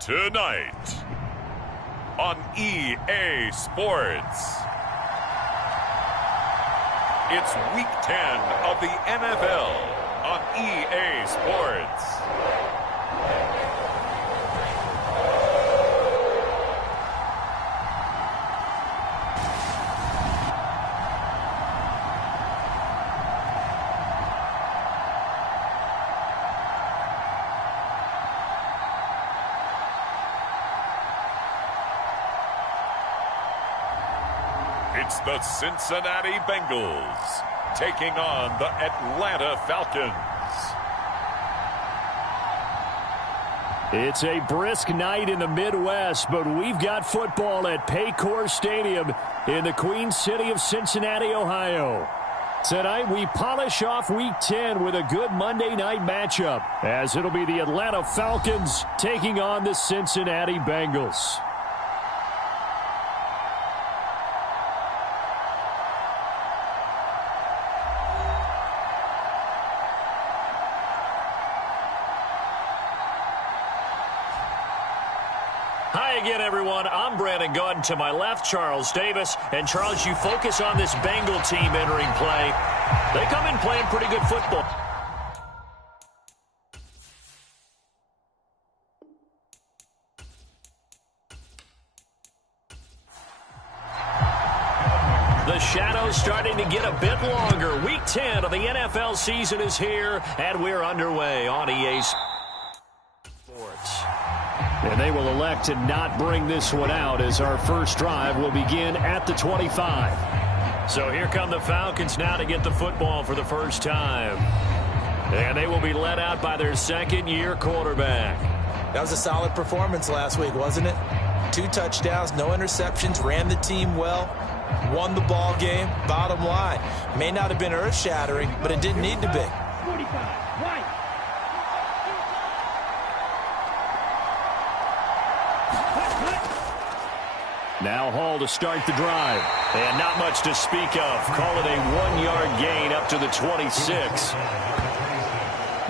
Tonight on EA Sports, it's Week 10 of the NFL on EA Sports. It's the Cincinnati Bengals taking on the Atlanta Falcons. It's a brisk night in the Midwest, but we've got football at Paycor Stadium in the Queen City of Cincinnati, Ohio. Tonight, we polish off Week 10 with a good Monday night matchup, as it'll be the Atlanta Falcons taking on the Cincinnati Bengals. Hi again, everyone. I'm Brandon Gaunt. To my left, Charles Davis. And, Charles, you focus on this Bengal team entering play. They come in playing pretty good football. The shadow's starting to get a bit longer. Week 10 of the NFL season is here, and we're underway on EA Sports. And they will elect to not bring this one out, as our first drive will begin at the 25. So here come the Falcons now to get the football for the first time. And they will be led out by their second-year quarterback. That was a solid performance last week, wasn't it? 2 touchdowns, no interceptions, ran the team well, won the ball game. Bottom line, may not have been earth-shattering, but it didn't need to be. Now Hall to start the drive. And not much to speak of. Call it a 1-yard gain up to the 26.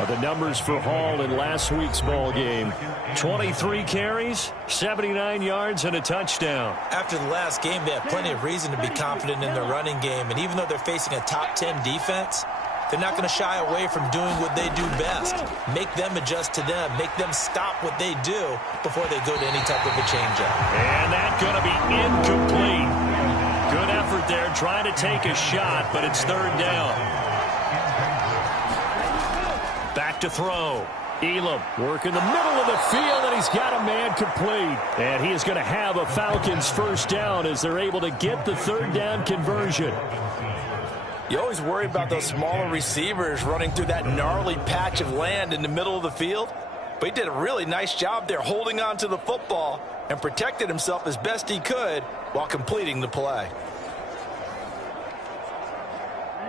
The numbers for Hall in last week's ball game: 23 carries, 79 yards, and a touchdown. After the last game, they have plenty of reason to be confident in their running game. And even though they're facing a top 10 defense, they're not going to shy away from doing what they do best. Make them adjust to them. Make them stop what they do before they go to any type of a changeup. And that's going to be incomplete. Good effort there, trying to take a shot, but it's third down. Back to throw. Elam working the middle of the field, and he's got a man complete. And he is going to have a Falcons first down as they're able to get the third down conversion. You always worry about those smaller receivers running through that gnarly patch of land in the middle of the field. But he did a really nice job there holding on to the football and protected himself as best he could while completing the play.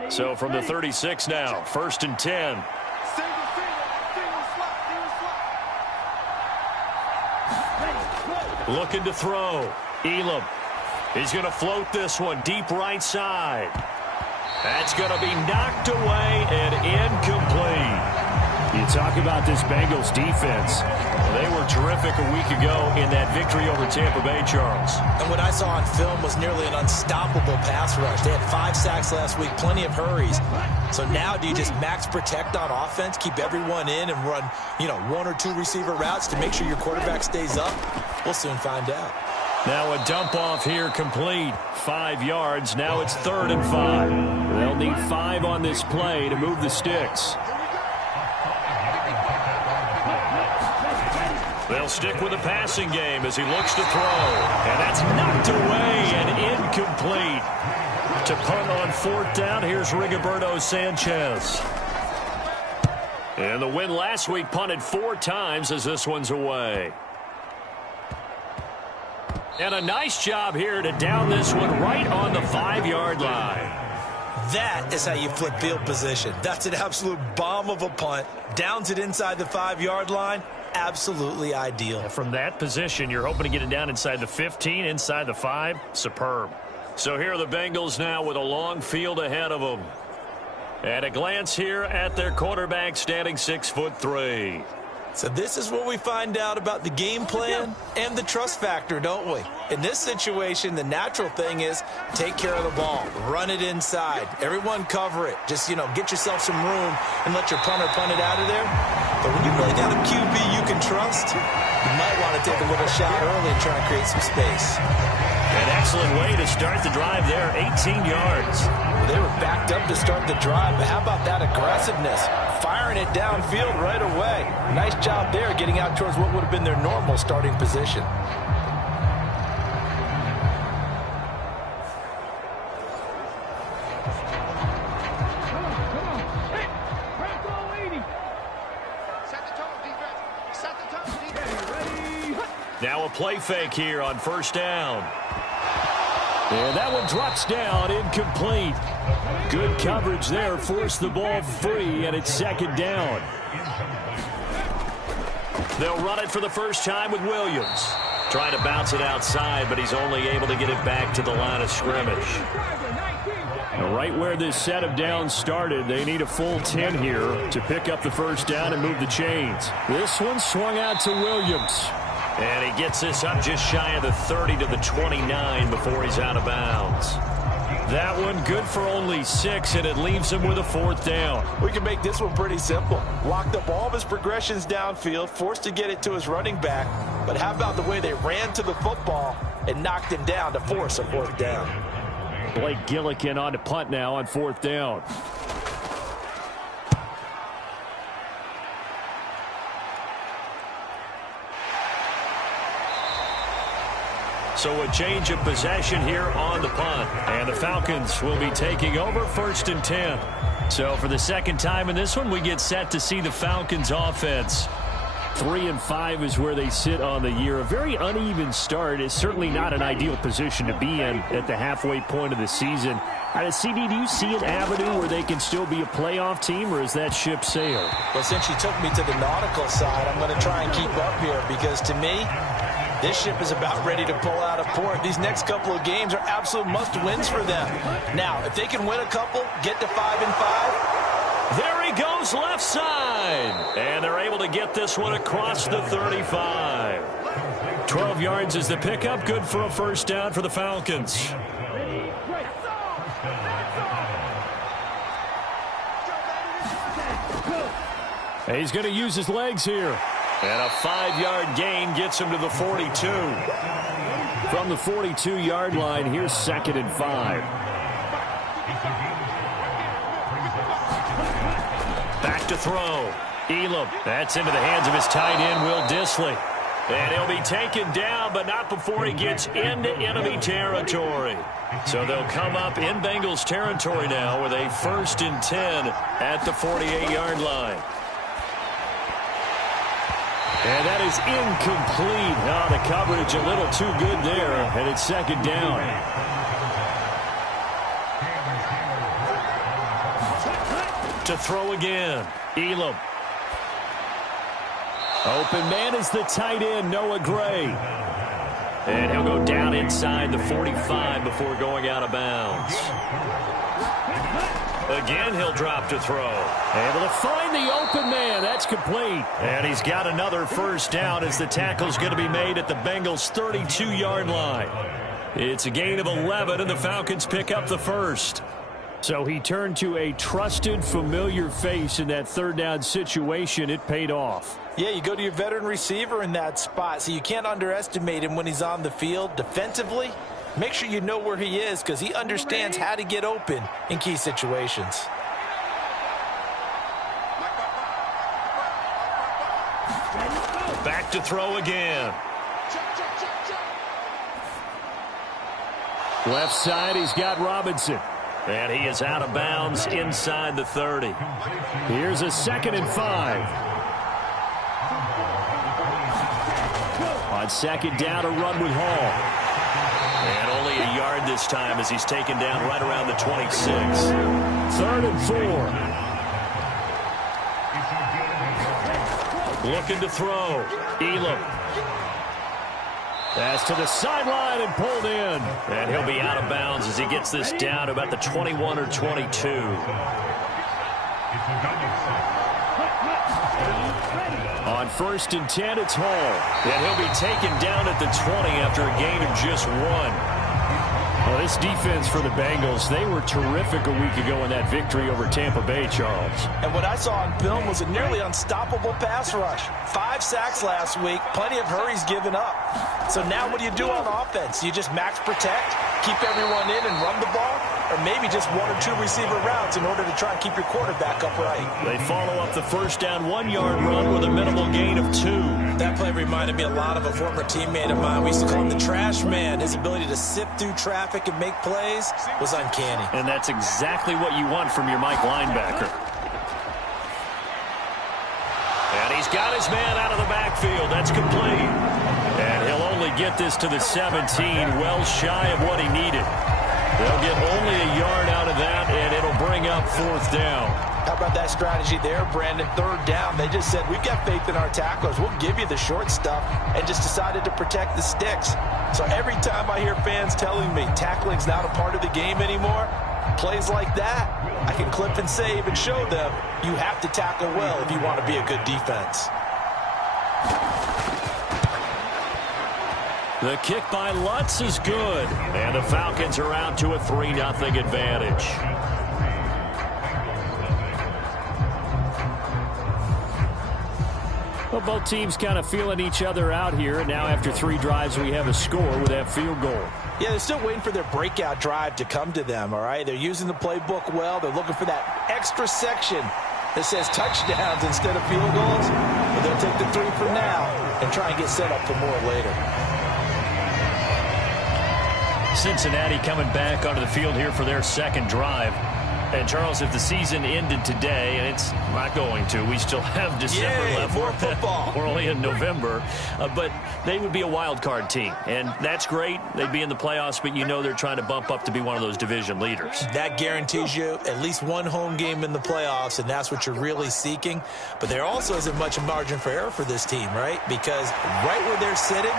So from the 36 now, 1st and 10. Looking to throw. Elam. He's going to float this one deep right side. That's going to be knocked away and incomplete. You talk about this Bengals defense. They were terrific a week ago in that victory over Tampa Bay, Charles. And what I saw on film was nearly an unstoppable pass rush. They had 5 sacks last week, plenty of hurries. So now do you just max protect on offense, keep everyone in, and run, 1 or 2 receiver routes to make sure your quarterback stays up? We'll soon find out. Now a dump off here complete. 5 yards. Now it's 3rd and 5. They'll need 5 on this play to move the sticks. They'll stick with the passing game as he looks to throw. And that's knocked away and incomplete. To punt on 4th down, here's Rigoberto Sanchez. And the win last week punted 4 times as this one's away. And a nice job here to down this one right on the 5-yard line. That is how you flip field position. That's an absolute bomb of a punt. Downs it inside the 5-yard line. Absolutely ideal. From that position, you're hoping to get it down inside the 15, inside the 5. Superb. So here are the Bengals now with a long field ahead of them. At a glance here at their quarterback, standing 6'3". So this is what we find out about the game plan and the trust factor, don't we? In this situation, the natural thing is take care of the ball, run it inside, everyone cover it. Just, get yourself some room and let your punter punt it out of there. But when you really got a QB you can trust, you might want to take a little shot early and try and create some space. An excellent way to start the drive there, 18 yards. Well, they were backed up to start the drive, but how about that aggressiveness? Firing it downfield right away. Nice job there getting out towards what would have been their normal starting position. Now a play fake here on first down. And that one drops down, incomplete. Good coverage there, forced the ball free, and it's second down. They'll run it for the first time with Williams. Trying to bounce it outside, but he's only able to get it back to the line of scrimmage. Right where this set of downs started, they need a full 10 here to pick up the first down and move the chains. This one swung out to Williams. And he gets this up just shy of the 30 to the 29 before he's out of bounds. That one good for only 6, and it leaves him with a fourth down. We can make this one pretty simple. Locked up all of his progressions downfield, forced to get it to his running back. But how about the way they ran to the football and knocked him down to force a fourth down? Blake Gillikin on to punt now on fourth down. So a change of possession here on the punt. And the Falcons will be taking over first and 10. So for the second time in this one, we get set to see the Falcons offense. 3-5 is where they sit on the year. A very uneven start is certainly not an ideal position to be in at the halfway point of the season. CD, do you see an avenue where they can still be a playoff team, or is that ship sailed? Well, since you took me to the nautical side, I'm going to try and keep up here because to me, this ship is about ready to pull out of port. These next couple of games are absolute must-wins for them. Now, if they can win a couple, get to 5-5. There he goes left side. And they're able to get this one across the 35. 12 yards is the pickup. Good for a first down for the Falcons. He's going to use his legs here. And a 5-yard gain gets him to the 42. From the 42-yard line, here's 2nd and 5. Back to throw. Elam. That's into the hands of his tight end, Will Dissly. And he'll be taken down, but not before he gets into enemy territory. So they'll come up in Bengals territory now with a 1st and 10 at the 48-yard line. And that is incomplete. Oh, the coverage a little too good there, and it's second down. To throw again. Elam. Open man is the tight end, Noah Gray. And he'll go down inside the 45 before going out of bounds. Again, he'll drop to throw. Able to find the open man. That's complete. And he's got another first down as the tackle's going to be made at the Bengals' 32-yard line. It's a gain of 11, and the Falcons pick up the first. So he turned to a trusted, familiar face in that third down situation. It paid off. Yeah, you go to your veteran receiver in that spot, so you can't underestimate him when he's on the field. Defensively, make sure you know where he is because he understands how to get open in key situations. Back to throw again. Left side, he's got Robinson. And he is out of bounds inside the 30. Here's a 2nd and 5. On second down, a run with Hall. And only a yard this time as he's taken down right around the 26. 3rd and 4. Looking to throw. Elam. Pass to the sideline and pulled in. And he'll be out of bounds as he gets this down to about the 21 or 22. On 1st and 10, it's Hall. And he'll be taken down at the 20 after a gain of just 1. Well, this defense for the Bengals, they were terrific a week ago in that victory over Tampa Bay, Charles. And what I saw on film was a nearly unstoppable pass rush. 5 sacks last week, plenty of hurries given up. So now what do you do on offense? You just max protect, keep everyone in and run the ball, or maybe just 1 or 2 receiver routes in order to try and keep your quarterback upright. They follow up the first down 1-yard run with a minimal gain of 2. That play reminded me a lot of a former teammate of mine. We used to call him the trash man. His ability to sift through traffic and make plays was uncanny. And that's exactly what you want from your Mike linebacker. And he's got his man out of the backfield. That's complete. And he'll only get this to the 17, well shy of what he needed. They'll get only a yard out of that, and it'll bring up 4th down. How about that strategy there, Brandon? 3rd down. They just said, we've got faith in our tacklers. We'll give you the short stuff, and just decided to protect the sticks. So every time I hear fans telling me tackling's not a part of the game anymore, plays like that, I can clip and save and show them you have to tackle well if you want to be a good defense. The kick by Lutz is good. And the Falcons are out to a 3-0 advantage. Well, both teams kind of feeling each other out here. And now after 3 drives, we have a score with that field goal. Yeah, they're still waiting for their breakout drive to come to them, all right? They're using the playbook well. They're looking for that extra section that says touchdowns instead of field goals. But they'll take the 3 for now and try and get set up for more later. Cincinnati coming back onto the field here for their 2nd drive. And, Charles, if the season ended today, and it's not going to, we still have December left. More football. We're only in November. But they would be a wild card team. And that's great. They'd be in the playoffs, but you know they're trying to bump up to be one of those division leaders. That guarantees you at least 1 home game in the playoffs, and that's what you're really seeking. But there also isn't much margin for error for this team, right? Because right where they're sitting,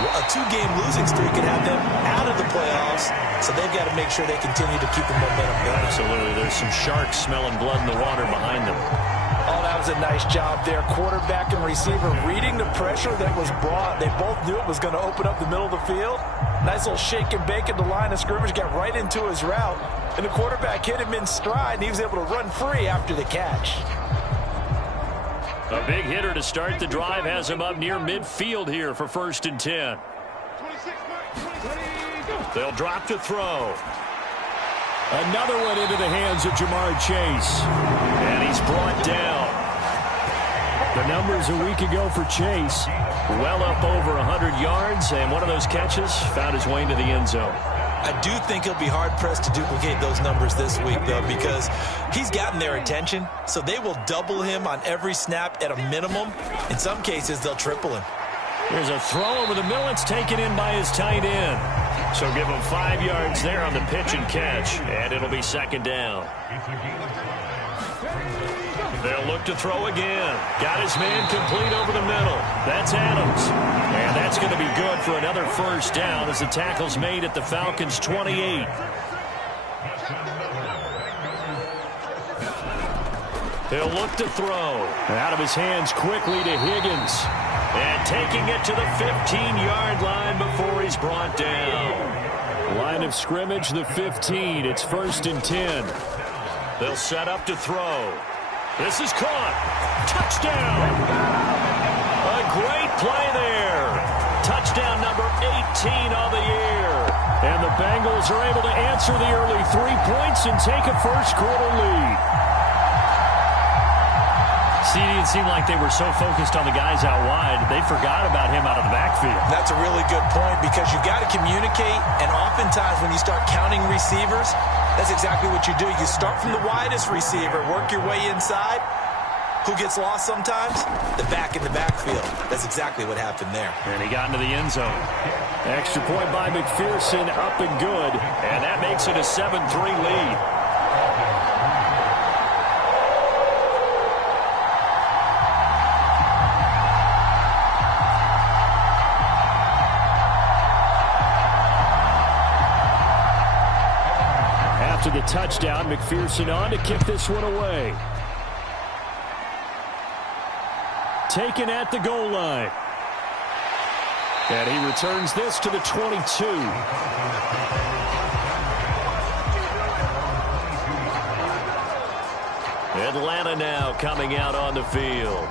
a 2-game losing streak could have them out of the playoffs, so they've got to make sure they continue to keep the momentum going. Absolutely. There's some sharks smelling blood in the water behind them. Oh, that was a nice job there. Quarterback and receiver reading the pressure that was brought. They both knew it was going to open up the middle of the field. Nice little shake and bake at the line of scrimmage, got right into his route, and the quarterback hit him in stride, and he was able to run free after the catch. A big hitter to start the drive has him up near midfield here for 1st and 10. They'll drop to throw. Another one into the hands of Jamar Chase. And he's brought down. The numbers a week ago for Chase. Well up over 100 yards, and one of those catches found his way into the end zone. I do think he'll be hard-pressed to duplicate those numbers this week, though, because he's gotten their attention, so they will double him on every snap at a minimum. In some cases, they'll triple him. There's a throw over the middle. It's taken in by his tight end. So give him 5 yards there on the pitch and catch, and it'll be 2nd down. They'll look to throw again. Got his man complete over the middle. That's Adams. And that's going to be good for another 1st down as the tackle's made at the Falcons' 28. He'll look to throw. Out of his hands quickly to Higgins. And taking it to the 15-yard line before he's brought down. Line of scrimmage, the 15. It's 1st and 10. They'll set up to throw. This is caught. Touchdown. A great play there. Touchdown number 18 on the year. And the Bengals are able to answer the early 3 points and take a 1st quarter lead. See, it seemed like they were so focused on the guys out wide, they forgot about him out of the backfield. That's a really good point because you got to communicate, and oftentimes when you start counting receivers, that's exactly what you do. You start from the widest receiver, work your way inside. Who gets lost sometimes? The back in the backfield. That's exactly what happened there. And he got into the end zone. Extra point by McPherson, up and good. And that makes it a 7-3 lead. After the touchdown, McPherson on to kick this one away. taken at the goal line. And he returns this to the 22. Atlanta now coming out on the field.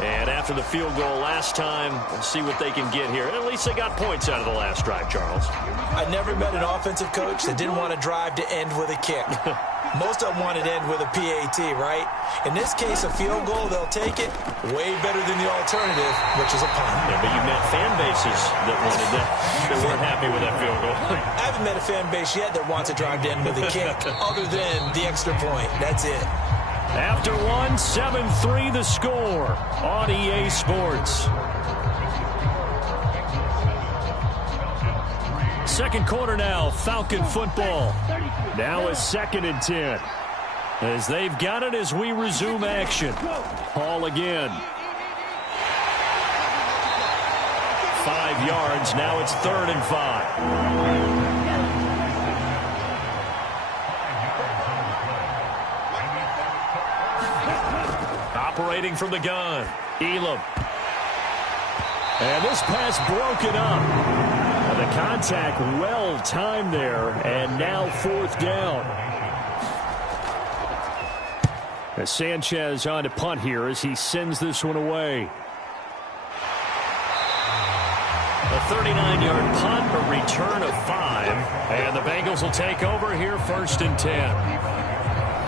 And after the field goal last time, we'll see what they can get here. At least they got points out of the last drive, Charles. I never met an offensive coach that didn't want to drive to end with a kick. Most of them wanted to end with a PAT, right? In this case, a field goal, they'll take it. Way better than the alternative, which is a punt. Yeah, but you met fan bases that wanted that. They weren't happy with that field goal. I haven't met a fan base yet that wants to drive to end with a kick, other than the extra point. That's it. After one, 7-3 the score on EA Sports. Second quarter now, Falcon football. Now a 2nd and 10. As they've got it as we resume action. Hall again. 5 yards, now it's 3rd and 5. Operating from the gun, Elam. And this pass broken up. The contact well timed there, and now 4th down. As Sanchez on to punt here as he sends this one away. A 39-yard punt, a return of 5, and the Bengals will take over here 1st and 10.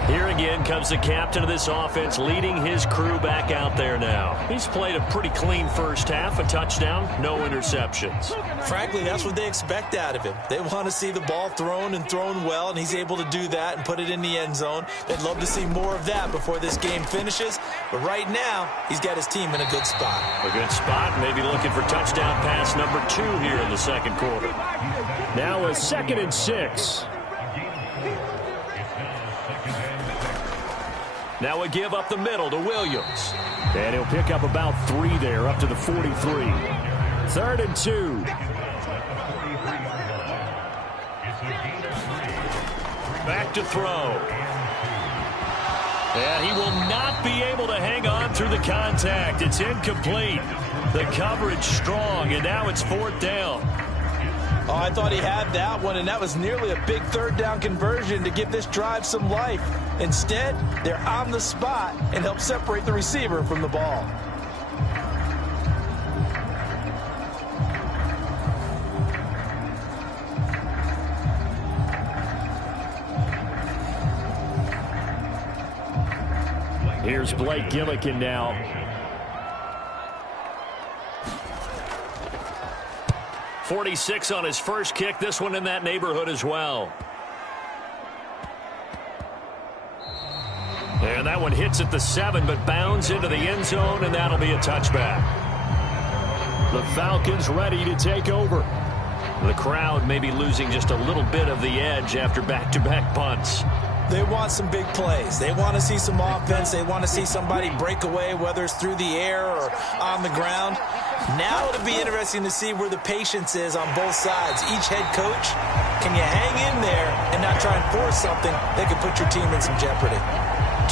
Here again comes the captain of this offense, leading his crew back out there now. He's played a pretty clean first half, a touchdown, no interceptions. Frankly, that's what they expect out of him. They want to see the ball thrown and thrown well, and he's able to do that and put it in the end zone. They'd love to see more of that before this game finishes. But right now, he's got his team in a good spot. A good spot, maybe looking for touchdown pass number 2 here in the second quarter. Now a 2nd and 6. Now a give up the middle to Williams. And he'll pick up about 3 there, up to the 43. 3rd and 2. Back to throw. And he will not be able to hang on through the contact. It's incomplete. The coverage strong, and now it's 4th down. Oh, I thought he had that one, and that was nearly a big 3rd down conversion to give this drive some life. Instead, they're on the spot and help separate the receiver from the ball. Here's Blake Gillikin now. .46 on his first kick. This one in that neighborhood as well. And that one hits at the 7, but bounds into the end zone, and that'll be a touchback. The Falcons ready to take over. The crowd may be losing just a little bit of the edge after back-to-back punts. They want some big plays. They want to see some offense. They want to see somebody break away, whether it's through the air or on the ground. Now it'll be interesting to see where the patience is on both sides. Each head coach, can you hang in there and not try and force something that could put your team in some jeopardy?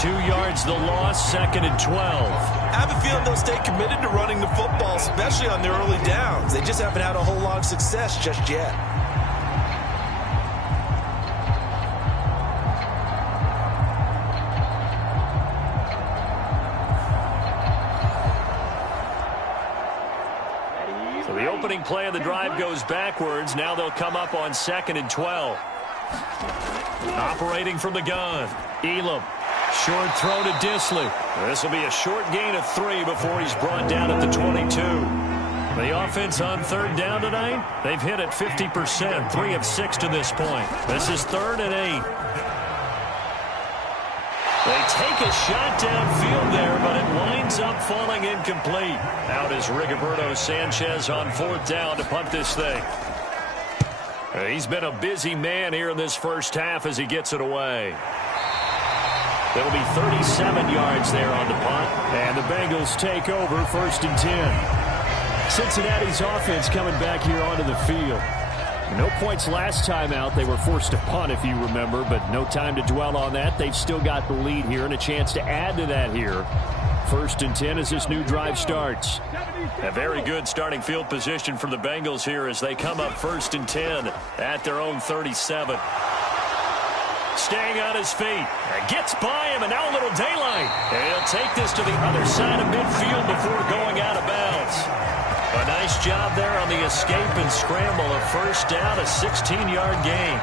2 yards the loss, 2nd and 12. I have a feeling they'll stay committed to running the football, especially on their early downs. They just haven't had a whole lot of success just yet. So the opening play of the drive goes backwards. Now they'll come up on 2nd and 12. Operating from the gun, Elam. Short throw to Disley. This will be a short gain of 3 before he's brought down at the 22. The offense on 3rd down tonight, they've hit it 50%, 3 of 6 to this point. This is 3rd and 8. They take a shot downfield there, but it winds up falling incomplete. Out is Rigoberto Sanchez on 4th down to punt this thing. He's been a busy man here in this first half as he gets it away. It'll be 37 yards there on the punt. And the Bengals take over 1st and 10. Cincinnati's offense coming back here onto the field. No points last time out. They were forced to punt, if you remember, but no time to dwell on that. They've still got the lead here and a chance to add to that here 1st and 10 as this new drive starts. A very good starting field position for the Bengals here as they come up 1st and 10 at their own 37. Staying on his feet. Gets by him, and now a little daylight. And he'll take this to the other side of midfield before going out of bounds. A nice job there on the escape and scramble. A 1st down, a 16-yard gain.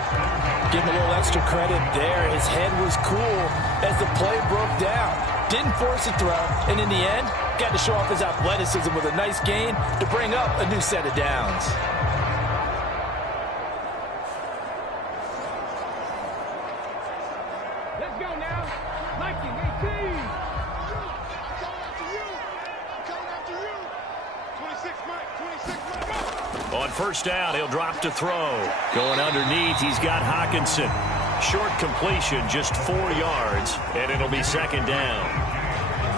Getting a little extra credit there. His head was cool as the play broke down. Didn't force a throw, and in the end, got to show off his athleticism with a nice gain to bring up a new set of downs. Let's go now. Mikey, 18. Coming after you. 26, Mike. 26, Mike. On 1st down, he'll drop to throw. Going underneath, he's got Hawkinson. Short completion, just 4 yards, and it'll be 2nd down.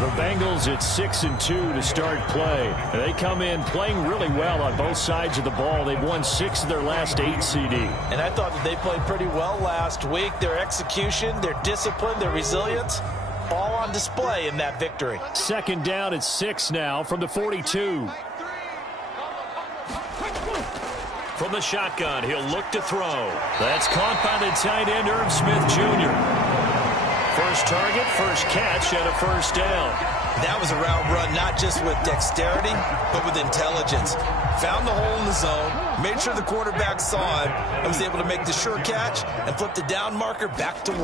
The Bengals at 6 and 2 to start play. They come in playing really well on both sides of the ball. They've won 6 of their last 8 CD. And I thought that they played pretty well last week. Their execution, their discipline, their resilience, all on display in that victory. 2nd down at 6 now from the 42. From the shotgun, he'll look to throw. That's caught by the tight end, Irv Smith Jr. First target, first catch, and a 1st down. That was a route run not just with dexterity, but with intelligence. Found the hole in the zone, made sure the quarterback saw him, and was able to make the sure catch and flip the down marker back to 1.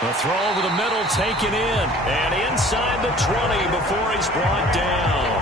The throw over the middle taken in, and inside the 20 before he's brought down.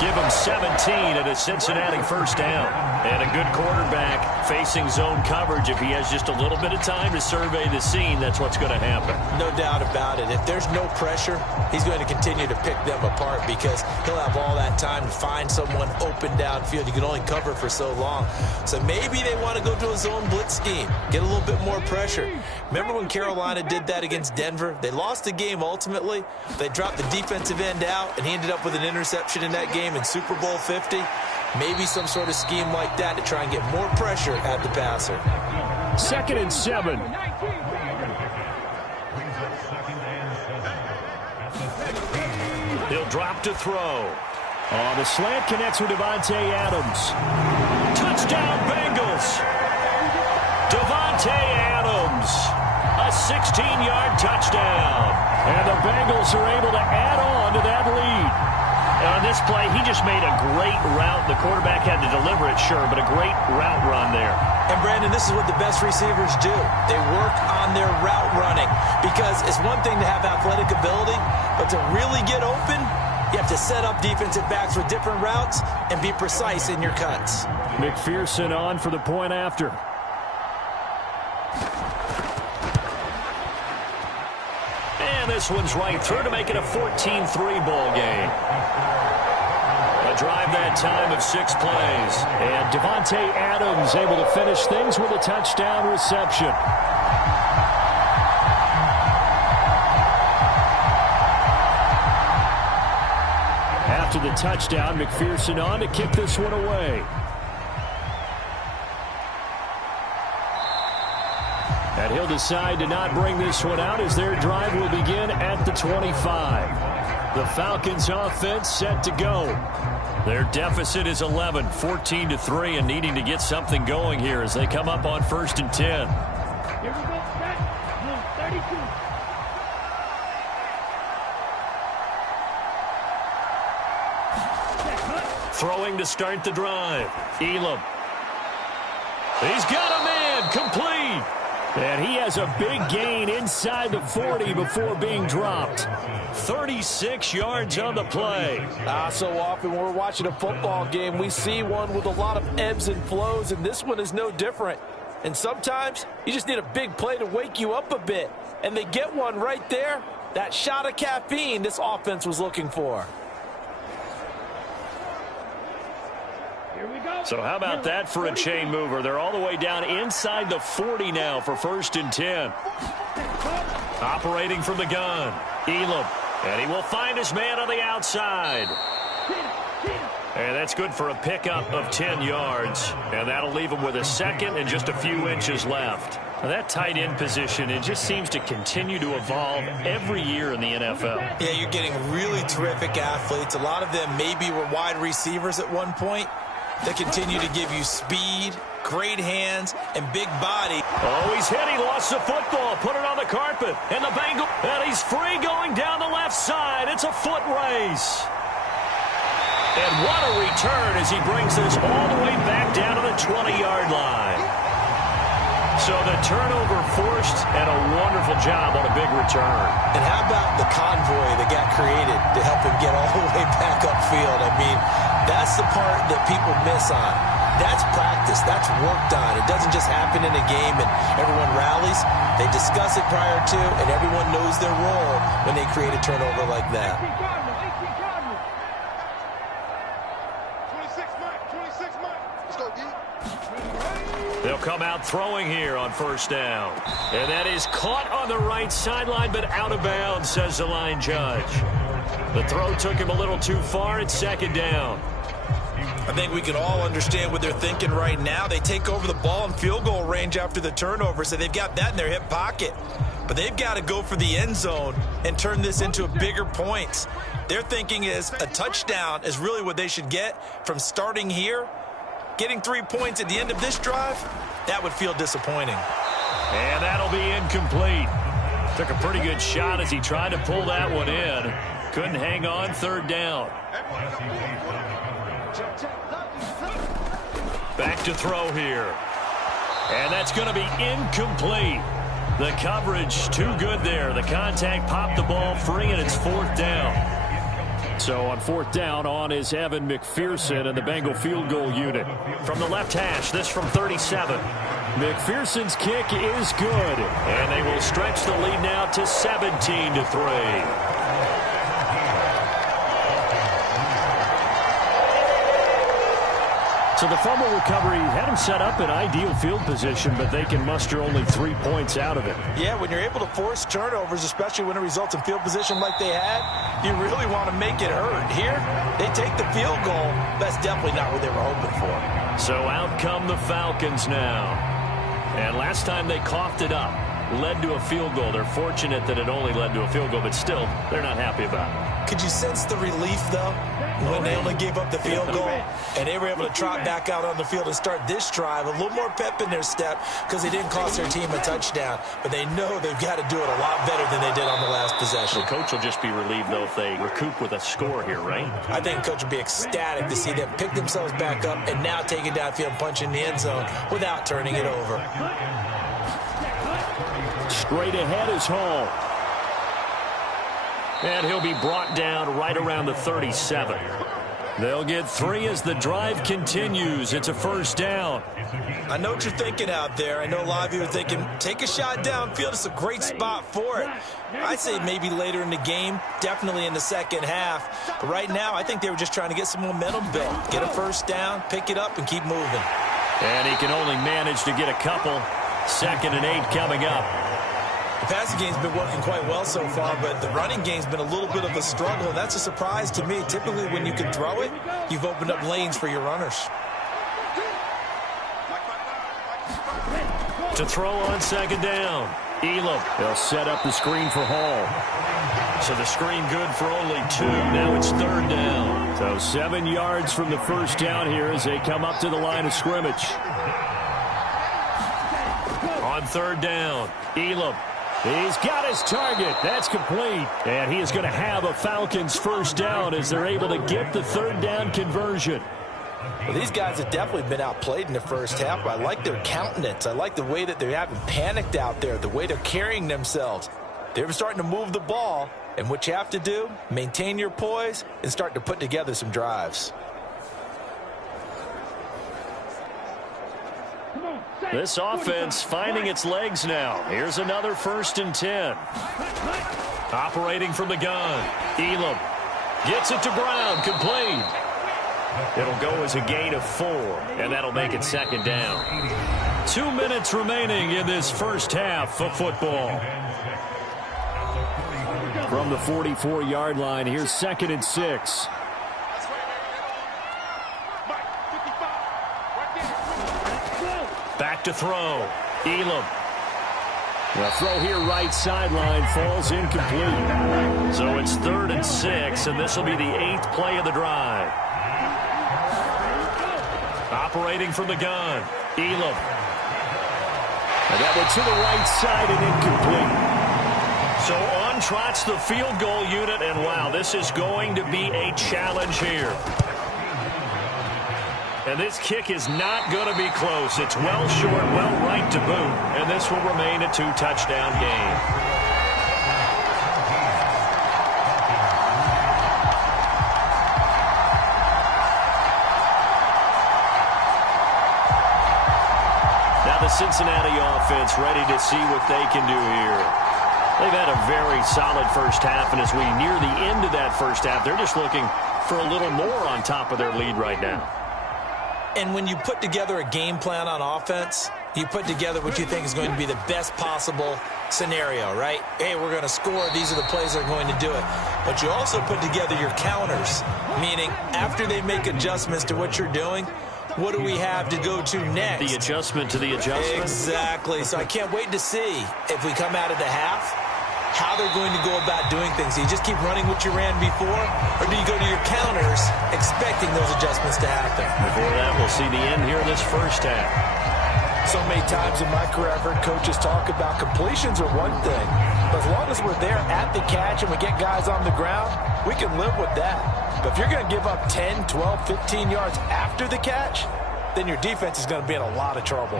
Give him 17 at a Cincinnati 1st down. And a good quarterback facing zone coverage. If he has just a little bit of time to survey the scene, that's what's going to happen. No doubt about it. If there's no pressure, he's going to continue to pick them apart because he'll have all that time to find someone open downfield. You can only cover for so long. So maybe they want to go to a zone blitz scheme, get a little bit more pressure. Remember when Carolina did that against Denver? They lost the game ultimately. They dropped the defensive end out, and he ended up with an interception in that game in Super Bowl 50. Maybe some sort of scheme like that to try and get more pressure at the passer. 2nd and 7. He'll drop to throw. The slant connects with Davante Adams. Touchdown, Bengals. Davante Adams. A 16-yard touchdown. And the Bengals are able to add on to that lead. On this play, he just made a great route. The quarterback had to deliver it, sure, but a great route run there. And, Brandon, this is what the best receivers do. They work on their route running because it's one thing to have athletic ability, but to really get open, you have to set up defensive backs with different routes and be precise in your cuts. McPherson on for the point after. And this one's right through to make it a 14-3 ball game. A drive that time of 6 plays. And Davante Adams able to finish things with a touchdown reception. After the touchdown, McPherson on to kick this one away. And he'll decide to not bring this one out as their drive will begin at the 25. The Falcons offense set to go. Their deficit is 11, 14-3, and needing to get something going here as they come up on 1st and 10. Here we go. Set. 32. Throwing to start the drive. Elam. He's got a man. Complete. And he has a big gain inside the 40 before being dropped. 36 yards on the play. So often when we're watching a football game, we see one with a lot of ebbs and flows, and this one is no different. And sometimes you just need a big play to wake you up a bit. And they get one right there. That shot of caffeine this offense was looking for. So how about that for a chain mover? They're all the way down inside the 40 now for 1st and 10. Operating from the gun. Elam. And he will find his man on the outside. And that's good for a pickup of 10 yards. And that'll leave him with a second and just a few inches left. That tight end position, it just seems to continue to evolve every year in the NFL. Yeah, you're getting really terrific athletes. A lot of them maybe were wide receivers at one point. They continue to give you speed, great hands, and big body. Oh, he's hit. He lost the football. Put it on the carpet. And the Bengal. And he's free going down the left side. It's a foot race. And what a return as he brings this all the way back down to the 20-yard line. So the turnover forced and a wonderful job on a big return. And how about the convoy that got created to help him get all the way back upfield? I mean, that's the part that people miss on. That's practice. That's worked on. It doesn't just happen in a game and everyone rallies. They discuss it prior to, and everyone knows their role when they create a turnover like that. 26 Mike. Let's go, D. They'll come out throwing here on first down. And that is caught on the right sideline, but out of bounds, says the line judge. The throw took him a little too far. It's second down. I think we can all understand what they're thinking right now. They take over the ball in field goal range after the turnover, so they've got that in their hip pocket. But they've got to go for the end zone and turn this into bigger points. Their thinking is a touchdown is really what they should get from starting here. Getting 3 points at the end of this drive, that would feel disappointing. And that'll be incomplete. Took a pretty good shot as he tried to pull that one in. Couldn't hang on, third down. Back to throw here. And that's going to be incomplete. The coverage too good there. The contact popped the ball free, and it's fourth down. So on fourth down, on is Evan McPherson and the Bengal field goal unit. From the left hash, this from 37. McPherson's kick is good. And they will stretch the lead now to 17-3. So the fumble recovery had them set up in ideal field position, but they can muster only 3 points out of it. Yeah, when you're able to force turnovers, especially when it results in field position like they had, you really want to make it hurt. Here, they take the field goal. That's definitely not what they were hoping for. So out come the Falcons now. And last time they coughed it up, led to a field goal. They're fortunate that it only led to a field goal, but still, they're not happy about it. Could you sense the relief, though, when they only gave up the field goal and they were able to trot back out on the field and start this drive? A little more pep in their step because they didn't cost their team a touchdown, but they know they've got to do it a lot better than they did on the last possession. The coach will just be relieved, though, if they recoup with a score here, right? I think the coach will be ecstatic to see them pick themselves back up and now take it downfield and punch in the end zone without turning it over. Straight ahead is Hall. And he'll be brought down right around the 37. They'll get 3 as the drive continues. It's a first down. I know what you're thinking out there. I know a lot of you are thinking, take a shot downfield. It's a great spot for it. I'd say maybe later in the game, definitely in the second half. But right now, I think they were just trying to get some momentum built. Get a first down, pick it up, and keep moving. And he can only manage to get a couple. 2nd and 8 coming up. The passing game's been working quite well so far, but the running game's been a little bit of a struggle, and that's a surprise to me. Typically, when you can throw it, you've opened up lanes for your runners. To throw on second down, Elam. They'll set up the screen for Hall. So the screen good for only 2. Now it's third down. So 7 yards from the first down here as they come up to the line of scrimmage. On third down, Elam. He's got his target. That's complete. And he is going to have a Falcons first down as they're able to get the third down conversion. Well, these guys have definitely been outplayed in the first half. I like their countenance. I like the way that they haven't panicked out there, the way they're carrying themselves. They're starting to move the ball. And what you have to do, maintain your poise and start to put together some drives. This offense finding its legs now. Here's another 1st and 10. Operating from the gun. Elam gets it to Brown. Complete. It'll go as a gain of 4, and that'll make it second down. 2 minutes remaining in this first half of football. From the 44-yard line, here's 2nd and 6. Back to throw. Elam The throw here right sideline falls incomplete. So it's 3rd and 6, and this will be the 8th play of the drive. Operating from the gun, Elam. And that one to the right side and incomplete. So on trots the field goal unit, and wow, this is going to be a challenge here. And this kick is not going to be close. It's well short, well right to boot, and this will remain a 2-touchdown game. Now the Cincinnati offense ready to see what they can do here. They've had a very solid first half, and as we near the end of that first half, they're just looking for a little more on top of their lead right now. And when you put together a game plan on offense, you put together what you think is going to be the best possible scenario, right? Hey, we're going to score. These are the plays that are going to do it. But you also put together your counters, meaning after they make adjustments to what you're doing, what do we have to go to next? The adjustment to the adjustment? Exactly. So I can't wait to see if we come out of the half, how they're going to go about doing things. Do you just keep running what you ran before, or do you go to your counters expecting those adjustments to happen? Before that, we'll see the end here in this first half. So many times in my career, I've heard coaches talk about completions are one thing, but as long as we're there at the catch and we get guys on the ground, we can live with that. But if you're going to give up 10, 12, 15 yards after the catch, then your defense is going to be in a lot of trouble.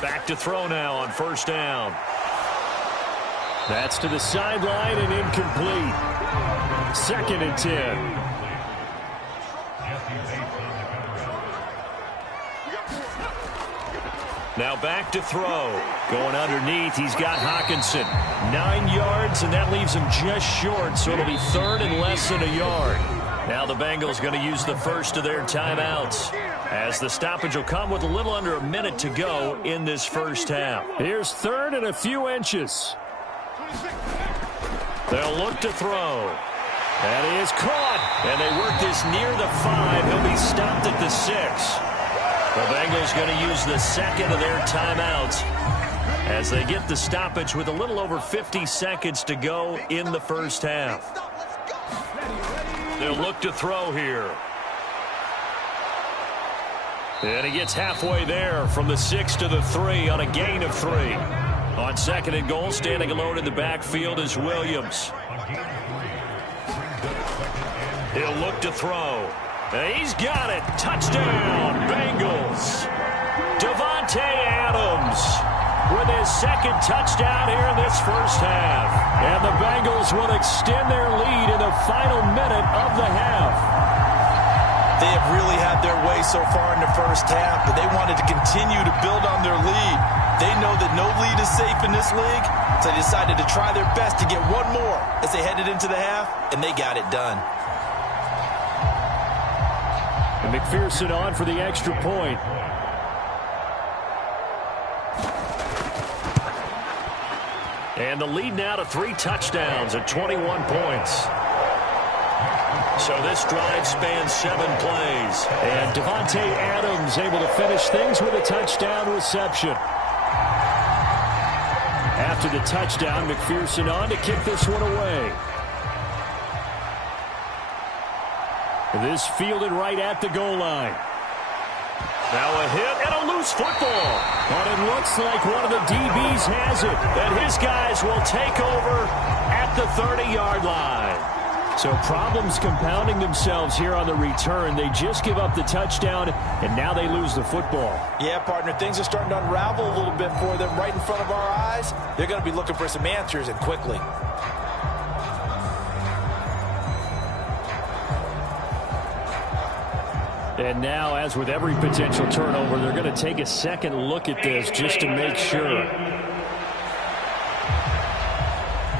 Back to throw now on first down. That's to the sideline and incomplete. 2nd and 10. Now back to throw. Going underneath, he's got Hockenson. 9 yards, and that leaves him just short, so it'll be 3rd and less than a yard. Now the Bengals going to use the first of their timeouts, as the stoppage will come with a little under a minute to go in this first half. Here's 3rd and a few inches. They'll look to throw. And he is caught. And they work this near the 5. He'll be stopped at the 6. The Bengals going to use the second of their timeouts as they get the stoppage with a little over 50 seconds to go in the first half. They'll look to throw here. And he gets halfway there from the 6 to the 3 on a gain of 3. On 2nd and goal, standing alone in the backfield is Williams. He'll look to throw. And he's got it. Touchdown, Bengals. Davante Adams with his 2nd touchdown here in this first half. And the Bengals will extend their lead in the final minute of the half. They have really had their way so far in the first half, but they wanted to continue to build on their lead. They know that no lead is safe in this league, so they decided to try their best to get one more as they headed into the half, and they got it done. And McPherson on for the extra point. And the lead now to 3 touchdowns at 21 points. So this drive spans 7 plays. And Davante Adams able to finish things with a touchdown reception. After the touchdown, McPherson on to kick this one away. This fielded right at the goal line. Now a hit and a loose football. But it looks like one of the DBs has it. And his guys will take over at the 30-yard line. So problems compounding themselves here on the return. They just give up the touchdown, and now they lose the football. Yeah, partner, things are starting to unravel a little bit for them right in front of our eyes. They're going to be looking for some answers, and quickly. And now, as with every potential turnover, they're going to take a second look at this just to make sure.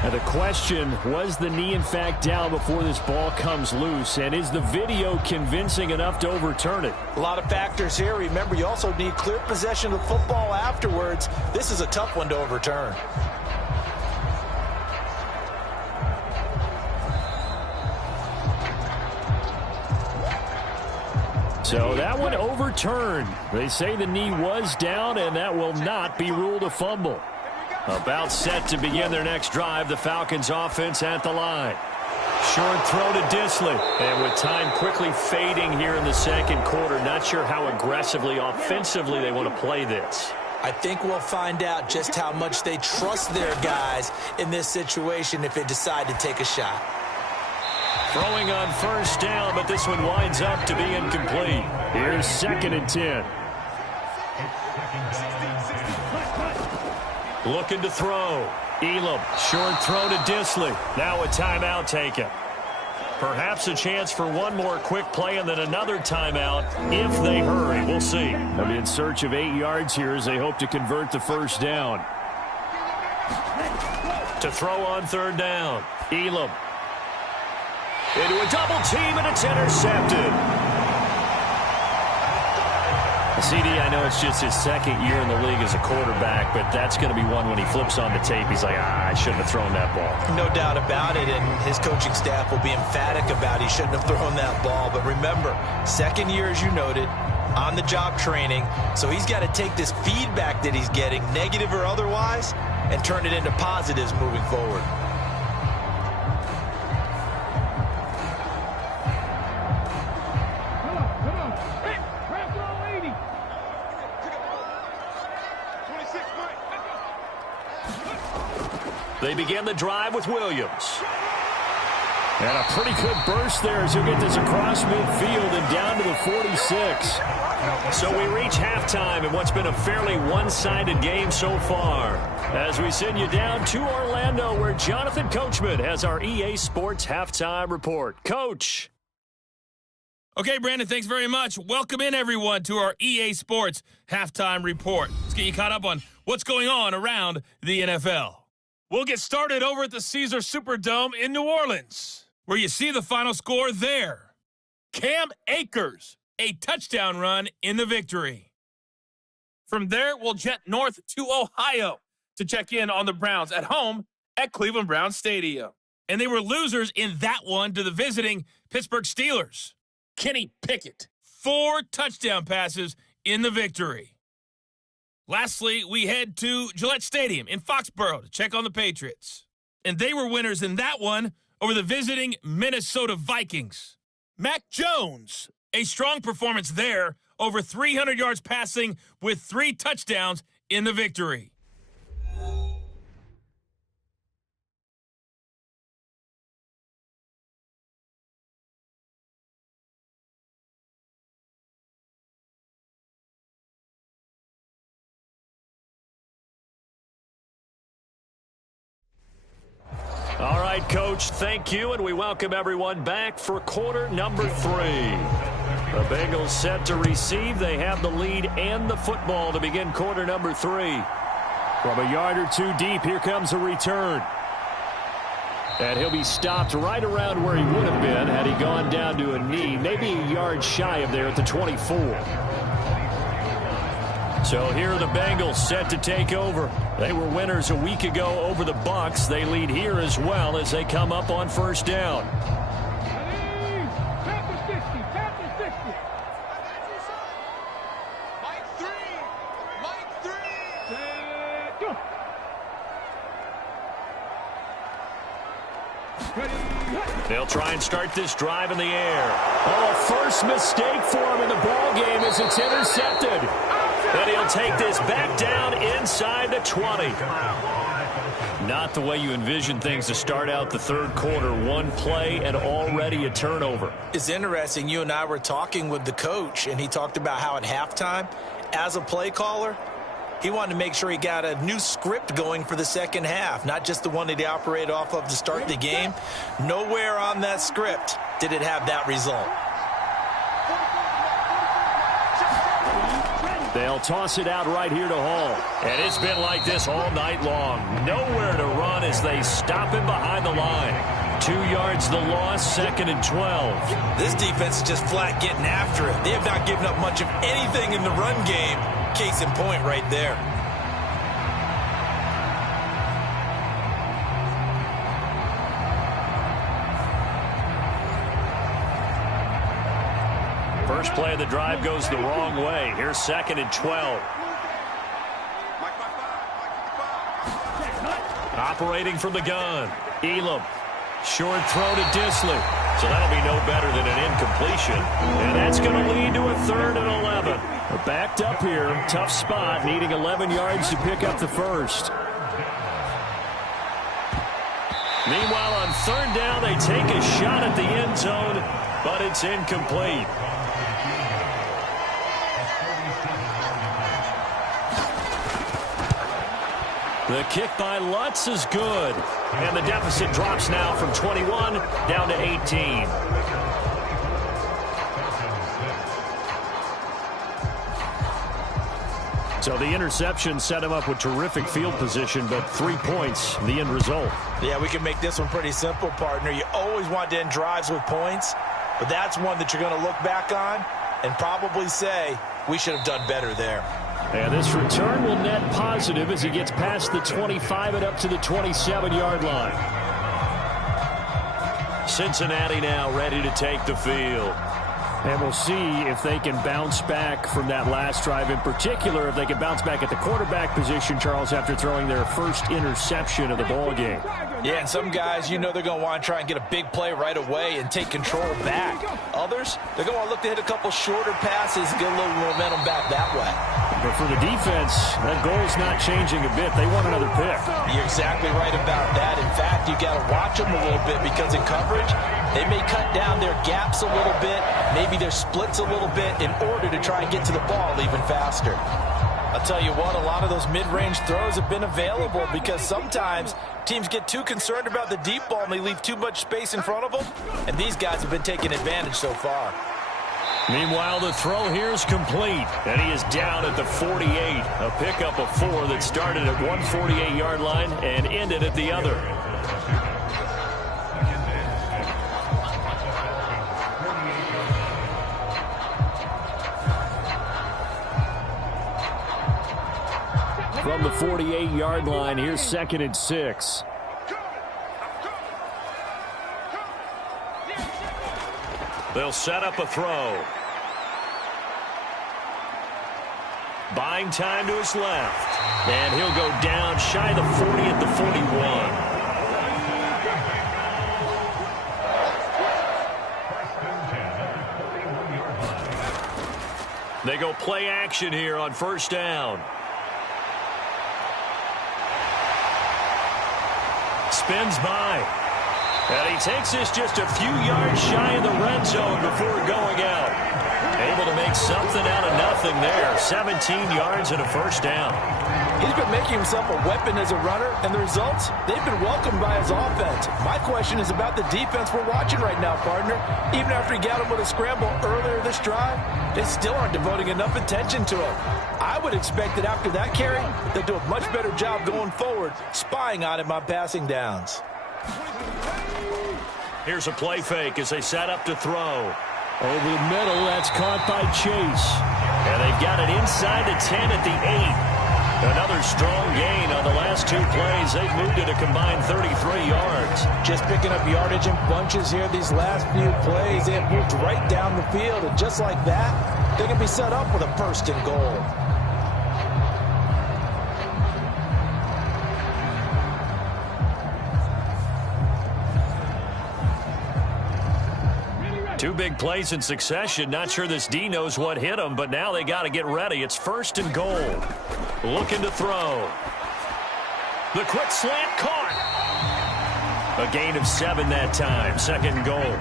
Now the question, was the knee in fact down before this ball comes loose? And is the video convincing enough to overturn it? A lot of factors here. Remember, you also need clear possession of football afterwards. This is a tough one to overturn. So that one overturned. They say the knee was down, and that will not be ruled a fumble. About set to begin their next drive, the Falcons offense at the line. Short throw to Disley. And with time quickly fading here in the second quarter, not sure how aggressively, offensively they want to play this. I think we'll find out just how much they trust their guys in this situation if they decide to take a shot. Throwing on first down, but this one winds up to be incomplete. Here's 2nd and 10. Looking to throw. Elam, short throw to Disley. Now a timeout taken. Perhaps a chance for one more quick play and then another timeout if they hurry. We'll see. They'll be in search of 8 yards here as they hope to convert the first down. To throw on 3rd down. Elam. Into a double team, and it's intercepted. CD, I know it's just his 2nd year in the league as a quarterback, but that's going to be one when he flips on the tape. He's like, I shouldn't have thrown that ball. No doubt about it, and his coaching staff will be emphatic about he shouldn't have thrown that ball. But remember, 2nd year, as you noted, on-the-job training, so he's got to take this feedback that he's getting, negative or otherwise, and turn it into positives moving forward. They begin the drive with Williams. And a pretty good burst there as he'll get this across midfield and down to the 46. So we reach halftime in what's been a fairly one-sided game so far. As we send you down to Orlando, where Jonathan Coachman has our EA Sports Halftime Report. Coach. Okay, Brandon, thanks very much. Welcome in, everyone, to our EA Sports Halftime Report. Let's get you caught up on what's going on around the NFL. We'll get started over at the Caesar Superdome in New Orleans, where you see the final score there. Cam Akers, a touchdown run in the victory. From there, we'll jet north to Ohio to check in on the Browns at home at Cleveland Browns Stadium. And they were losers in that one to the visiting Pittsburgh Steelers. Kenny Pickett, 4 touchdown passes in the victory. Lastly, we head to Gillette Stadium in Foxborough to check on the Patriots. And they were winners in that one over the visiting Minnesota Vikings. Mac Jones, a strong performance there, over 300 yards passing with 3 touchdowns in the victory. All right, Coach, thank you, and we welcome everyone back for quarter number 3. The Bengals set to receive. They have the lead and the football to begin quarter number 3. From a yard or 2 deep, here comes a return. And he'll be stopped right around where he would have been had he gone down to a knee, maybe a yard shy of there at the 24. So here are the Bengals set to take over. They were winners a week ago over the Bucs. They lead here as well as they come up on first down. They'll try and start this drive in the air. Oh, first mistake for him in the ball game as it's intercepted. And he'll take this back down inside the 20. Not the way you envision things to start out the third quarter. One play and already a turnover. It's interesting. You and I were talking with the coach, and he talked about how at halftime, as a play caller, he wanted to make sure he got a new script going for the second half, not just the one that he operated off of to start the game. Nowhere on that script did it have that result. They'll toss it out right here to Hall. And it's been like this all night long. Nowhere to run as they stop him behind the line. 2 yards the loss, 2nd and 12. This defense is just flat getting after it. They have not given up much of anything in the run game. Case in point right there. first play of the drive goes the wrong way. Here's 2nd and 12. Operating from the gun. Elam. Short throw to Disley. So that'll be no better than an incompletion. And that's going to lead to a 3rd and 11. They're backed up here. Tough spot, needing 11 yards to pick up the first. Meanwhile, on 3rd down, they take a shot at the end zone, but it's incomplete. The kick by Lutz is good. And the deficit drops now from 21 down to 18. So the interception set him up with terrific field position, but 3 points, the end result. Yeah, we can make this one pretty simple, partner. You always want to end drives with points, but that's one that you're going to look back on and probably say, we should have done better there. And this return will net positive as he gets past the 25 and up to the 27-yard line. Cincinnati now ready to take the field. And we'll see if they can bounce back from that last drive. In particular, if they can bounce back at the quarterback position, Charles, after throwing their first interception of the ball game. Yeah, and some guys, you know they're going to want to try and get a big play right away and take control back. Others, they're going to want to look to hit a couple shorter passes and get a little momentum back that way. But for the defense, that goal's not changing a bit. They want another pick. You're exactly right about that. In fact, you got to watch them a little bit because in coverage, they may cut down their gaps a little bit, maybe their splits a little bit in order to try and get to the ball even faster. I'll tell you what, a lot of those mid-range throws have been available because sometimes teams get too concerned about the deep ball and they leave too much space in front of them, and these guys have been taking advantage so far. Meanwhile, the throw here is complete, and he is down at the 48. A pickup of 4 that started at one 48-yard line and ended at the other. From the 48-yard line, here's 2nd and 6. They'll set up a throw. Buying time to his left. And he'll go down shy of the 40 at the 41. They go play action here on 1st down. Spins by. And he takes this just a few yards shy of the red zone before going out. Able to make something out of nothing there. 17 yards and a 1st down. He's been making himself a weapon as a runner, and the results, they've been welcomed by his offense. My question is about the defense we're watching right now, partner. Even after he got him with a scramble earlier this drive, they still aren't devoting enough attention to him. I would expect that after that carry, they'll do a much better job going forward, spying on him on passing downs. Here's a play fake as they set up to throw. Over the middle, that's caught by Chase. And they've got it inside the 10 at the 8. Another strong gain on the last 2 plays. They've moved it a combined 33 yards. Just picking up yardage in bunches here these last few plays. They have moved right down the field, and just like that, they can be set up with a 1st and goal. Two big plays in succession. Not sure this D knows what hit him, but now they got to get ready. It's 1st and goal. Looking to throw. The quick slant caught. A gain of 7 that time. 2nd and goal.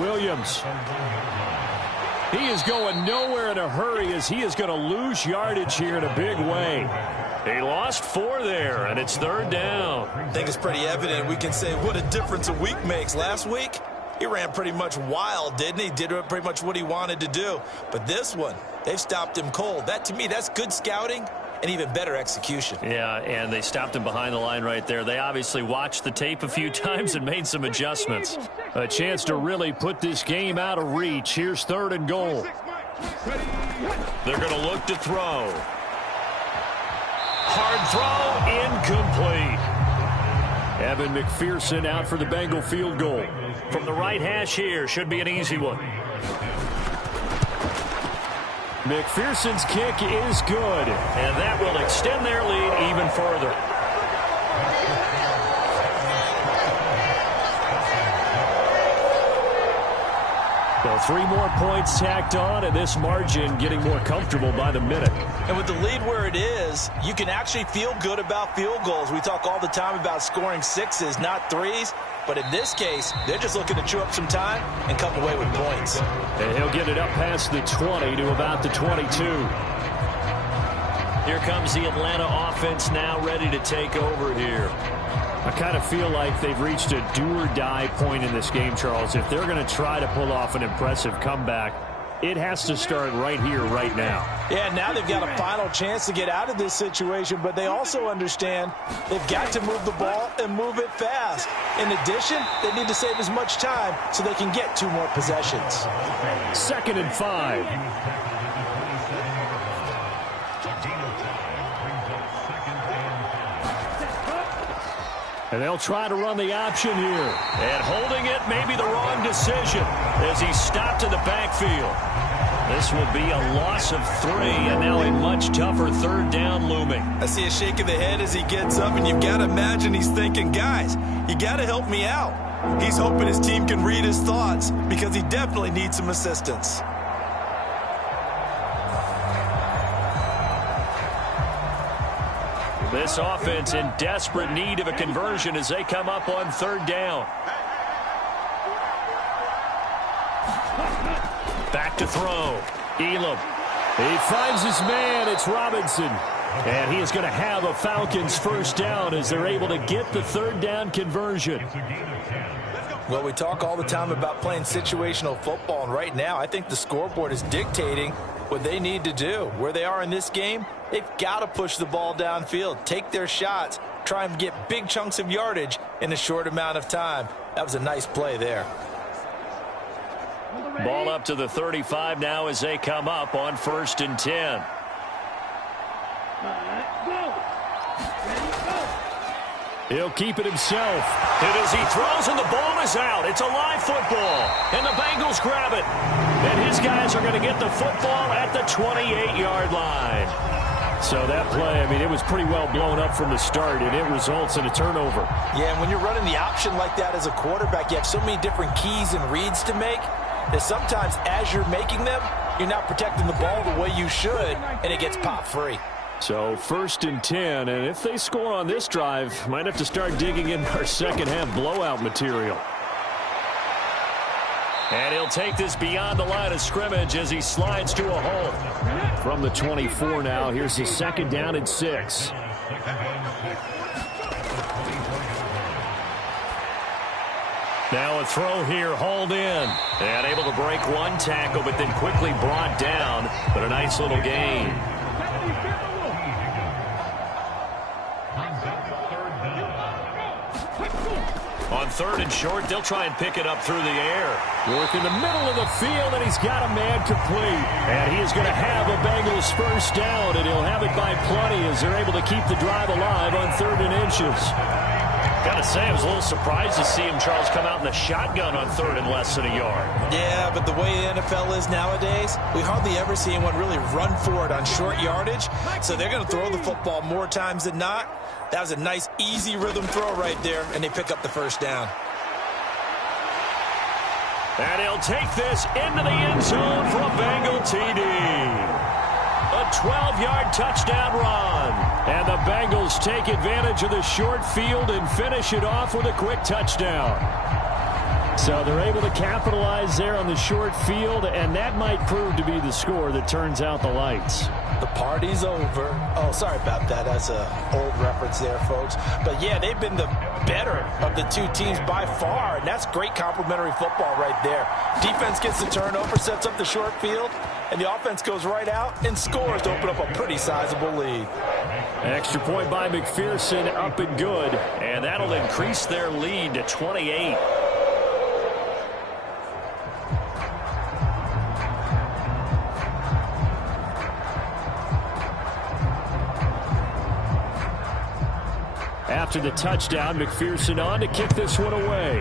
Williams. He is going nowhere in a hurry as he is going to lose yardage here in a big way. He lost 4 there, and it's 3rd down. I think it's pretty evident. We can say what a difference a week makes. Last week, he ran pretty much wild, didn't he? Did pretty much what he wanted to do. But this one, they've stopped him cold. That, to me, that's good scouting and even better execution. Yeah, and they stopped him behind the line right there. They obviously watched the tape a few times and made some adjustments. A chance to really put this game out of reach. Here's 3rd and goal. They're going to look to throw. Hard throw, incomplete. Evan McPherson out for the Bengal field goal. From the right hash here, should be an easy one. McPherson's kick is good. And that will extend their lead even further. Well, 3 more points tacked on, and this margin getting more comfortable by the minute. And with the lead where it is, you can actually feel good about field goals. We talk all the time about scoring 6s, not 3s. But in this case, they're just looking to chew up some time and come away with points. And he'll get it up past the 20 to about the 22. Here comes the Atlanta offense now ready to take over here. I kind of feel like they've reached a do-or-die point in this game, Charles. If they're going to try to pull off an impressive comeback, it has to start right here, right now. Yeah, now they've got a final chance to get out of this situation, but they also understand they've got to move the ball and move it fast. In addition, they need to save as much time so they can get 2 more possessions. 2nd and 5. And they'll try to run the option here. And holding it may be the wrong decision as he stopped in the backfield. This will be a loss of 3, and now a much tougher 3rd down looming. I see a shake of the head as he gets up, and you've got to imagine he's thinking, guys, you got to help me out. He's hoping his team can read his thoughts because he definitely needs some assistance. This offense in desperate need of a conversion as they come up on 3rd down. Back to throw. Elam. He finds his man. It's Robinson. And he is going to have a Falcons 1st down as they're able to get the 3rd down conversion. Well, we talk all the time about playing situational football, and right now I think the scoreboard is dictating what they need to do. Where they are in this game, they've got to push the ball downfield, take their shots, try and get big chunks of yardage in a short amount of time. That was a nice play there. Ball up to the 35 now as they come up on 1st and 10. He'll keep it himself. And as he throws and the ball is out, it's a live football. And the Bengals grab it. And his guys are going to get the football at the 28-yard line. So that play, I mean, it was pretty well blown up from the start, and it results in a turnover. Yeah, and when you're running the option like that as a quarterback, you have so many different keys and reads to make that sometimes as you're making them, you're not protecting the ball the way you should, and it gets popped free. So 1st and 10, and if they score on this drive, might have to start digging in our second half blowout material. And he'll take this beyond the line of scrimmage as he slides to a halt. From the 24 now, here's the 2nd down and 6. Now a throw here, hauled in. And able to break 1 tackle, but then quickly brought down. But a nice little gain. On 3rd and short, they'll try and pick it up through the air. Work in the middle of the field, and he's got a man complete. And he is going to have a Bengals 1st down, and he'll have it by plenty as they're able to keep the drive alive on 3rd and inches. Gotta say, I was a little surprised to see him, Charles, come out in the shotgun on 3rd and less than a yard. Yeah, but the way the NFL is nowadays, we hardly ever see anyone really run for it on short yardage. So they're going to throw the football more times than not. That was a nice, easy rhythm throw right there, and they pick up the 1st down. And he'll take this into the end zone for a Bengal TD. A 12-yard touchdown run. And the Bengals take advantage of the short field and finish it off with a quick touchdown. So they're able to capitalize there on the short field, and that might prove to be the score that turns out the lights. The party's over. Oh, sorry about that. That's an old reference there, folks. But, yeah, they've been the better of the 2 teams by far, and that's great complimentary football right there. Defense gets the turnover, sets up the short field, and the offense goes right out and scores to open up a pretty sizable lead. Extra point by McPherson, up and good. And that'll increase their lead to 28. after the touchdown. McPherson on to kick this one away.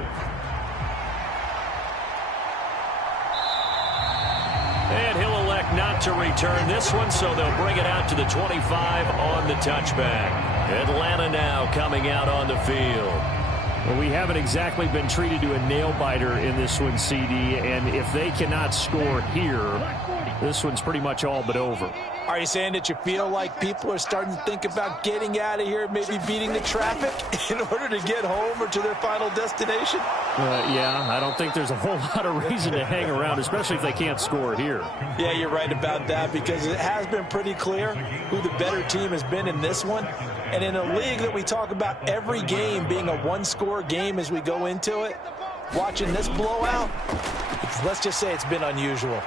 And he'll elect not to return this one, so they'll bring it out to the 25 on the touchback. Atlanta now coming out on the field. Well, we haven't exactly been treated to a nail-biter in this one, CD, and if they cannot score here, this one's pretty much all but over. Are you saying that you feel like people are starting to think about getting out of here, maybe beating the traffic in order to get home or to their final destination? Yeah, I don't think there's a whole lot of reason to hang around, especially if they can't score here. Yeah, you're right about that, because it has been pretty clear who the better team has been in this one. And in a league that we talk about every game being a one-score game as we go into it, watching this blowout, let's just say it's been unusual.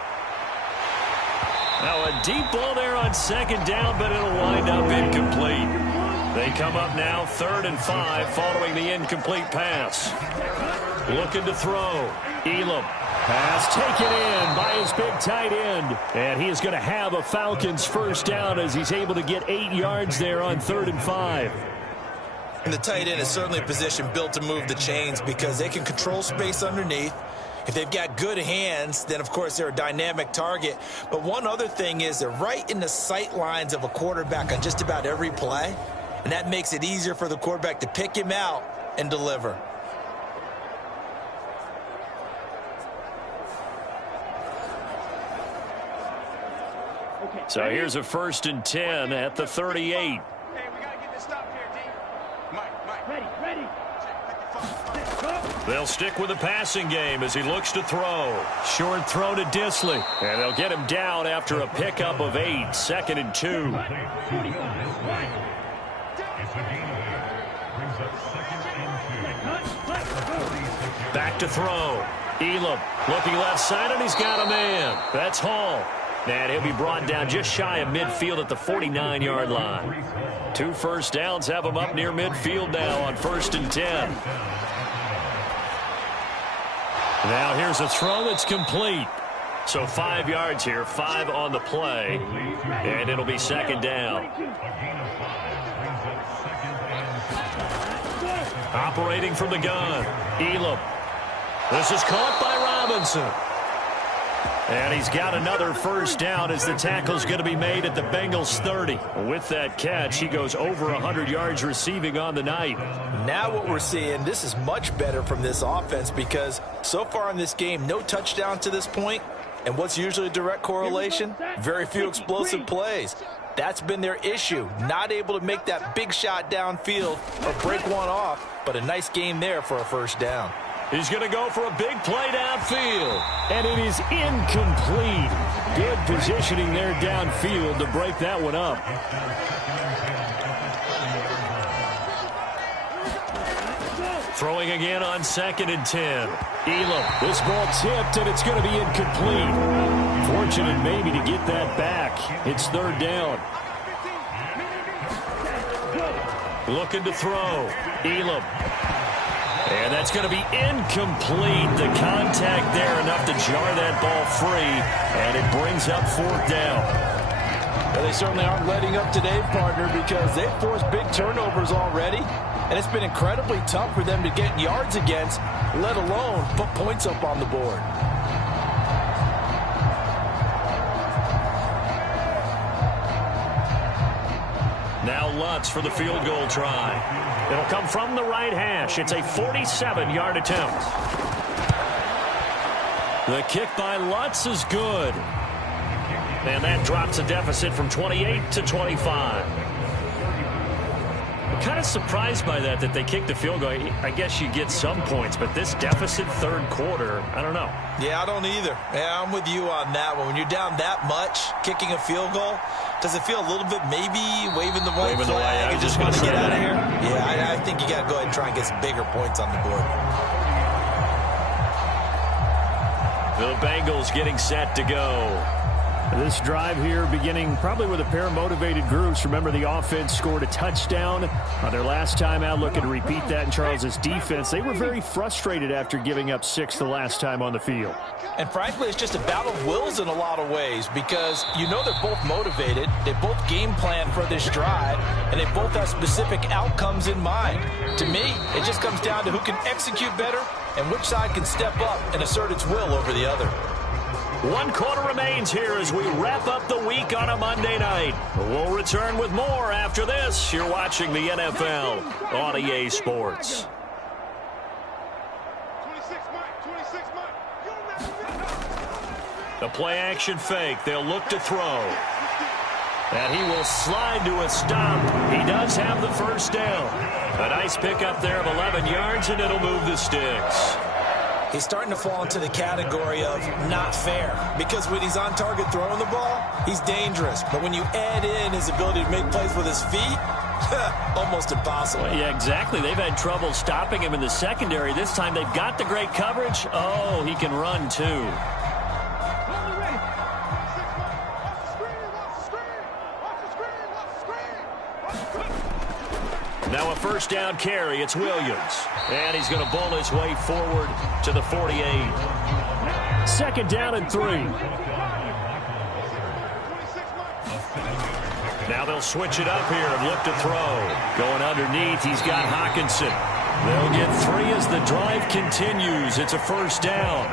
Now a deep ball there on second down, but it'll wind up incomplete. They come up now 3rd and 5 following the incomplete pass. Looking to throw. Elam. Pass taken in by his big tight end. And he is going to have a Falcons first down as he's able to get 8 yards there on 3rd and 5. And the tight end is certainly a position built to move the chains because they can control space underneath. If they've got good hands, then, of course, they're a dynamic target. But one other thing is they're right in the sight lines of a quarterback on just about every play. And that makes it easier for the quarterback to pick him out and deliver. So here's a 1st and 10 at the 38. Hey, we got to get this stop here, D. Mike. Ready. They'll stick with the passing game as he looks to throw. Short throw to Disley. And they'll get him down after a pickup of 8. 2nd and 2. Back to throw. Elam looking left side, and he's got a man. That's Hall. And he'll be brought down just shy of midfield at the 49-yard line. 2 first downs have him up near midfield now on 1st and 10. Now here's a throw that's complete. So 5 yards here, 5 on the play, and it'll be 2nd down. Operating from the gun, Elam. This is caught by Robinson. And he's got another first down as the tackle's going to be made at the Bengals 30. With that catch, he goes over 100 yards receiving on the night. Now what we're seeing, this is much better from this offense because so far in this game, no touchdown to this point. And what's usually a direct correlation? Very few explosive plays. That's been their issue. Not able to make that big shot downfield or break one off, but a nice game there for a first down. He's going to go for a big play downfield. And it is incomplete. Good positioning there downfield to break that one up. Throwing again on 2nd and 10. Elam. This ball tipped, and it's going to be incomplete. Fortunate maybe to get that back. It's 3rd down. Looking to throw. Elam. And that's going to be incomplete. The contact there enough to jar that ball free, and it brings up 4th down. Well, they certainly aren't letting up today, partner, because they've forced big turnovers already, and it's been incredibly tough for them to get yards against, let alone put points up on the board. Now Lutz for the field goal try. It'll come from the right hash. It's a 47-yard attempt. The kick by Lutz is good. And that drops a deficit from 28 to 25. I'm kind of surprised by that they kicked the field goal. I guess you get some points, but this deficit 3rd quarter, I don't know. Yeah, I don't either. Yeah, I'm with you on that one. When you're down that much, kicking a field goal, does it feel a little bit maybe waving the white flag and just want to get out of here? Yeah, I think you got to go ahead and try and get some bigger points on the board. The Bengals getting set to go. This drive here beginning probably with a pair of motivated groups. Remember, the offense scored a touchdown on their last time out, looking to repeat that in Charles's defense. They were very frustrated after giving up 6 the last time on the field. And frankly, it's just a battle of wills in a lot of ways because you know they're both motivated. They both game plan for this drive, and they both have specific outcomes in mind. To me, it just comes down to who can execute better and which side can step up and assert its will over the other. 1 quarter remains here as we wrap up the week on a Monday night. We'll return with more after this. You're watching the NFL on EA Sports. 26 The play action fake. They'll look to throw. And he will slide to a stop. He does have the first down. A nice pickup there of 11 yards, and it'll move the sticks. He's starting to fall into the category of not fair because when he's on target throwing the ball, he's dangerous. But when you add in his ability to make plays with his feet, almost impossible. Well, yeah, exactly. They've had trouble stopping him in the secondary. This time they've got the great coverage. Oh, he can run too. Now a first down carry. It's Williams. And he's going to bowl his way forward to the 48. 2nd down and 3. Now they'll switch it up here and look to throw. Going underneath, he's got Hawkinson. They'll get 3 as the drive continues. It's a first down.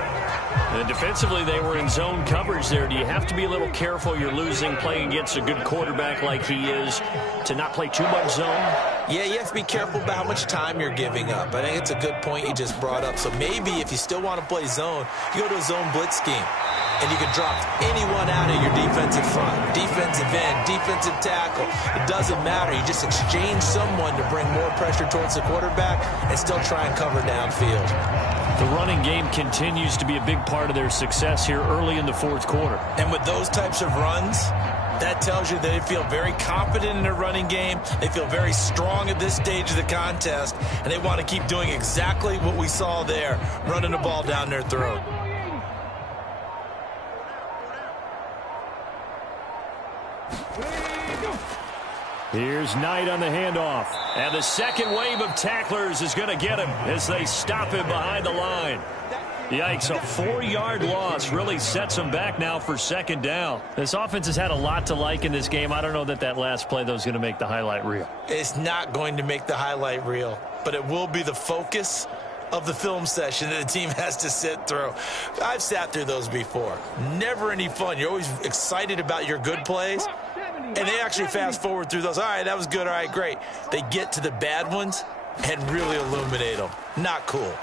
And defensively, they were in zone coverage there. Do you have to be a little careful? You're losing playing against a good quarterback like he is to not play too much zone? Yeah, you have to be careful about how much time you're giving up. I think it's a good point you just brought up. So maybe if you still want to play zone, you go to a zone blitz scheme. And you can drop anyone out of your defensive front, defensive end, defensive tackle. It doesn't matter. You just exchange someone to bring more pressure towards the quarterback and still try and cover downfield. The running game continues to be a big part of their success here early in the 4th quarter. And with those types of runs, that tells you they feel very confident in their running game. They feel very strong at this stage of the contest, and they want to keep doing exactly what we saw there, running the ball down their throat. Here's Knight on the handoff. And the second wave of tacklers is going to get him as they stop him behind the line. Yikes, a 4-yard loss really sets them back now for 2nd down. This offense has had a lot to like in this game. I don't know that last play, though, is going to make the highlight reel. It's not going to make the highlight reel, but it will be the focus of the film session that the team has to sit through. I've sat through those before. Never any fun. You're always excited about your good plays, and they actually fast forward through those. All right, that was good. All right, great. They get to the bad ones and really illuminate them. Not cool.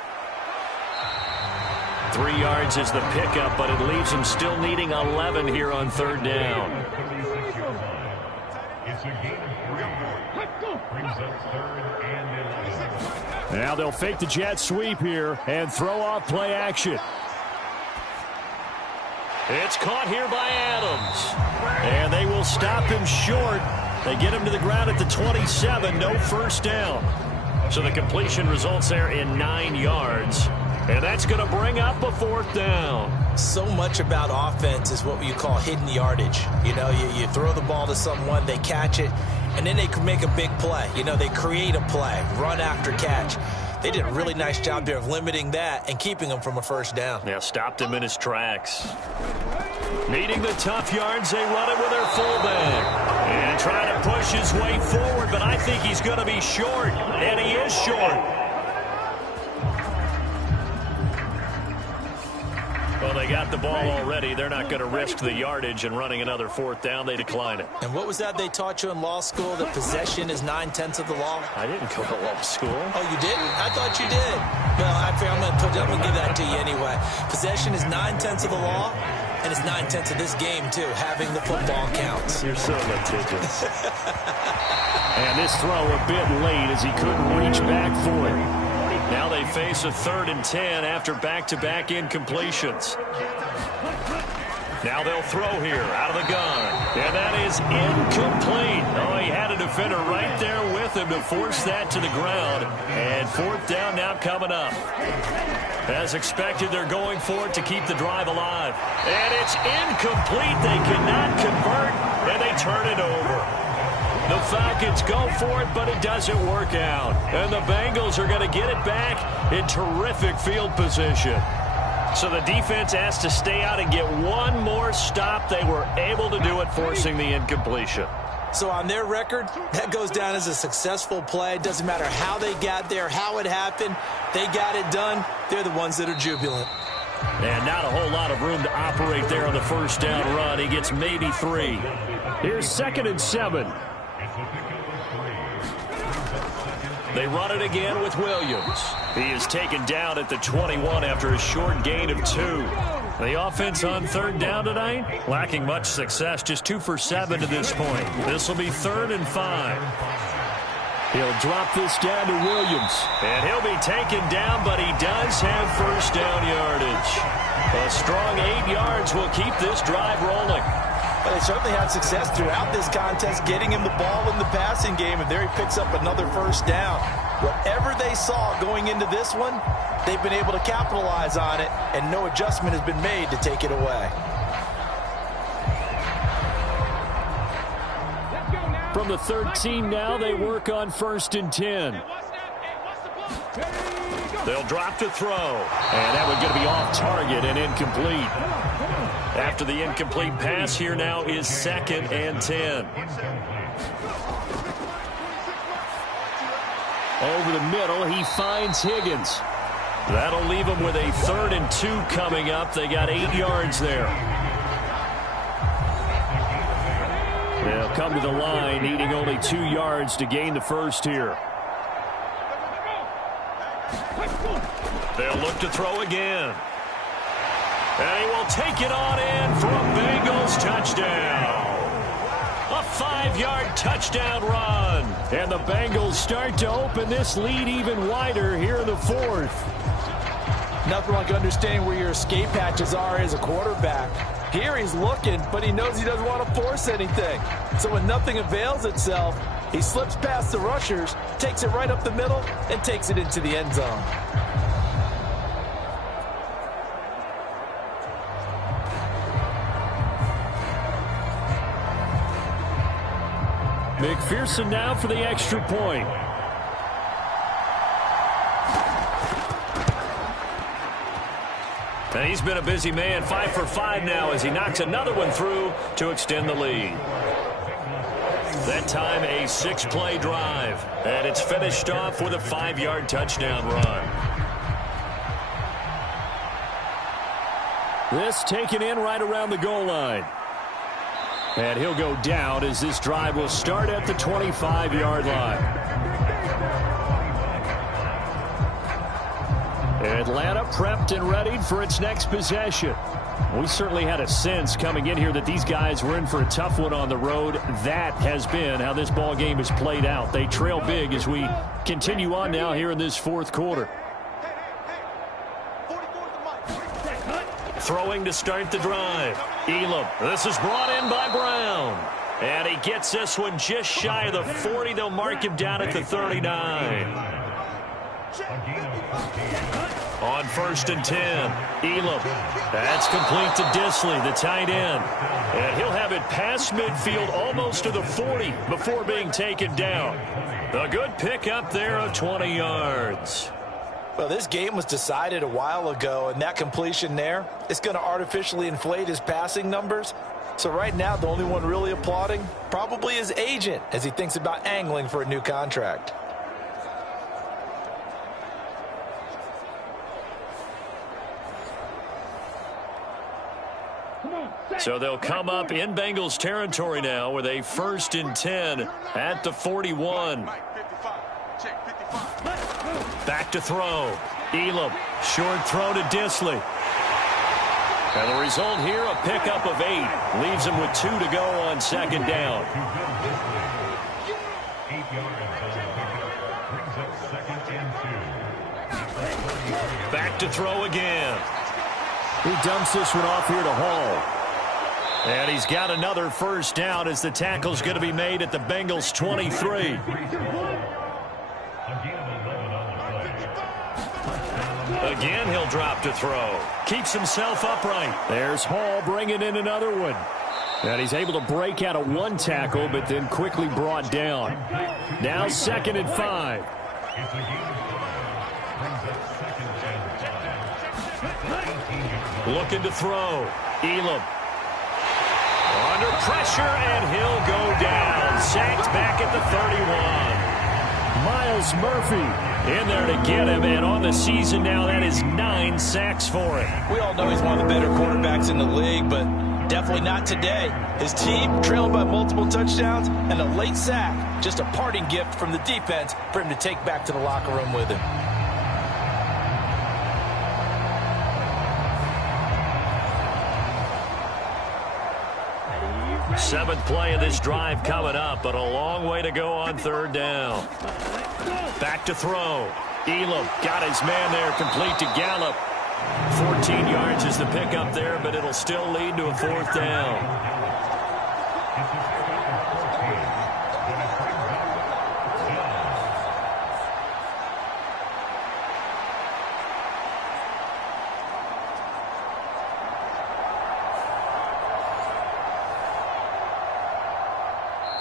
3 yards is the pickup, but it leaves them still needing 11 here on 3rd down. Now they'll fake the jet sweep here and throw off play action. It's caught here by Adams. And they will stop him short. They get him to the ground at the 27. No first down. So the completion results there in 9 yards. And that's going to bring up a 4th down. So much about offense is what you call hidden yardage. You know, you throw the ball to someone, they catch it, and then they can make a big play. You know, they create a play, run after catch. They did a really nice job there of limiting that and keeping him from a first down. Yeah, stopped him in his tracks. Needing the tough yards, they run it with their fullback. And trying to push his way forward, but I think he's going to be short, and he is short. Well, they got the ball already. They're not going to risk the yardage and running another 4th down. They decline it. And what was that they taught you in law school, that possession is 9/10 of the law? I didn't go to law school. Oh, you didn't? I thought you did. Well, I'm going to give that to you anyway. Possession is 9/10 of the law, and it's 9/10 of this game, too. Having the football counts. You're so litigious. And this throw a bit late as he couldn't reach back for it. Now they face a 3rd and 10 after back-to-back incompletions. Now they'll throw here out of the gun. And that is incomplete. Oh, he had a defender right there with him to force that to the ground. And fourth down now coming up. As expected, they're going for it to keep the drive alive. And it's incomplete. They cannot convert, and they turn it over. The Falcons go for it, but it doesn't work out. And the Bengals are going to get it back in terrific field position. So the defense has to stay out and get one more stop. They were able to do it, forcing the incompletion. So on their record, that goes down as a successful play. It doesn't matter how they got there, how it happened. They got it done. They're the ones that are jubilant. And not a whole lot of room to operate there on the first down run. He gets maybe 3. Here's 2nd and 7. They run it again with Williams. He is taken down at the 21 after a short gain of 2. The offense on 3rd down tonight, lacking much success, just 2 for 7 to this point. This will be 3rd and 5. He'll drop this down to Williams. And he'll be taken down, but he does have first down yardage. A strong 8 yards will keep this drive rolling. But they certainly had success throughout this contest, getting him the ball in the passing game, and there he picks up another first down. Whatever they saw going into this one, they've been able to capitalize on it, and no adjustment has been made to take it away. From the 13 now, they work on 1st and 10. They'll drop to throw. And that one's going to be off target and incomplete. After the incomplete pass, here now is 2nd and 10. Over the middle, he finds Higgins. That'll leave him with a 3rd and 2 coming up. They got 8 yards there. They'll come to the line, needing only 2 yards to gain the first here. They'll look to throw again. And he will take it on in for a Bengals touchdown. A 5-yard touchdown run. And the Bengals start to open this lead even wider here in the 4th. Nothing like understanding where your escape hatches are as a quarterback. Here he's looking, but he knows he doesn't want to force anything. So when nothing avails itself, he slips past the rushers, takes it right up the middle, and takes it into the end zone. McPherson now for the extra point. And he's been a busy man, 5 for 5 now as he knocks another one through to extend the lead. That time a 6-play drive, and it's finished off with a 5-yard touchdown run. This taken in right around the goal line. And he'll go down as this drive will start at the 25-yard line. Atlanta prepped and readied for its next possession. We certainly had a sense coming in here that these guys were in for a tough one on the road. That has been how this ball game has played out. They trail big as we continue on now here in this 4th quarter. Throwing to start the drive. Elam. This is brought in by Brown. And he gets this one just shy of the 40. They'll mark him down at the 39. On 1st and 10, Elam. That's complete to Disley, the tight end. And he'll have it past midfield almost to the 40 before being taken down. A good pickup there of 20 yards. Well, this game was decided a while ago, and that completion there is going to artificially inflate his passing numbers. So right now, the only one really applauding probably his agent as he thinks about angling for a new contract. So they'll come up in Bengals territory now with a 1st and 10 at the 41. Back to throw. Elam. Short throw to Disley. And the result here, a pickup of 8. Leaves him with 2 to go on 2nd down. Back to throw again. He dumps this one off here to Hall. And he's got another first down as the tackle's going to be made at the Bengals 23. Again, he'll drop to throw. Keeps himself upright. There's Hall bringing in another one. And he's able to break out of one tackle, but then quickly brought down. Now 2nd and 5. Looking to throw. Elam. Under pressure, and he'll go down. Sacked back at the 31. Miles Murphy in there to get him, and on the season now, that is 9 sacks for him. We all know he's one of the better quarterbacks in the league, but definitely not today. His team trailing by multiple touchdowns, and a late sack, just a parting gift from the defense for him to take back to the locker room with him. Seventh play of this drive coming up, but a long way to go on 3rd down. Back to throw. Elam got his man there, complete to Gallup. 14 yards is the pickup there, but it'll still lead to a 4th down.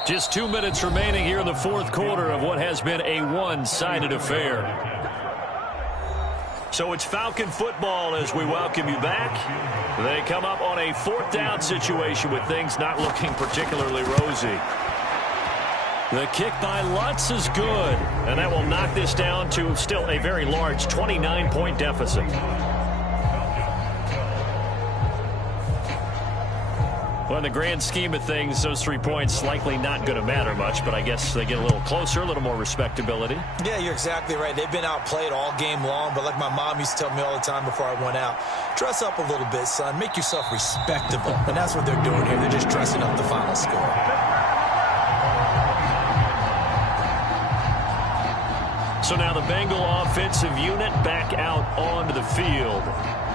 Just 2 minutes remaining here in the 4th quarter of what has been a one-sided affair. So it's Falcon football as we welcome you back. They come up on a 4th down situation with things not looking particularly rosy. The kick by Lutz is good, and that will knock this down to still a very large 29-point deficit. Well, in the grand scheme of things, those 3 points likely not going to matter much, but I guess they get a little closer, a little more respectability. Yeah, you're exactly right. They've been outplayed all game long, but like my mom used to tell me all the time before I went out, dress up a little bit, son. Make yourself respectable. And that's what they're doing here. They're just dressing up the final score. So now the Bengal offensive unit back out onto the field.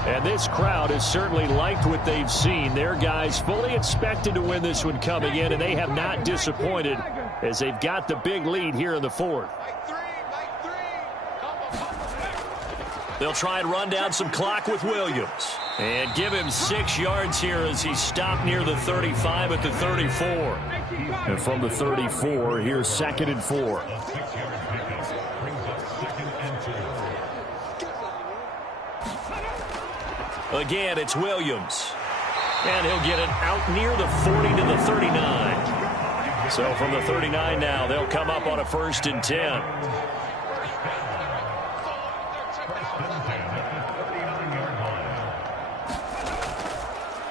And this crowd has certainly liked what they've seen. Their guys fully expected to win this one coming in, and they have not disappointed as they've got the big lead here in the 4th. They'll try and run down some clock with Williams. And give him 6 yards here as he stopped near the 35 at the 34. And from the 34, here's 2nd and 4. Again, it's Williams. And he'll get it out near the 40 to the 39. So from the 39 now, they'll come up on a 1st and 10.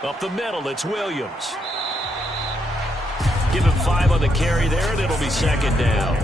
Up the middle, it's Williams. Give him 5 on the carry there, and it'll be 2nd down.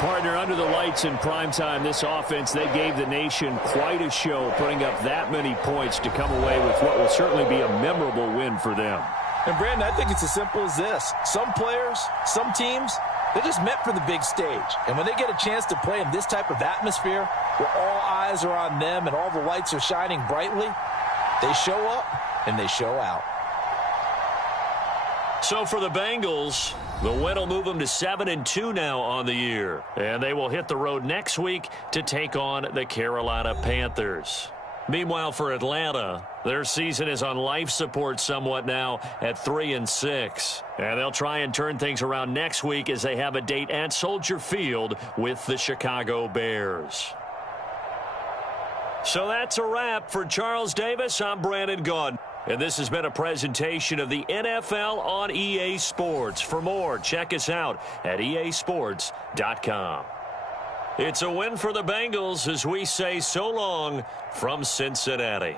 Partner, under the lights in primetime, this offense, they gave the nation quite a show, putting up that many points to come away with what will certainly be a memorable win for them. And, Brandon, I think it's as simple as this. Some players, some teams, they're just meant for the big stage. And when they get a chance to play in this type of atmosphere, where all eyes are on them and all the lights are shining brightly, they show up and they show out. So for the Bengals, the win will move them to 7-2 now on the year. And they will hit the road next week to take on the Carolina Panthers. Meanwhile, for Atlanta, their season is on life support somewhat now at 3-6. And they'll try and turn things around next week as they have a date at Soldier Field with the Chicago Bears. So that's a wrap. For Charles Davis, I'm Brandon Gaudin. And this has been a presentation of the NFL on EA Sports. For more, check us out at easports.com. It's a win for the Bengals as we say so long from Cincinnati.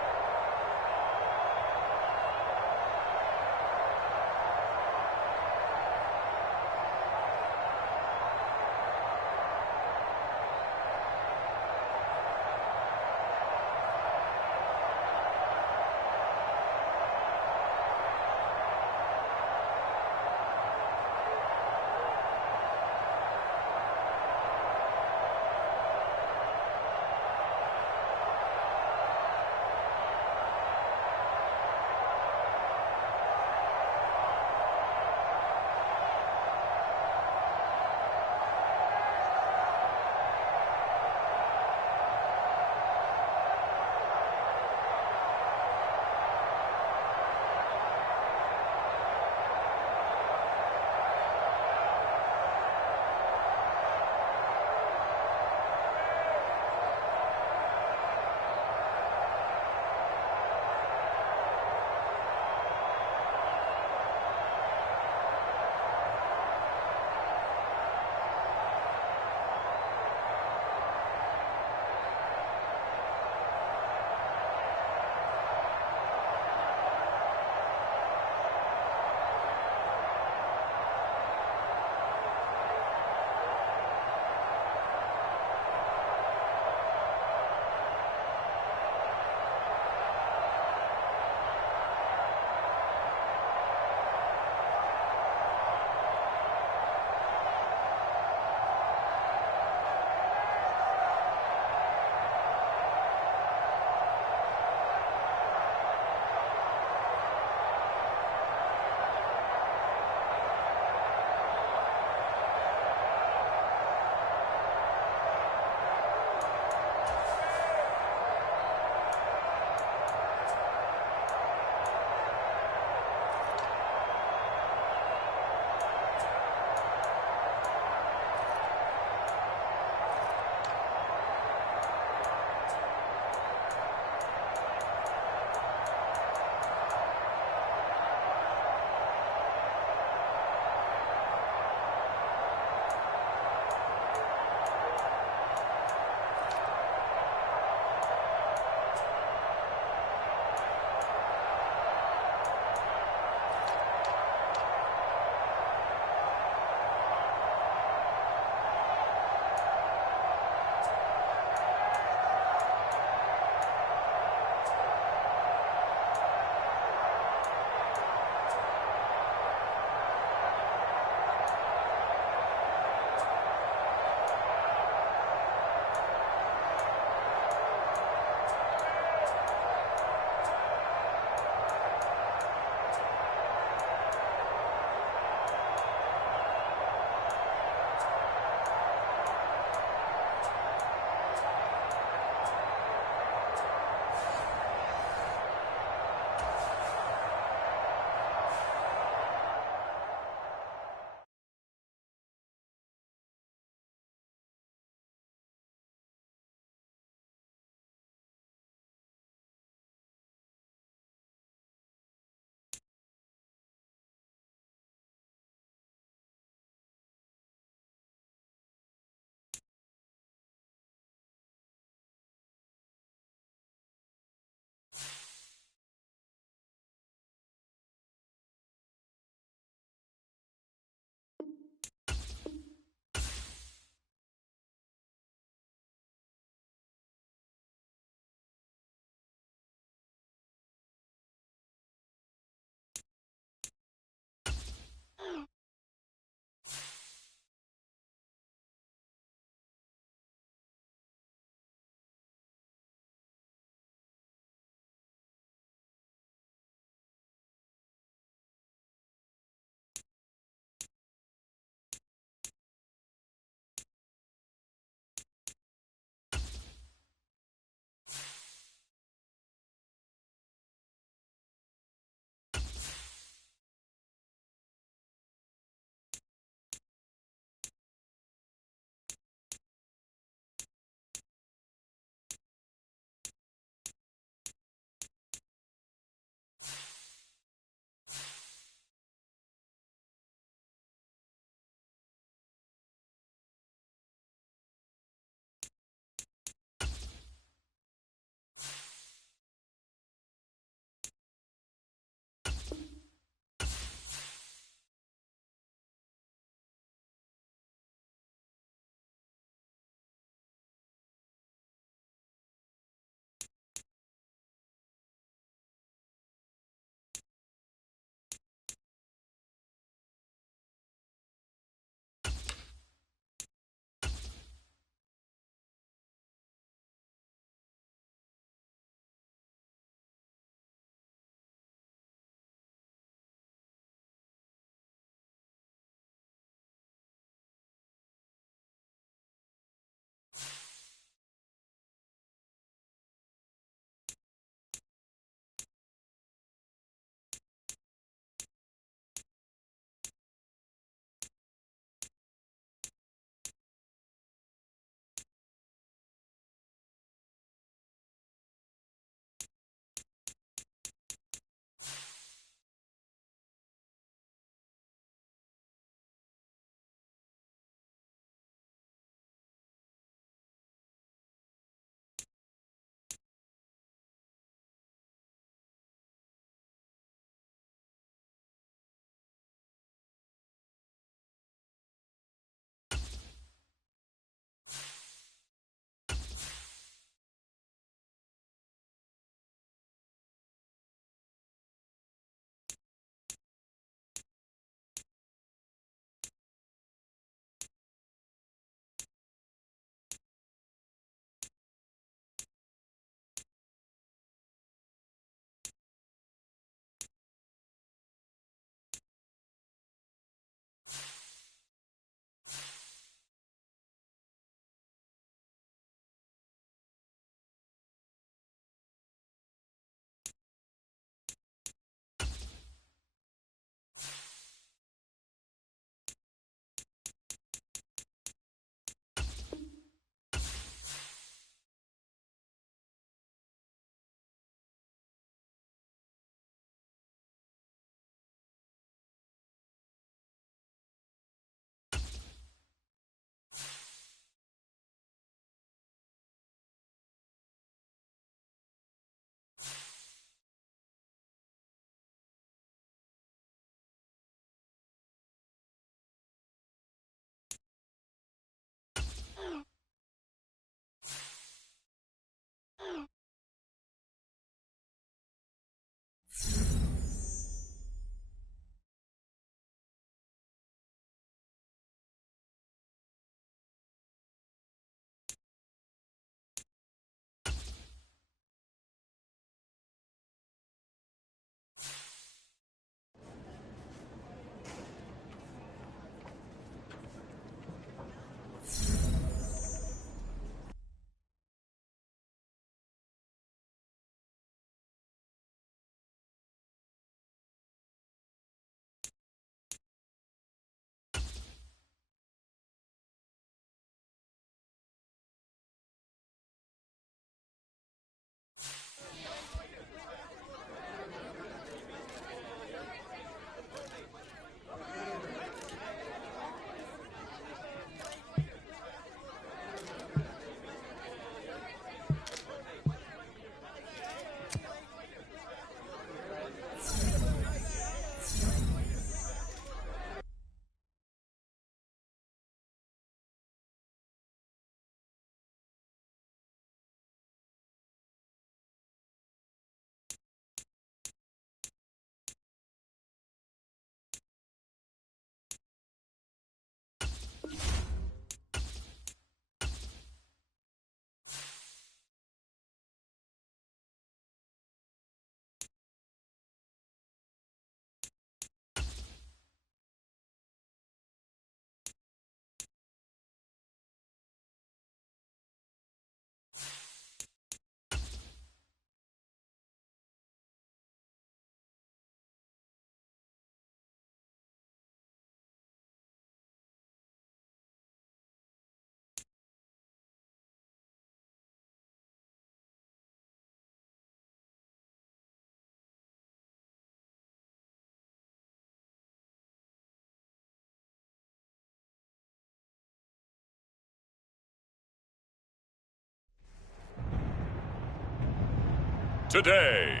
today.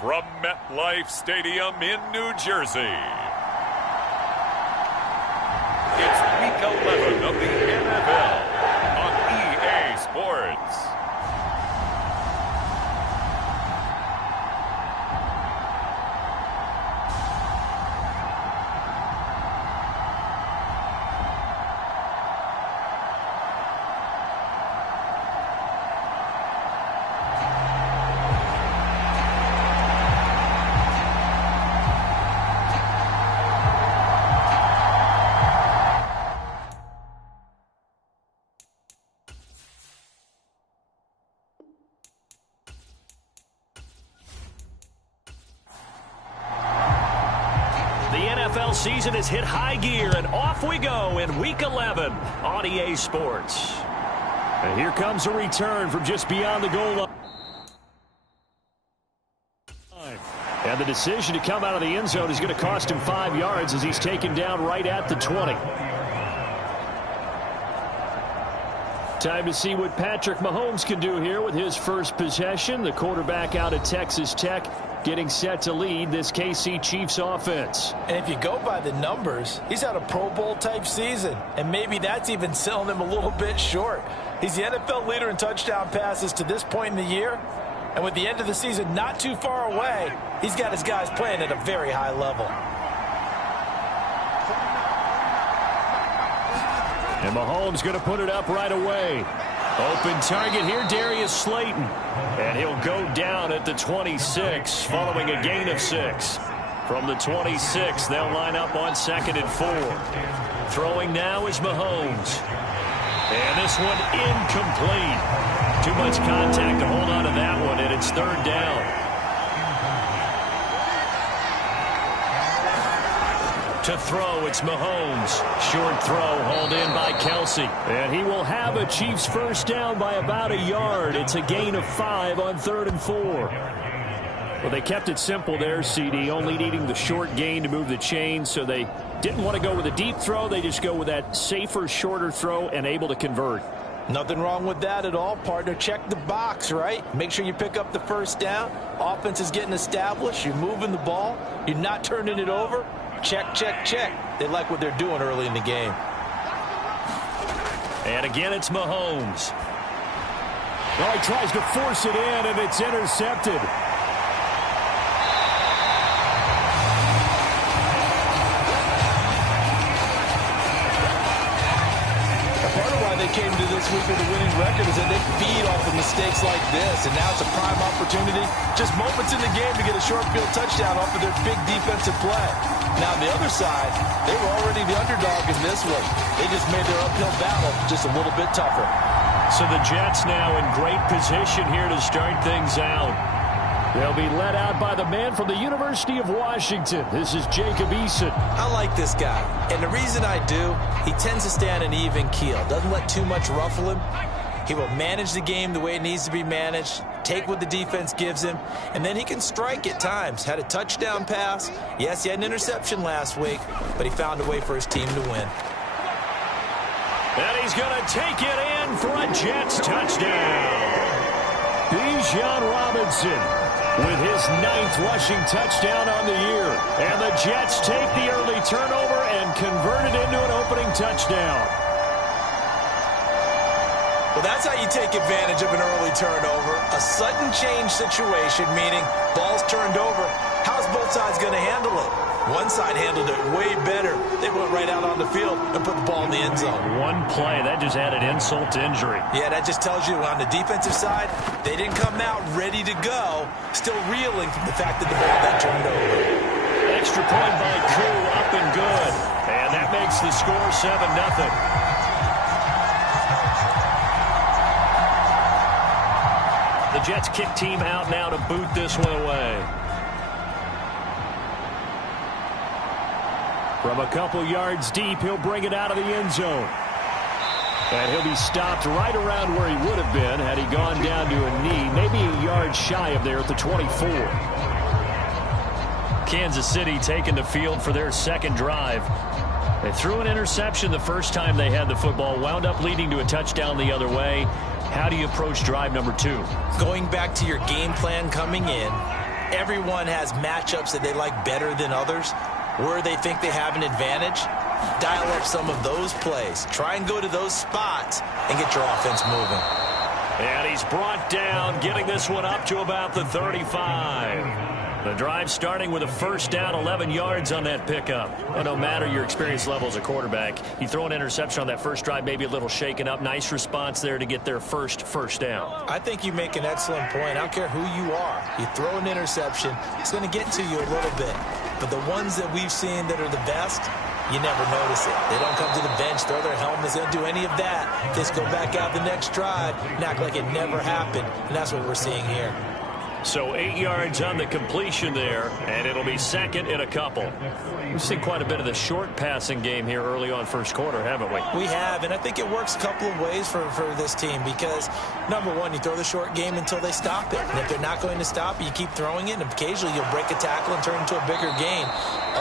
From MetLife Stadium in New Jersey, it's Week 11 of the NFL on EA Sports. Season has hit high gear, and off we go in Week 11 on EA Sports. And here comes a return from just beyond the goal line. And the decision to come out of the end zone is going to cost him 5 yards as he's taken down right at the 20. Time to see what Patrick Mahomes can do here with his first possession. The quarterback out of Texas Tech getting set to lead this KC Chiefs offense. And if you go by the numbers, he's had a Pro Bowl type season, and maybe that's even selling him a little bit short. He's the NFL leader in touchdown passes to this point in the year, and with the end of the season not too far away, he's got his guys playing at a very high level. And Mahomes going to put it up right away. Open target here, Darius Slayton. And he'll go down at the 26 following a gain of 6. From the 26, they'll line up on 2nd and 4. Throwing now is Mahomes. And this one incomplete. Too much contact to hold on to that one, and it's 3rd down. To throw, it's Mahomes. Short throw, hauled in by Kelsey. And he will have a Chiefs first down by about a yard. It's a gain of 5 on 3rd and 4. Well, they kept it simple there, CD, only needing the short gain to move the chains, so they didn't want to go with a deep throw. They just go with that safer, shorter throw and able to convert. Nothing wrong with that at all, partner. Check the box, right? Make sure you pick up the first down. Offense is getting established. You're moving the ball. You're not turning it over. Check, check, check. They like what they're doing early in the game. And again, it's Mahomes. Well, he tries to force it in, and it's intercepted. Part of why they came to this week with a winning record is that they feed off of mistakes like this, and now it's a prime opportunity, just moments in the game to get a short field touchdown off of their big defensive play. Now, on the other side, they were already the underdog in this one. They just made their uphill battle just a little bit tougher. So the Jets now in great position here to start things out. They'll be led out by the man from the University of Washington. This is Jacob Eason. I like this guy, and the reason I do, he tends to stay on an even keel. Doesn't let too much ruffle him. He will manage the game the way it needs to be managed, take what the defense gives him, and then he can strike at times. Had a touchdown pass. Yes, he had an interception last week, but he found a way for his team to win. And he's going to take it in for a Jets touchdown. Bijan Robinson with his 9th rushing touchdown on the year. And the Jets take the early turnover and convert it into an opening touchdown. Well, that's how you take advantage of an early turnover. A sudden change situation, meaning ball's turned over. How's both sides going to handle it? One side handled it way better. They went right out on the field and put the ball in the end zone. One play, that just added insult to injury. Yeah, that just tells you on the defensive side, they didn't come out ready to go, still reeling from the fact that the ball got turned over. Extra point by Koo, up and good. And that makes the score 7-0. The Jets kick team out now to boot this one away. From a couple yards deep, he'll bring it out of the end zone. And he'll be stopped right around where he would have been had he gone down to a knee, maybe a yard shy of there at the 24. Kansas City taking the field for their second drive. They threw an interception the first time they had the football, wound up leading to a touchdown the other way. How do you approach drive number 2? Going back to your game plan coming in, everyone has matchups that they like better than others, where they think they have an advantage. Dial up some of those plays. Try and go to those spots and get your offense moving. And he's brought down, getting this one up to about the 35. The drive starting with a first down, 11 yards on that pickup. Well, no matter your experience level as a quarterback, you throw an interception on that first drive, maybe a little shaken up. Nice response there to get their first down. I think you make an excellent point. I don't care who you are. You throw an interception, it's going to get to you a little bit. But the ones that we've seen that are the best, you never notice it. They don't come to the bench, throw their helmets, they don't do any of that. Just go back out the next drive and act like it never happened. And that's what we're seeing here. So 8 yards on the completion there, and it'll be second and a couple. We've seen quite a bit of the short passing game here early on first quarter, haven't we? We have, and I think it works a couple of ways for this team because, number one, you throw the short game until they stop it. And if they're not going to stop it, you keep throwing it, and occasionally you'll break a tackle and turn it into a bigger gain.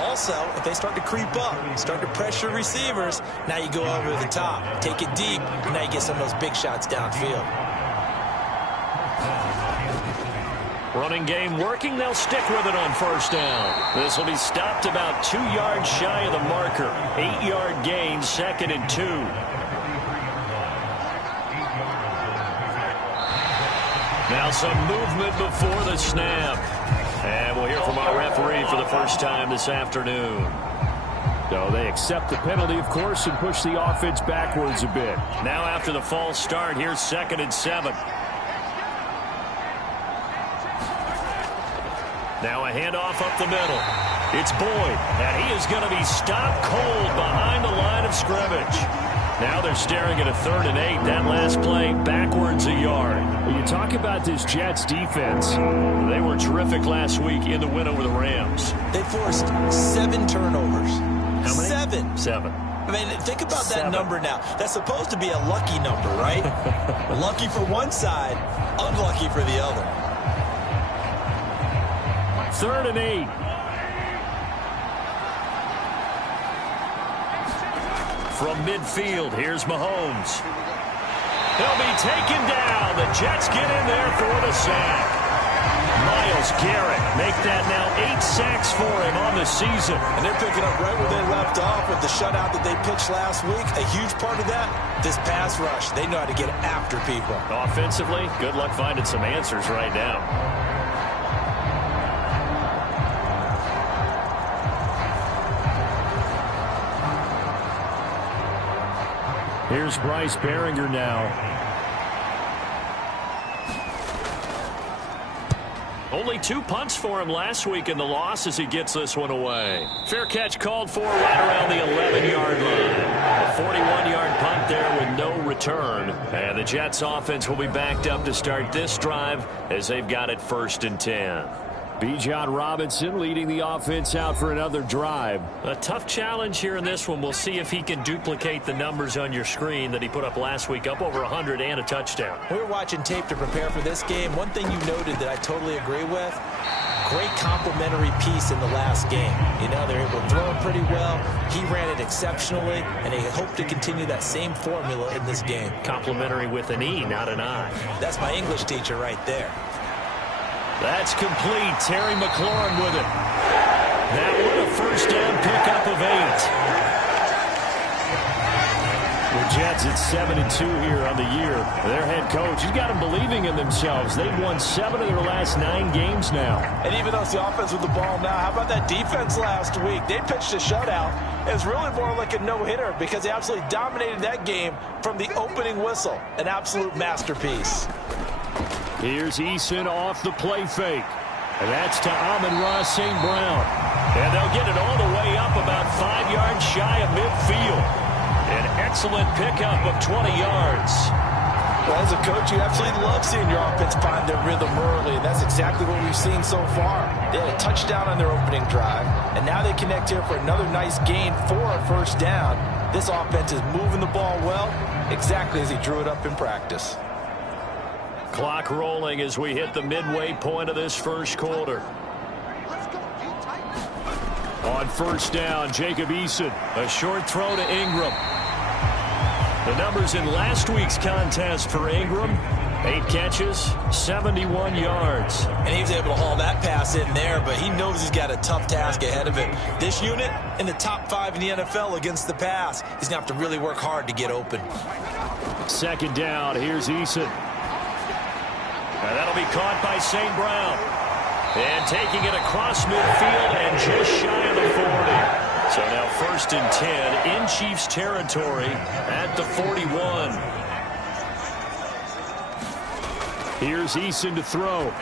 Also, if they start to creep up, start to pressure receivers, now you go over the top, take it deep, and now you get some of those big shots downfield. Running game working. They'll stick with it on first down. This will be stopped about 2 yards shy of the marker. 8-yard gain, second and 2. Now some movement before the snap. And we'll hear from our referee for the first time this afternoon. So they accept the penalty, of course, and push the offense backwards a bit. Now after the false start, here's second and 7. Now a handoff up the middle. It's Boyd, and he is going to be stopped cold behind the line of scrimmage. Now they're staring at a 3rd and 8. That last play backwards a yard. When you talk about this Jets defense, they were terrific last week in the win over the Rams. They forced 7 turnovers. How many? 7. I mean, think about that number now. That's supposed to be a lucky number, right? Lucky for one side, unlucky for the other. 3rd and 8. From midfield, here's Mahomes. He'll be taken down. The Jets get in there for the sack. Myles Garrett make that now 8 sacks for him on the season. And they're picking up right where they left off with the shutout that they pitched last week. A huge part of that, this pass rush. They know how to get after people. Offensively, good luck finding some answers right now. Here's Bryce Behringer now. Only 2 punts for him last week in the loss as he gets this one away. Fair catch called for right around the 11-yard line. A 41-yard punt there with no return. And the Jets offense will be backed up to start this drive as they've got it 1st and 10. Bijan Robinson leading the offense out for another drive. A tough challenge here in this one. We'll see if he can duplicate the numbers on your screen that he put up last week, up over 100 and a touchdown. We were watching tape to prepare for this game. One thing you noted that I totally agree with, great complementary piece in the last game. You know, they're able to throw it pretty well. He ran it exceptionally, and they hope to continue that same formula in this game. Complimentary with an E, not an I. That's my English teacher right there. That's complete. Terry McLaurin with it. That one a first down pickup of 8. The Jets at 7-2 here on the year. Their head coach, he's got them believing in themselves. They've won 7 of their last 9 games now. And even though it's the offense with the ball now, how about that defense last week? They pitched a shutout. It was really more like a no-hitter because they absolutely dominated that game from the opening whistle. An absolute masterpiece. Here's Eason off the play fake. And that's to Amon-Ra St. Brown. And they'll get it all the way up about 5 yards shy of midfield. An excellent pickup of 20 yards. Well, as a coach, you absolutely love seeing your offense find their rhythm early, and that's exactly what we've seen so far. They had a touchdown on their opening drive, and now they connect here for another nice gain for a first down. This offense is moving the ball well, exactly as he drew it up in practice. Clock rolling as we hit the midway point of this first quarter. On first down, Jacob Eason. A short throw to Ingram. The numbers in last week's contest for Ingram: 8 catches, 71 yards. And he was able to haul that pass in there, but he knows he's got a tough task ahead of him. This unit in the top 5 in the NFL against the pass. He's going to have to really work hard to get open. Second down, here's Eason. And that'll be caught by St. Brown. And taking it across midfield and just shy of the 40. So now 1st and 10 in Chiefs territory at the 41. Here's Eason to throw.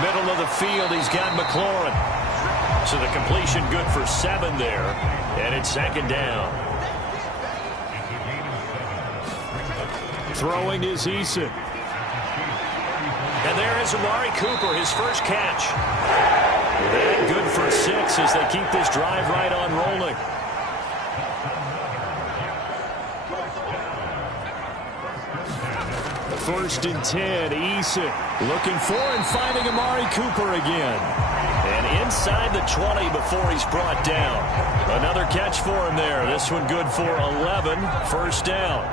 Middle of the field, he's got McLaurin. So the completion good for 7 there. And it's 2nd down. Throwing is Eason. And there is Amari Cooper, his first catch. And good for 6 as they keep this drive right on rolling. First and 10, Eason looking for and finding Amari Cooper again. And inside the 20 before he's brought down. Another catch for him there. This one good for 11, 1st down.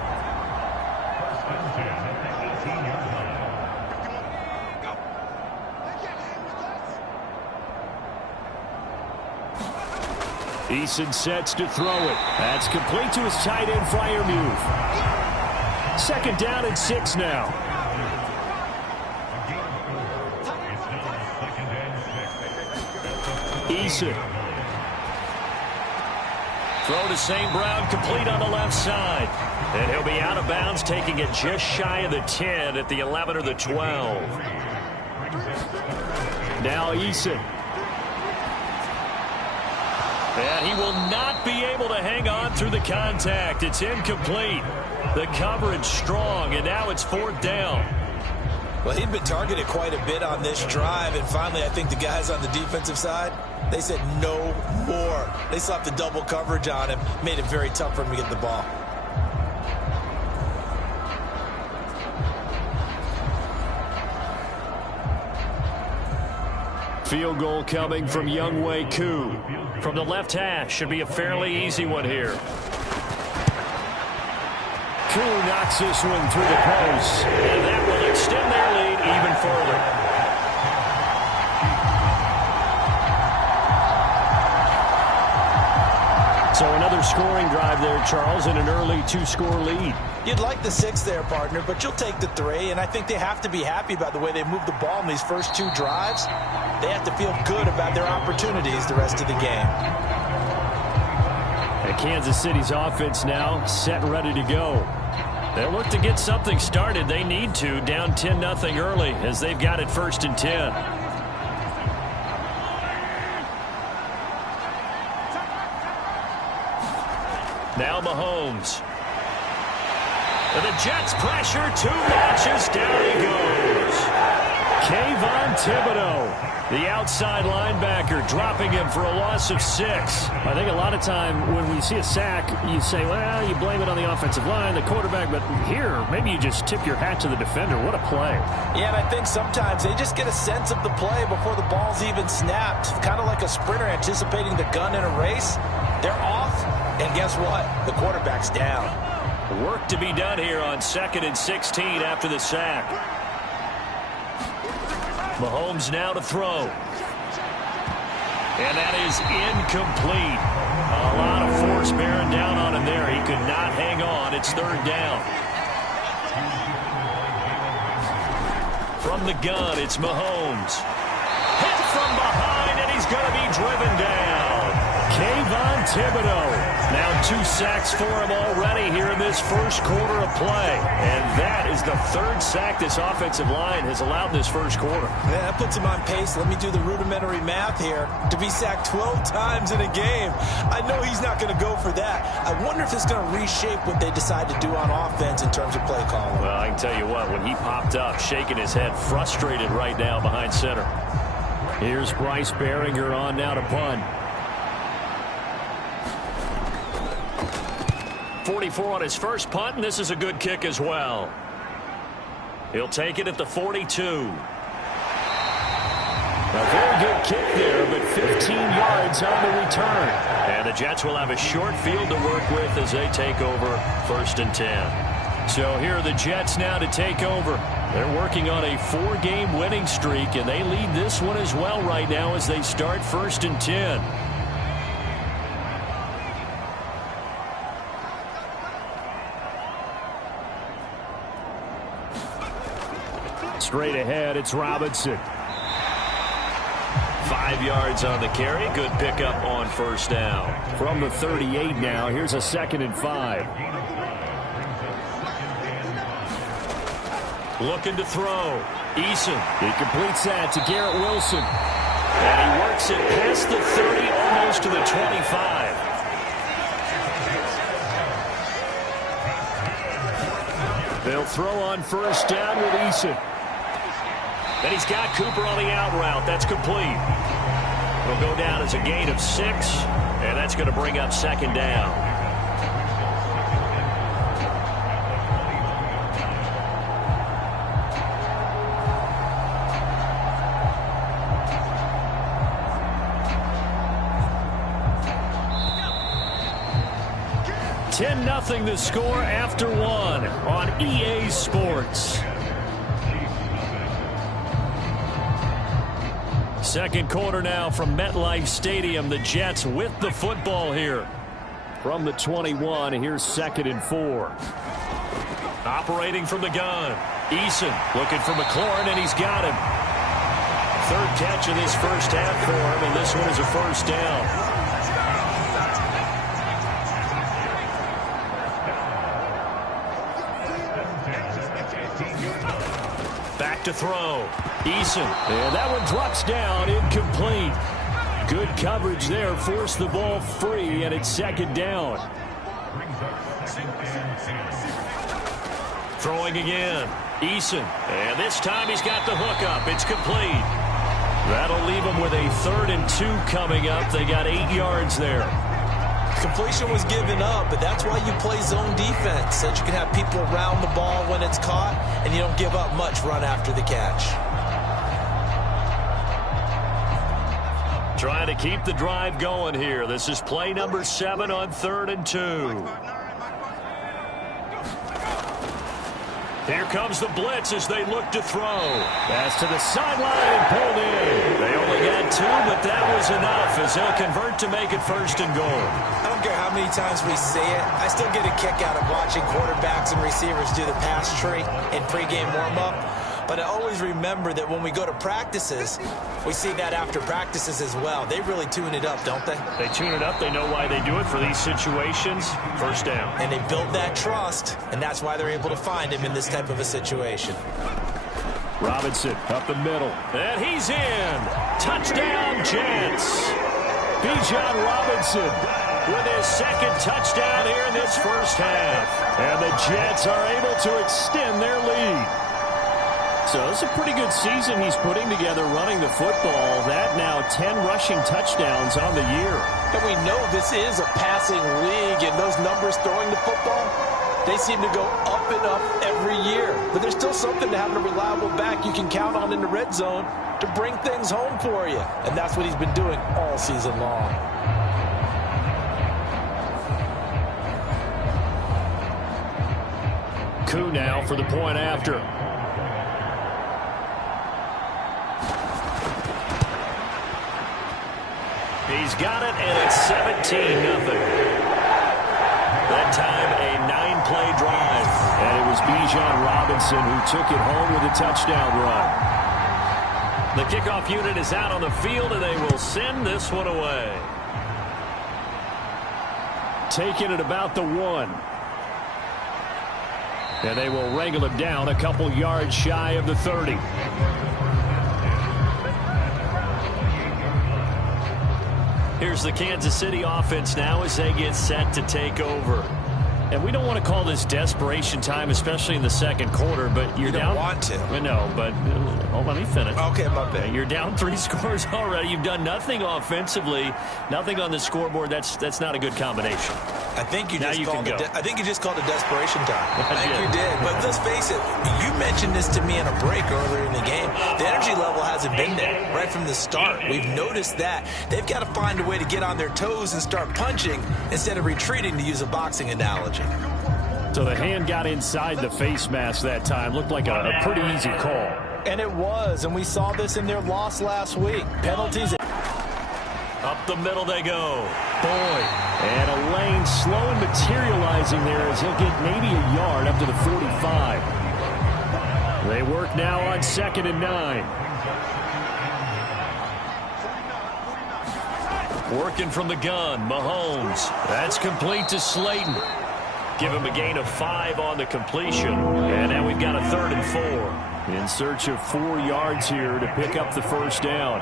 Eason sets to throw it. That's complete to his tight end, Freiermuth. 2nd down and 6 now. Eason. Throw to St. Brown, complete on the left side. And he'll be out of bounds, taking it just shy of the 10 at the 11 or the 12. Now Eason. And he will not be able to hang on through the contact. It's incomplete. The coverage strong, and now it's 4th down. Well, he'd been targeted quite a bit on this drive, and finally I think the guys on the defensive side, they said no more. They slapped the double coverage on him, made it very tough for him to get the ball. Field goal coming from Younghoe Koo. From the left hash, should be a fairly easy one here. Koo knocks this one through the post. And that will extend their lead even further. So another scoring drive there, Charles, and an early 2-score lead. You'd like the 6 there, partner, but you'll take the 3, and I think they have to be happy about the way they moved the ball in these first 2 drives. They have to feel good about their opportunities the rest of the game. And Kansas City's offense now set and ready to go. They'll look to get something started. They need to, down 10-0 early as they've got it 1st and 10. Now Mahomes. And the Jets pressure, 2 launches, down he goes. Kayvon Thibodeau, the outside linebacker, dropping him for a loss of 6. I think a lot of time when we see a sack, you say, well, you blame it on the offensive line, the quarterback, but here, maybe you just tip your hat to the defender. What a play. Yeah, and I think sometimes they just get a sense of the play before the ball's even snapped. Kind of like a sprinter anticipating the gun in a race. They're off, and guess what? The quarterback's down. Work to be done here on 2nd and 16 after the sack. Mahomes now to throw. And that is incomplete. A lot of force bearing down on him there. He could not hang on. It's 3rd down. From the gun, it's Mahomes. Hit from behind, and he's going to be driven down. Kayvon Thibodeau. Now 2 sacks for him already here in this first quarter of play. And that is the 3rd sack this offensive line has allowed this first quarter. Yeah, that puts him on pace. Let me do the rudimentary math here. To be sacked 12 times in a game, I know he's not going to go for that. I wonder if it's going to reshape what they decide to do on offense in terms of play calling. Well, I can tell you what, when he popped up, shaking his head, frustrated right now behind center. Here's Bryce Behringer on now to punt. 44 on his first punt, and this is a good kick as well. He'll take it at the 42. A very good kick there, but 15 yards on the return. And the Jets will have a short field to work with as they take over 1st and 10. So here are the Jets now to take over. They're working on a 4-game winning streak, and they lead this one as well right now as they start 1st and 10. Straight ahead, it's Robinson. 5 yards on the carry. Good pickup on 1st down. From the 38 now, here's a 2nd and 5. Looking to throw. Eason. He completes that to Garrett Wilson. And he works it past the 30, almost to the 25. They'll throw on 1st down with Eason. Then he's got Cooper on the out route. That's complete. It'll go down as a gain of 6, and that's going to bring up 2nd down. Nothing the score after 1 on EA Sports. Second quarter now from MetLife Stadium. The Jets with the football here. From the 21, here's 2nd and 4. Operating from the gun. Eason looking for McLaurin, and he's got him. 3rd catch of this 1st half for him, and this one is a 1st down. To throw. Eason. And that one drops down, incomplete. Good coverage there, forced the ball free, and it's 2nd down. Throwing again. Eason. And this time he's got the hook up. It's complete. That'll leave him with a 3rd and 2 coming up. They got 8 yards there. Completion was given up, but that's why you play zone defense, so that you can have people around the ball when it's caught, and you don't give up much run after the catch. Trying to keep the drive going here. This is play number 7 on 3rd and 2. Here comes the blitz as they look to throw. Pass to the sideline and pulled in. They only got 2, but that was enough as they'll convert to make it 1st and goal. I don't care how many times we say it. I still get a kick out of watching quarterbacks and receivers do the pass tree in pregame warm-up. But I always remember that when we go to practices, we see that after practices as well. They really tune it up, don't they? They tune it up. They know why they do it for these situations. 1st down. And they build that trust, and that's why they're able to find him in this type of a situation. Robinson up the middle. And he's in. Touchdown, Jets. Bijan Robinson with his 2nd touchdown here in this 1st half. And the Jets are able to extend their lead. So it's a pretty good season he's putting together running the football. That now 10 rushing touchdowns on the year. And we know this is a passing league, and those numbers throwing the football, they seem to go up and up every year. But there's still something to having a reliable back you can count on in the red zone to bring things home for you. And that's what he's been doing all season long. Koo now for the point after. He's got it, and it's 17-0. That time, a 9-play drive. And it was Bijan Robinson who took it home with a touchdown run. The kickoff unit is out on the field, and they will send this one away. Taking it about the 1. And they will wrangle him down a couple yards shy of the 30. Here's the Kansas City offense now as they get set to take over. And we don't want to call this desperation time, especially in the second quarter, but you're down. You don't want to. No, but let me finish. Okay, my bad. You're down 3 scores already. You've done nothing offensively, nothing on the scoreboard. That's not a good combination. I think you just called it desperation time. I think you did. But let's face it, you mentioned this to me in a break earlier in the game. The energy level hasn't been there right from the start. We've noticed that. They've got to find a way to get on their toes and start punching instead of retreating, to use a boxing analogy. So the hand got inside the face mask that time. Looked like a pretty easy call. And it was, and we saw this in their loss last week. Penalties. Up the middle they go. Boyd. And a lane slow and materializing there as he'll get maybe a yard up to the 45. They work now on 2nd and 9. Working from the gun, Mahomes. That's complete to Slayton. Give him a gain of 5 on the completion. And now we've got a 3rd and 4. In search of 4 yards here to pick up the first down.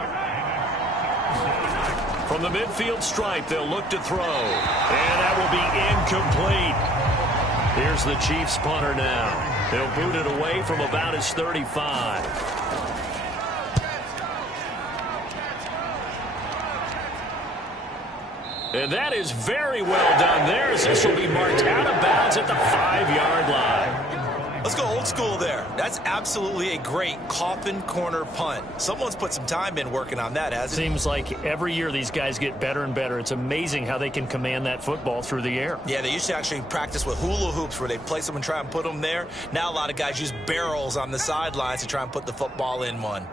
From the midfield stripe, they'll look to throw. And that will be incomplete. Here's the Chiefs punter now. They'll boot it away from about his 35. And that is very well done there, as this will be marked out of bounds at the 5-yard line. Let's go old school there. That's absolutely a great coffin corner punt. Someone's put some time in working on that, hasn't it? Seems like every year these guys get better and better. It's amazing how they can command that football through the air. Yeah, they used to actually practice with hula hoops where they place them and try and put them there. Now a lot of guys use barrels on the sidelines to try and put the football in one.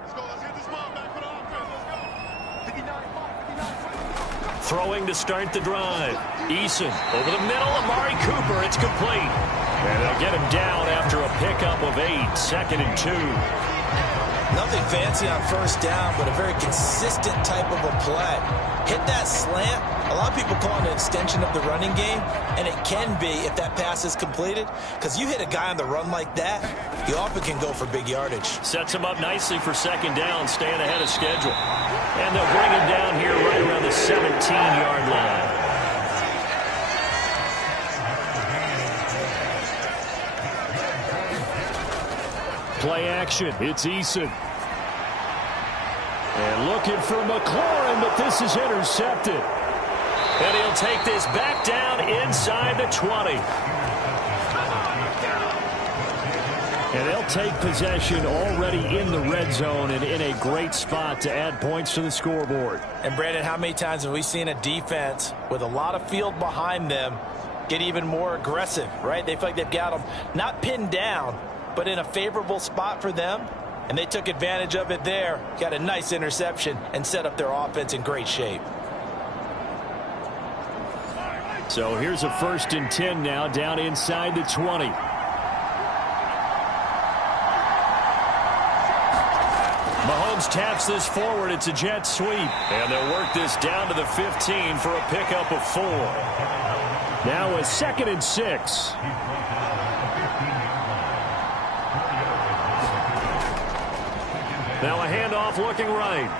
Throwing to start the drive. Eason over the middle. Amari Cooper. It's complete. And they'll get him down after a pickup of 8. 2nd and 2. Nothing fancy on first down, but a very consistent type of a play. Hit that slant. A lot of people call it an extension of the running game, and it can be if that pass is completed, because you hit a guy on the run like that, you often can go for big yardage. Sets him up nicely for 2nd down, staying ahead of schedule. And they'll bring him down here right around the 17-yard line. Play action. It's Eason. And looking for McLaurin, but this is intercepted. And he'll take this back down inside the 20. And they'll take possession already in the red zone and in a great spot to add points to the scoreboard. And, Brandon, how many times have we seen a defense with a lot of field behind them get even more aggressive, right? They feel like they've got them not pinned down, but in a favorable spot for them. And they took advantage of it there, got a nice interception, and set up their offense in great shape. So here's a 1st and 10 now, down inside the 20. Mahomes taps this forward. It's a jet sweep. And they'll work this down to the 15 for a pickup of 4. Now a 2nd and 6. Now a handoff looking right.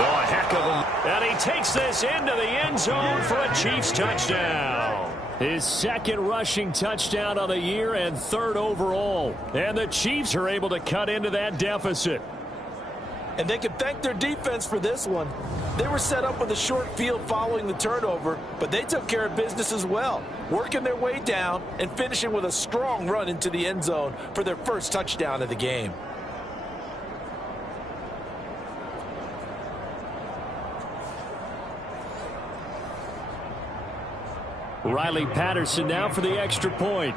Oh, a heck of a... And he takes this into the end zone for a Chiefs touchdown. His 2nd rushing touchdown of the year and 3rd overall. And the Chiefs are able to cut into that deficit. And they can thank their defense for this one. They were set up with a short field following the turnover, but they took care of business as well, working their way down and finishing with a strong run into the end zone for their first touchdown of the game. Riley Patterson now for the extra point.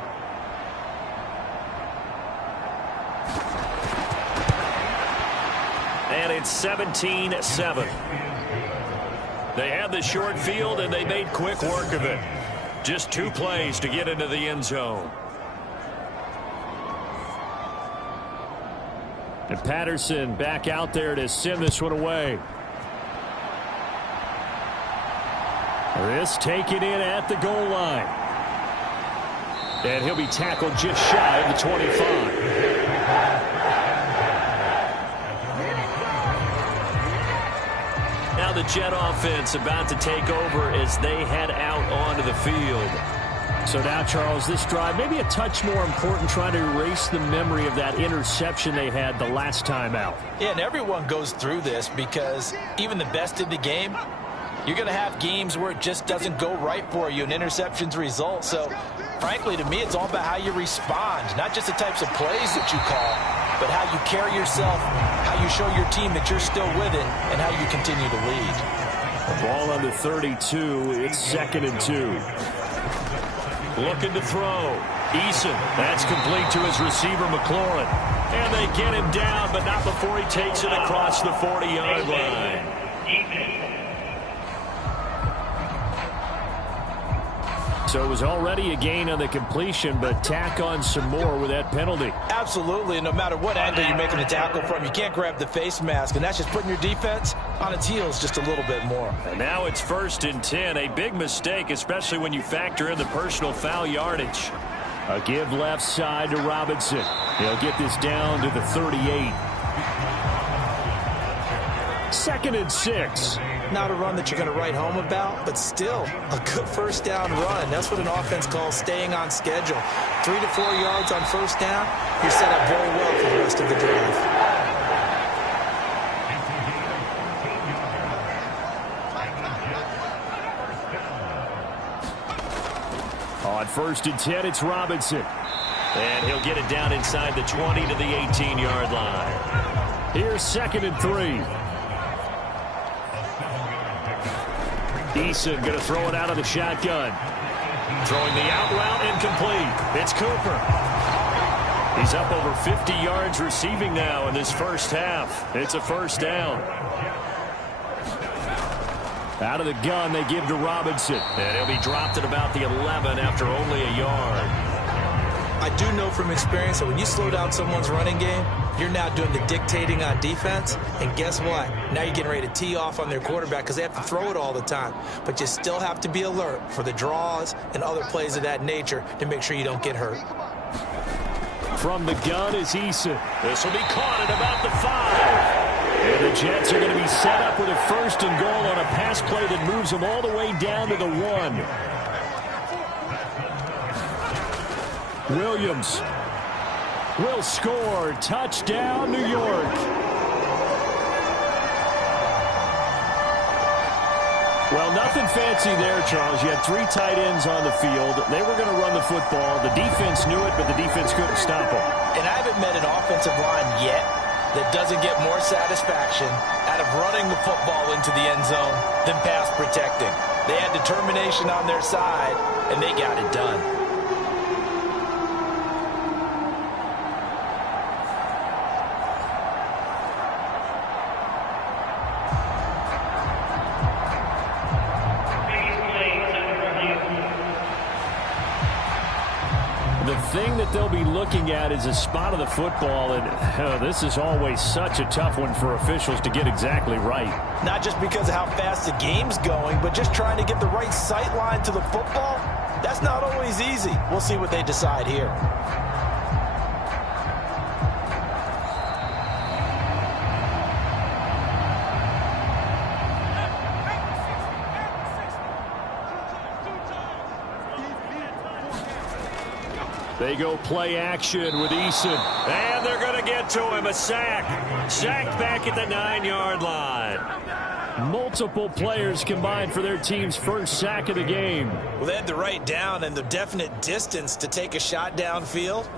And it's 17-7. They had the short field, and they made quick work of it. Just 2 plays to get into the end zone. And Patterson back out there to send this one away. This taken in at the goal line. And he'll be tackled just shy of the 25. Now Now the Jet offense about to take over as they head out onto the field. So now, Charles, this drive maybe a touch more important, trying to erase the memory of that interception they had the last time out. Yeah, and everyone goes through this because even the best in the game, you're going to have games where it just doesn't go right for you and interceptions result. So, frankly, to me, it's all about how you respond, not just the types of plays that you call, but how you carry yourself, how you show your team that you're still with it, and how you continue to lead. Ball under 32. It's 2nd and 2. Looking to throw. Eason. That's complete to his receiver, McLaurin. And they get him down, but not before he takes it across the 40-yard line. So it was already a gain on the completion, but tack on some more with that penalty. Absolutely, and no matter what angle you're making a tackle from, you can't grab the face mask, and that's just putting your defense on its heels just a little bit more. And now it's 1st and 10, a big mistake, especially when you factor in the personal foul yardage. A give left side to Robinson. He'll get this down to the 38. 2nd and 6. Not a run that you're going to write home about, but still a good first down run. That's what an offense calls staying on schedule. 3 to 4 yards on first down, you're set up very well for the rest of the drive. On 1st and 10, it's Robinson. And he'll get it down inside the 20 to the 18-yard line. Here's 2nd and 3. Eason going to throw it out of the shotgun. Throwing the out route incomplete. It's Cooper. He's up over 50 yards receiving now in this first half. It's a first down. Out of the gun, they give to Robinson. And he'll be dropped at about the 11 after only a yard. I do know from experience that when you slow down someone's running game, you're now doing the dictating on defense. And guess what? Now you're getting ready to tee off on their quarterback because they have to throw it all the time. But you still have to be alert for the draws and other plays of that nature to make sure you don't get hurt. From the gun is Eason. This will be caught at about the 5. And the Jets are going to be set up with a 1st and goal on a pass play that moves them all the way down to the 1. Williams will score. Touchdown, New York. Well, nothing fancy there, Charles. You had 3 tight ends on the field. They were going to run the football. The defense knew it, but the defense couldn't stop them. And I haven't met an offensive line yet that doesn't get more satisfaction out of running the football into the end zone than pass protecting. They had determination on their side, and they got it done. The thing that they'll be looking at is a spot of the football, and this is always such a tough one for officials to get exactly right. Not just because of how fast the game's going, but just trying to get the right sight line to the football. That's not always easy. We'll see what they decide here. They go play action with Eason. And they're going to get to him. A sack. Sacked back at the 9-yard line. Multiple players combined for their team's first sack of the game. Well, they had the right down and the definite distance to take a shot downfield,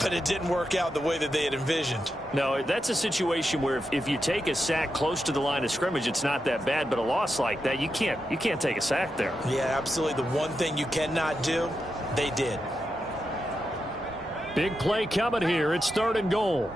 but it didn't work out the way that they had envisioned. No, that's a situation where if you take a sack close to the line of scrimmage, it's not that bad, but a loss like that, you can't take a sack there. Yeah, absolutely. The one thing you cannot do, they did. Big play coming here. It's 3rd and goal.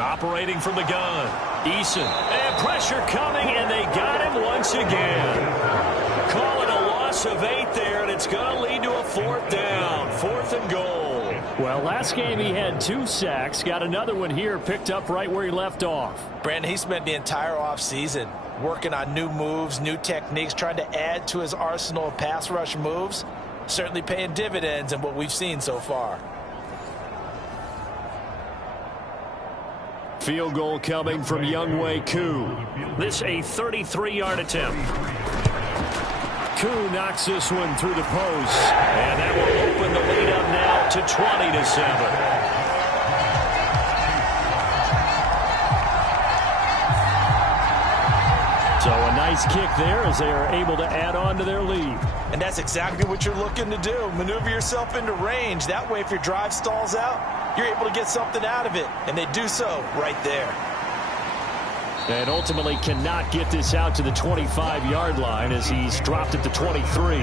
Operating from the gun. Eason. And pressure coming, and they got him once again. Call it a loss of 8 there, and it's going to lead to a 4th down. 4th and goal. Well, last game he had 2 sacks. Got another one here, picked up right where he left off. Brandon, he spent the entire offseason working on new moves, new techniques, trying to add to his arsenal of pass rush moves. Certainly paying dividends in what we've seen so far. Field goal coming from Younghoe Koo. This a 33-yard attempt. Koo knocks this one through the post. And that will open the lead up now to 20-7. So a nice kick there as they are able to add on to their lead. And that's exactly what you're looking to do. Maneuver yourself into range. That way, if your drive stalls out, you're able to get something out of it. And they do so right there. And ultimately cannot get this out to the 25-yard line as he's dropped at the 23.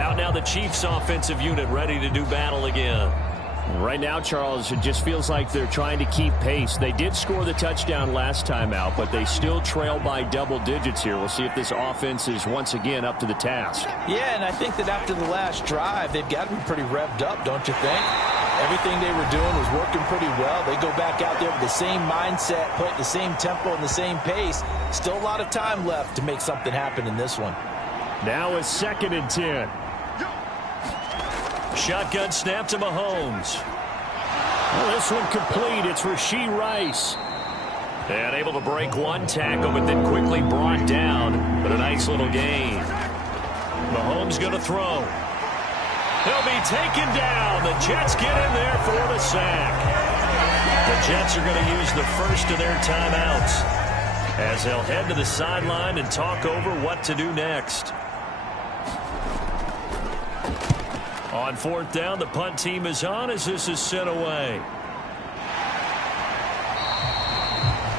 Out now the Chiefs offensive unit ready to do battle again. Right now, Charles, it just feels like they're trying to keep pace. They did score the touchdown last time out, but they still trail by double digits here. We'll see if this offense is once again up to the task. Yeah, and I think that after the last drive, they've got to be pretty revved up, don't you think? Everything they were doing was working pretty well. They go back out there with the same mindset, play at the same tempo and the same pace. Still a lot of time left to make something happen in this one. Now it's 2nd and 10. Shotgun snap to Mahomes. Well, this one complete. It's Rashee Rice. And able to break one tackle, but then quickly brought down. But a nice little gain. Mahomes going to throw. He'll be taken down. The Jets get in there for the sack. The Jets are going to use the first of their timeouts as they'll head to the sideline and talk over what to do next. On 4th down, the punt team is on as this is sent away.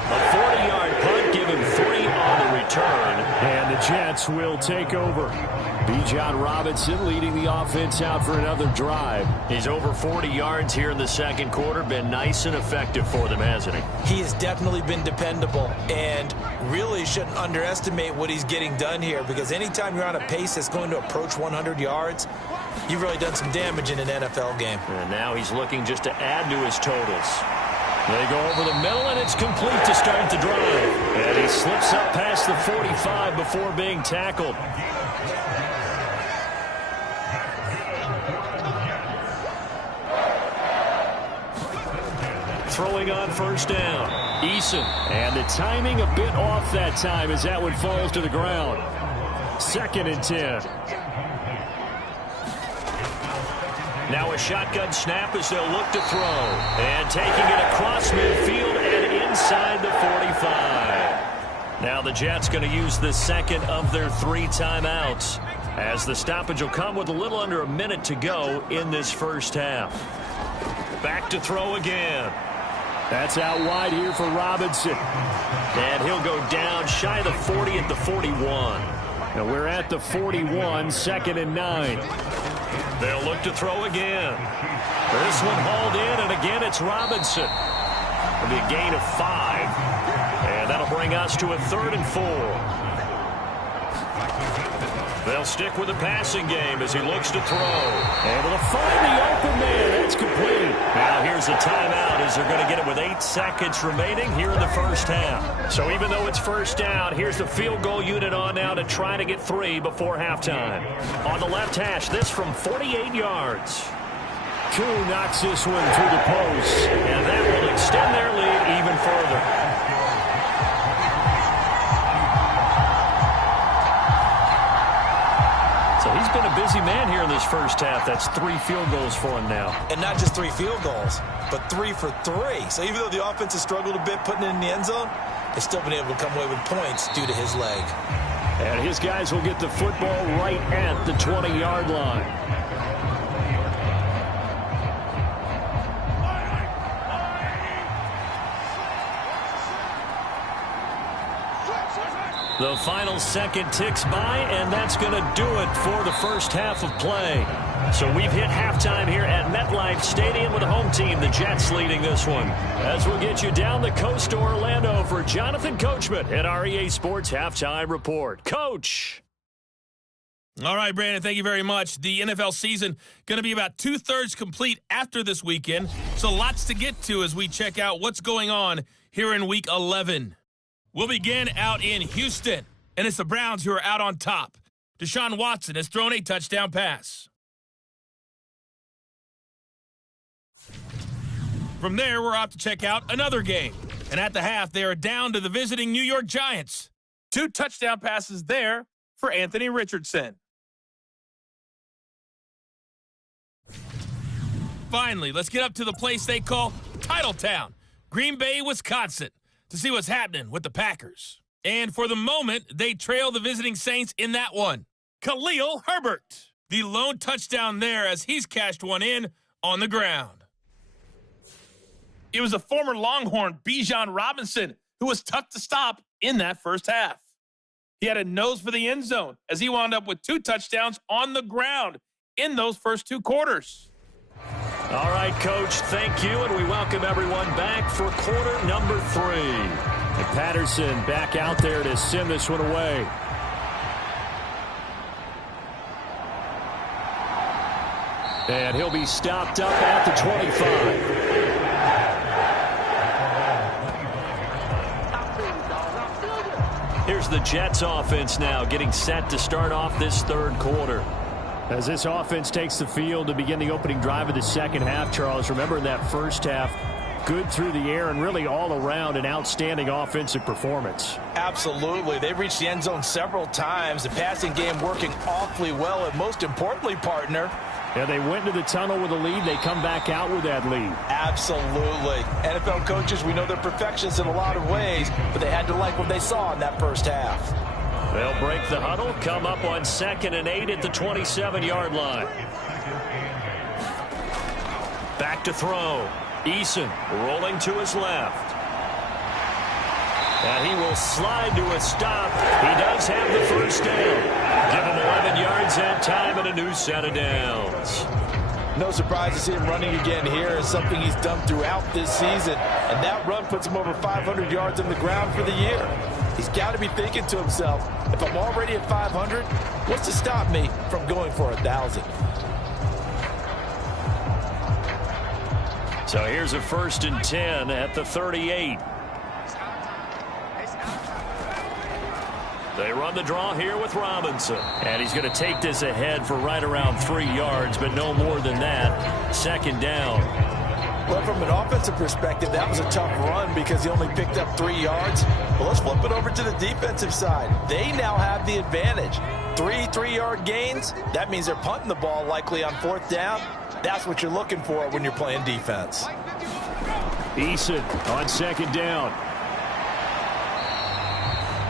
A 40-yard punt, giving 3 on the return. And the Jets will take over. Bijan Robinson leading the offense out for another drive. He's over 40 yards here in the second quarter. Been nice and effective for them, hasn't he? He has definitely been dependable, and really shouldn't underestimate what he's getting done here, because anytime you're on a pace that's going to approach 100 yards, you've really done some damage in an NFL game. And now he's looking just to add to his totals. They go over the middle, and it's complete to start the drive. And he slips up past the 45 before being tackled. Throwing on 1st down. Eason. And the timing a bit off that time as that one falls to the ground. 2nd and 10. Now a shotgun snap as they'll look to throw. And taking it across midfield and inside the 45. Now the Jets going to use the second of their 3 timeouts, as the stoppage will come with a little under a minute to go in this first half. Back to throw again. That's out wide here for Robinson. And he'll go down shy of the 40 at the 41. Now we're at the 41, 2nd and 9. They'll look to throw again. This one hauled in, and again it's Robinson. It'll be a gain of 5. And that'll bring us to a 3rd and 4. They'll stick with the passing game as he looks to throw. Able to find the open man. That's complete. Now here's a timeout as they're going to get it with 8 seconds remaining here in the first half. So even though it's 1st down, here's the field goal unit on now to try to get 3 before halftime. On the left hash, this from 48 yards. Koo knocks this one through the post. And that will extend their lead even further. So he's been a busy man here in this first half. That's 3 field goals for him now. And not just 3 field goals, but 3 for 3. So even though the offense has struggled a bit putting it in the end zone, they've still been able to come away with points due to his leg. And his guys will get the football right at the 20-yard line. The final second ticks by, and that's going to do it for the first half of play. So we've hit halftime here at MetLife Stadium with the home team, the Jets, leading this one. As we'll get you down the coast to Orlando for Jonathan Coachman at our EA Sports Halftime Report. Coach. All right, Brandon, thank you very much. The NFL season going to be about 2/3 complete after this weekend, so lots to get to as we check out what's going on here in Week 11. We'll begin out in Houston, and it's the Browns who are out on top. Deshaun Watson has thrown a touchdown pass. from there, we're off to check out another game. And at the half, they are down to the visiting New York Giants. 2 touchdown passes there for Anthony Richardson. Finally, let's get up to the place they call Titletown, Green Bay, Wisconsin, to see what's happening with the Packers. And for the moment, they trail the visiting Saints in that one. Khalil Herbert, the lone touchdown there as he's cashed one in on the ground. It was a former Longhorn, Bijan Robinson, who was tough to stop in that first half. He had a nose for the end zone as he wound up with 2 touchdowns on the ground in those first 2 quarters. All right, Coach, thank you, and we welcome everyone back for quarter number 3. And Patterson back out there to send this one away. And he'll be stopped up at the 25. Here's the Jets offense now getting set to start off this third quarter. As this offense takes the field to begin the opening drive of the second half, Charles, remember in that first half, good through the air and really all around an outstanding offensive performance. Absolutely. They reached the end zone several times. The passing game working awfully well, and most importantly, partner, yeah, they went into the tunnel with a lead. They come back out with that lead. Absolutely. NFL coaches, we know they're perfectionists in a lot of ways, but they had to like what they saw in that first half. They'll break the huddle, come up on 2nd and 8 at the 27-yard line. Back to throw. Eason rolling to his left. And he will slide to a stop. He does have the first down. Give him 11 yards that time and a new set of downs. No surprise to see him running again here. It's something he's done throughout this season. And that run puts him over 500 yards on the ground for the year. He's got to be thinking to himself, if I'm already at 500, what's to stop me from going for 1,000? So here's a 1st and 10 at the 38. They run the draw here with Robinson. And he's going to take this ahead for right around 3 yards, but no more than that. 2nd down. Well, from an offensive perspective, that was a tough run because he only picked up 3 yards. Well, let's flip it over to the defensive side. They now have the advantage. 3 3-yard gains. That means they're punting the ball likely on 4th down. That's what you're looking for when you're playing defense. Eason on 2nd down.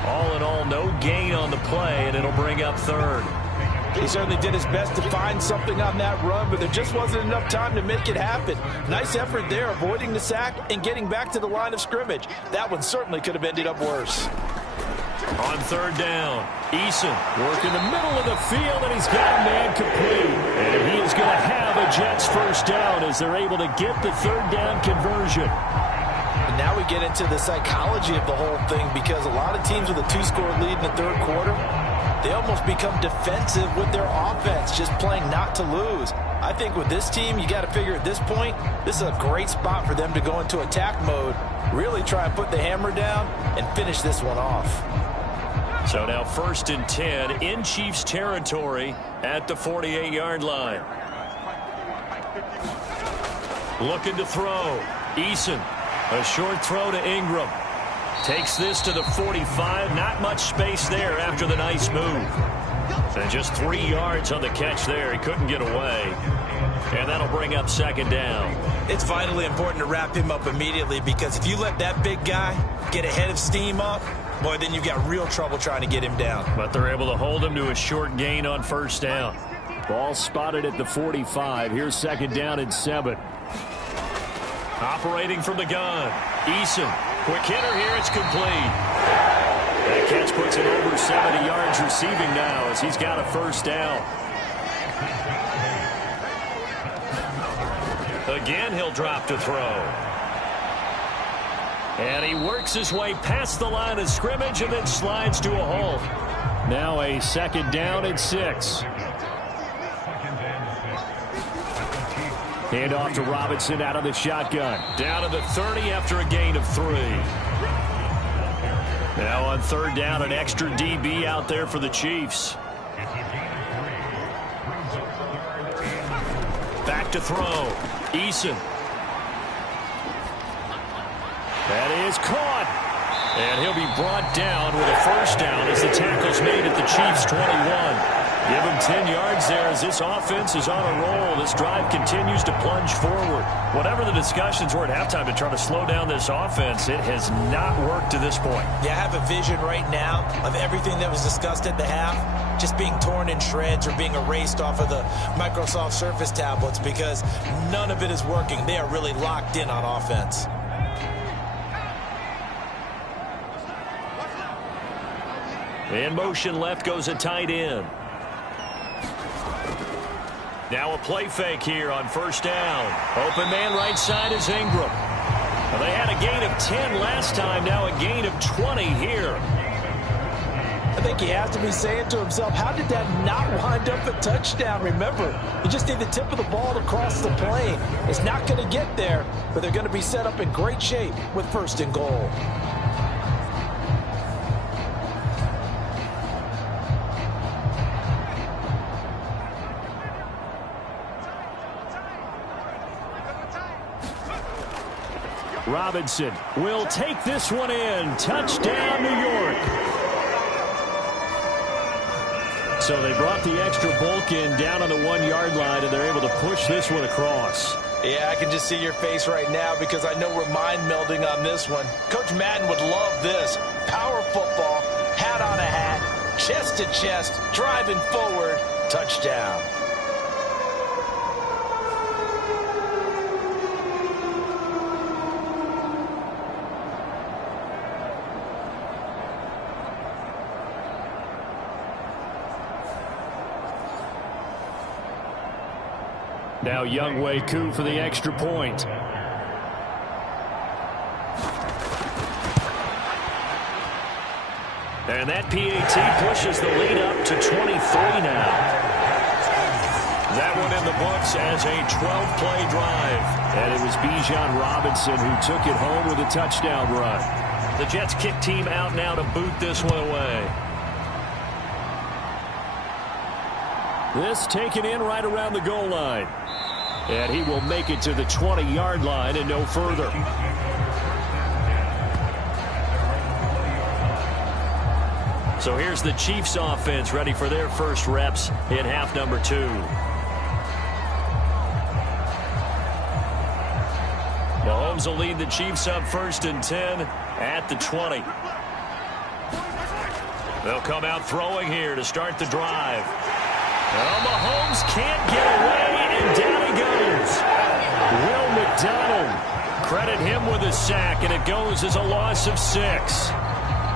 All in all, no gain on the play, and it'll bring up 3rd. He certainly did his best to find something on that run, but there just wasn't enough time to make it happen. Nice effort there, avoiding the sack and getting back to the line of scrimmage. That one certainly could have ended up worse. On 3rd down, Eason working the middle of the field, and he's got a man complete. And he is going to have a Jets first down as they're able to get the 3rd down conversion. And now we get into the psychology of the whole thing because a lot of teams with a 2-score lead in the 3rd quarter, they almost become defensive with their offense, just playing not to lose. I think with this team, you got to figure at this point, this is a great spot for them to go into attack mode, really try and put the hammer down and finish this one off. So now 1st and 10 in Chiefs territory at the 48-yard line. Looking to throw. Eason, a short throw to Ingram. Takes this to the 45. Not much space there after the nice move. And just 3 yards on the catch there. He couldn't get away. And that'll bring up 2nd down. It's vitally important to wrap him up immediately because if you let that big guy get ahead of steam up, boy, then you've got real trouble trying to get him down. But they're able to hold him to a short gain on 1st down. Ball spotted at the 45. Here's 2nd down and 7. Operating from the gun. Eason. Quick hitter here. It's complete. That catch puts him over 70 yards receiving now as he's got a 1st down. Again, he'll drop to throw. And he works his way past the line of scrimmage and then slides to a halt. Now a 2nd down and 6. Hand off to Robinson out of the shotgun. Down to the 30 after a gain of 3. Now on 3rd down, an extra DB out there for the Chiefs. Back to throw. Eason. That is caught. And he'll be brought down with a first down as the tackle's made at the Chiefs' 21. Give him 10 yards there as this offense is on a roll. This drive continues to plunge forward. Whatever the discussions were at halftime to try to slow down this offense, it has not worked to this point. Yeah, I have a vision right now of everything that was discussed at the half just being torn in shreds or being erased off of the Microsoft Surface tablets because none of it is working. They are really locked in on offense. In motion left goes a tight end. Now a play fake here on first down. Open man right side is Ingram. Well, they had a gain of 10 last time, now a gain of 20 here. I think he has to be saying to himself, how did that not wind up a touchdown? Remember, you just need the tip of the ball to cross the plane. It's not going to get there, but they're going to be set up in great shape with first and goal. Robinson will take this one in. Touchdown, New York. So they brought the extra bulk in down on the 1 yard line, and they're able to push this one across. Yeah, I can just see your face right now because I know we're mind melding on this one. Coach Madden would love this. Power football, hat on a hat, chest to chest, driving forward, touchdown. Now Younghoe Koo for the extra point. And that PAT pushes the lead up to 23 now. That one in the books as a 12-play drive. And it was Bijan Robinson who took it home with a touchdown run. The Jets kick team out now to boot this one away. This taken in right around the goal line. And he will make it to the 20-yard line and no further. So here's the Chiefs offense ready for their first reps in half number 2. Mahomes will lead the Chiefs up 1st and 10 at the 20. They'll come out throwing here to start the drive. Well, Mahomes can't get away, and down he goes. Will McDonald, credit him with a sack, and it goes as a loss of 6.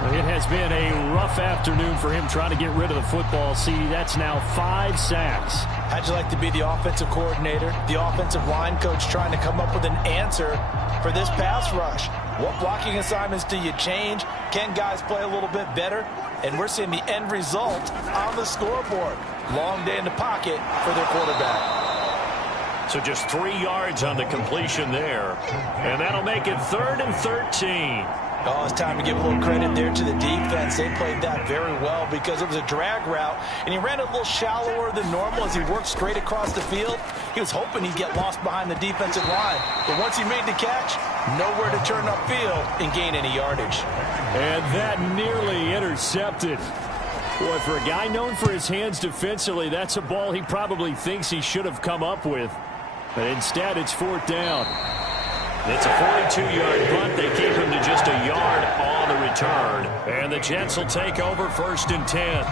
It has been a rough afternoon for him trying to get rid of the football. See, that's now 5 sacks. How'd you like to be the offensive coordinator, the offensive line coach trying to come up with an answer for this pass rush? What blocking assignments do you change? Can guys play a little bit better? And we're seeing the end result on the scoreboard. Long day in the pocket for their quarterback. So just 3 yards on the completion there. And that'll make it 3rd and 13. Oh, it's time to give a little credit there to the defense. They played that very well because it was a drag route, and he ran a little shallower than normal as he worked straight across the field. He was hoping he'd get lost behind the defensive line, but once he made the catch, nowhere to turn upfield and gain any yardage. And that nearly intercepted. Boy, for a guy known for his hands defensively, that's a ball he probably thinks he should have come up with. But instead, it's 4th down. It's a 42-yard punt. They keep him to just a yard on the return. And the Jets will take over 1st and 10.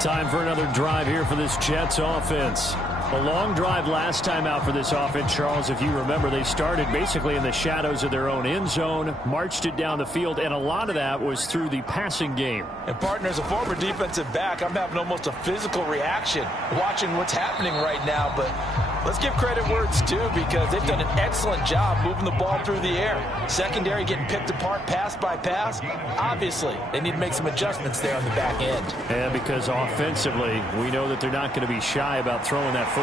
Time for another drive here for this Jets offense. A long drive last time out for this offense, Charles. If you remember, they started basically in the shadows of their own end zone, marched it down the field, and a lot of that was through the passing game. And partner, as a former defensive back, I'm having almost a physical reaction watching what's happening right now. But let's give credit where it's due because they've done an excellent job moving the ball through the air. Secondary getting picked apart pass by pass. Obviously, they need to make some adjustments there on the back end. And because offensively, we know that they're not going to be shy about throwing that football.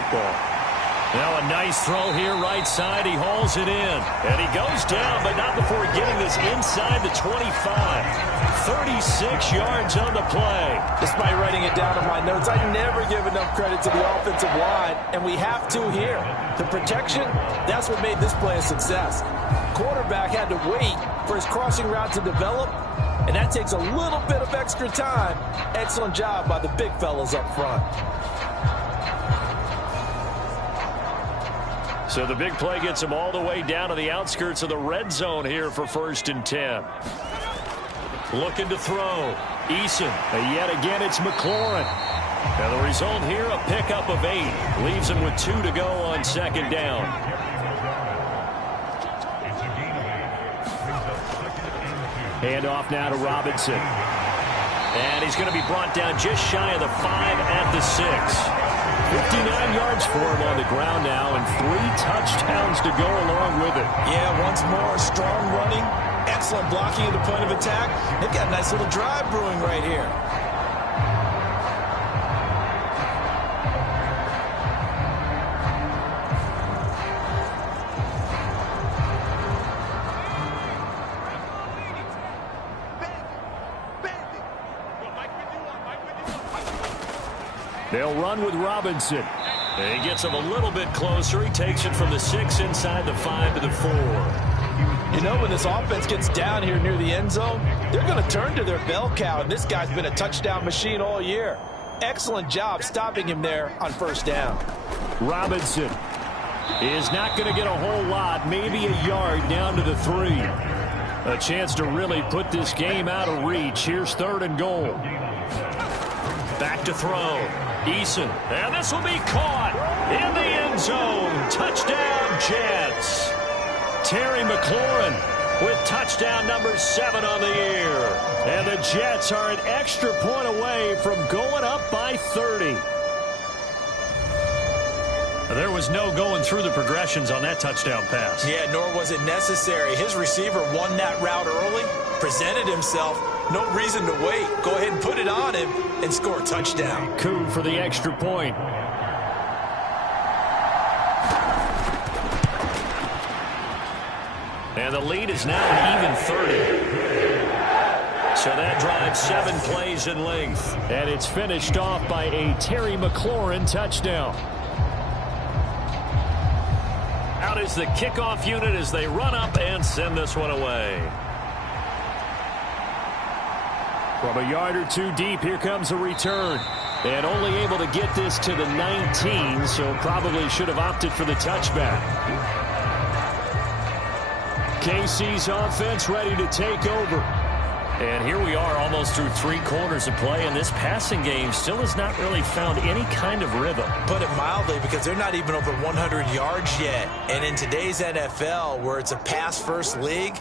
Now a nice throw here right side. He hauls it in. And he goes down, but not before getting this inside the 25. 36 yards on the play. Despite writing it down in my notes, I never give enough credit to the offensive line, and we have to here. The protection, that's what made this play a success. Quarterback had to wait for his crossing route to develop, and that takes a little bit of extra time. Excellent job by the big fellas up front. So the big play gets him all the way down to the outskirts of the red zone here for 1st and 10. Looking to throw. Eason. And yet again, it's McLaurin. And the result here, a pickup of 8. Leaves him with 2 to go on 2nd down. Handoff now to Robinson. And he's going to be brought down just shy of the 5 at the 6. 59 yards for him on the ground now, and 3 touchdowns to go along with it. Yeah, once more, strong running, excellent blocking at the point of attack. They've got a nice little drive brewing right here. They'll run with Robinson. And he gets him a little bit closer. He takes it from the 6 inside the 5 to the 4. You know, when this offense gets down here near the end zone, they're going to turn to their bell cow, and this guy's been a touchdown machine all year. Excellent job stopping him there on 1st down. Robinson is not going to get a whole lot, maybe a yard down to the 3. A chance to really put this game out of reach. Here's 3rd and goal. Back to throw. Eason. And this will be caught in the end zone. Touchdown, Jets. Terry McLaurin with touchdown number 7 on the year. And the Jets are an extra point away from going up by 30. There was no going through the progressions on that touchdown pass. Yeah, nor was it necessary. His receiver won that route early, presented himself. No reason to wait. Go ahead and put it on him and score a touchdown. Coup for the extra point. And the lead is now an even 30. So that drives 7 plays in length. And it's finished off by a Terry McLaurin touchdown. Out is the kickoff unit as they run up and send this one away. From a yard or 2 deep, here comes a return. And only able to get this to the 19, so probably should have opted for the touchback. KC's offense ready to take over. And here we are almost through 3 quarters of play, and this passing game still has not really found any kind of rhythm. Put it mildly, because they're not even over 100 yards yet. And in today's NFL, where it's a pass-first league,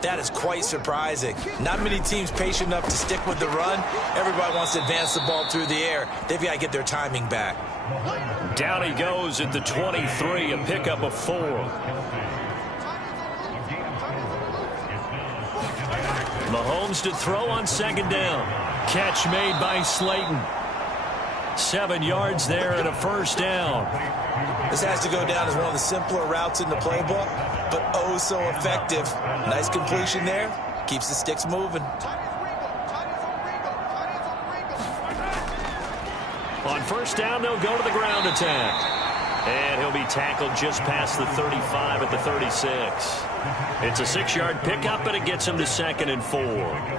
that is quite surprising. Not many teams patient enough to stick with the run. Everybody wants to advance the ball through the air. They've got to get their timing back. Down he goes at the 23, a pickup of 4. Mahomes to throw on 2nd down. Catch made by Slayton. 7 yards there and a 1st down. This has to go down as one of the simpler routes in the playbook, but oh so effective. Nice completion there. Keeps the sticks moving. On 1st down, they'll go to the ground attack. And he'll be tackled just past the 35 at the 36. It's a 6-yard pickup, but it gets him to 2nd and 4.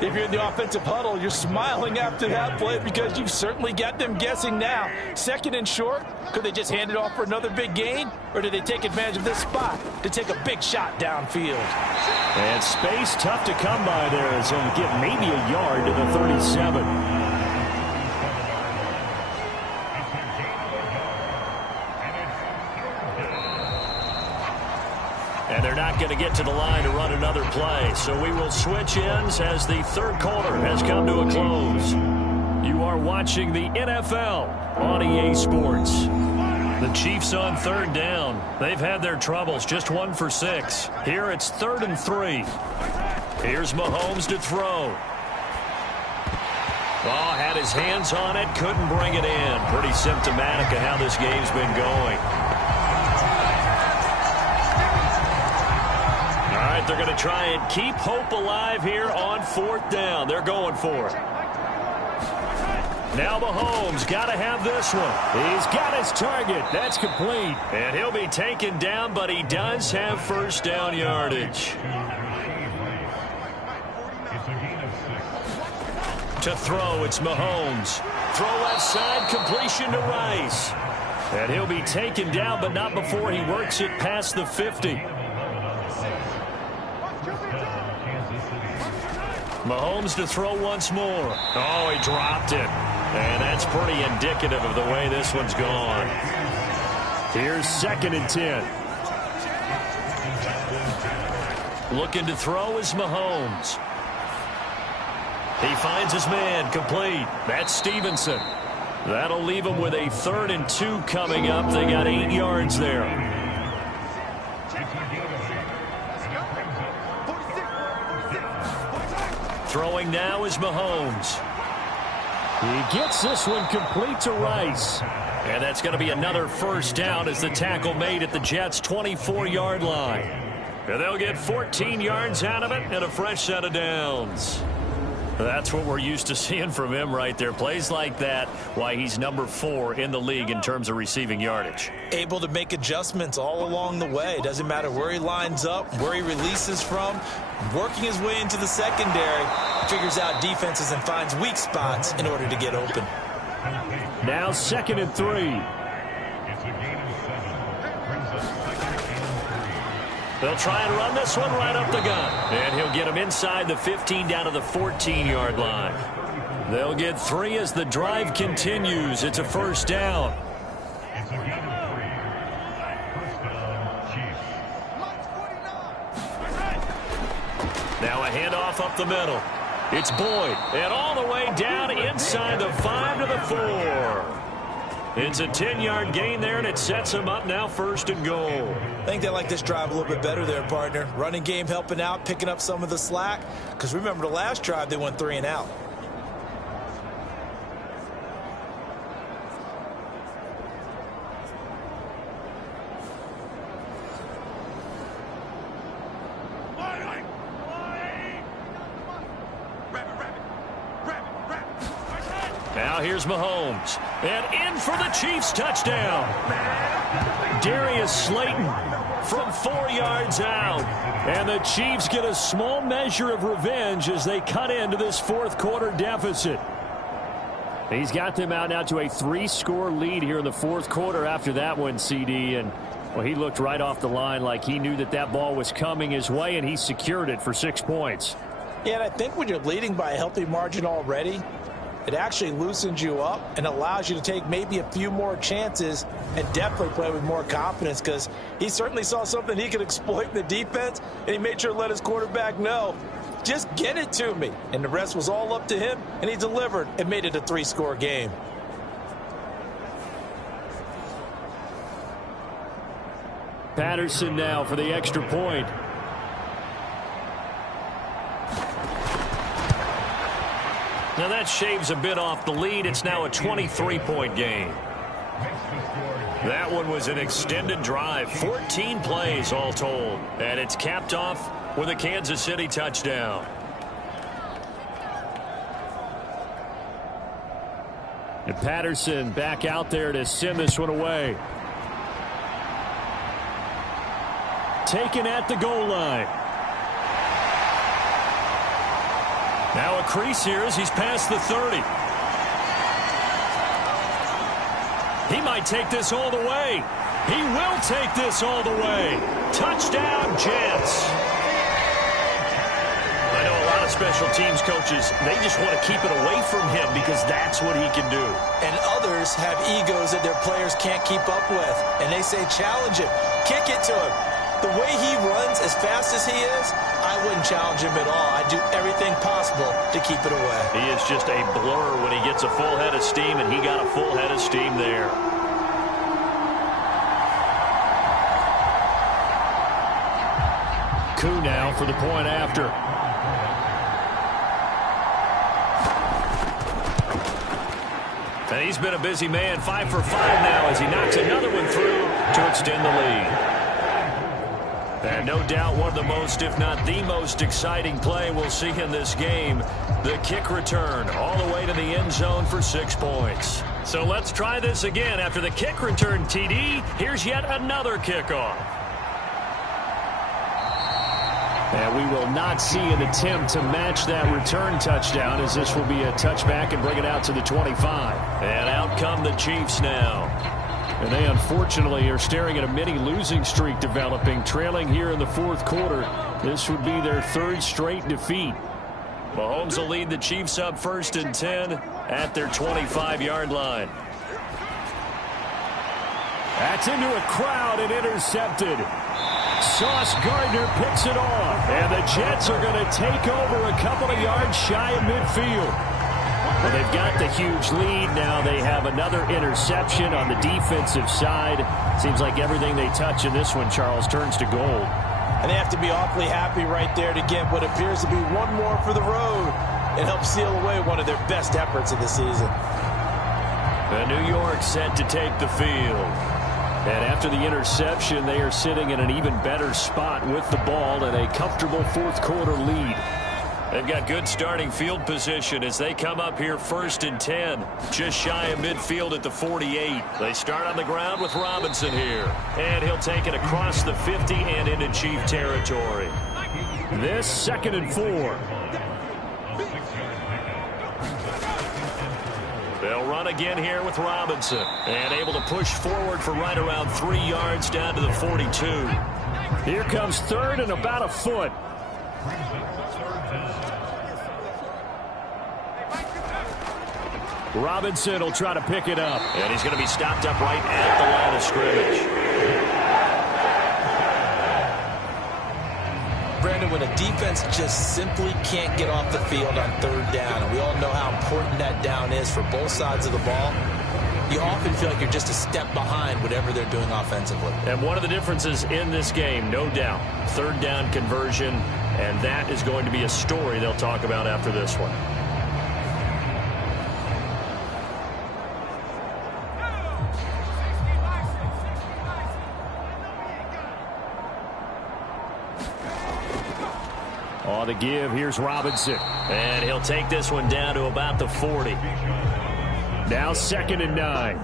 If you're in the offensive huddle, you're smiling after that play because you've certainly got them guessing now. 2nd and short, could they just hand it off for another big gain? Or do they take advantage of this spot to take a big shot downfield? And space tough to come by there as he'll get maybe a yard to the 37. And they're not going to get to the line to run another play. So we will switch ends as the 3rd quarter has come to a close. You are watching the NFL on EA Sports. The Chiefs on 3rd down. They've had their troubles, just 1 for 6. Here it's 3rd and 3. Here's Mahomes to throw. Oh, had his hands on it, couldn't bring it in. Pretty symptomatic of how this game's been going. right, they're going to try and keep hope alive here on 4th down. They're going for it. Now Mahomes got to have this one. He's got his target. That's complete. And he'll be taken down, but he does have first down yardage. To throw, it's Mahomes. Throw left side, completion to Rice. And he'll be taken down, but not before he works it past the 50. Mahomes to throw once more. Oh, he dropped it. And that's pretty indicative of the way this one's gone. Here's 2nd and 10. Looking to throw is Mahomes. He finds his man, complete. That's Stevenson. That'll leave him with a 3rd and 2 coming up. They got 8 yards there. Throwing now is Mahomes. He gets this one complete to Rice. And that's going to be another first down as the tackle made at the Jets' 24-yard line. And they'll get 14 yards out of it and a fresh set of downs. That's what we're used to seeing from him right there. Plays like that, why he's number 4 in the league in terms of receiving yardage. Able to make adjustments all along the way. Doesn't matter where he lines up, where he releases from. Working his way into the secondary, figures out defenses and finds weak spots in order to get open. Now 2nd and 3. They'll try and run this one right up the gut. And he'll get him inside the 15 down to the 14-yard line. They'll get 3 as the drive continues. It's a first down. Now a handoff up the middle. It's Boyd. And all the way down inside the 5 to the 4. It's a 10-yard gain there, and it sets him up now 1st and goal. I think they like this drive a little bit better there, partner. Running game helping out, picking up some of the slack. Because remember, the last drive, they went 3 and out. Now here's Mahomes. And in for the Chiefs touchdown. Darius Slayton from 4 yards out. And the Chiefs get a small measure of revenge as they cut into this 4th quarter deficit. He's got them out now to a 3-score lead here in the 4th quarter after that one, CD. And, well, he looked right off the line like he knew that that ball was coming his way, and he secured it for 6 points. Yeah, and I think when you're leading by a healthy margin already, it actually loosens you up and allows you to take maybe a few more chances and definitely play with more confidence, because he certainly saw something he could exploit in the defense, and he made sure to let his quarterback know, just get it to me. And the rest was all up to him, and he delivered and made it a 3-score game. Patterson now for the extra point. Now that shaves a bit off the lead. It's now a 23-point game. That one was an extended drive. 14 plays all told. And it's capped off with a Kansas City touchdown. And Patterson back out there to send this one away. Taken at the goal line. Now a crease here as he's past the 30. He might take this all the way. He will take this all the way. Touchdown, Jets. I know a lot of special teams coaches, they just want to keep it away from him because that's what he can do. And others have egos that their players can't keep up with. And they say challenge him, kick it to him. The way he runs as fast as he is, I wouldn't challenge him at all. I'd do everything possible to keep it away. He is just a blur when he gets a full head of steam, and he got a full head of steam there. Coup now for the point after. And he's been a busy man, 5 for 5 now as he knocks another one through to extend the lead. And no doubt one of the most, if not the most exciting play we'll see in this game, the kick return all the way to the end zone for 6 points. So let's try this again. After the kick return, TD, here's yet another kickoff. And we will not see an attempt to match that return touchdown, as this will be a touchback and bring it out to the 25. And out come the Chiefs now. And they unfortunately are staring at a mini losing streak developing, trailing here in the fourth quarter. This would be their 3rd straight defeat. Mahomes will lead the Chiefs up 1st and 10 at their 25-yard line. That's into a crowd and intercepted. Sauce Gardner picks it off. And the Jets are going to take over a couple of yards shy of midfield. Well, they've got the huge lead. Now they have another interception on the defensive side. Seems like everything they touch in this one, Charles, turns to gold. And they have to be awfully happy right there to get what appears to be one more for the road and help seal away one of their best efforts of the season. And New York set to take the field. And after the interception, they are sitting in an even better spot with the ball and a comfortable fourth quarter lead. They've got good starting field position as they come up here 1st and 10, just shy of midfield at the 48. They start on the ground with Robinson here, and he'll take it across the 50 and into Chief territory. This 2nd and 4. They'll run again here with Robinson, and able to push forward for right around 3 yards down to the 42. Here comes 3rd and about a foot. Robinson will try to pick it up. And he's going to be stopped up right at the line of scrimmage. Brandon, when a defense just simply can't get off the field on 3rd down, and we all know how important that down is for both sides of the ball, you often feel like you're just a step behind whatever they're doing offensively. And one of the differences in this game, no doubt, 3rd down conversion, and that is going to be a story they'll talk about after this one. On the give, here's Robinson. And he'll take this one down to about the 40. Now 2nd and 9.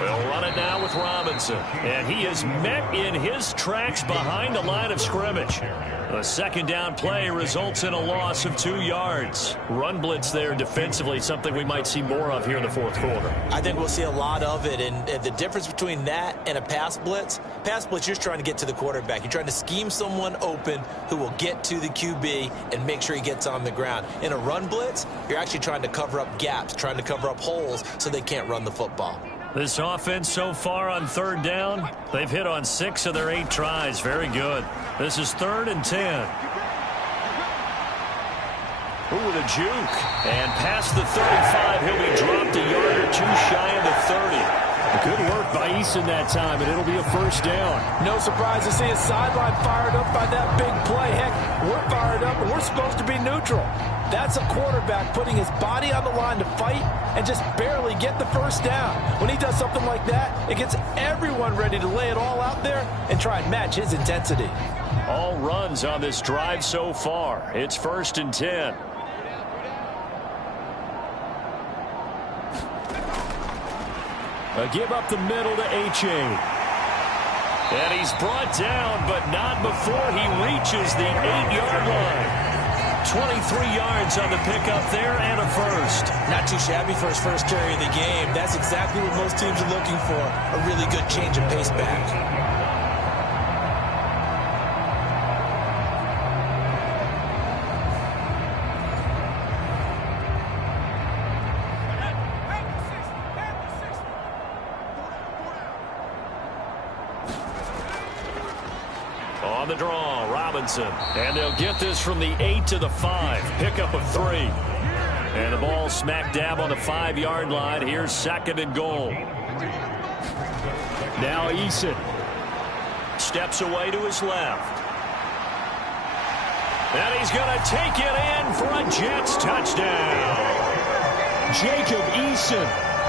We'll run it now with Robinson. And he is met in his tracks behind the line of scrimmage. A 2nd down play results in a loss of 2 yards. Run blitz there defensively, something we might see more of here in the fourth quarter. I think we'll see a lot of it, and the difference between that and a pass blitz, you're just trying to get to the quarterback. You're trying to scheme someone open who will get to the QB and make sure he gets on the ground. In a run blitz, you're actually trying to cover up gaps, trying to cover up holes so they can't run the football. This offense so far on 3rd down, they've hit on 6 of their 8 tries. Very good. This is 3rd and 10. Ooh, with a juke. And past the 35, he'll be dropped a yard or 2 shy of the 30. Good work by Eason that time, and it'll be a 1st down. No surprise to see his sideline fired up by that big play. Heck, we're fired up, and we're supposed to be neutral. That's a quarterback putting his body on the line to fight and just barely get the 1st down. When he does something like that, it gets everyone ready to lay it all out there and try and match his intensity. All runs on this drive so far. It's 1st and 10. A give up the middle to H.A. And he's brought down, but not before he reaches the 8-yard line. 23 yards on the pickup there and a 1st. Not too shabby for his first carry of the game. That's exactly what most teams are looking for, a really good change of pace back. On the draw, Robinson. And they'll get this from the 8 to the 5. Pickup of 3. And the ball smack dab on the 5-yard line. Here's 2nd and goal. Now Eason. Steps away to his left. And he's going to take it in for a Jets touchdown. Jacob Eason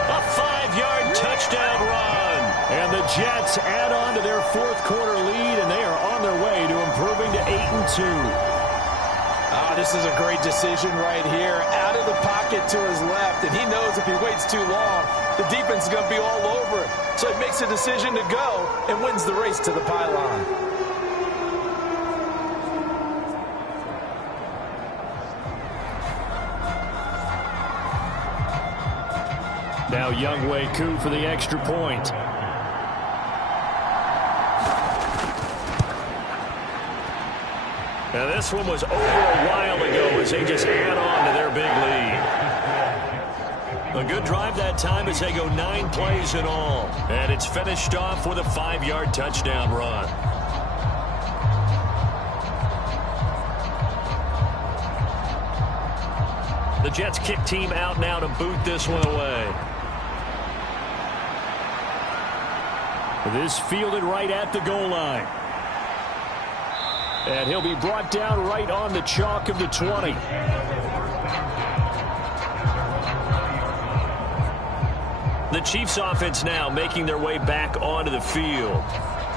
A 5-yard touchdown run. And the Jets add on to their fourth quarter lead, and they are on their way to improving to 8-2. This is a great decision right here. Out of the pocket to his left, and he knows if he waits too long, the defense is going to be all over him. So he makes a decision to go and wins the race to the pylon. Now Younghoe Koo for the extra point. Now this one was over a while ago as they just add on to their big lead. A good drive that time as they go 9 plays in all. And it's finished off with a 5-yard touchdown run. The Jets kick team out now to boot this one away. This fielded right at the goal line. And he'll be brought down right on the chalk of the 20. The Chiefs offense now making their way back onto the field.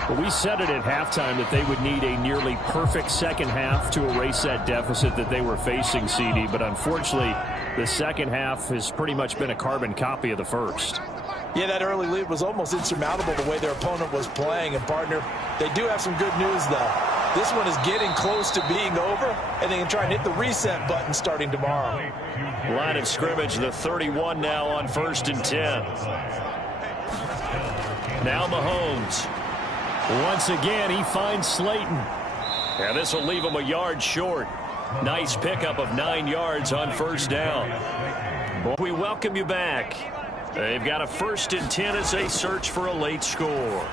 Well, we said it at halftime that they would need a nearly perfect second half to erase that deficit that they were facing, CD. But unfortunately, the second half has pretty much been a carbon copy of the first. Yeah, that early lead was almost insurmountable the way their opponent was playing. And, partner, they do have some good news, though. This one is getting close to being over, and they can try and hit the reset button starting tomorrow. Line of scrimmage, the 31 now on 1st and 10. Now Mahomes. Once again, he finds Slayton. And this will leave him a yard short. Nice pickup of 9 yards on 1st down. We welcome you back. They've got a 1st and 10 as they search for a late score.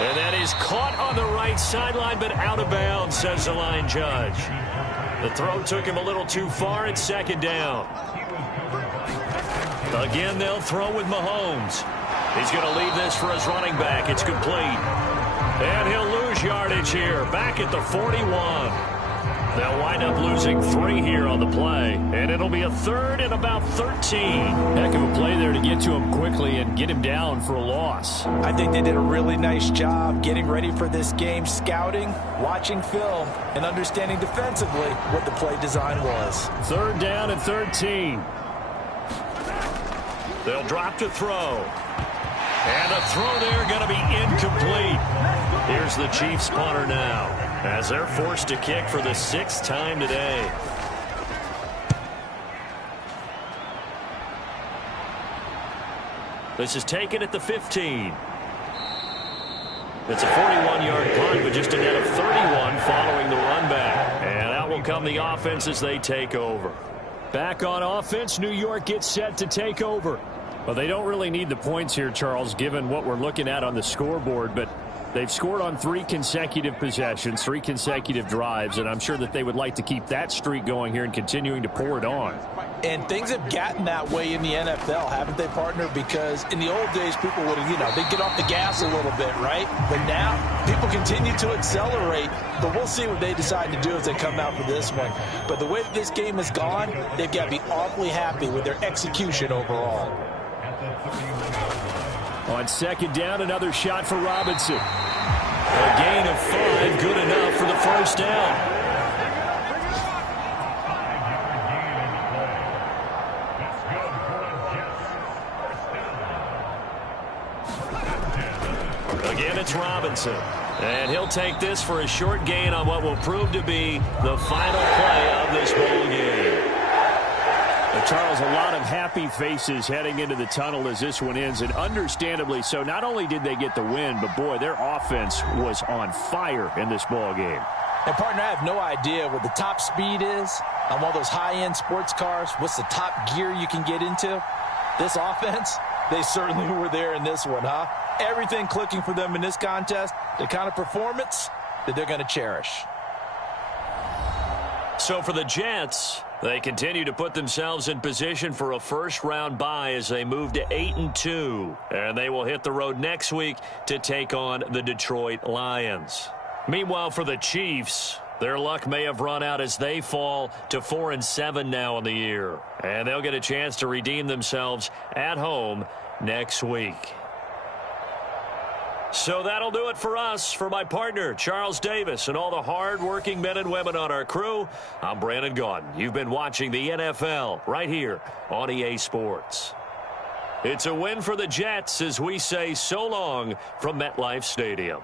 And that is caught on the right sideline, but out of bounds, says the line judge. The throw took him a little too far at 2nd down. Again, they'll throw with Mahomes. He's going to leave this for his running back. It's complete. And he'll lose yardage here, back at the 41. They'll wind up losing 3 here on the play, and it'll be a 3rd and about 13. Heck of a play there to get to him quickly and get him down for a loss. I think they did a really nice job getting ready for this game, scouting, watching film, and understanding defensively what the play design was. 3rd down and 13. They'll drop to throw. And a throw there going to be incomplete. Here's the Chiefs punter now, as they're forced to kick for the 6th time today. This is taken at the 15. It's a 41-yard punt, but just a net of 31 following the run back. And out will come the offense as they take over. Back on offense, New York gets set to take over. Well, they don't really need the points here, Charles, given what we're looking at on the scoreboard, but they've scored on 3 consecutive possessions, 3 consecutive drives, and I'm sure that they would like to keep that streak going here and continuing to pour it on. And things have gotten that way in the NFL, haven't they, partner? Because in the old days, people would have, they'd get off the gas a little bit, right? But now, people continue to accelerate, but we'll see what they decide to do as they come out for this one. But the way that this game has gone, they've got to be awfully happy with their execution overall. On 2nd down, another shot for Robinson. A gain of 5, good enough for the 1st down. Again, it's Robinson. And he'll take this for a short gain on what will prove to be the final play of this ball game. Charles, a lot of happy faces heading into the tunnel as this one ends, and understandably so. Not only did they get the win, but, boy, their offense was on fire in this ball game. And, partner, I have no idea what the top speed is on one of those high-end sports cars. What's the top gear you can get into? This offense, they certainly were there in this one, huh? Everything clicking for them in this contest, the kind of performance that they're going to cherish. So for the Jets, they continue to put themselves in position for a first-round bye as they move to 8-2. And they will hit the road next week to take on the Detroit Lions. Meanwhile, for the Chiefs, Their luck may have run out as they fall to 4-7 now in the year. And they'll get a chance to redeem themselves at home next week. So that'll do it for us. For my partner, Charles Davis, and all the hard-working men and women on our crew, I'm Brandon Gaudin. You've been watching the NFL right here on EA Sports. It's a win for the Jets as we say so long from MetLife Stadium.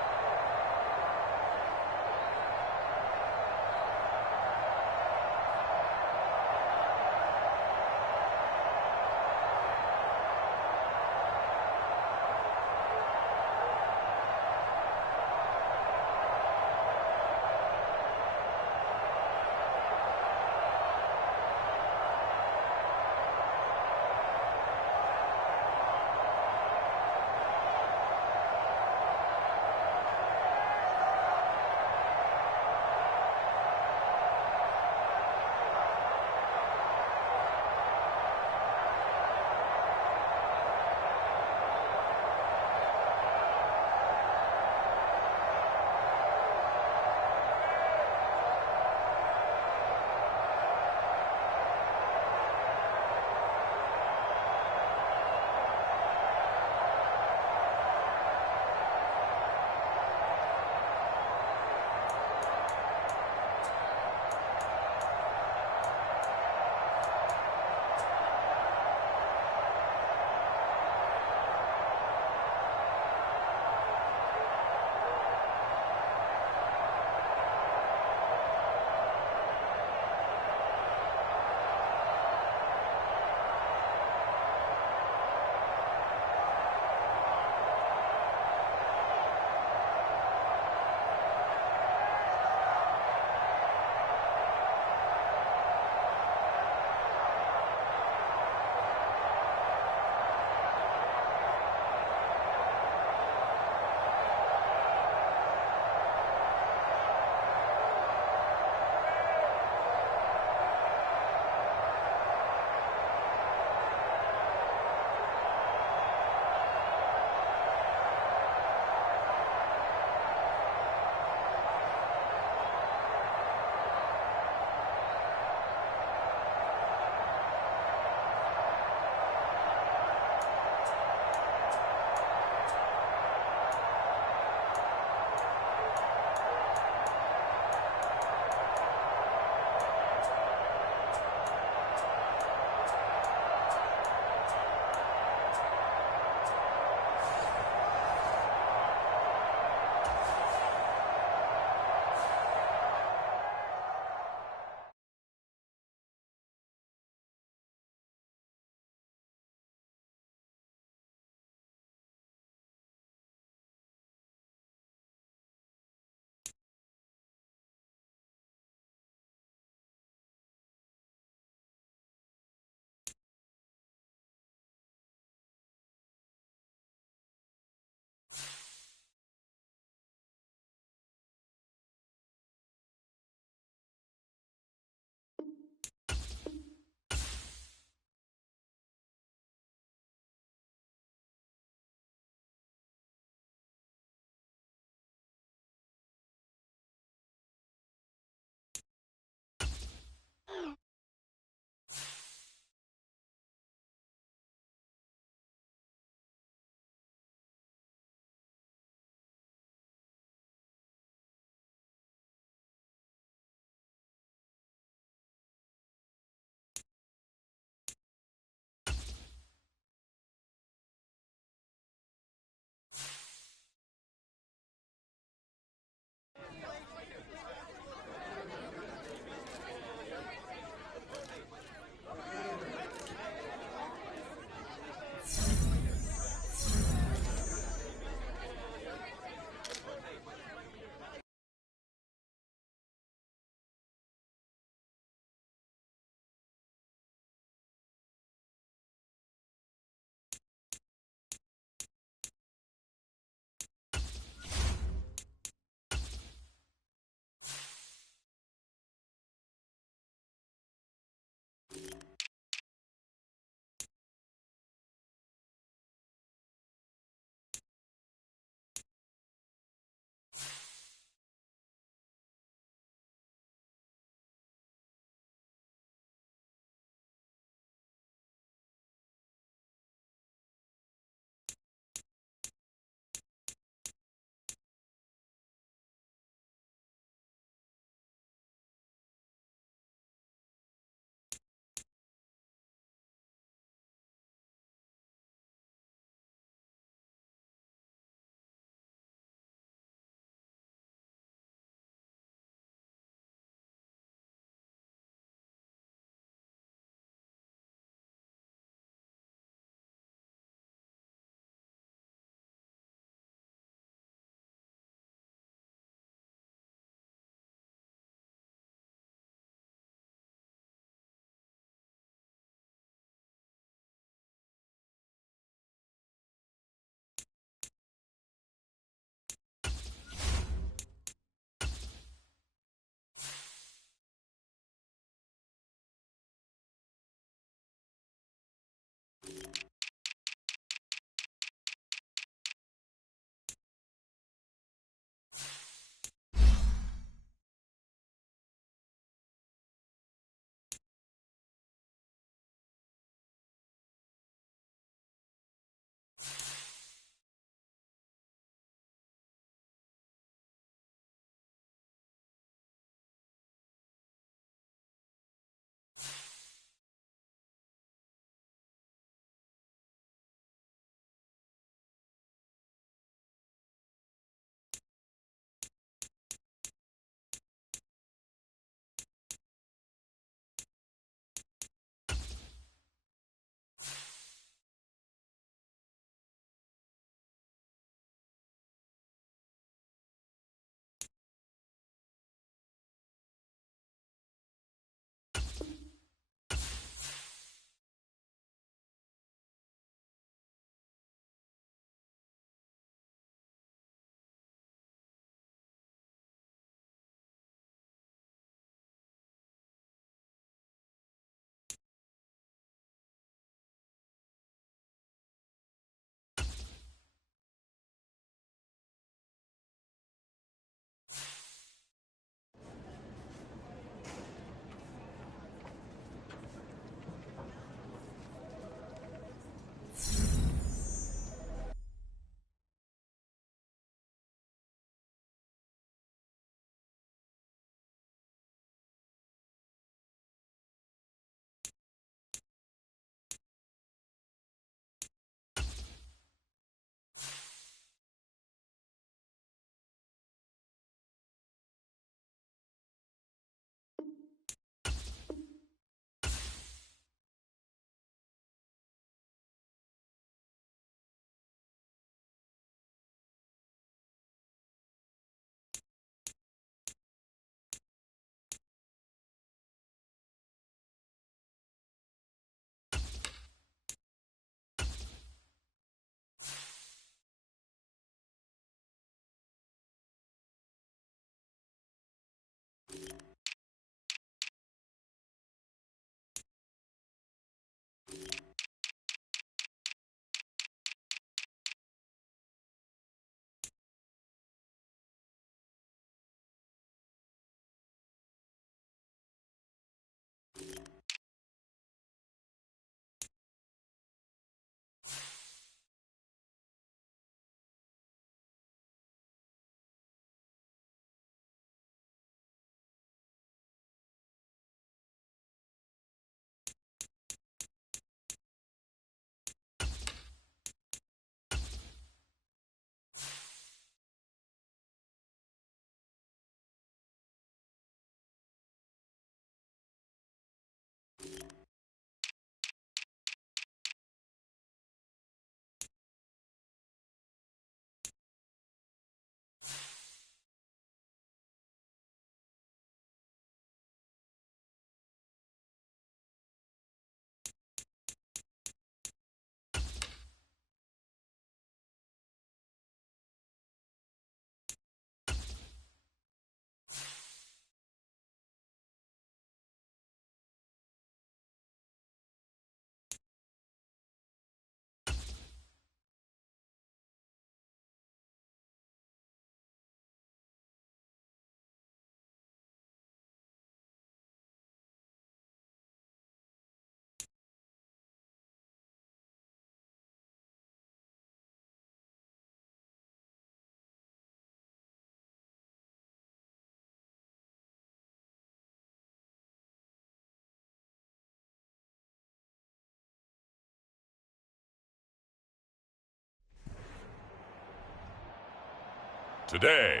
today.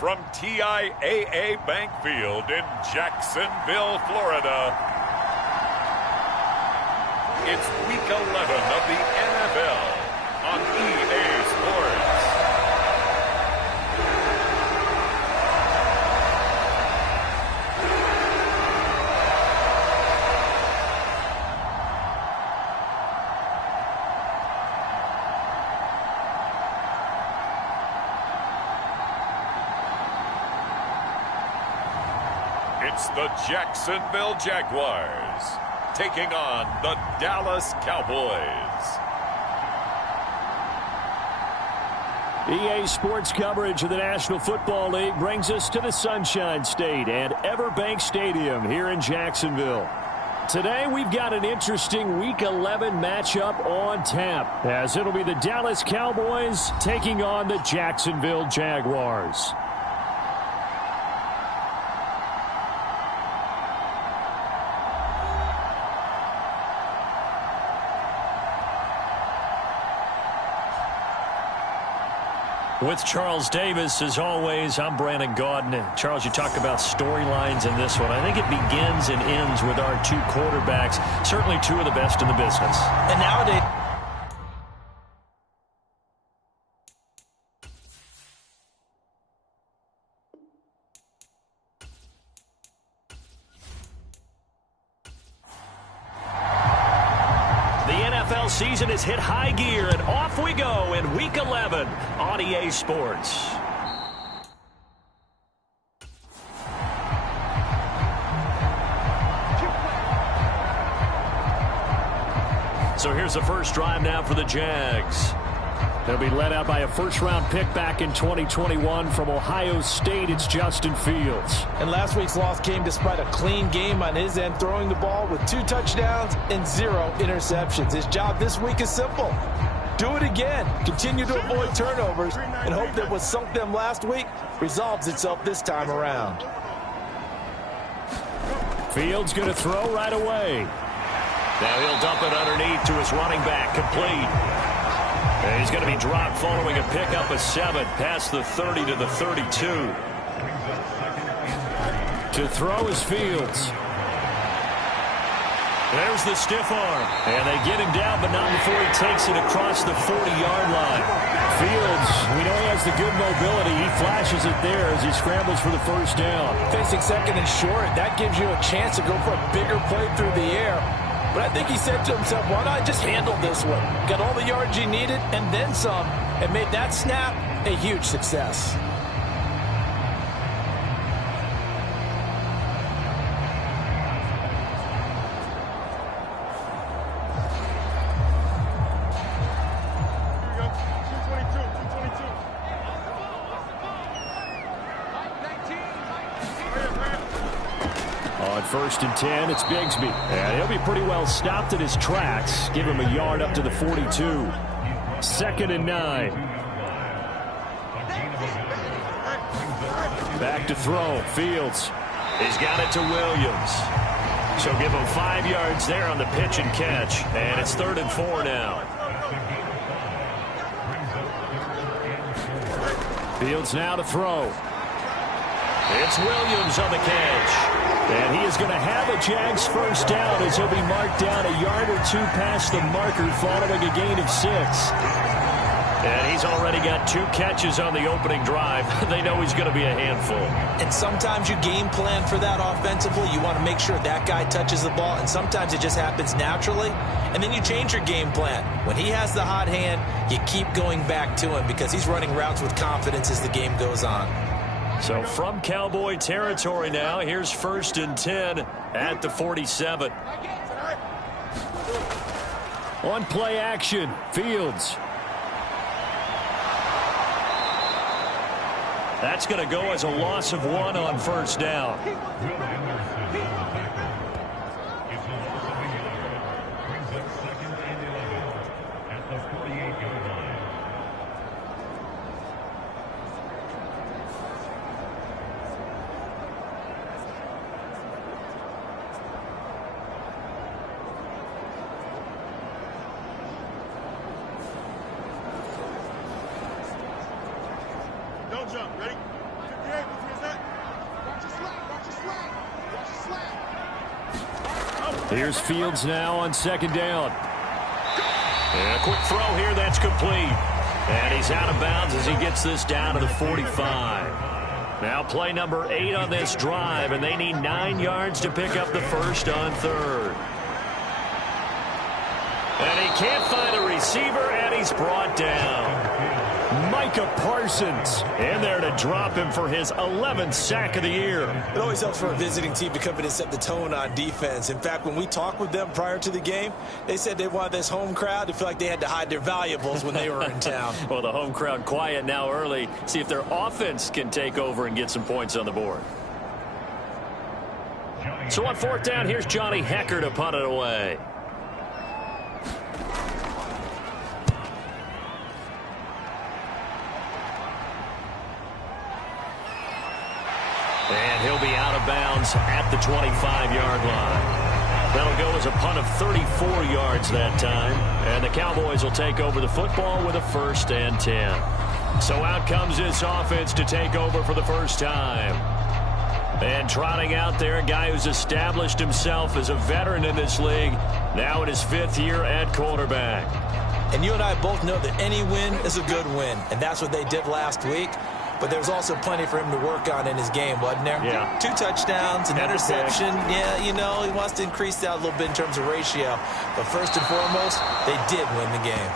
From TIAA Bank Field in Jacksonville, Florida, it's Week 11 of the NFL on EA Sports. It's the Jacksonville Jaguars taking on the Dallas Cowboys. EA Sports coverage of the National Football League brings us to the Sunshine State and Everbank Stadium here in Jacksonville. Today we've got an interesting Week 11 matchup on tap, as it'll be the Dallas Cowboys taking on the Jacksonville Jaguars. With Charles Davis, as always, I'm Brandon Gaudin. Charles, you talk about storylines in this one. I think it begins and ends with our two quarterbacks, certainly two of the best in the business. And nowadays, season has hit high gear, and off we go in Week 11 on EA Sports. So here's the first drive now for the Jags. They'll be led out by a first-round pick back in 2021 from Ohio State. It's Justin Fields. And last week's loss came despite a clean game on his end, throwing the ball with 2 touchdowns and 0 interceptions. His job this week is simple. Do it again. Continue to avoid turnovers and hope that what sunk them last week resolves itself this time around. Fields going to throw right away. Now he'll dump it underneath to his running back, complete. And he's going to be dropped following a pickup of 7 past the 30 to the 32. To throw is Fields. There's the stiff arm. And they get him down, but not before he takes it across the 40-yard line. Fields, we know he has the good mobility. He flashes it there as he scrambles for the first down. Facing second and short, that gives you a chance to go for a bigger play through the air. But I think he said to himself, why not just handle this one? Got all the yards he needed and then some, and made that snap a huge success. First and 10, it's Bigsby. And he'll be pretty well stopped at his tracks. Give him a yard up to the 42. Second and 9. Back to throw. Fields. He's got it to Williams. So give him 5 yards there on the pitch and catch. And it's 3rd and 4 now. Fields now to throw. It's Williams on the catch. And he is going to have a Jags first down as he'll be marked down a yard or 2 past the marker following a gain of 6. And he's already got 2 catches on the opening drive. They know he's going to be a handful. And sometimes you game plan for that offensively. You want to make sure that guy touches the ball, and sometimes it just happens naturally. And then you change your game plan. When he has the hot hand, you keep going back to him because he's running routes with confidence as the game goes on. So from Cowboy territory now, here's 1st and 10 at the 47. On play action, Fields. That's going to go as a loss of 1 on first down. jump. Ready? Yeah, what's that? Watch your slap. Watch your slap. Watch your slap. Here's Fields now on second down. And a quick throw here that's complete. And he's out of bounds as he gets this down to the 45. Now play number 8 on this drive, and they need 9 yards to pick up the first on third. And he can't find a receiver, and he's brought down. Micah Parsons in there to drop him for his 11th sack of the year. It always helps for a visiting team to come in and set the tone on defense. In fact, when we talked with them prior to the game, they said they wanted this home crowd to feel like they had to hide their valuables when they were in town. Well, the home crowd quiet now early. See if their offense can take over and get some points on the board. So on fourth down, here's Johnny Hecker to punt it away. And he'll be out of bounds at the 25-yard line. That'll go as a punt of 34 yards that time. And the Cowboys will take over the football with a 1st and 10. So out comes this offense to take over for the first time. And trotting out there, a guy who's established himself as a veteran in this league, now in his 5th year at quarterback. And you and I both know that any win is a good win. And that's what they did last week. But there was also plenty for him to work on in his game, wasn't there? Yeah. 2 touchdowns, an interception. Yeah, you know, he wants to increase that a little bit in terms of ratio. But first and foremost, they did win the game.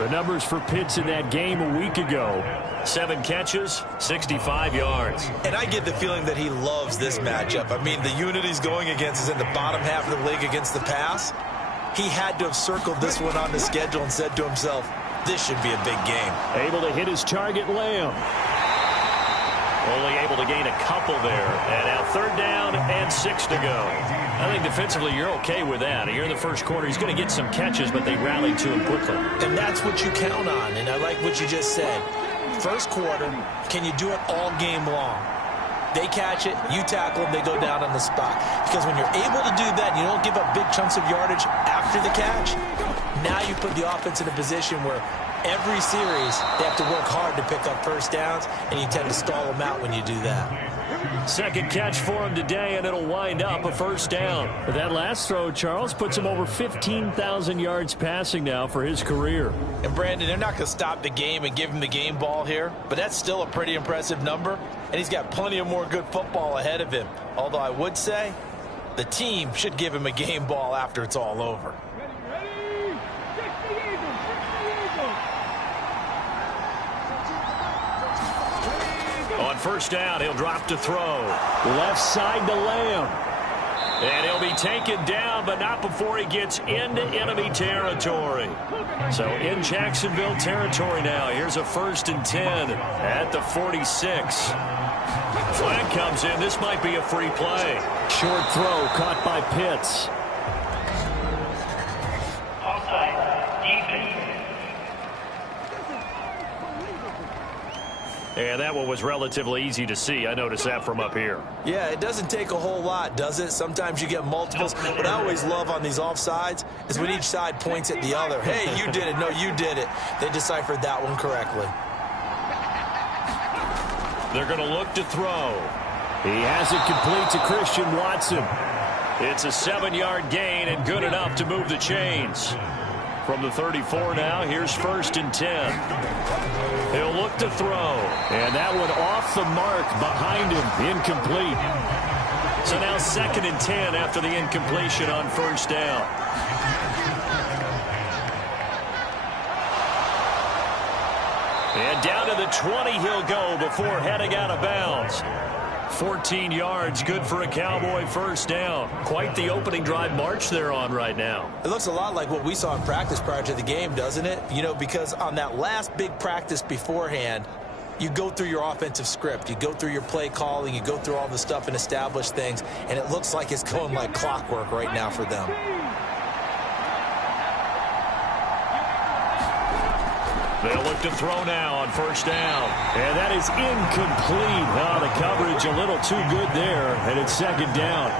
The numbers for Pitts in that game a week ago. 7 catches, 65 yards. And I get the feeling that he loves this matchup. I mean, the unit he's going against is in the bottom half of the league against the pass. He had to have circled this one on the schedule and said to himself, this should be a big game. Able to hit his target, Lamb. Only able to gain a couple there. And now 3rd down and 6 to go. I think defensively you're okay with that. Here in the first quarter, he's going to get some catches, but they rallied to him quickly. And that's what you count on. And I like what you just said. First quarter, can you do it all game long? They catch it, you tackle them, they go down on the spot. Because when you're able to do that, you don't give up big chunks of yardage after the catch. Now you put the offense in a position where every series they have to work hard to pick up first downs, and you tend to stall them out when you do that. Second catch for him today, and it'll wind up a 1st down. But that last throw, Charles, puts him over 15,000 yards passing now for his career. And Brandon, they're not going to stop the game and give him the game ball here, but that's still a pretty impressive number, and he's got plenty of more good football ahead of him. Although I would say the team should give him a game ball after it's all over. On 1st down, he'll drop to throw. Left side to Lamb. And he'll be taken down, but not before he gets into enemy territory. So in Jacksonville territory now. Here's a 1st and 10 at the 46. Flag comes in. This might be a free play. Short throw caught by Pitts. And that one was relatively easy to see. I noticed that from up here. Yeah, it doesn't take a whole lot, does it? Sometimes you get multiples. What I always love on these offsides is when each side points at the other. Hey, you did it. No, you did it. They deciphered that one correctly. They're going to look to throw. He has it complete to Christian Watson. It's a 7-yard gain and good enough to move the chains. From the 34 now, here's 1st and 10. He'll look to throw. And that one off the mark behind him. Incomplete. So now 2nd and 10 after the incompletion on 1st down. And down to the 20 he'll go before heading out of bounds. 14 yards, good for a Cowboy 1st down. Quite the opening drive march they're on right now. It looks a lot like what we saw in practice prior to the game, doesn't it? You know, because on that last big practice beforehand, you go through your offensive script. You go through your play calling. You go through all the stuff and establish things. And it looks like it's going like clockwork right now for them. They'll look to throw now on 1st down. And that is incomplete. Oh, the coverage a little too good there. And it's 2nd down.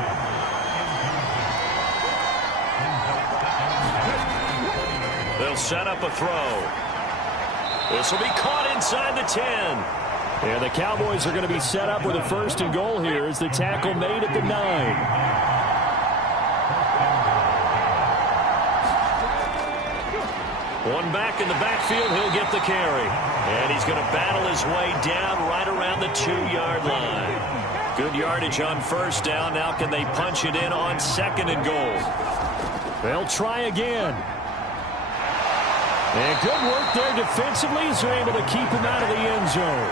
They'll set up a throw. This will be caught inside the 10. And the Cowboys are going to be set up with a 1st and goal here as the tackle made at the 9. One back in the backfield, he'll get the carry. And he's going to battle his way down right around the 2-yard line. Good yardage on 1st down. Now can they punch it in on 2nd and goal? They'll try again. And good work there defensively as they're able to keep him out of the end zone.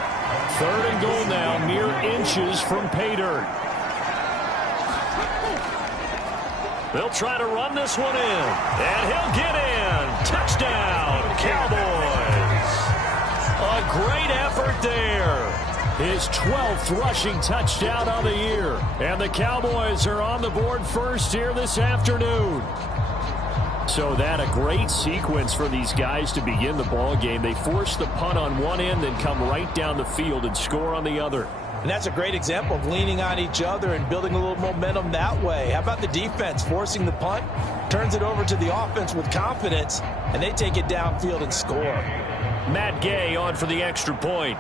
3rd and goal now, mere inches from pay dirt. They'll try to run this one in. And he'll get in. Touchdown, Cowboys. A great effort there. His 12th rushing touchdown on the year. And the Cowboys are on the board first here this afternoon. So that a great sequence for these guys to begin the ball game. They force the punt on one end, then come right down the field and score on the other. And that's a great example of leaning on each other and building a little momentum that way. How about the defense forcing the punt, turns it over to the offense with confidence, and they take it downfield and score. Matt Gay on for the extra point.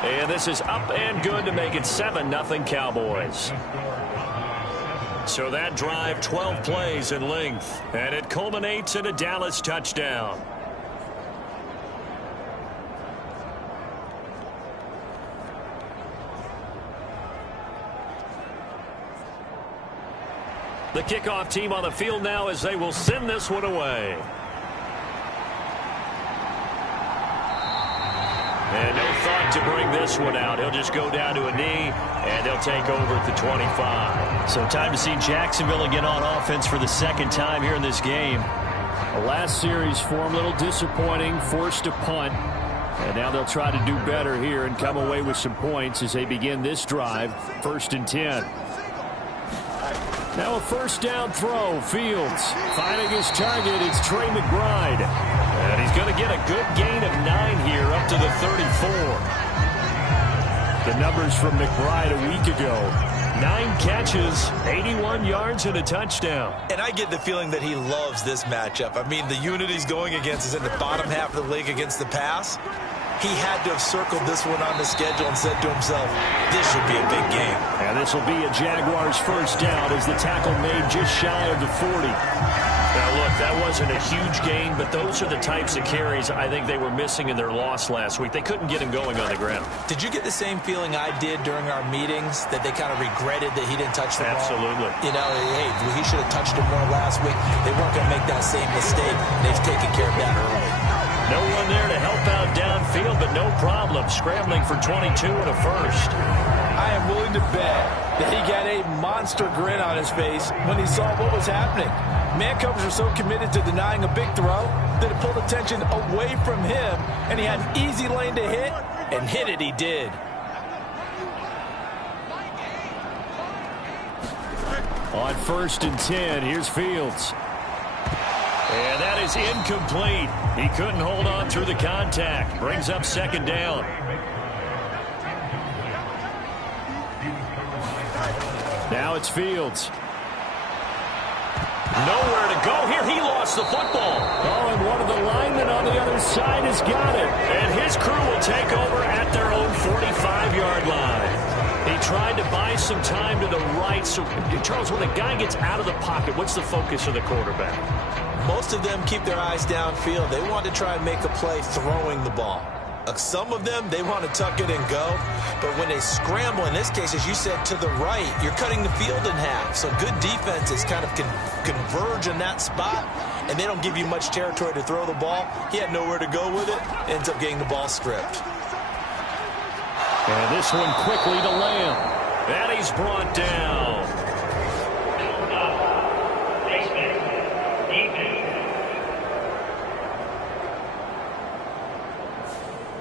And this is up and good to make it 7-0 Cowboys. So that drive, 12 plays in length, and it culminates in a Dallas touchdown. The kickoff team on the field now as they will send this one away. And no thought to bring this one out. He'll just go down to a knee, and they'll take over at the 25. So time to see Jacksonville again on offense for the 2nd time here in this game. The last series for them, a little disappointing, forced to punt. And now they'll try to do better here and come away with some points as they begin this drive, 1st and 10. Now a 1st down throw. Fields finding his target. It's Trey McBride. And he's going to get a good gain of 9 here up to the 34. The numbers from McBride a week ago. 9 catches, 81 yards, and a touchdown. And I get the feeling that he loves this matchup. I mean, the unit he's going against is in the bottom half of the league against the pass. He had to have circled this one on the schedule and said to himself, this should be a big game. And this will be a Jaguars 1st down as the tackle made just shy of the 40. Now, look, that wasn't a huge gain, but those are the types of carries I think they were missing in their loss last week. They couldn't get him going on the ground. Did you get the same feeling I did during our meetings, that they kind of regretted that he didn't touch the ball? Absolutely. You know, hey, he should have touched it more last week. They weren't going to make that same mistake. They've taken care of that early. No one there to help out downfield, but no problem. Scrambling for 22 and a 1st. I am willing to bet that he got a monster grin on his face when he saw what was happening. Man covers are so committed to denying a big throw that it pulled attention away from him, and he had an easy lane to hit, and hit it he did. On 1st and 10, here's Fields. And that is incomplete. He couldn't hold on through the contact. Brings up 2nd down. Now it's Fields. Nowhere to go here. He lost the football. Oh, and one of the linemen on the other side has got it. And his crew will take over at their own 45-yard line. He tried to buy some time to the right. So, Charles, when a guy gets out of the pocket, what's the focus of the quarterback? Most of them keep their eyes downfield. They want to try and make a play throwing the ball. Some of them, they want to tuck it and go. But when they scramble, in this case, as you said, to the right, you're cutting the field in half. So good defenses kind of converge in that spot, and they don't give you much territory to throw the ball. He had nowhere to go with it. Ends up getting the ball stripped. And this one quickly to Lamb. And he's brought down.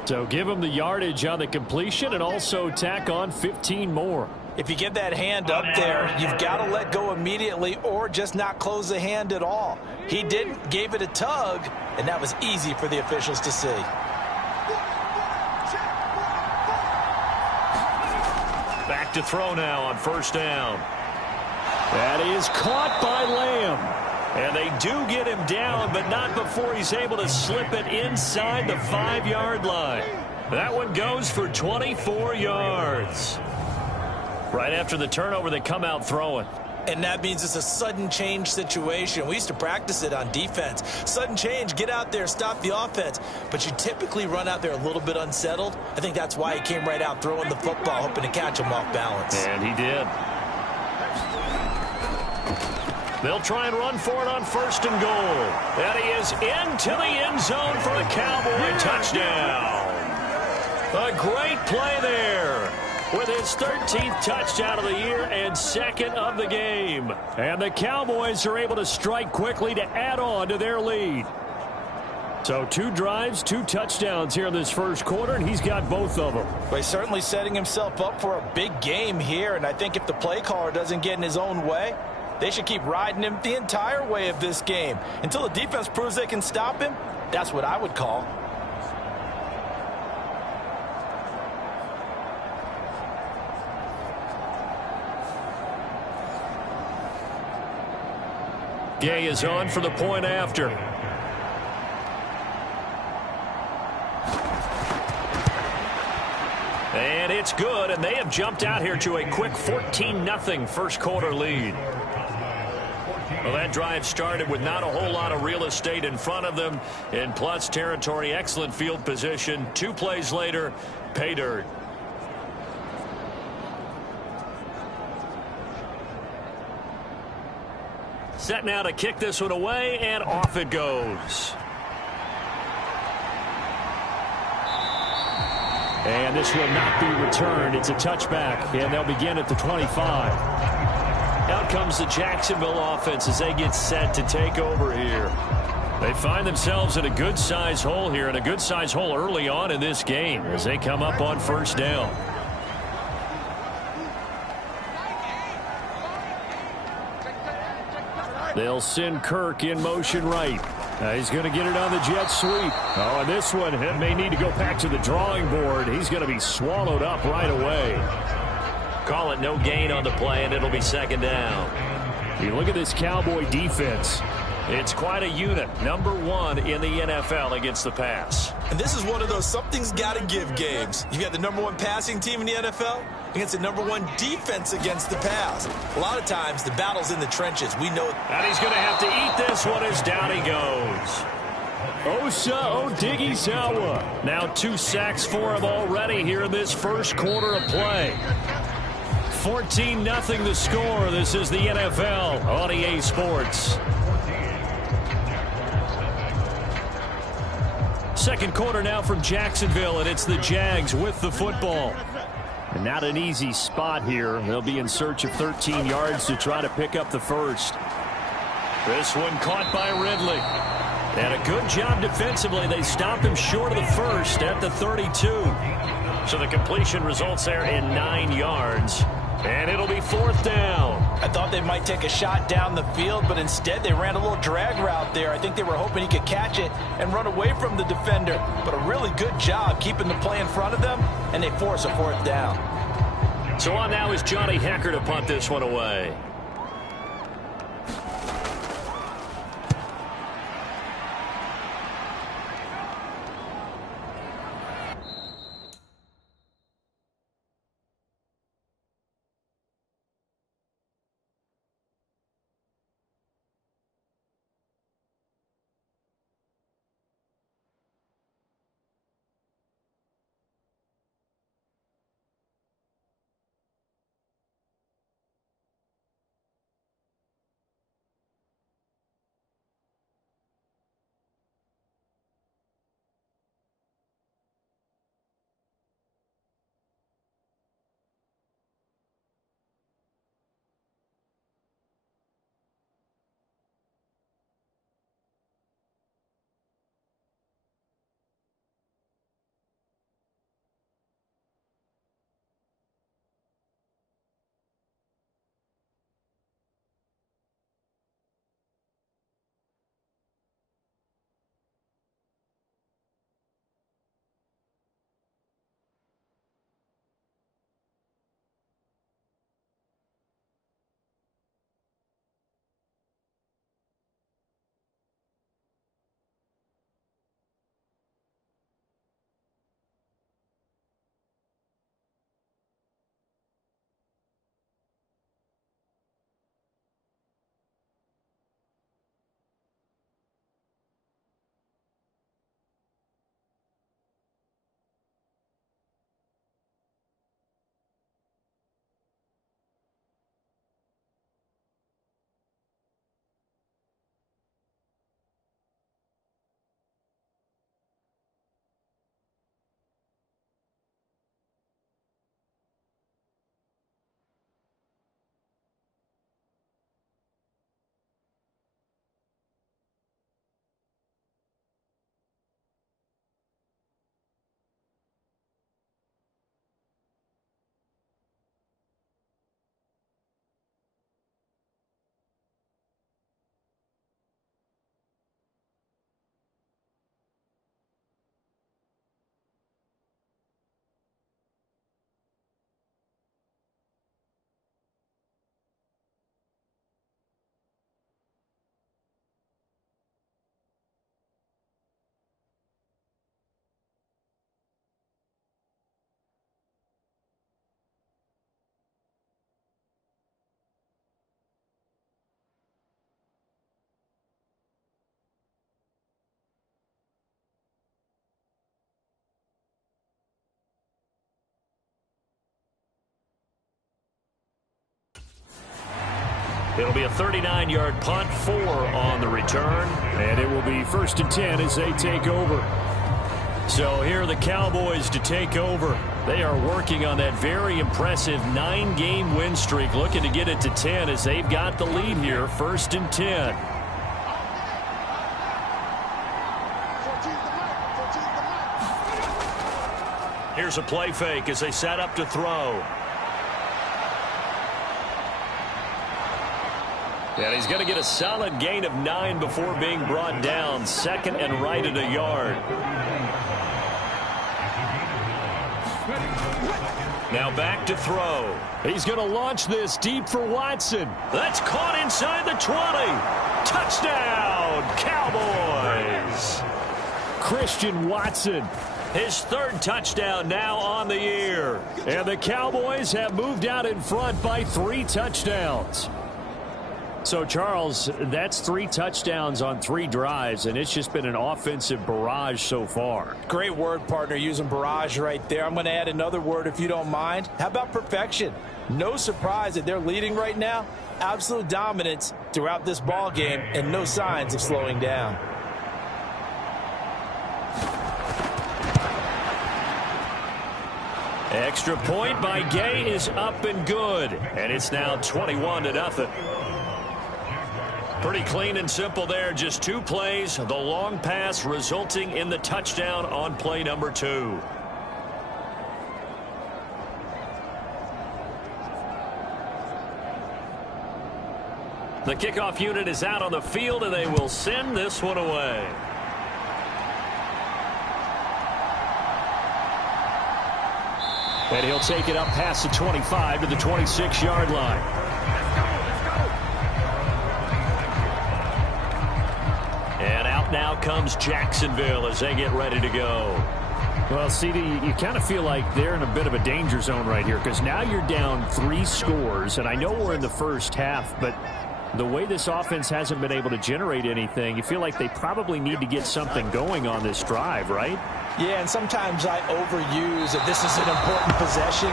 So give him the yardage on the completion and also tack on 15 more. If you get that hand up there, you've got to let go immediately or just not close the hand at all. He didn't, gave it a tug, and that was easy for the officials to see. Back to throw now on 1st down. That is caught by Lamb. And they do get him down, but not before he's able to slip it inside the 5-yard line. That one goes for 24 yards. Right after the turnover, they come out throwing. And that means it's a sudden change situation. We used to practice it on defense. Sudden change, get out there, stop the offense. But you typically run out there a little bit unsettled. I think that's why he came right out throwing the football, hoping to catch him off balance. And he did. They'll try and run for it on 1st and goal. And he is into the end zone for the Cowboy touchdown. A great play there with his 13th touchdown of the year and 2nd of the game. And the Cowboys are able to strike quickly to add on to their lead. So 2 drives, 2 touchdowns here in this first quarter, and he's got both of them. Well, he's certainly setting himself up for a big game here, and I think if the play caller doesn't get in his own way, they should keep riding him the entire way of this game. Until the defense proves they can stop him, that's what I would call. Gay is on for the point after. And it's good, and they have jumped out here to a quick 14-0 first quarter lead. Well, that drive started with not a whole lot of real estate in front of them. In plus territory, excellent field position. 2 plays later, pay dirt. Set now to kick this one away, and off it goes. And this will not be returned. It's a touchback, and they'll begin at the 25. Out comes the Jacksonville offense as they get set to take over here. They find themselves in a good-sized hole here, and a good-sized hole early on in this game as they come up on 1st down. They'll send Kirk in motion right. He's going to get it on the jet sweep. Oh, and this one may need to go back to the drawing board. He's going to be swallowed up right away. Call it no gain on the play, and it'll be 2nd down. You look at this Cowboy defense. It's quite a unit. Number 1 in the NFL against the pass. And this is one of those something's got to give games. You got the number 1 passing team in the NFL against the number 1 defense against the pass. A lot of times the battle's in the trenches. We know. And he's going to have to eat this one as down he goes. Osa Odighizuwa. Now 2 sacks for him already here in this first quarter of play. 14-0 the score. This is the NFL on EA Sports. Second quarter now from Jacksonville, and it's the Jags with the football. And not an easy spot here. They'll be in search of 13 yards to try to pick up the first. This one caught by Ridley. And a good job defensively. They stopped him short of the first at the 32. So the completion results there in 9 yards. And it'll be 4th down. I thought they might take a shot down the field, but instead they ran a little drag route there. I think they were hoping he could catch it and run away from the defender. But a really good job keeping the play in front of them, and they force a 4th down. So on now is Johnny Hekker to punt this one away. It'll be a 39-yard punt, 4 on the return. And it will be 1st and 10 as they take over. So here are the Cowboys to take over. They are working on that very impressive 9-game win streak, looking to get it to 10 as they've got the lead here, 1st and 10. Here's a play fake as they set up to throw. And he's going to get a solid gain of 9 before being brought down. 2nd and right at a yard. Now back to throw. He's going to launch this deep for Watson. That's caught inside the 20. Touchdown, Cowboys. Christian Watson. His 3rd touchdown now on the year. And the Cowboys have moved out in front by 3 touchdowns. So, Charles, that's 3 touchdowns on 3 drives, and it's just been an offensive barrage so far. Great word, partner, using barrage right there. I'm going to add another word if you don't mind. How about perfection? No surprise that they're leading right now. Absolute dominance throughout this ball game and no signs of slowing down. Extra point by Gay is up and good, and it's now 21-0. Pretty clean and simple there. Just 2 plays. The long pass resulting in the touchdown on play number 2. The kickoff unit is out on the field, and they will send this one away. And he'll take it up past the 25 to the 26-yard line. And out now comes Jacksonville as they get ready to go. Well, CD, you kind of feel like they're in a bit of a danger zone right here because now you're down 3 scores, and I know we're in the first half, but the way this offense hasn't been able to generate anything, you feel like they probably need to get something going on this drive, right? Yeah, and sometimes I overuse that this is an important possession,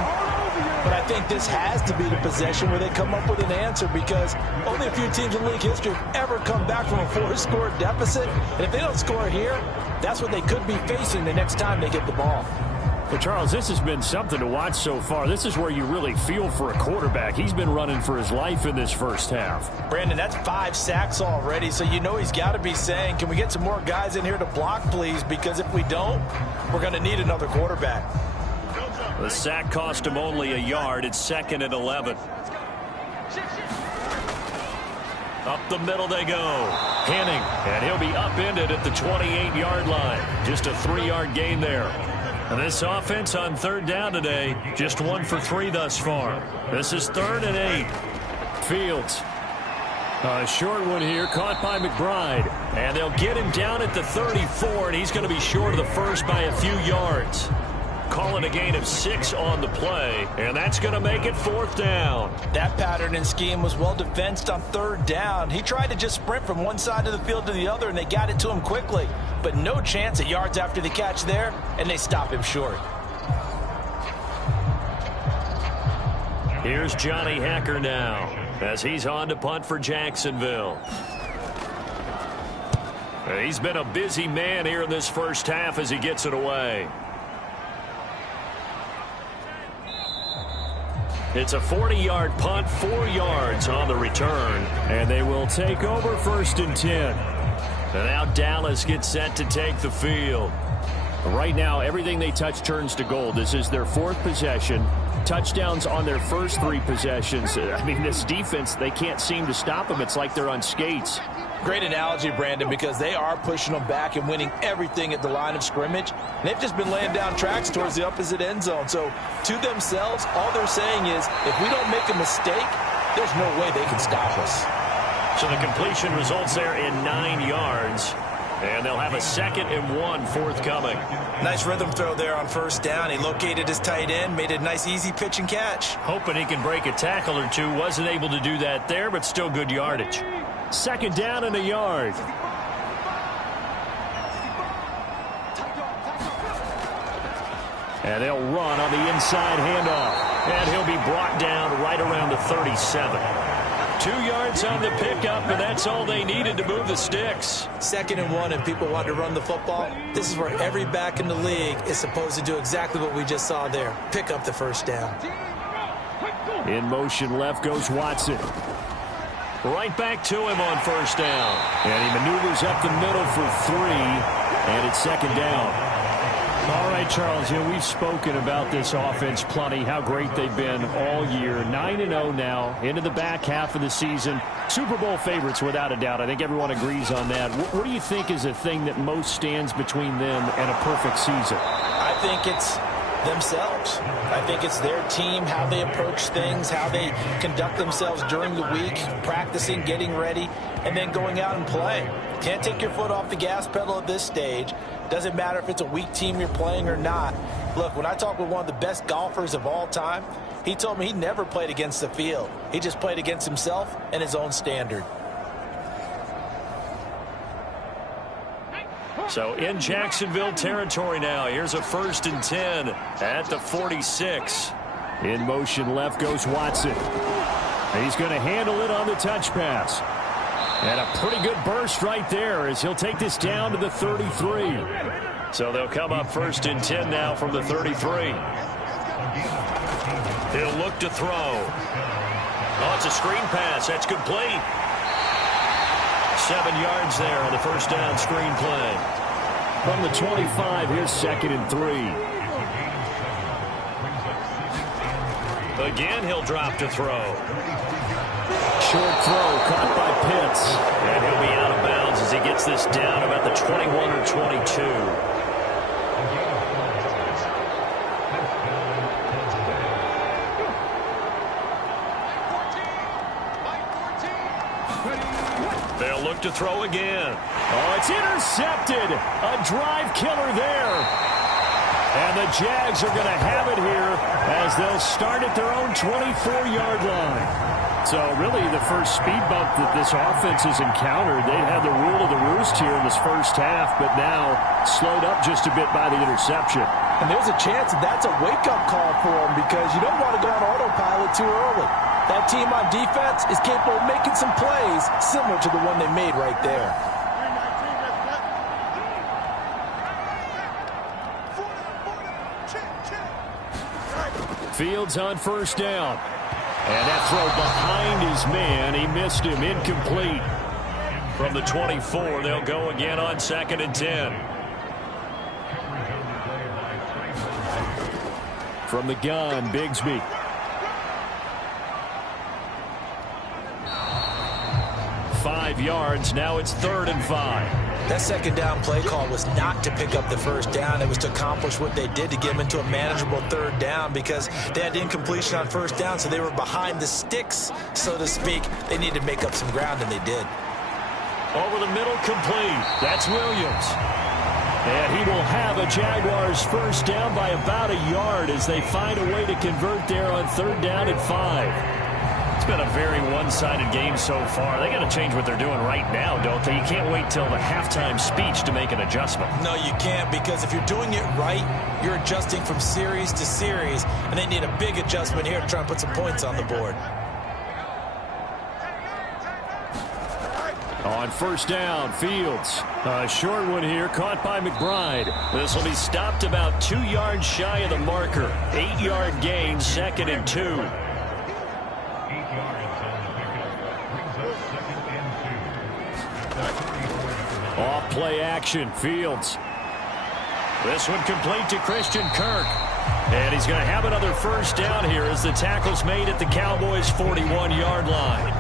but I think this has to be the possession where they come up with an answer because only a few teams in league history have ever come back from a 4-score deficit, and if they don't score here, that's what they could be facing the next time they get the ball. Well, Charles, this has been something to watch so far. This is where you really feel for a quarterback. He's been running for his life in this first half. Brandon, that's 5 sacks already, so you know he's got to be saying, can we get some more guys in here to block, please? Because if we don't, we're going to need another quarterback. The sack cost him only a yard. It's 2nd and 11. Up the middle they go. Henning, and he'll be upended at the 28-yard line. Just a 3-yard gain there. And this offense on 3rd down today, just 1 for 3 thus far. This is 3rd and 8. Fields. A short one here, caught by McBride. And they'll get him down at the 34, and he's going to be short of the first by a few yards. Calling a gain of 6 on the play, and that's going to make it 4th down. That pattern and scheme was well defensed on 3rd down. He tried to just sprint from one side of the field to the other, and they got it to him quickly. But no chance at yards after the catch there, and they stop him short. Here's Johnny Hacker now as he's on to punt for Jacksonville. He's been a busy man here in this first half as he gets it away. It's a 40-yard punt, 4 yards on the return. And they will take over 1st and 10. And now Dallas gets set to take the field. Right now, everything they touch turns to gold. This is their 4th possession. Touchdowns on their first 3 possessions. I mean, this defense, they can't seem to stop them. It's like they're on skates. Great analogy, Brandon, because they are pushing them back and winning everything at the line of scrimmage. And they've just been laying down tracks towards the opposite end zone. So to themselves, all they're saying is, if we don't make a mistake, there's no way they can stop us. So the completion results there in 9 yards. And they'll have a 2nd and 1 forthcoming. Nice rhythm throw there on 1st down. He located his tight end, made a nice easy pitch and catch. Hoping he can break a tackle or 2. Wasn't able to do that there, but still good yardage. 2nd down and a yard. And they'll run on the inside handoff. And he'll be brought down right around the 37. 2 yards on the pickup, and that's all they needed to move the sticks. 2nd and 1, and people want to run the football. This is where every back in the league is supposed to do exactly what we just saw there. Pick up the first down. In motion left goes Watson. Right back to him on first down. And he maneuvers up the middle for 3, and it's 2nd down. All right, Charles, we've spoken about this offense plenty, how great they've been all year. 9-0 now, into the back half of the season. Super Bowl favorites, without a doubt. I think everyone agrees on that. What do you think is the thing that most stands between them and a perfect season? I think it's themselves. I think it's their team, how they approach things, how they conduct themselves during the week, practicing, getting ready, and then going out and playing. Can't take your foot off the gas pedal at this stage. Doesn't matter if it's a weak team you're playing or not. Look, when I talked with one of the best golfers of all time, he told me he never played against the field. He just played against himself and his own standard. So in Jacksonville territory now. Here's a 1st and 10 at the 46. In motion left goes Watson. He's going to handle it on the touch pass. And a pretty good burst right there as he'll take this down to the 33. So they'll come up 1st and 10 now from the 33. He'll look to throw. Oh, it's a screen pass. That's complete. 7 yards there on the first down screen play. From the 25, here's 2nd and 3. Again, he'll drop to throw. Short throw caught by Pitts. And he'll be out of bounds as he gets this down about the 21 or 22. They'll look to throw again. Oh, it's intercepted. A drive killer there. And the Jags are going to have it here as they'll start at their own 24-yard line. So really the first speed bump that this offense has encountered, they'd had the rule of the roost here in this first half, but now slowed up just a bit by the interception. And there's a chance that that's a wake-up call for them because you don't want to go on autopilot too early. That team on defense is capable of making some plays similar to the one they made right there. Fields on first down. And that throw behind his man, he missed him, incomplete. From the 24, they'll go again on 2nd and 10. From the gun, Bigsby. Five yards, now it's 3rd and 5. That 2nd down play call was not to pick up the first down. It was to accomplish what they did to get them into a manageable 3rd down because they had incompletion on first down, so they were behind the sticks, so to speak. They needed to make up some ground, and they did. Over the middle, complete. That's Williams. And he will have a Jaguars first down by about a yard as they find a way to convert there on 3rd down and 5. It's been a very one-sided game so far. They got to change what they're doing right now, don't they? You can't wait till the halftime speech to make an adjustment. No, you can't, because if you're doing it right, you're adjusting from series to series, and they need a big adjustment here to try and put some points on the board. On first down, Fields. A short one here, caught by McBride. This will be stopped about 2 yards shy of the marker. 8-yard gain, 2nd and 2. Off play action, Fields. This one complete to Christian Kirk. And he's going to have another first down here as the tackle's made at the Cowboys' 41-yard line.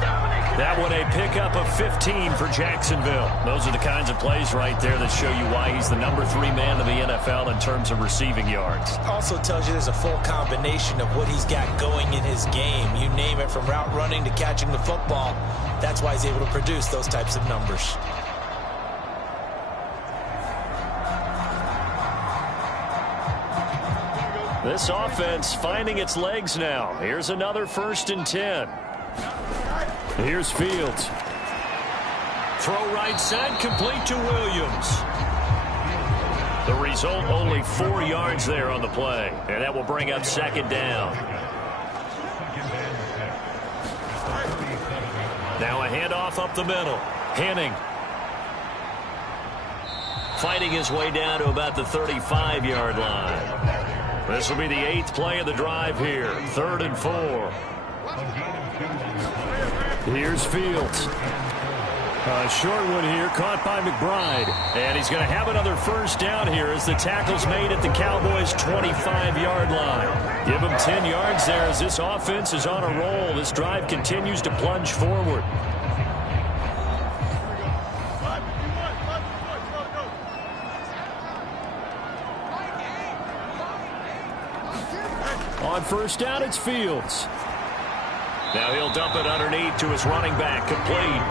That one a pickup of 15 for Jacksonville. Those are the kinds of plays right there that show you why he's the number 3 man in the NFL in terms of receiving yards. Also tells you there's a full combination of what he's got going in his game. You name it, from route running to catching the football. That's why he's able to produce those types of numbers. This offense finding its legs now. Here's another 1st and 10. Here's Fields. Throw right side, complete to Williams. The result, only 4 yards there on the play. And that will bring up 2nd down. Now a handoff up the middle. Henning. Fighting his way down to about the 35-yard line. This will be the 8th play of the drive here. 3rd and 4. Here's Fields. A short one here, caught by McBride. And he's going to have another first down here as the tackle's made at the Cowboys' 25-yard line. Give them 10 yards there as this offense is on a roll. This drive continues to plunge forward. On first down, it's Fields. Now he'll dump it underneath to his running back, complete.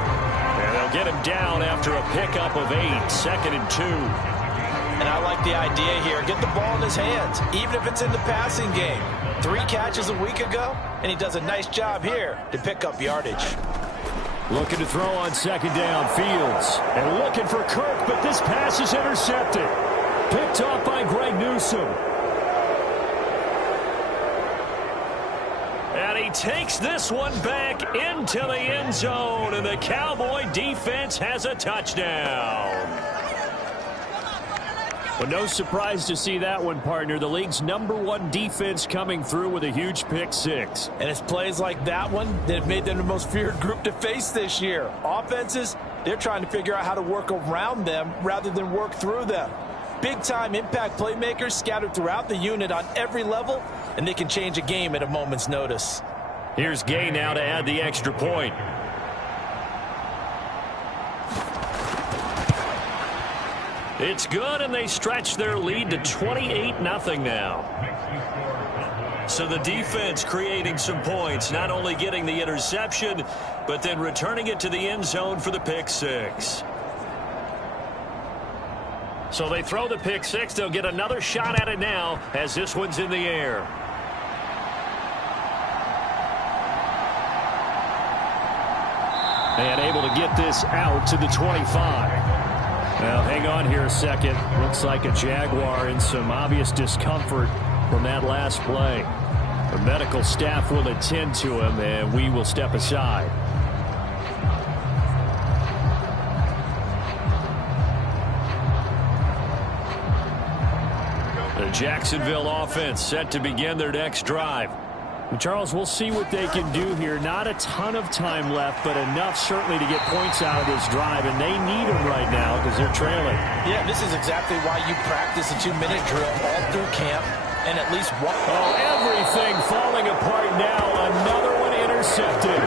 And they'll get him down after a pickup of 8, 2nd and 2. And I like the idea here. Get the ball in his hands, even if it's in the passing game. 3 catches a week ago, and he does a nice job here to pick up yardage. Looking to throw on 2nd down, Fields. And looking for Kirk, but this pass is intercepted. Picked off by Greg Newsome. And he takes this one back into the end zone, and the Cowboy defense has a touchdown. Well, no surprise to see that one, partner. The league's #1 defense coming through with a huge pick 6. And it's plays like that one that have made them the most feared group to face this year. Offenses, they're trying to figure out how to work around them rather than work through them. Big-time impact playmakers scattered throughout the unit on every level, and they can change a game at a moment's notice. Here's Gay now to add the extra point. It's good, and they stretch their lead to 28-0 now. So the defense creating some points, not only getting the interception, but then returning it to the end zone for the pick 6. So they throw the pick 6. They'll get another shot at it now as this one's in the air. And able to get this out to the 25. Now, hang on here a second. Looks like a Jaguar in some obvious discomfort from that last play. The medical staff will attend to him, and we will step aside. The Jacksonville offense set to begin their next drive. Charles, we'll see what they can do here. Not a ton of time left, but enough certainly to get points out of this drive, and they need them right now because they're trailing. Yeah, this is exactly why you practice a 2-minute drill all through camp, and at least one. Oh, everything falling apart now. Another one intercepted.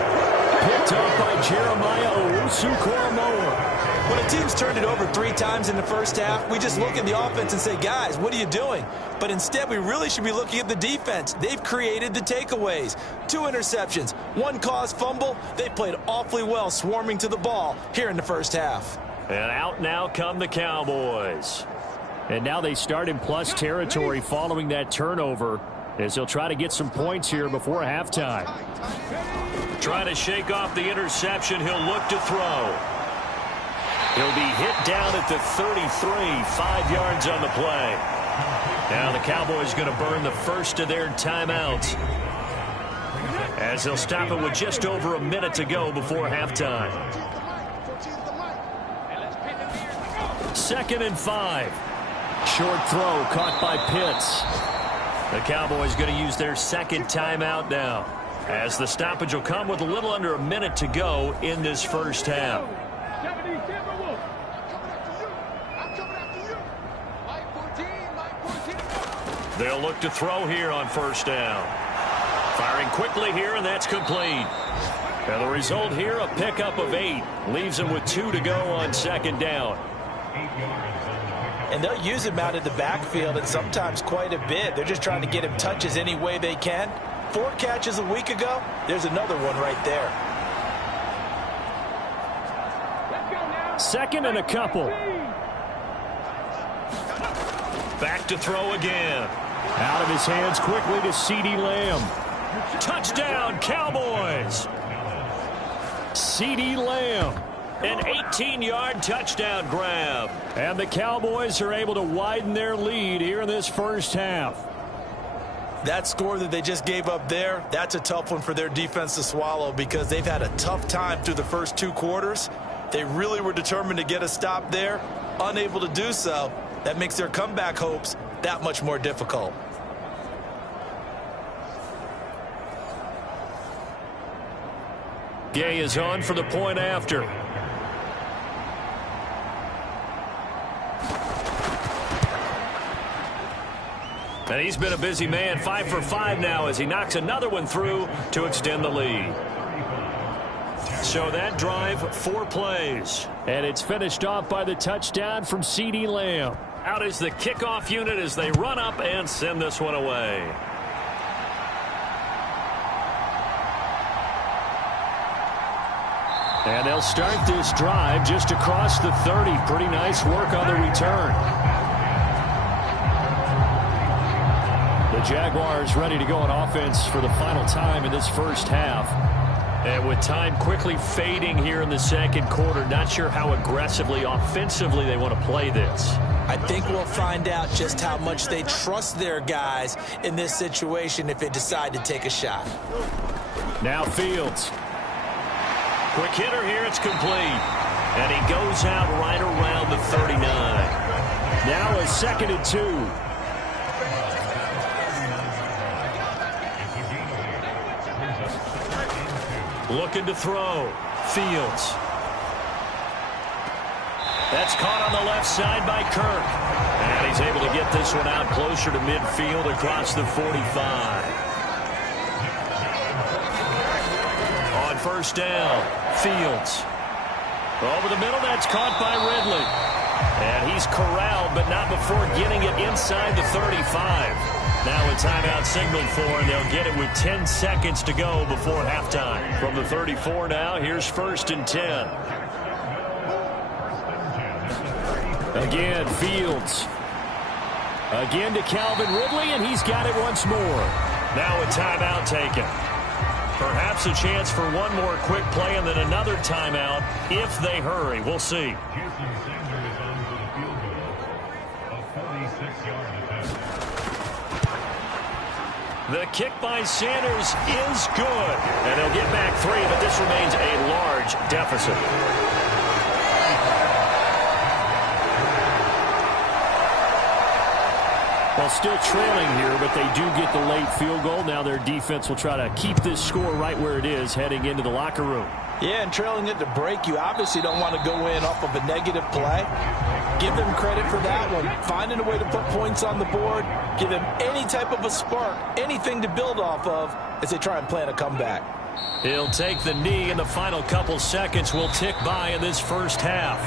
Picked up by Jeremiah Owusu-Koramoah. When a team's turned it over 3 times in the first half, we just look at the offense and say, guys, what are you doing? But instead, we really should be looking at the defense. They've created the takeaways. 2 interceptions, 1 caused fumble. They played awfully well swarming to the ball here in the first half. And out now come the Cowboys. And now they start in plus territory following that turnover as they'll try to get some points here before halftime. Trying to shake off the interception. He'll look to throw. He'll be hit down at the 33, 5 yards on the play. Now the Cowboys going to burn the first of their timeouts as they'll stop it with just over a minute to go before halftime. 2nd and 5. Short throw caught by Pitts. The Cowboys going to use their 2nd timeout now as the stoppage will come with a little under a minute to go in this first half. They'll look to throw here on first down. Firing quickly here, and that's complete. And the result here, a pickup of 8. Leaves them with 2 to go on 2nd down. And they'll use him out in the backfield, and sometimes quite a bit. They're just trying to get him touches any way they can. 4 catches a week ago. There's another one right there. 2nd and a couple. Back to throw again. Out of his hands quickly to CeeDee Lamb. Touchdown, Cowboys. CeeDee Lamb. An 18-yard touchdown grab. And the Cowboys are able to widen their lead here in this first half. That score that they just gave up there, that's a tough one for their defense to swallow because they've had a tough time through the first 2 quarters. They really were determined to get a stop there, unable to do so. That makes their comeback hopes that much more difficult. Gay is on for the point after. And he's been a busy man, 5 for 5 now as he knocks another one through to extend the lead. So that drive, 4 plays. And it's finished off by the touchdown from CeeDee Lamb. Out is the kickoff unit as they run up and send this one away. And they'll start this drive just across the 30. Pretty nice work on the return. The Jaguars ready to go on offense for the final time in this first half. And with time quickly fading here in the second quarter, not sure how aggressively, offensively they want to play this. I think we'll find out just how much they trust their guys in this situation if they decide to take a shot. Now Fields. Quick hitter here, it's complete. And he goes out right around the 39. Now a 2nd and 2. Looking to throw. Fields. That's caught on the left side by Kirk. And he's able to get this one out closer to midfield across the 45. On first down, Fields. Over the middle, that's caught by Ridley. And he's corralled, but not before getting it inside the 35. Now a timeout signaled for, and they'll get it with 10 seconds to go before halftime. From the 34 now, here's 1st and 10. Again, Fields. Again to Calvin Ridley, and he's got it once more. Now a timeout taken. Perhaps a chance for one more quick play and then another timeout if they hurry. We'll see. The kick by Sanders is good. And they'll get back 3, but this remains a large deficit. Well, still trailing here, but they do get the late field goal. Now their defense will try to keep this score right where it is heading into the locker room. Yeah, and trailing it to break, you obviously don't want to go in off of a negative play. Give them credit for that one. Finding a way to put points on the board, give them any type of a spark, anything to build off of as they try and plan a comeback. He'll take the knee, and the final couple seconds will tick by in this first half.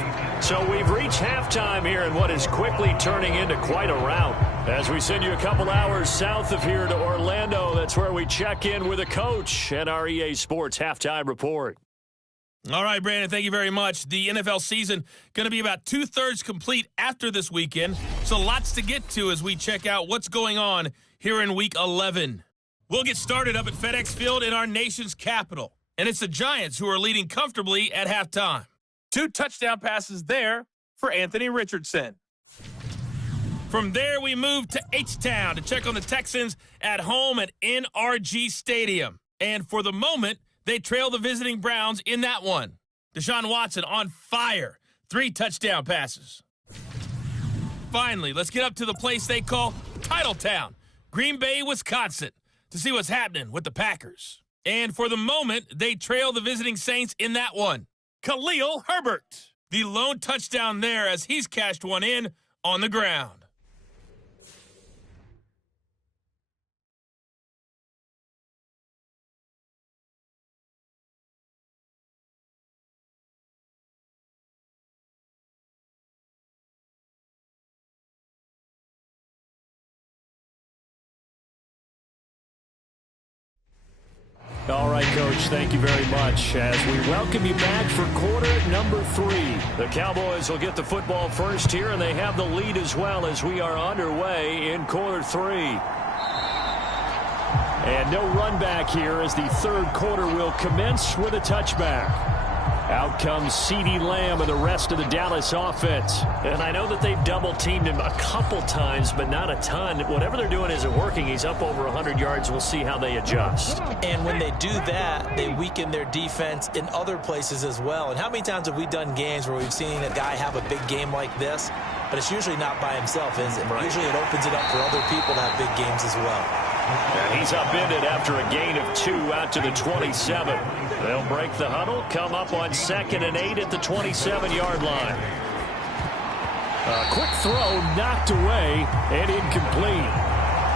So we've reached halftime here in what is quickly turning into quite a rout. As we send you a couple hours south of here to Orlando, that's where we check in with a coach and our EA Sports Halftime Report. All right, Brandon, thank you very much. The NFL season going to be about 2/3 complete after this weekend, so lots to get to as we check out what's going on here in Week 11. We'll get started up at FedEx Field in our nation's capital, and it's the Giants who are leading comfortably at halftime. 2 touchdown passes there for Anthony Richardson. From there, we move to H-Town to check on the Texans at home at NRG Stadium. And for the moment, they trail the visiting Browns in that one. Deshaun Watson on fire. 3 touchdown passes. Finally, let's get up to the place they call Titletown, Green Bay, Wisconsin, to see what's happening with the Packers. And for the moment, they trail the visiting Saints in that one. Khalil Herbert, the lone touchdown there as he's cashed one in on the ground. All right, Coach, thank you very much. As we welcome you back for quarter number 3. The Cowboys will get the football first here, and they have the lead as well as we are underway in quarter 3. And no run back here as the third quarter will commence with a touchback. Out comes CeeDee Lamb and the rest of the Dallas offense. And I know that they've double-teamed him a couple times, but not a ton. Whatever they're doing isn't working. He's up over 100 yards. We'll see how they adjust. And when they do that, they weaken their defense in other places as well. And how many times have we done games where we've seen a guy have a big game like this? But it's usually not by himself, is it? Right. Usually it opens it up for other people to have big games as well. And he's upended after a gain of 2 out to the 27. They'll break the huddle, come up on 2nd and 8 at the 27-yard line. A quick throw knocked away and incomplete.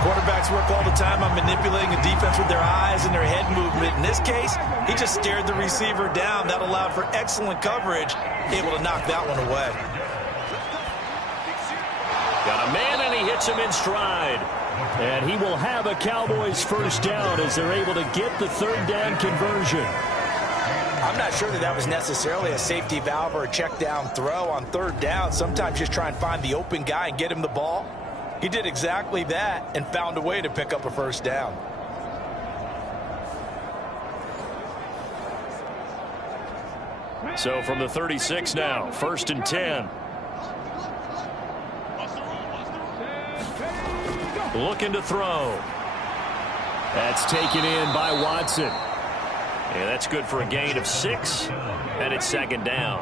Quarterbacks work all the time on manipulating a defense with their eyes and their head movement. In this case, he just stared the receiver down. That allowed for excellent coverage, able to knock that one away. Got a man, and he hits him in stride. And he will have a Cowboys first down as they're able to get the third down conversion. I'm not sure that was necessarily a safety valve or a check down throw on third down. Sometimes just try and find the open guy and get him the ball. He did exactly that and found a way to pick up a first down. So from the 36 now, 1st and 10. Looking to throw. That's taken in by Watson. And that's good for a gain of 6. And it's 2nd down.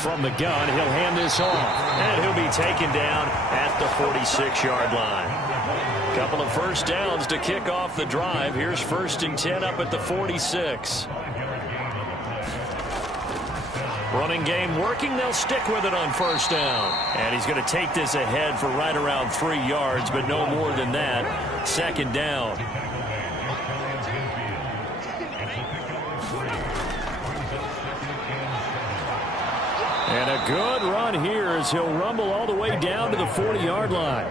From the gun, he'll hand this off. And he'll be taken down at the 46-yard line. Couple of first downs to kick off the drive. Here's 1st and 10 up at the 46. Running game working. They'll stick with it on 1st down. And he's going to take this ahead for right around 3 yards, but no more than that. 2nd down. And a good run here as he'll rumble all the way down to the 40-yard line.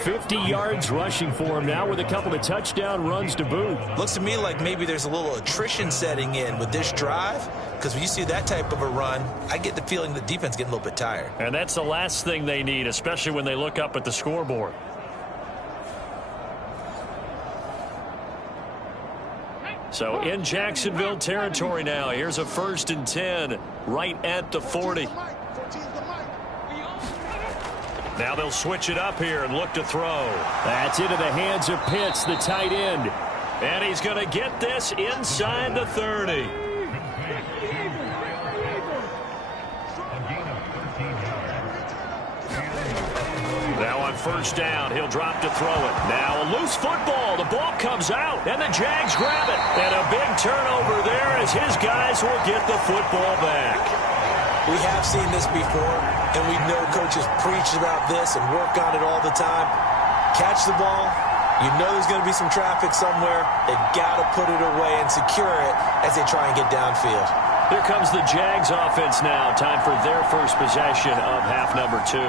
50 yards rushing for him now with a couple of touchdown runs to boot. Looks to me like maybe there's a little attrition setting in with this drive, because when you see that type of a run, I get the feeling the defense getting a little bit tired. And that's the last thing they need, especially when they look up at the scoreboard. So in Jacksonville territory now. Here's a 1st and 10 right at the 40. Now they'll switch it up here and look to throw. That's into the hands of Pitts, the tight end. And he's going to get this inside the 30. Now on 1st down, he'll drop to throw it. Now a loose football. The ball comes out, and the Jags grab it. And a big turnover there as his guys will get the football back. We have seen this before, and we know coaches preach about this and work on it all the time. Catch the ball. You know there's going to be some traffic somewhere. They've got to put it away and secure it as they try and get downfield. Here comes the Jags offense now. Time for their first possession of half number 2.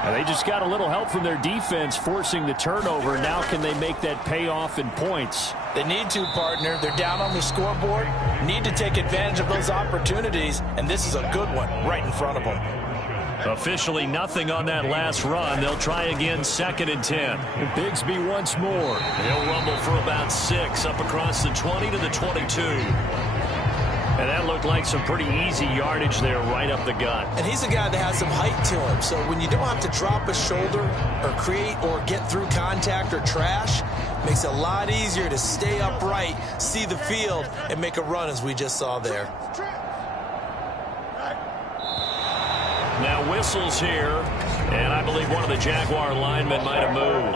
Now they just got a little help from their defense forcing the turnover. Now can they make that pay off in points? They need to, partner. They're down on the scoreboard. Need to take advantage of those opportunities, and this is a good one right in front of them. Officially nothing on that last run. They'll try again 2nd and 10. And Bigsby once more. He'll rumble for about 6 up across the 20 to the 22. And that looked like some pretty easy yardage there right up the gut. And he's a guy that has some height to him. So when you don't have to drop a shoulder or create or get through contact or trash, makes it a lot easier to stay upright, see the field, and make a run as we just saw there. Now whistles here, and I believe one of the Jaguar linemen might have moved.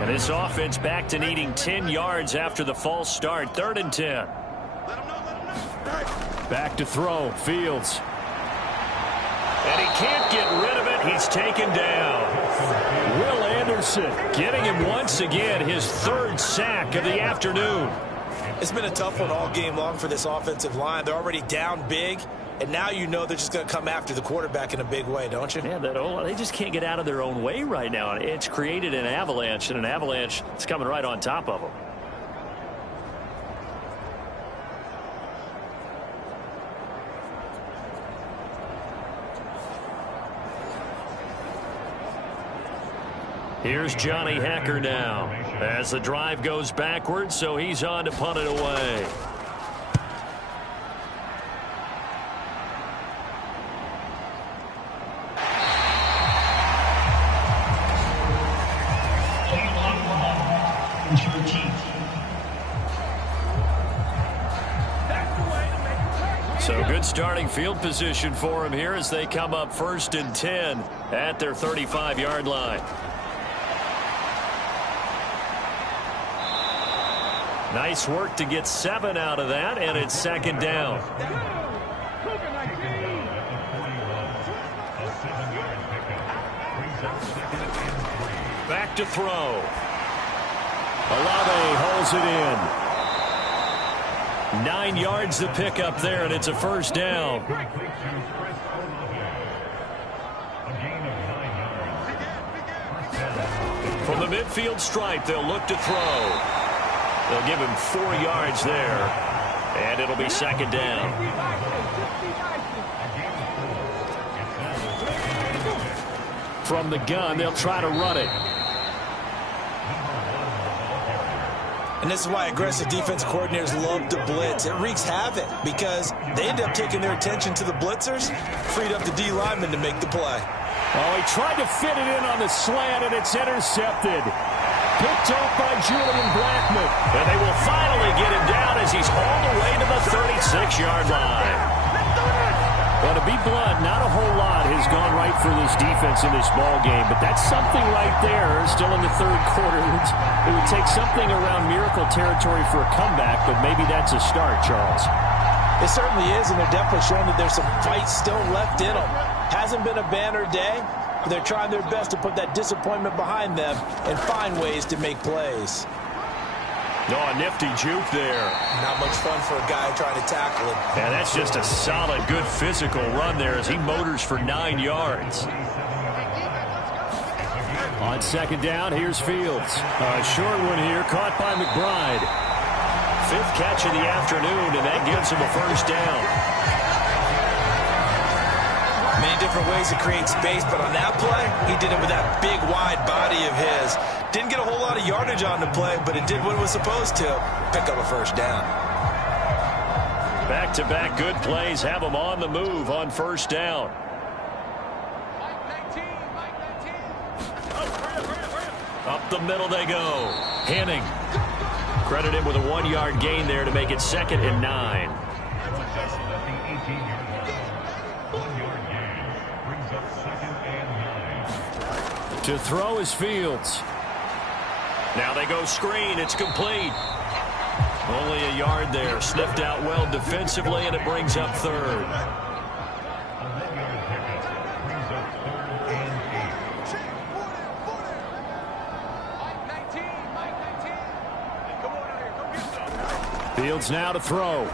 And this offense back to needing 10 yards after the false start. 3rd and 10. Back to throw. Fields. And he can't get rid of it. He's taken down. Will Anderson getting him once again, his 3rd sack of the afternoon. It's been a tough one all game long for this offensive line. They're already down big, and now you know they're just going to come after the quarterback in a big way, don't you? Yeah, they just can't get out of their own way right now. It's created an avalanche, and an avalanche is coming right on top of them. Here's Johnny Hacker now as the drive goes backwards, so he's on to punt it away. So good starting field position for him here as they come up 1st and 10 at their 35-yard line. Nice work to get 7 out of that, and it's 2nd down. Back to throw. Olave holds it in. 9 yards to pick up there, and it's a 1st down. From the midfield stripe, they'll look to throw. They'll give him 4 yards there, and it'll be 2nd down. From the gun, they'll try to run it. And this is why aggressive defense coordinators love to blitz. It wreaks havoc because they end up taking their attention to the blitzers, freed up the D lineman to make the play. Oh, he tried to fit it in on the slant, and it's intercepted. Picked off by Julian Blackman. And they will finally get him down as he's all the way to the 36-yard line. Well, to be blunt, not a whole lot has gone right for this defense in this ball game, but that's something right there still in the 3rd quarter. It would take something around miracle territory for a comeback, but maybe that's a start, Charles. It certainly is, and they're definitely showing that there's some fight still left in them. Hasn't been a banner day, but they're trying their best to put that disappointment behind them and find ways to make plays. Oh, a nifty juke there. Not much fun for a guy trying to tackle him. And that's just a solid, good physical run there as he motors for 9 yards. On 2nd down, here's Fields. A short one here, caught by McBride. 5th catch of the afternoon, and that gives him a 1st down. Many different ways to create space, but on that play, he did it with that big, wide body of his. Didn't get a whole lot of yardage on the play, but it did what it was supposed to. Pick up a 1st down. Back-to-back good plays have him on the move on 1st down. Up the middle they go. Henning. Credit him with a 1-yard gain there to make it 2nd and 9. To throw is Fields. Now they go screen. It's complete. Only a yard there. Sniffed out well defensively, and it brings up 3rd. Fields now to throw.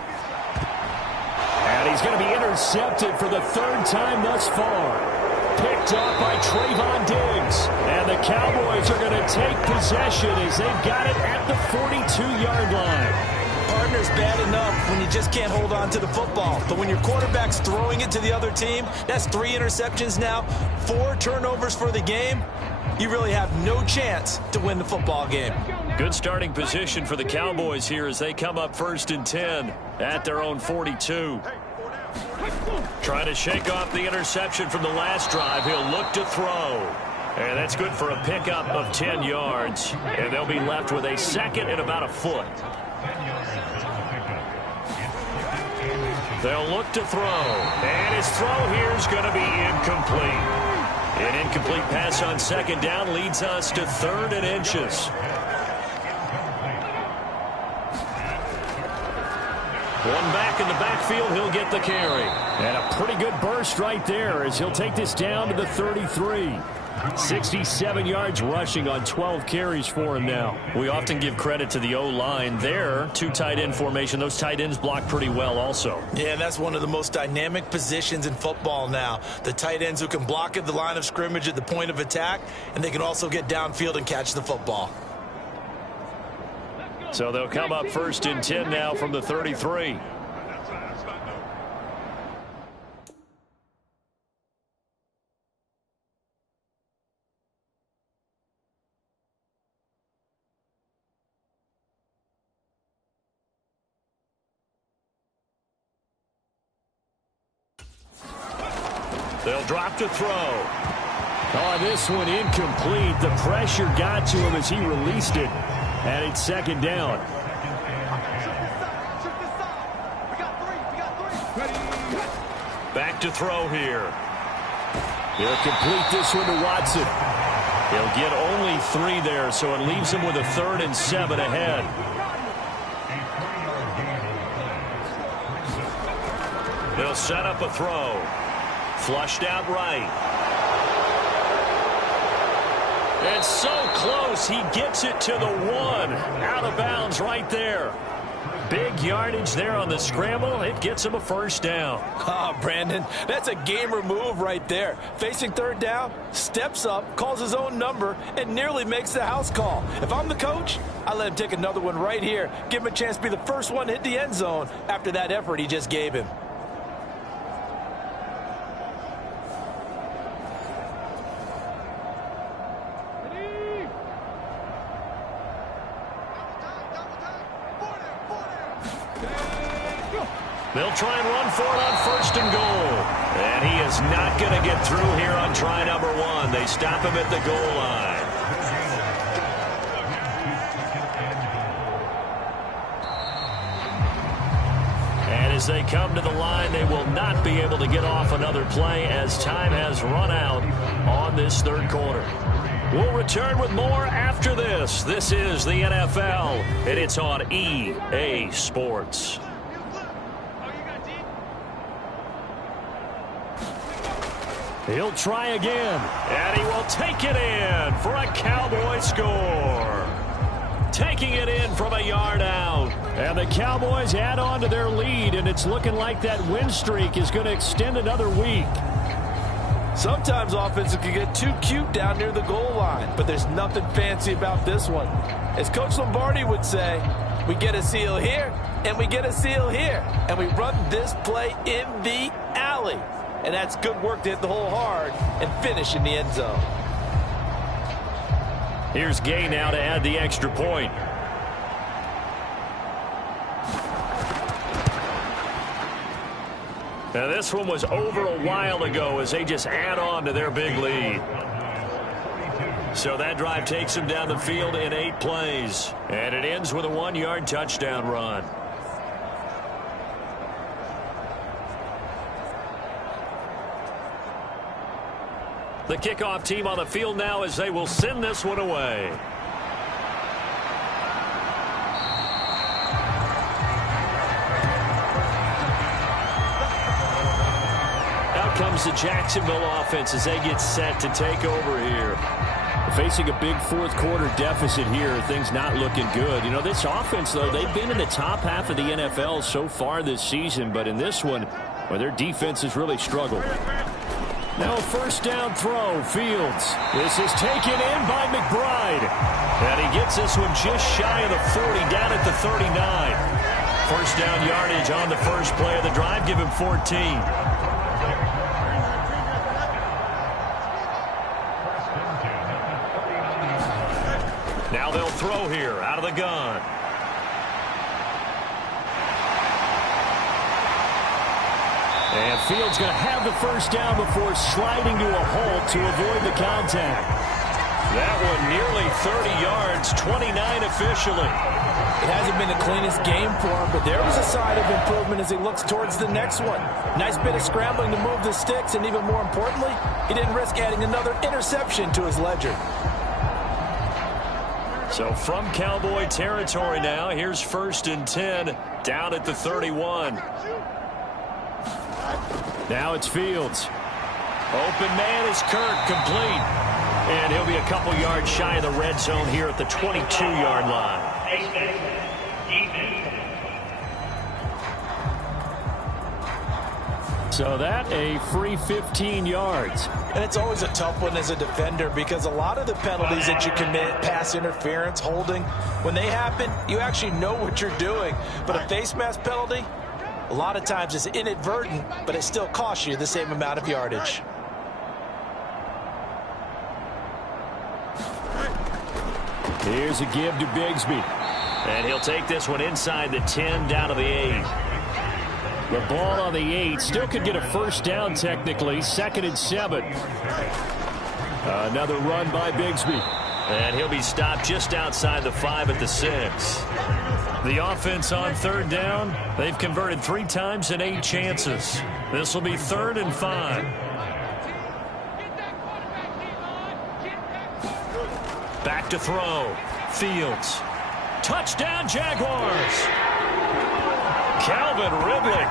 And he's going to be intercepted for the 3rd time thus far. Picked off by Trayvon Diggs. And the Cowboys are going to take possession as they've got it at the 42-yard line. Partner's bad enough when you just can't hold on to the football. But when your quarterback's throwing it to the other team, that's 3 interceptions now, 4 turnovers for the game. You really have no chance to win the football game. Good starting position for the Cowboys here as they come up 1st and 10 at their own 42. Trying to shake off the interception from the last drive. He'll look to throw. And that's good for a pickup of 10 yards. And they'll be left with a 2nd and about a foot. They'll look to throw. And his throw here is going to be incomplete. An incomplete pass on 2nd down leads us to 3rd and inches. One back in the backfield, he'll get the carry. And a pretty good burst right there as he'll take this down to the 33. 67 yards rushing on 12 carries for him now. We often give credit to the O-line there. 2 tight end formation. Those tight ends block pretty well also. Yeah, that's one of the most dynamic positions in football now. The tight ends who can block at the line of scrimmage at the point of attack, and they can also get downfield and catch the football. So they'll come up 1st and 10 now from the 33. They'll drop to throw. Oh, this one incomplete. The pressure got to him as he released it. And it's second down. Back to throw here. He'll complete this one to Watson. He'll get only 3 there, so it leaves him with a 3rd and 7 ahead. He'll set up a throw. Flushed out right. It's so close. He gets it to the 1. Out of bounds right there. Big yardage there on the scramble. It gets him a first down. Oh, Brandon, that's a gamer move right there. Facing third down, steps up, calls his own number, and nearly makes the house call. If I'm the coach, I let him take another one right here. Give him a chance to be the first one to hit the end zone after that effort he just gave him. They'll try and run for it on 1st and goal. And he is not going to get through here on try number 1. They stop him at the goal line. And as they come to the line, they will not be able to get off another play as time has run out on this 3rd quarter. We'll return with more after this. This is the NFL, and it's on EA Sports. He'll try again. And he will take it in for a Cowboy score. Taking it in from a yard out. And the Cowboys add on to their lead, and it's looking like that win streak is going to extend another week. Sometimes offenses can get too cute down near the goal line, but there's nothing fancy about this one. As Coach Lombardi would say, we get a seal here, and we get a seal here, and we run this play in the alley. And that's good work to hit the hole hard and finish in the end zone. Here's Gay now to add the extra point. Now this one was over a while ago as they just add on to their big lead. So that drive takes them down the field in 8 plays. And it ends with a 1-yard touchdown run. The kickoff team on the field now as they will send this one away. Out comes the Jacksonville offense as they get set to take over here. Facing a big 4th quarter deficit here, things not looking good. You know, this offense, though, they've been in the top half of the NFL so far this season, but in this one, well, their defense has really struggled. Now a 1st down throw, Fields. This is taken in by McBride. And he gets this one just shy of the 40, down at the 39. 1st down yardage on the first play of the drive, give him 14. Now they'll throw here, out of the gun. And Fields going to have the 1st down before sliding to a halt to avoid the contact. That one nearly 30 yards, 29 officially. It hasn't been the cleanest game for him, but there was a sign of improvement as he looks towards the next one. Nice bit of scrambling to move the sticks, and even more importantly, he didn't risk adding another interception to his ledger. So from Cowboy territory now, here's 1st and 10, down at the 31. Now it's Fields. Open man is Kirk, complete. And he'll be a couple yards shy of the red zone here at the 22-yard line. So that a free 15 yards. And it's always a tough one as a defender because a lot of the penalties that you commit, pass interference, holding, when they happen, you actually know what you're doing. But a face mask penalty, a lot of times it's inadvertent, but it still costs you the same amount of yardage. Here's a give to Bigsby. And he'll take this one inside the 10, down to the 8. The ball on the 8. Still could get a first down technically. 2nd and 7. Another run by Bigsby. And he'll be stopped just outside the 5 at the 6. The offense on 3rd down, they've converted 3 times in 8 chances. This will be 3rd and 5. Back to throw. Fields. Touchdown, Jaguars. Calvin Ridley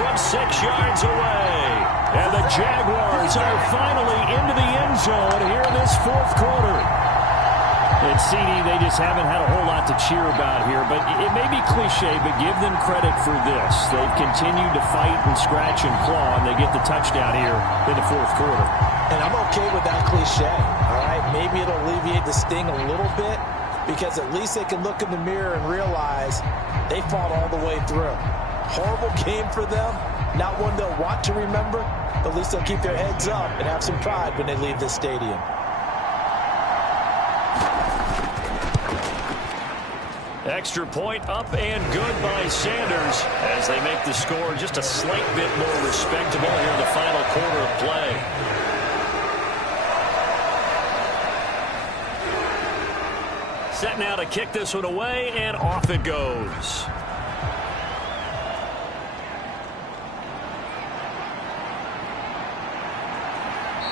from 6 yards away. And the Jaguars are finally into the end zone here in this 4th quarter. And CD, they just haven't had a whole lot to cheer about here, but it may be cliche, but give them credit for this. They've continued to fight and scratch and claw, and they get the touchdown here in the 4th quarter. And I'm okay with that cliche, all right? Maybe it'll alleviate the sting a little bit, because at least they can look in the mirror and realize they fought all the way through. Horrible game for them, not one they'll want to remember, but at least they'll keep their heads up and have some pride when they leave this stadium. Extra point up and good by Sanders as they make the score just a slight bit more respectable here in the final quarter of play. Set now to kick this one away, and off it goes.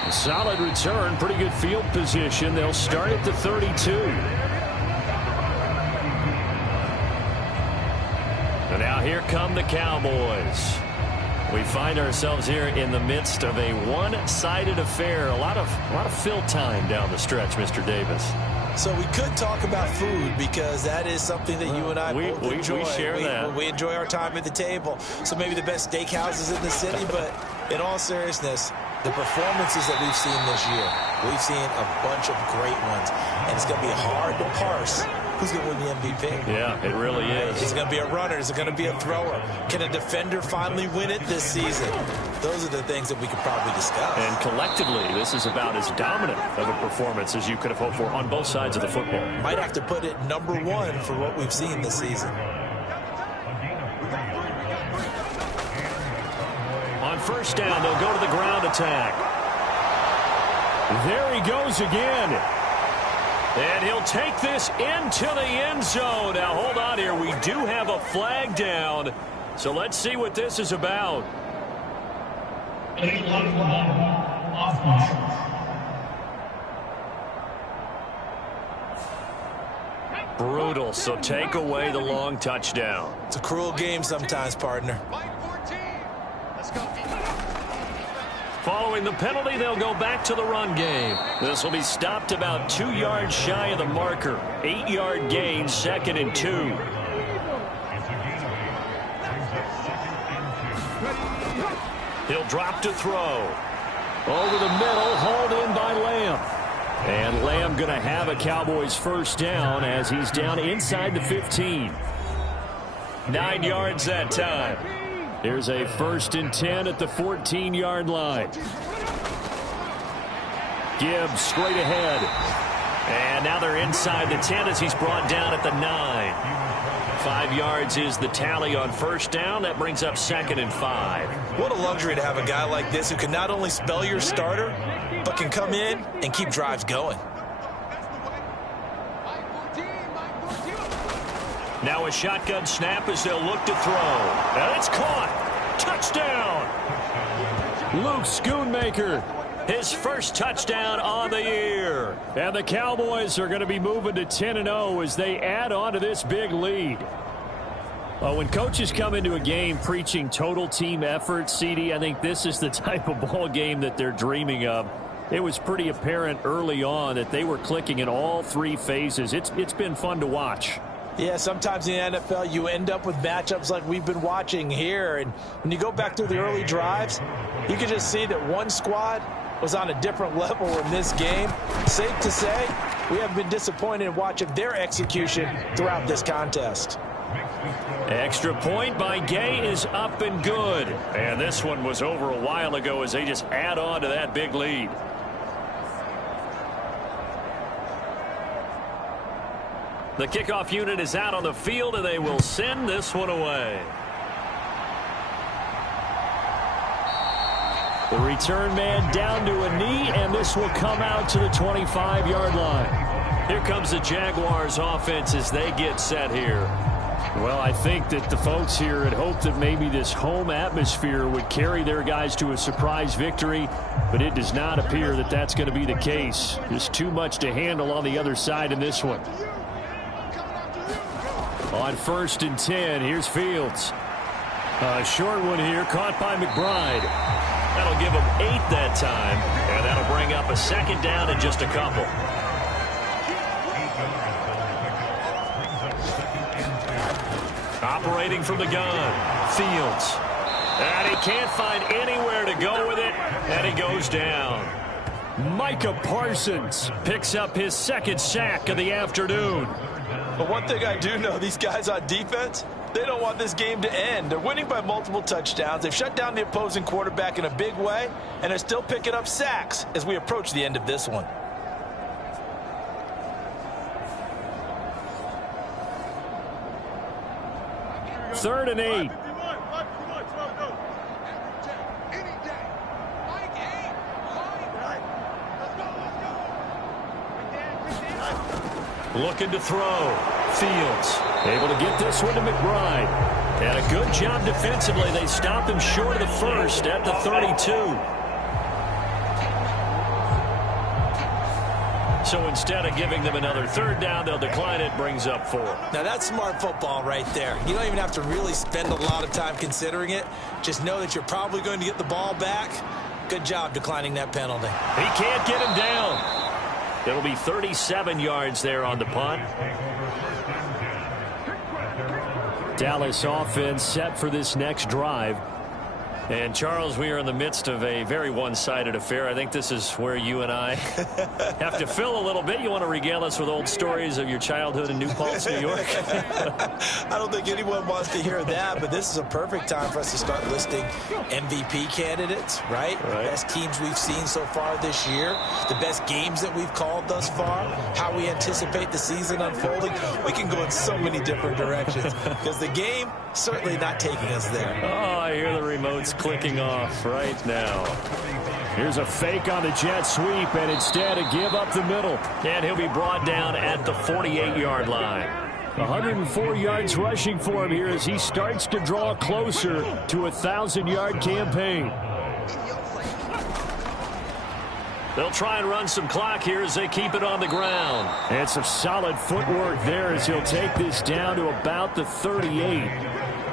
A solid return, pretty good field position. They'll start at the 32. And now here come the Cowboys. We find ourselves here in the midst of a one-sided affair. A lot of fill time down the stretch, Mr. Davis. So we could talk about food because that is something that you and I both enjoy. We share that. We enjoy our time at the table. So maybe the best steakhouses in the city, but in all seriousness, the performances that we've seen this year, we've seen a bunch of great ones, and it's going to be hard to parse who's going to win the MVP. Yeah, it really is. Is it going to be a runner? Is it going to be a thrower? Can a defender finally win it this season? Those are the things that we could probably discuss. And collectively, this is about as dominant of a performance as you could have hoped for on both sides of the football. Might have to put it #1 for what we've seen this season. On 1st down, they'll go to the ground attack. There he goes again. And he'll take this into the end zone. Now, hold on here. We do have a flag down. So let's see what this is about. Brutal. So take away the long touchdown. It's a cruel game sometimes, partner. Following the penalty, they'll go back to the run game. This will be stopped about 2 yards shy of the marker. 8-yard gain, 2nd and 2. He'll drop to throw. Over the middle, hauled in by Lamb. And Lamb going to have a Cowboys 1st down as he's down inside the 15. 9 yards that time. Here's a 1st and 10 at the 14-yard line. Gibbs straight ahead. And now they're inside the 10 as he's brought down at the 9. 5 yards is the tally on 1st down. That brings up 2nd and 5. What a luxury to have a guy like this who can not only spell your starter, but can come in and keep drives going. Now a shotgun snap as they'll look to throw. And it's caught. Touchdown. Luke Schoonmaker. His 1st touchdown on the year. And the Cowboys are going to be moving to 10-0 as they add on to this big lead. Well, when coaches come into a game preaching total team effort, CD, I think this is the type of ball game that they're dreaming of. It was pretty apparent early on that they were clicking in all 3 phases. It's been fun to watch. Yeah, sometimes in the NFL you end up with matchups like we've been watching here. And when you go back through the early drives, you can just see that one squad was on a different level in this game. Safe to say, we haven't been disappointed in watching their execution throughout this contest. Extra point by Gay is up and good. And this one was over a while ago as they just add on to that big lead. The kickoff unit is out on the field, and they will send this one away. The return man down to a knee, and this will come out to the 25-yard line. Here comes the Jaguars offense as they get set here. Well, I think that the folks here had hoped that maybe this home atmosphere would carry their guys to a surprise victory, but it does not appear that that's going to be the case. There's too much to handle on the other side in this one. On 1st and 10, here's Fields. A short one here, caught by McBride. That'll give them 8 that time, and that'll bring up a 2nd down and just a couple. Operating from the gun, Fields. And he can't find anywhere to go with it, and he goes down. Micah Parsons picks up his 2nd sack of the afternoon. But one thing I do know, these guys on defense, they don't want this game to end. They're winning by multiple touchdowns. They've shut down the opposing quarterback in a big way, and they're still picking up sacks as we approach the end of this one. Third and 8. Looking to throw. Fields able to get this one to McBride. And a good job defensively. They stopped him short of the first at the 32. So instead of giving them another 3rd down, they'll decline it. Brings up 4. Now that's smart football right there. You don't even have to really spend a lot of time considering it. Just know that you're probably going to get the ball back. Good job declining that penalty. He can't get him down. It'll be 37 yards there on the punt. Dallas offense set for this next drive. And, Charles, we are in the midst of a very one-sided affair. I think this is where you and I have to fill a little bit. You want to regale us with old stories of your childhood in New Paltz, New York? I don't think anyone wants to hear that, but this is a perfect time for us to start listing MVP candidates, right? The best teams we've seen so far this year, the best games that we've called thus far, how we anticipate the season unfolding. We can go in so many different directions because the game certainly not taking us there. Oh, I hear the remotes clicking off right now. Here's a fake on the jet sweep, and instead a give up the middle. And he'll be brought down at the 48-yard line. 104 yards rushing for him here as he starts to draw closer to a 1,000-yard campaign. They'll try and run some clock here as they keep it on the ground. And some solid footwork there as he'll take this down to about the 38.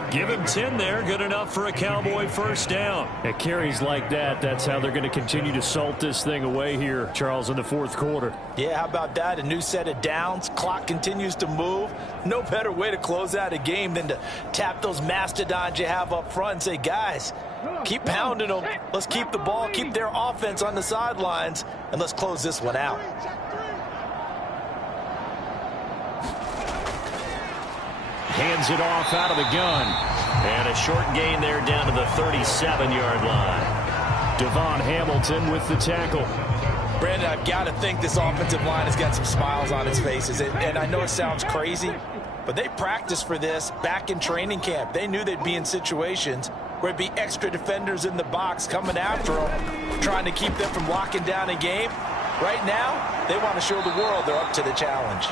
Give him 10 there. Good enough for a Cowboy 1st down. At carries like that, that's how they're going to continue to salt this thing away here, Charles, in the 4th quarter. Yeah, how about that? A new set of downs. Clock continues to move. No better way to close out a game than to tap those mastodons you have up front and say, guys, keep pounding them. Let's keep the ball, keep their offense on the sidelines, and let's close this one out. Hands it off out of the gun. And a short gain there down to the 37-yard line. Devon Hamilton with the tackle. Brandon, I've got to think this offensive line has got some smiles on its faces. And I know it sounds crazy, but they practiced for this back in training camp. They knew they'd be in situations where it'd be extra defenders in the box coming after them, trying to keep them from locking down a game. Right now, they want to show the world they're up to the challenge.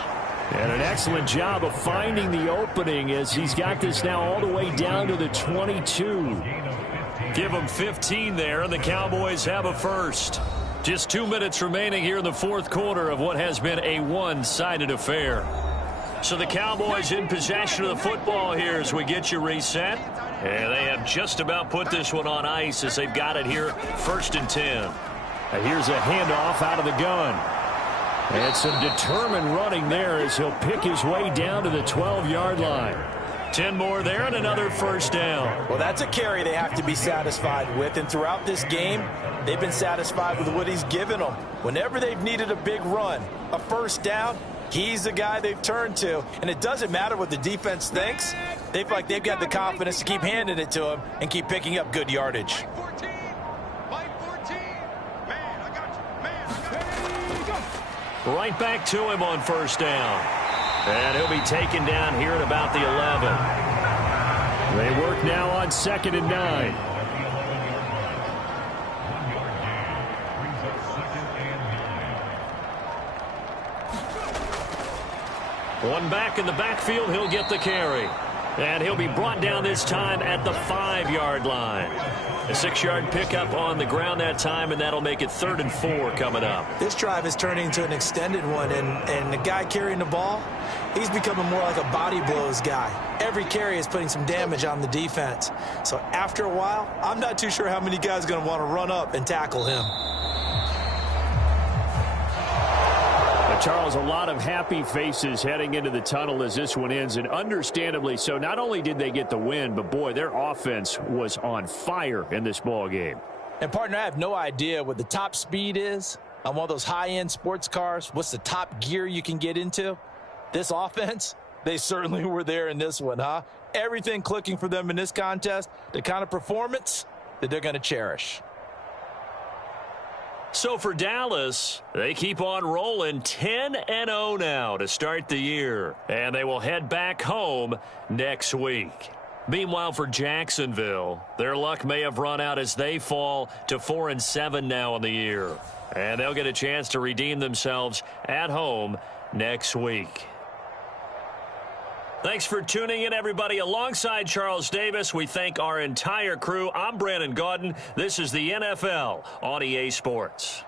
And an excellent job of finding the opening as he's got this now all the way down to the 22. Give them 15 there, and the Cowboys have a 1st. Just 2 minutes remaining here in the 4th quarter of what has been a one-sided affair. So the Cowboys in possession of the football here as we get you reset. And they have just about put this one on ice as they've got it here 1st and 10. And here's a handoff out of the gun. And some determined running there as he'll pick his way down to the 12-yard line. 10 more there and another 1st down. Well, that's a carry they have to be satisfied with. And throughout this game, they've been satisfied with what he's given them. Whenever they've needed a big run, a 1st down, he's the guy they've turned to. And it doesn't matter what the defense thinks. They feel like they've got the confidence to keep handing it to him and keep picking up good yardage. Right back to him on 1st down. And he'll be taken down here at about the 11. They work now on 2nd and 9. One back in the backfield, he'll get the carry. And he'll be brought down this time at the 5-yard line. A 6-yard pickup on the ground that time, and that'll make it 3rd and 4 coming up. This drive is turning into an extended one, and the guy carrying the ball, he's becoming more like a body blows guy. Every carry is putting some damage on the defense. So after a while, I'm not too sure how many guys are going to want to run up and tackle him. Charles, a lot of happy faces heading into the tunnel as this one ends, and understandably so. Not only did they get the win, but, boy, their offense was on fire in this ball game. And, partner, I have no idea what the top speed is on one of those high-end sports cars. What's the top gear you can get into? This offense, they certainly were there in this one, huh? Everything clicking for them in this contest, the kind of performance that they're going to cherish. So for Dallas, they keep on rolling 10-0 now to start the year. And they will head back home next week. Meanwhile, for Jacksonville, their luck may have run out as they fall to 4-7 now in the year. And they'll get a chance to redeem themselves at home next week. Thanks for tuning in, everybody. Alongside Charles Davis, we thank our entire crew. I'm Brandon Gaudin. This is the NFL on EA Sports.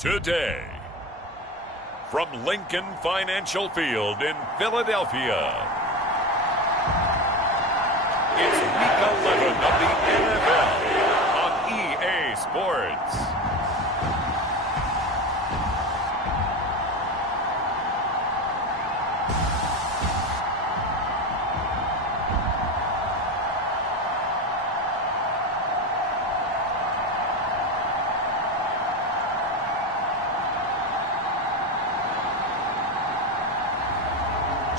today. From Lincoln Financial Field in Philadelphia, it's Week 11 of the NFL on EA Sports.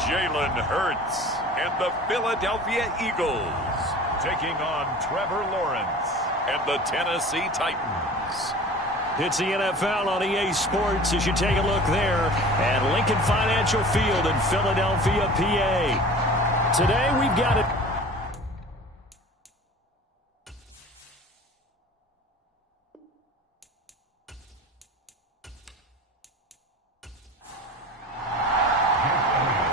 Jalen Hurts and the Philadelphia Eagles taking on Trevor Lawrence and the Tennessee Titans. It's the NFL on EA Sports as you take a look there at Lincoln Financial Field in Philadelphia, PA. Today we've got it.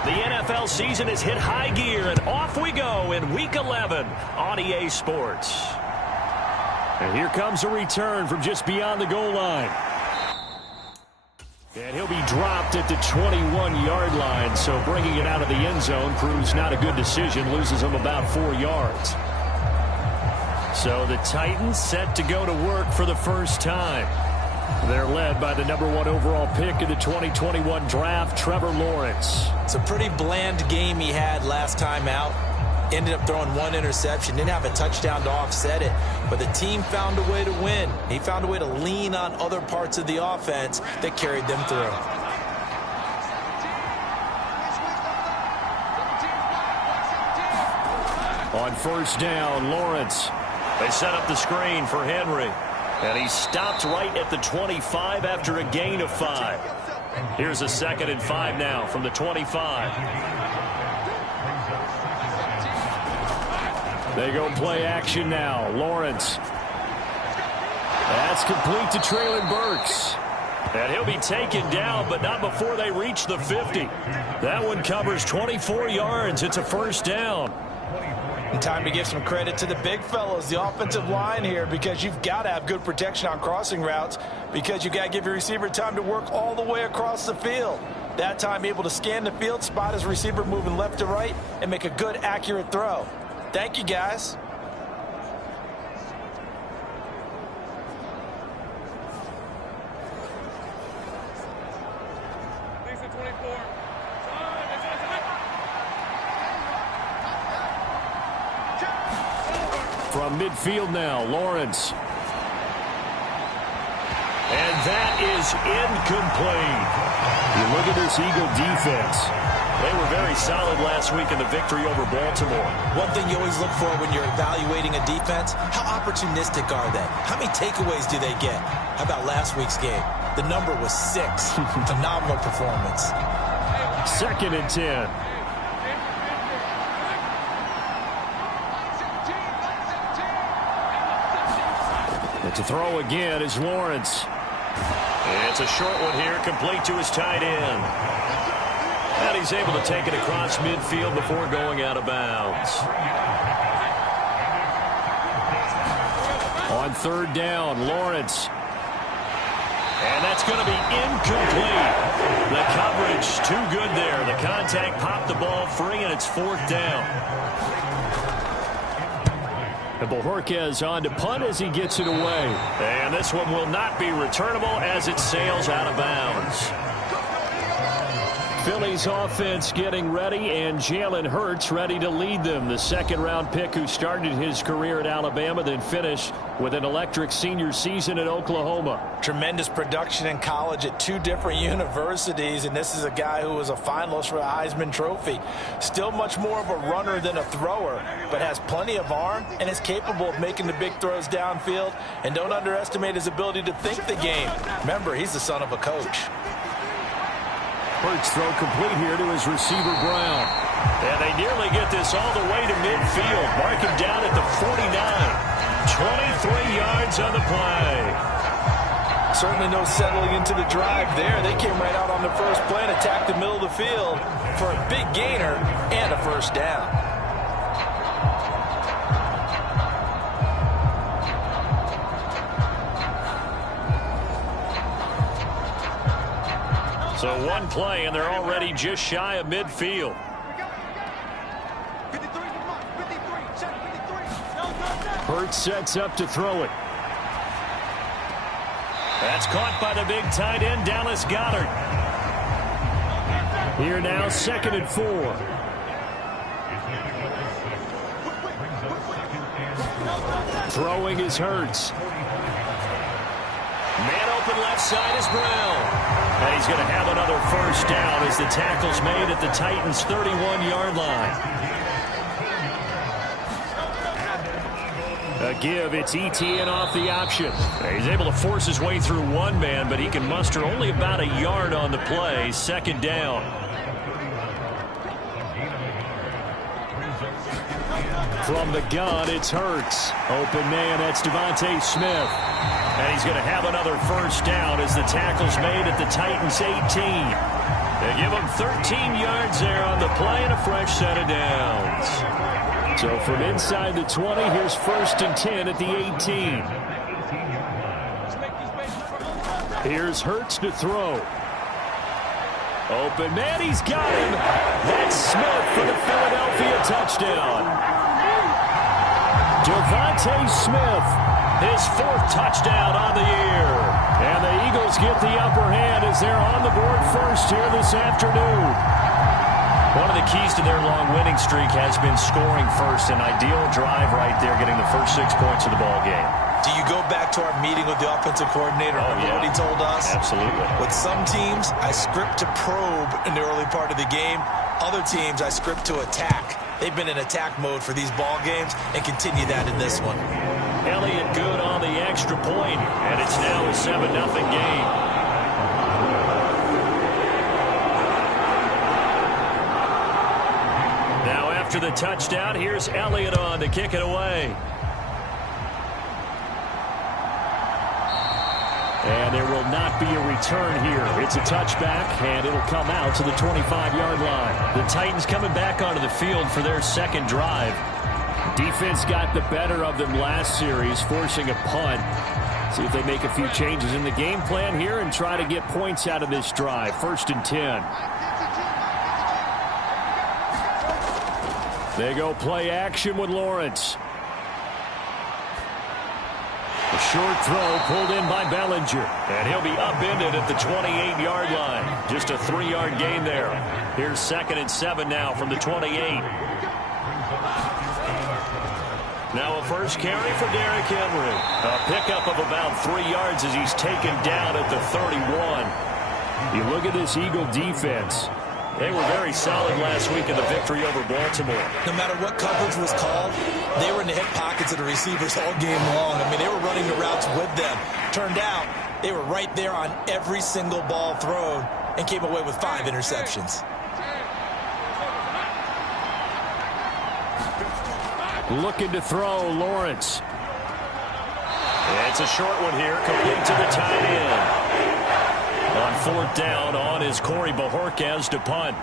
The NFL season has hit high gear, and off we go in Week 11 on EA Sports. And here comes a return from just beyond the goal line. And he'll be dropped at the 21-yard line, so bringing it out of the end zone proves not a good decision, loses him about 4 yards. So the Titans set to go to work for the first time. They're led by the #1 overall pick in the 2021 draft, Trevor Lawrence. It's a pretty bland game he had last time out. Ended up throwing 1 interception. Didn't have a touchdown to offset it. But the team found a way to win. He found a way to lean on other parts of the offense that carried them through. On first down, Lawrence. They set up the screen for Henry. And he stopped right at the 25 after a gain of 5. Here's a 2nd and 5 now from the 25. They go play action now. Lawrence. That's complete to Traylon Burks. And he'll be taken down, but not before they reach the 50. That one covers 24 yards. It's a first down. And time to give some credit to the big fellows, the offensive line here, because you've got to have good protection on crossing routes, because you've got to give your receiver time to work all the way across the field. That time able to scan the field, spot his receiver moving left to right, and make a good, accurate throw. Thank you, guys. From midfield now, Lawrence. And that is incomplete. You look at this Eagle defense. They were very solid last week in the victory over Baltimore. One thing you always look for when you're evaluating a defense, how opportunistic are they? How many takeaways do they get? How about last week's game? The number was 6. Phenomenal performance. 2nd and 10. And to throw again is Lawrence. It's a short one here, complete to his tight end. And he's able to take it across midfield before going out of bounds. On 3rd down, Lawrence. And that's going to be incomplete. The coverage too good there. The contact popped the ball free, and it's 4th down. And Bojorquez on to punt as he gets it away. And this one will not be returnable as it sails out of bounds. Philly's offense getting ready, and Jalen Hurts ready to lead them. The 2nd-round pick who started his career at Alabama, then finished with an electric senior season at Oklahoma. Tremendous production in college at 2 different universities, and this is a guy who was a finalist for the Heisman Trophy. Still much more of a runner than a thrower, but has plenty of arm and is capable of making the big throws downfield. And don't underestimate his ability to think the game. Remember, he's the son of a coach. Hurts throw complete here to his receiver, Brown. And they nearly get this all the way to midfield. Mark him down at the 49. 23 yards on the play. Certainly no settling into the drive there. They came right out on the first play and attacked the middle of the field for a big gainer and a first down. So one play, and they're already just shy of midfield. 53, check 53. Hurts sets up to throw it. That's caught by the big tight end, Dallas Goedert. Here now, 2nd and 4. Throwing is Hurts. Man open left side is Brown. And he's going to have another first down as the tackle's made at the Titans' 31-yard line. A give, it's ETN off the option. He's able to force his way through one man, but he can muster only about a yard on the play. 2nd down. From the gun, it's Hurts. Open man, that's Devontae Smith. And he's going to have another first down as the tackle's made at the Titans' 18. They give him 13 yards there on the play and a fresh set of downs. So from inside the 20, here's 1st and 10 at the 18. Here's Hurts to throw. Open man, he's got him. That's Smith for the Philadelphia touchdown. Devontae Smith, his 4th touchdown on the year. And the Eagles get the upper hand as they're on the board first here this afternoon. One of the keys to their long winning streak has been scoring first. An ideal drive right there, getting the first 6 points of the ball game. Do you go back to our meeting with the offensive coordinator? Remember what he told us? Absolutely. With some teams, I script to probe in the early part of the game. Other teams, I script to attack. They've been in attack mode for these ball games and continue that in this one. Elliott good on the extra point, and it's now a 7-0 game. Now after the touchdown, here's Elliott on to kick it away. And there will not be a return here. It's a touchback, and it'll come out to the 25-yard line. The Titans coming back onto the field for their 2nd drive. Defense got the better of them last series, forcing a punt. See if they make a few changes in the game plan here and try to get points out of this drive. 1st and 10. They go play action with Lawrence. A short throw pulled in by Bellinger. And he'll be upended at the 28-yard line. Just a 3-yard gain there. Here's 2nd and 7 now from the 28. Now a first carry for Derrick Henry. A pickup of about 3 yards as he's taken down at the 31. You look at this Eagle defense. They were very solid last week in the victory over Baltimore. No matter what coverage was called, they were in the hip pockets of the receivers all game long. I mean, they were running the routes with them. Turned out, they were right there on every single ball thrown and came away with 5 interceptions. Looking to throw, Lawrence. It's a short one here, complete to the tight end. On 4th down, on is Corey Bojorquez to punt.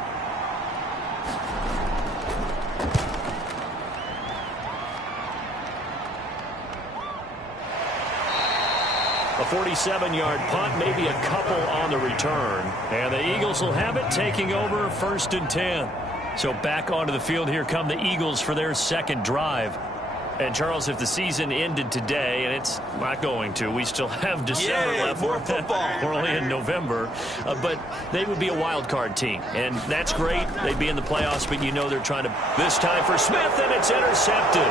A 47-yard punt, maybe a couple on the return. And the Eagles will have it, taking over 1st and 10. So back onto the field, here come the Eagles for their 2nd drive. And, Charles, if the season ended today, and it's not going to, we still have December left. More football. We're only in November. But they would be a wild card team. And that's great. They'd be in the playoffs, but you know they're trying to. This time for Smith, and it's intercepted.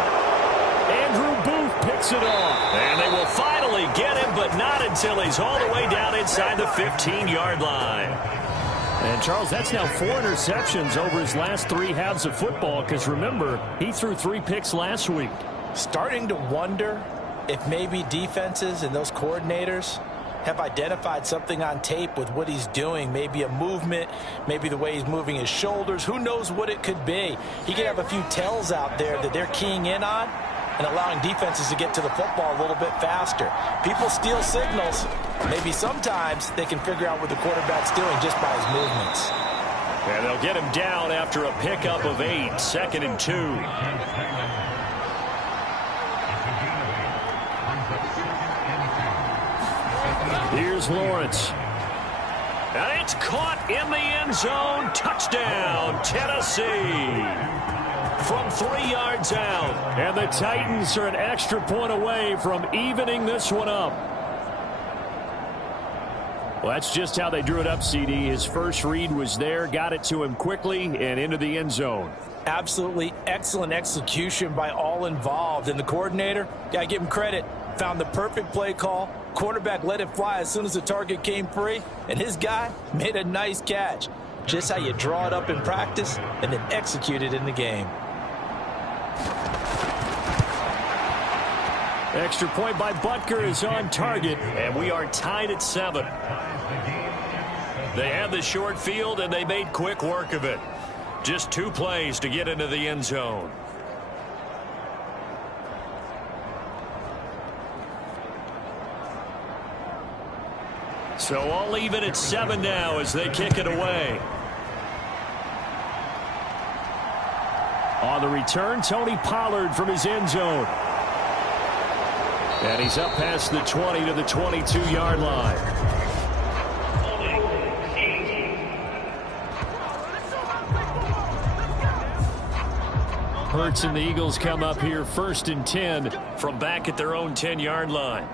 Andrew Booth picks it off. And they will finally get him, but not until he's all the way down inside the 15-yard line. And, Charles, that's now 4 interceptions over his last 3 halves of football, because, remember, he threw 3 picks last week. Starting to wonder if maybe defenses and those coordinators have identified something on tape with what he's doing. Maybe a movement, maybe the way he's moving his shoulders. Who knows what it could be? He could have a few tells out there that they're keying in on and allowing defenses to get to the football a little bit faster. People steal signals. Maybe sometimes they can figure out what the quarterback's doing just by his movements. And they'll get him down after a pickup of 8, 2nd and 2. Here's Lawrence. And it's caught in the end zone. Touchdown, Tennessee. From 3 yards out. And the Titans are an extra point away from evening this one up. Well, that's just how they drew it up, CD. His first read was there, got it to him quickly, and into the end zone. Absolutely excellent execution by all involved. And the coordinator, gotta give him credit, found the perfect play call. Quarterback let it fly as soon as the target came free, and his guy made a nice catch. Just how you draw it up in practice and then execute it in the game. Extra point by Butker is on target, and we are tied at 7. They had the short field, and they made quick work of it. Just 2 plays to get into the end zone. So all even at 7 now as they kick it away. On the return, Tony Pollard from his end zone. And he's up past the 20 to the 22-yard line. Hurts and the Eagles come up here 1st and 10 from back at their own 10-yard line.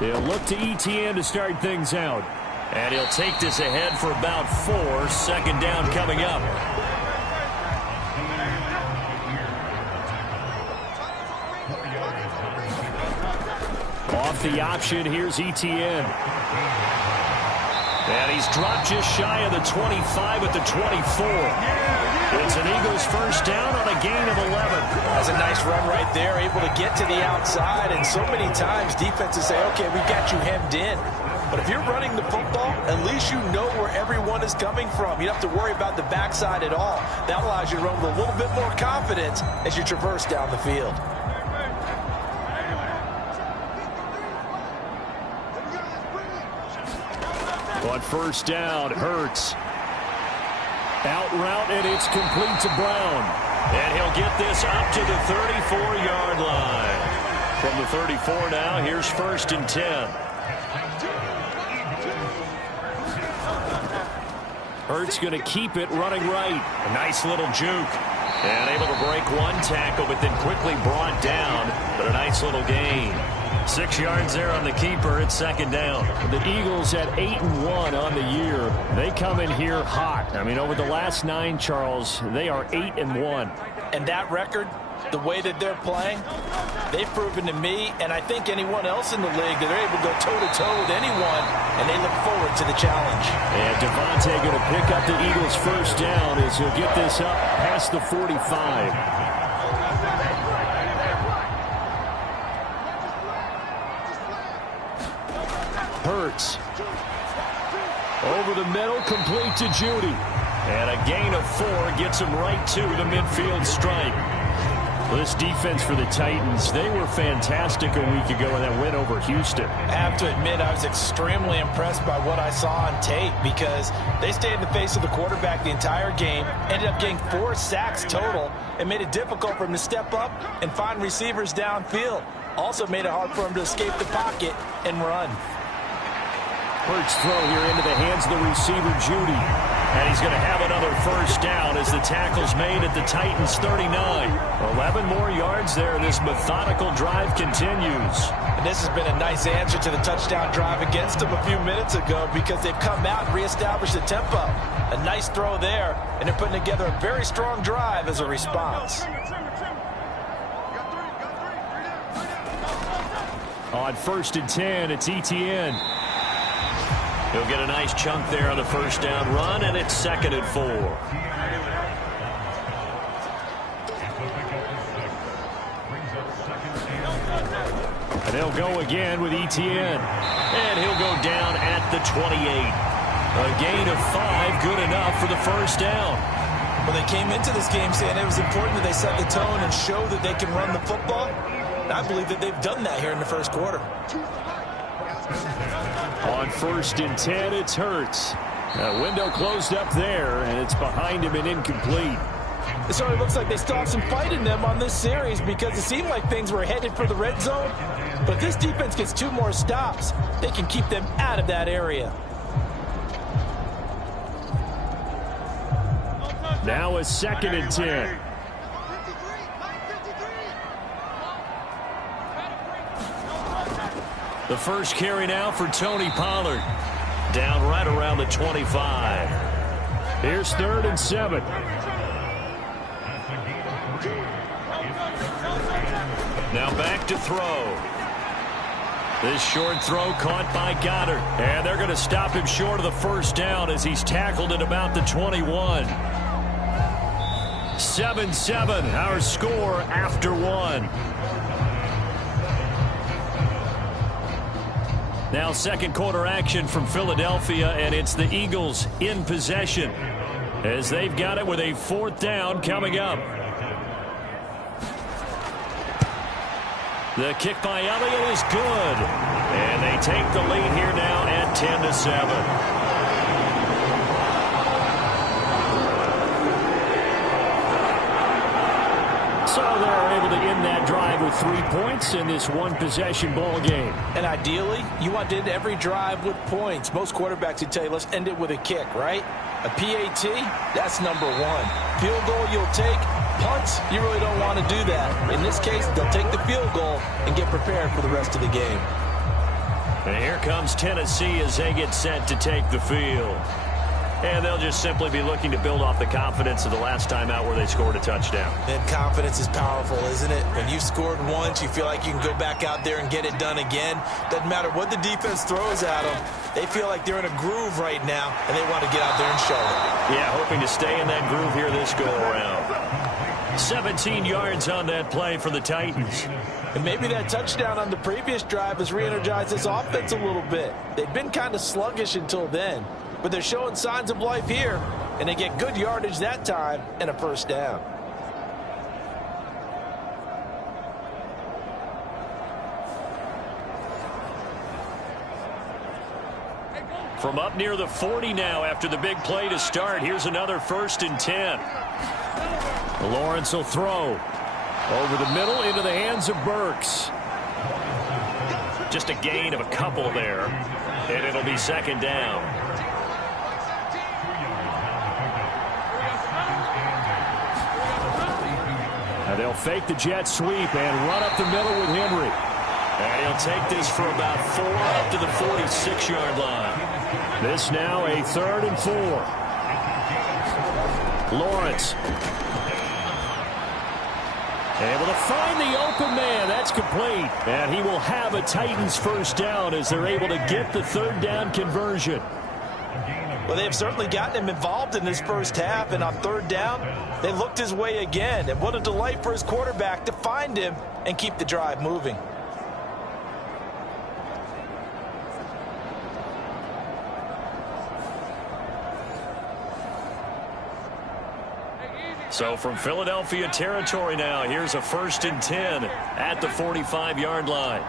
They'll look to ETN to start things out. And he'll take this ahead for about 4. 2nd down coming up. Off the option, here's ETN. And he's dropped just shy of the 25 at the 24. It's an Eagles first down on a gain of 11. That's a nice run right there, able to get to the outside. And so many times defenses say, okay, we got you hemmed in. But if you're running the football, at least you know where everyone is coming from. You don't have to worry about the backside at all. That allows you to run with a little bit more confidence as you traverse down the field. On 1st down, Hurts. Out route, and it's complete to Brown. And he'll get this up to the 34-yard line. From the 34 now, here's 1st and 10. Hurts going to keep it running right. A nice little juke. And able to break 1 tackle, but then quickly brought down. But a nice little gain. 6 yards there on the keeper. It's 2nd down. The Eagles at 8-1 on the year. They come in here hot. I mean, over the last 9, Charles, they are 8-1. And that record, the way that they're playing, they've proven to me, and I think anyone else in the league, that they're able to go toe-to-toe with anyone, and they look forward to the challenge. And Devontae going to pick up the Eagles' first down as he'll get this up past the 45. Hurts. Over the middle, complete to Judy. And a gain of 4 gets him right to the midfield stripe. Well, this defense for the Titans, they were fantastic a week ago in that win over Houston. I have to admit, I was extremely impressed by what I saw on tape because they stayed in the face of the quarterback the entire game, ended up getting 4 sacks total, and made it difficult for him to step up and find receivers downfield. Also made it hard for him to escape the pocket and run. Hurts throw here into the hands of the receiver, Judy. And he's going to have another first down as the tackle's made at the Titans' 39. 11 more yards there. This methodical drive continues. And this has been a nice answer to the touchdown drive against them a few minutes ago because they've come out and reestablished the tempo. A nice throw there, and they're putting together a very strong drive as a response. On 1st and 10, it's ETN. He'll get a nice chunk there on the first down run, and it's 2nd and 4. And they'll go again with ETN. And he'll go down at the 28. A gain of 5, good enough for the first down. Well, they came into this game saying it was important that they set the tone and show that they can run the football. And I believe that they've done that here in the first quarter. On 1st and 10, it's Hurts. A window closed up there, and it's behind him and incomplete. It certainly looks like they still have some fight in them on this series because it seemed like things were headed for the red zone. But if this defense gets 2 more stops, they can keep them out of that area. Now a 2nd and 10. The first carry now for Tony Pollard. Down right around the 25. Here's 3rd and 7. Now back to throw. This short throw caught by Goddard. And they're going to stop him short of the first down as he's tackled at about the 21. 7-7, our score after 1. Now second quarter action from Philadelphia, and it's the Eagles in possession as they've got it with a 4th down coming up. The kick by Elliott is good, and they take the lead here now at 10-7. So they're able to end that drive with 3 points in this one-possession ball game. And ideally, you want to end every drive with points. Most quarterbacks would tell you, let's end it with a kick, right? A PAT, that's number 1. Field goal you'll take. Punts, you really don't want to do that. In this case, they'll take the field goal and get prepared for the rest of the game. And here comes Tennessee as they get set to take the field. And they'll just simply be looking to build off the confidence of the last time out where they scored a touchdown. And confidence is powerful, isn't it? When you've scored once, you feel like you can go back out there and get it done again. Doesn't matter what the defense throws at them. They feel like they're in a groove right now, and they want to get out there and show it. Yeah, hoping to stay in that groove here this go-around. 17 yards on that play for the Titans. And maybe that touchdown on the previous drive has re-energized this offense a little bit. They've been kind of sluggish until then. But they're showing signs of life here, and they get good yardage that time and a 1st down. From up near the 40 now after the big play to start, here's another 1st and 10. Lawrence will throw. Over the middle into the hands of Burks. Just a gain of a couple there, and it'll be 2nd down. They'll fake the jet sweep and run up the middle with Henry. And he'll take this for about 4 up to the 46-yard line. This now a 3rd and 4. Lawrence. Able to find the open man. That's complete. And he will have a Titans 1st down as they're able to get the 3rd down conversion. Well, they have certainly gotten him involved in this first half, and on 3rd down, they looked his way again. And what a delight for his quarterback to find him and keep the drive moving. So from Philadelphia territory now, here's a 1st and 10 at the 45-yard line.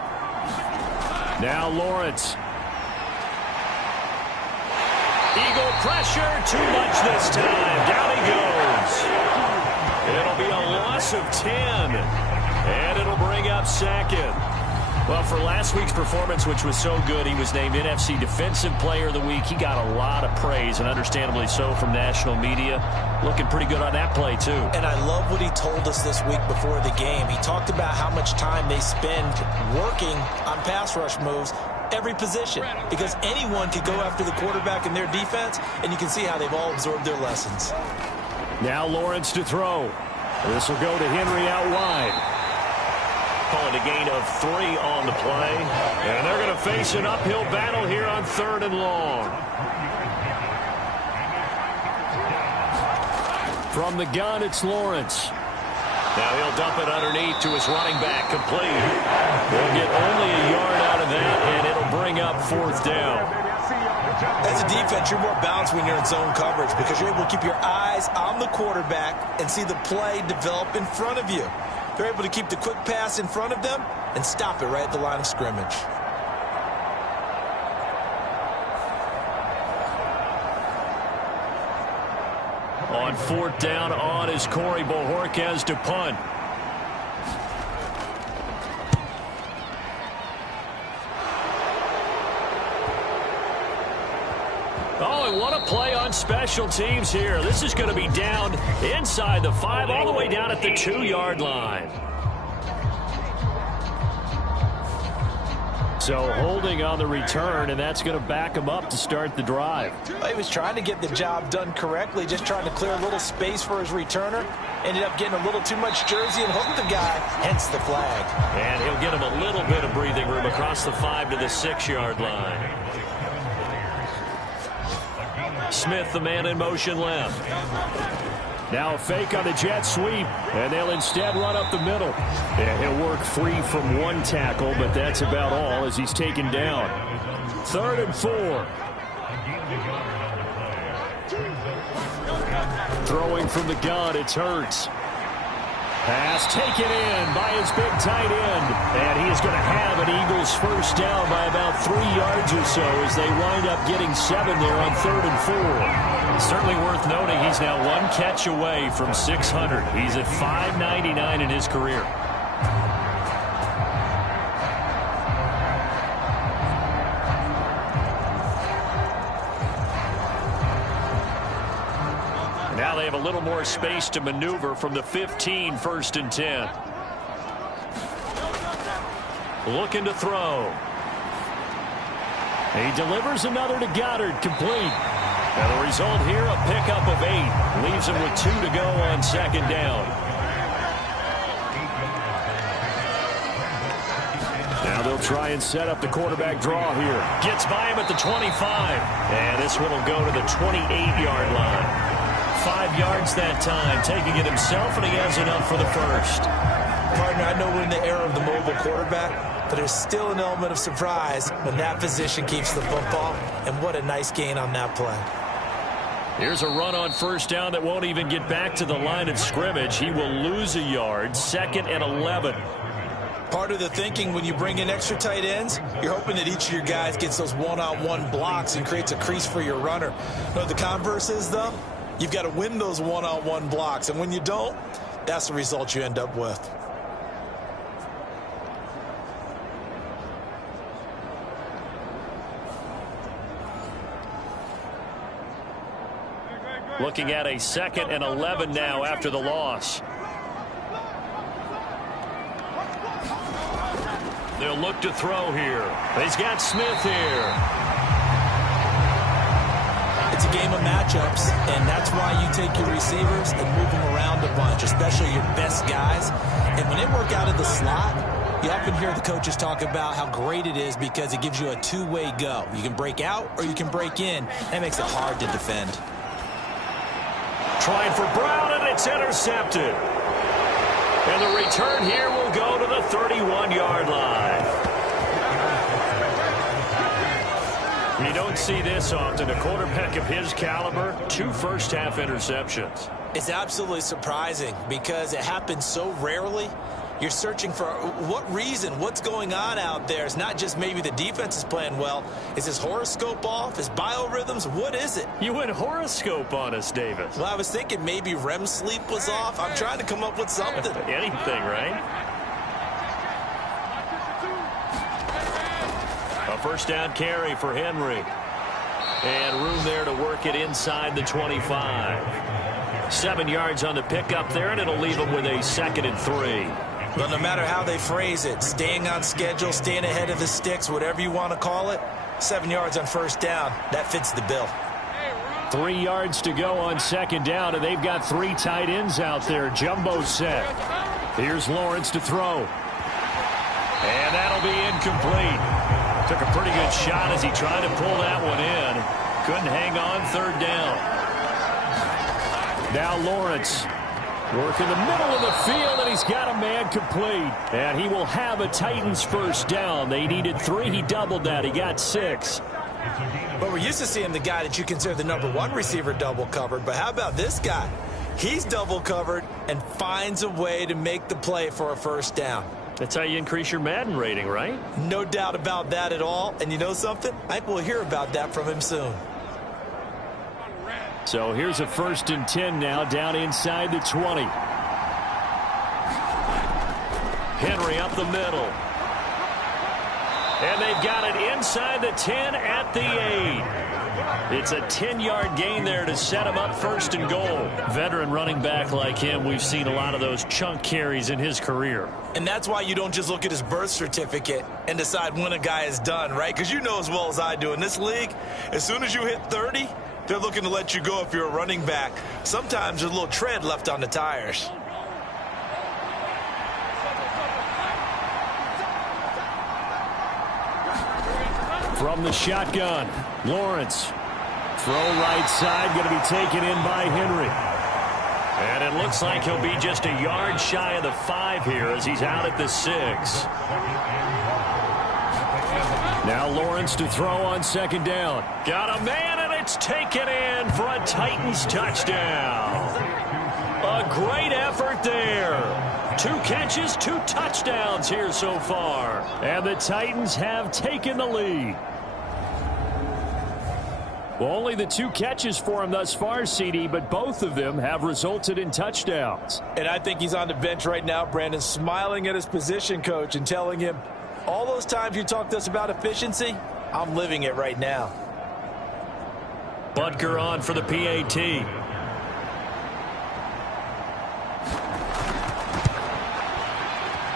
Now Lawrence. Eagle pressure, too much this time. Down he goes. It'll be a loss of 10, and it'll bring up 2nd. Well, for last week's performance, which was so good, he was named NFC Defensive Player of the Week. He got a lot of praise, and understandably so, from national media. Looking pretty good on that play, too. And I love what he told us this week before the game. He talked about how much time they spend working on pass rush moves, every position, because anyone could go after the quarterback in their defense, and you can see how they've all absorbed their lessons. Now Lawrence to throw. This will go to Henry out wide. Calling a gain of 3 on the play. And they're going to face an uphill battle here on 3rd and long. From the gun, it's Lawrence. Now he'll dump it underneath to his running back, complete. They'll get only a yard out of that, and it'll bring up 4th down. As a defense, you're more balanced when you're in zone coverage because you're able to keep your eyes on the quarterback and see the play develop in front of you. They're able to keep the quick pass in front of them and stop it right at the line of scrimmage. On 4th down on is Corey Bojorquez to punt. Oh, and what a play on special teams here. This is going to be down inside the 5, all the way down at the 2-yard line. So holding on the return, and that's going to back him up to start the drive. He was trying to get the job done correctly, just trying to clear a little space for his returner. Ended up getting a little too much jersey and hooked the guy, hence the flag. And he'll get him a little bit of breathing room across the 5 to the 6-yard line. Smith, the man in motion left. Now a fake on the jet sweep, and they'll instead run up the middle. And he'll work free from one tackle, but that's about all as he's taken down. 3rd and 4. Throwing from the gun, it's Hurts. Pass taken in by his big tight end. And he is going to have an Eagles first down by about 3 yards or so as they wind up getting 7 there on 3rd and 4. Certainly worth noting he's now 1 catch away from 600. He's at 599 in his career. Now they have a little more space to maneuver from the 15, 1st and 10. Looking to throw. He delivers another to Goddard, complete. And the result here, a pickup of 8. Leaves him with 2 to go on 2nd down. Now they'll try and set up the quarterback draw here. Gets by him at the 25. And this one will go to the 28-yard line. 5 yards that time, taking it himself, and he has enough for the first. Partner, I know we're in the era of the mobile quarterback, but there's still an element of surprise when that position keeps the football, and what a nice gain on that play. Here's a run on 1st down that won't even get back to the line of scrimmage. He will lose a yard, 2nd and 11. Part of the thinking when you bring in extra tight ends, you're hoping that each of your guys gets those one-on-one blocks and creates a crease for your runner. You know what the converse is, though? You've got to win those one-on-one blocks, and when you don't, that's the result you end up with. Looking at a 2nd and 11 now after the loss. They'll look to throw here. He's got Smith here. It's a game of matchups, and that's why you take your receivers and move them around a bunch, especially your best guys. And when they work out of the slot, you often hear the coaches talk about how great it is because it gives you a two-way go. You can break out or you can break in. That makes it hard to defend. Trying for Brown, and it's intercepted. And the return here will go to the 31-yard line. You don't see this often. A quarterback of his caliber, 2 first-half interceptions. It's absolutely surprising because it happens so rarely. You're searching for what reason, what's going on out there. It's not just maybe the defense is playing well. Is his horoscope off? His biorhythms? What is it? You went horoscope on us, Davis. Well, I was thinking maybe REM sleep was off. I'm trying to come up with something. Anything, right? A first down carry for Henry. And room there to work it inside the 25. 7 yards on the pickup there, and it'll leave him with a 2nd and 3. But no matter how they phrase it, staying on schedule, staying ahead of the sticks, whatever you want to call it, 7 yards on 1st down, that fits the bill. 3 yards to go on 2nd down, and they've got 3 tight ends out there. Jumbo set. Here's Lawrence to throw. And that'll be incomplete. Took a pretty good shot as he tried to pull that one in. Couldn't hang on 3rd down. Now Lawrence working the middle of the field, and he's got a man complete. And he will have a Titans first down. They needed 3. He doubled that. He got 6. But we're used to seeing the guy that you consider the #1 receiver double covered. But how about this guy? He's double covered and finds a way to make the play for a first down. That's how you increase your Madden rating, right? No doubt about that at all. And you know something? I think we'll hear about that from him soon. So here's a 1st and 10 now down inside the 20. Henry up the middle. And they've got it inside the 10 at the 8. It's a 10-yard gain there to set him up first and goal. Veteran running back like him, we've seen a lot of those chunk carries in his career. And that's why you don't just look at his birth certificate and decide when a guy is done, right? Because you know as well as I do, in this league, as soon as you hit 30, they're looking to let you go if you're a running back. Sometimes there's a little tread left on the tires. From the shotgun, Lawrence. Throw right side, going to be taken in by Henry. And it looks like he'll be just a yard shy of the 5 here as he's out at the 6. Now Lawrence to throw on second down. Got a man, and it's taken in for a Titans touchdown. A great effort there. 2 catches, 2 touchdowns here so far. And the Titans have taken the lead. Well, only the 2 catches for him thus far, CD, but both of them have resulted in touchdowns. And I think he's on the bench right now, Brandon, smiling at his position coach and telling him, all those times you talked to us about efficiency, I'm living it right now. Butker on for the PAT.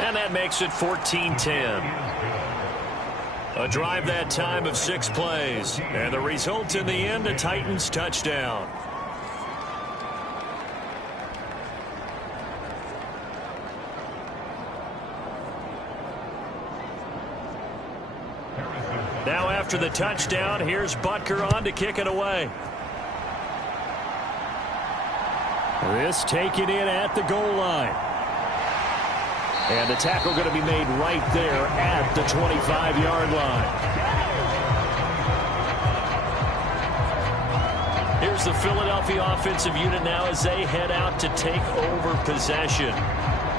And that makes it 14-10. A drive that time of 6 plays. And the result in the end, a Titans touchdown. Now after the touchdown, here's Butker on to kick it away. This taken in at the goal line. And the tackle going to be made right there at the 25-yard line. Here's the Philadelphia offensive unit now as they head out to take over possession.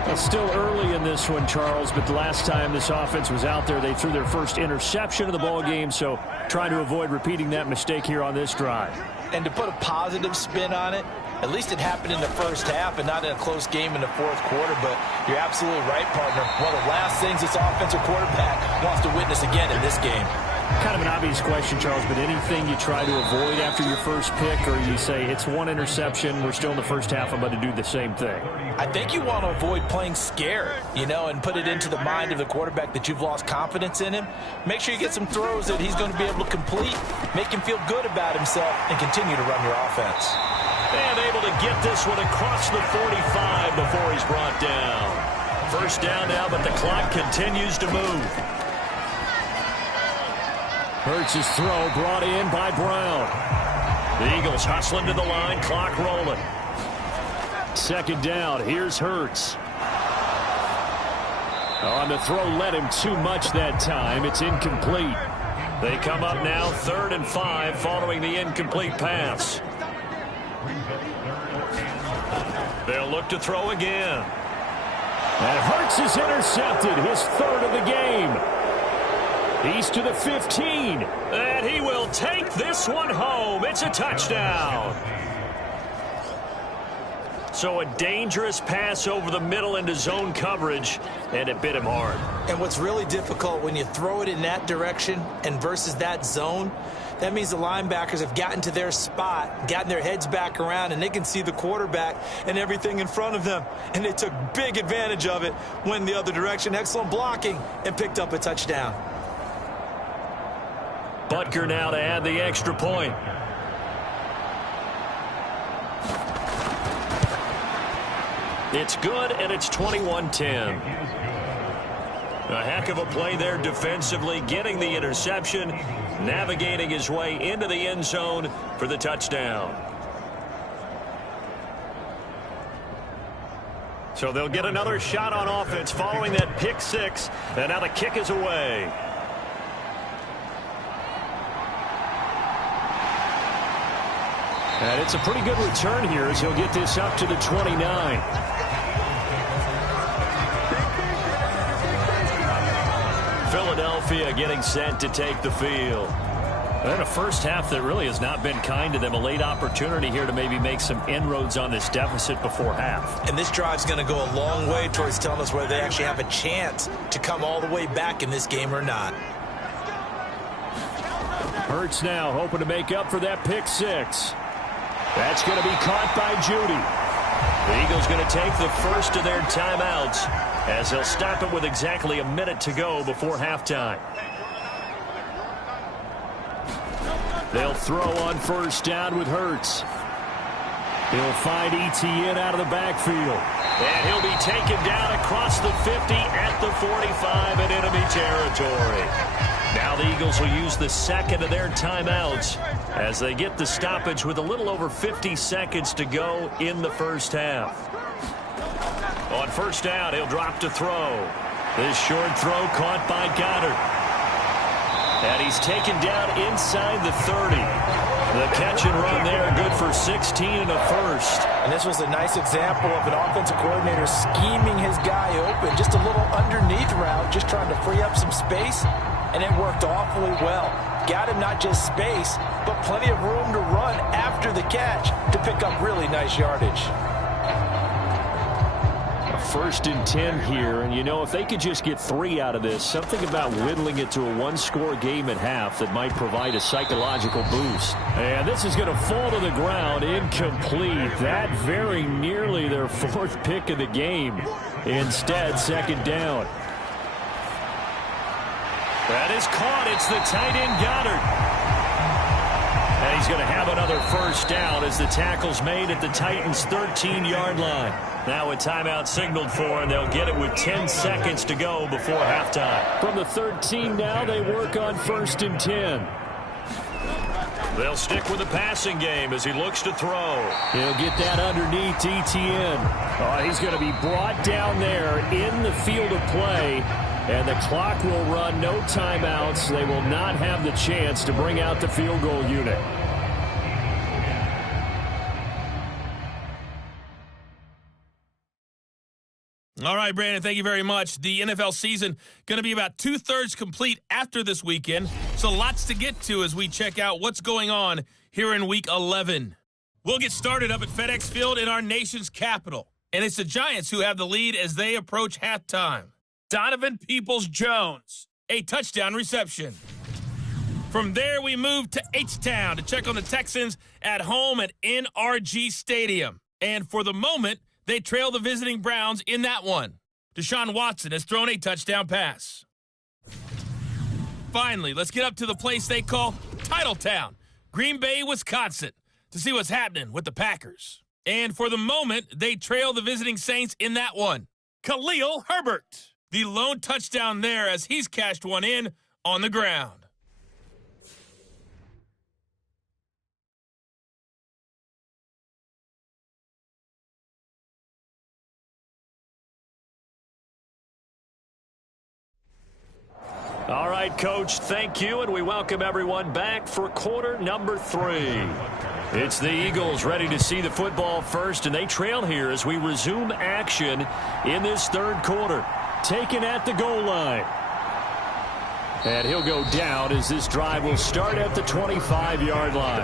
It's still early in this one, Charles, but the last time this offense was out there, they threw their first interception of the ball game, so trying to avoid repeating that mistake here on this drive. And to put a positive spin on it, at least it happened in the first half and not in a close game in the fourth quarter. But you're absolutely right, partner. One of the last things this offensive quarterback wants to witness again in this game. Kind of an obvious question, Charles, but anything you try to avoid after your first pick, or you say it's 1 interception, we're still in the first half, I'm going to do the same thing? I think you want to avoid playing scared, and put it into the mind of the quarterback that you've lost confidence in him. Make sure you get some throws that he's going to be able to complete, make him feel good about himself, and continue to run your offense. And able to get this one across the 45 before he's brought down. First down now, but the clock continues to move. Hurts' throw brought in by Brown. The Eagles hustling to the line, clock rolling. Second down, here's Hurts. On the throw, led him too much that time. It's incomplete. They come up now 3rd and 5 following the incomplete pass. They'll look to throw again. And Hurts is intercepted, his 3rd of the game. He's to the 15. And he will take this one home. It's a touchdown. So a dangerous pass over the middle into zone coverage, and it bit him hard. And what's really difficult when you throw it in that direction and versus that zone, that means the linebackers have gotten to their spot, gotten their heads back around, and they can see the quarterback and everything in front of them. And they took big advantage of it, went the other direction, excellent blocking, and picked up a touchdown. Butker now to add the extra point. It's good, and it's 21-10. A heck of a play there defensively, getting the interception, navigating his way into the end zone for the touchdown. So they'll get another shot on offense following that pick 6, and now the kick is away. And it's a pretty good return here as he'll get this up to the 29. Philadelphia getting set to take the field. And a first half that really has not been kind to them. A late opportunity here to maybe make some inroads on this deficit before half. And this drive's going to go a long way towards telling us whether they actually have a chance to come all the way back in this game or not. Hurts now hoping to make up for that pick six. That's going to be caught by Judy. The Eagles going to take the first of their timeouts as they'll stop it with exactly a minute to go before halftime. They'll throw on first down with Hurts. He'll find Etienne out of the backfield. And he'll be taken down across the 50 at the 45 in enemy territory. Now the Eagles will use the second of their timeouts as they get the stoppage with a little over 50 seconds to go in the first half. On first down, he'll drop to throw. This short throw caught by Goddard. And he's taken down inside the 30. The catch and run there, good for 16 and a first. And this was a nice example of an offensive coordinator scheming his guy open. Just a little underneath route, just trying to free up some space. And it worked awfully well. Got him not just space, but plenty of room to run after the catch to pick up really nice yardage. First and 10 here, and you know, if they could just get 3 out of this, something about whittling it to a one-score game at half that might provide a psychological boost. And this is going to fall to the ground, incomplete. That very nearly their 4th pick of the game. Instead, second down. That is caught. It's the tight end Goddard. And he's going to have another first down as the tackle's made at the Titans' 13-yard line. Now a timeout signaled for, and they'll get it with 10 seconds to go before halftime. From the 13 now, they work on first and 10. They'll stick with the passing game as he looks to throw. He'll get that underneath Etienne. Oh, he's going to be brought down there in the field of play, and the clock will run, no timeouts. They will not have the chance to bring out the field goal unit. All right, Brandon, thank you very much. The NFL season going to be about 2/3 complete after this weekend, so lots to get to as we check out what's going on here in Week 11. We'll get started up at FedEx Field in our nation's capital, and it's the Giants who have the lead as they approach halftime. Donovan Peoples-Jones, a touchdown reception. From there, we move to H-Town to check on the Texans at home at NRG Stadium. And for the moment, they trail the visiting Browns in that one. Deshaun Watson has thrown a touchdown pass. Finally, let's get up to the place they call Titletown, Green Bay, Wisconsin, to see what's happening with the Packers. And for the moment, they trail the visiting Saints in that one. Khalil Herbert, the lone touchdown there as he's cashed one in on the ground. All right, Coach, thank you, and we welcome everyone back for quarter number 3. It's the Eagles ready to see the football first, and they trail here as we resume action in this third quarter. Taken at the goal line. And he'll go down as this drive will start at the 25-yard line.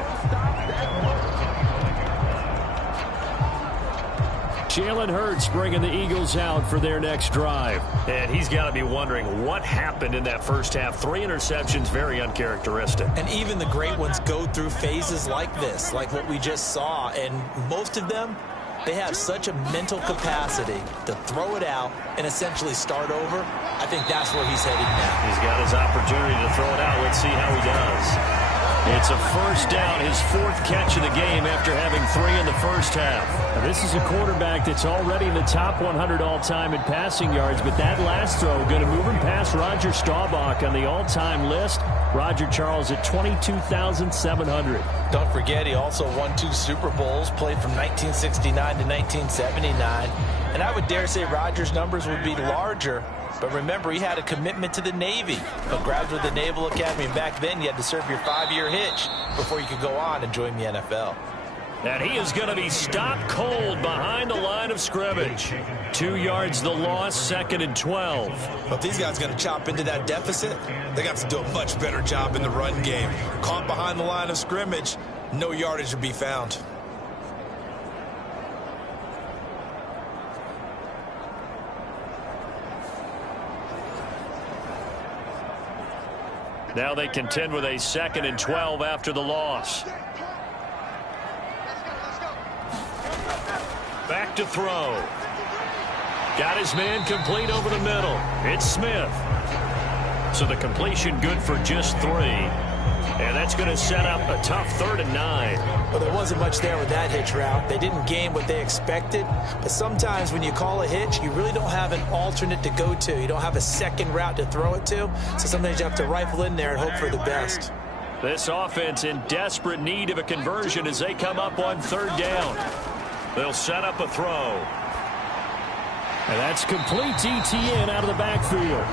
Jalen Hurts bringing the Eagles out for their next drive. And he's got to be wondering what happened in that first half. 3 interceptions, very uncharacteristic. And even the great ones go through phases like this, like what we just saw. And most of them, they have such a mental capacity to throw it out and essentially start over. I think that's where he's headed now. He's got his opportunity to throw it out. Let's see how he does. It's a first down, his 4th catch of the game after having 3 in the first half. Now, this is a quarterback that's already in the top 100 all-time in passing yards, but that last throw going to move him past Roger Staubach on the all-time list. Roger Charles at 22,700. Don't forget, he also won 2 Super Bowls, played from 1969 to 1979. And I would dare say Roger's numbers would be larger. But remember, he had a commitment to the Navy, a graduate of the Naval Academy. And back then, you had to serve your 5-year hitch before you could go on and join the NFL. And he is going to be stopped cold behind the line of scrimmage. 2 yards the loss, 2nd and 12. But these guys are going to chop into that deficit. They got to do a much better job in the run game. Caught behind the line of scrimmage, no yardage to be found. Now they contend with a 2nd and 12 after the loss. Back to throw. Got his man complete over the middle. It's Smith. So the completion good for just 3. And that's going to set up a tough 3rd and 9. Well, there wasn't much there with that hitch route. They didn't gain what they expected. But sometimes when you call a hitch, you really don't have an alternate to go to. You don't have a second route to throw it to. So sometimes you have to rifle in there and hope for the best. This offense in desperate need of a conversion as they come up on 3rd down. They'll set up a throw. And that's complete ETN out of the backfield.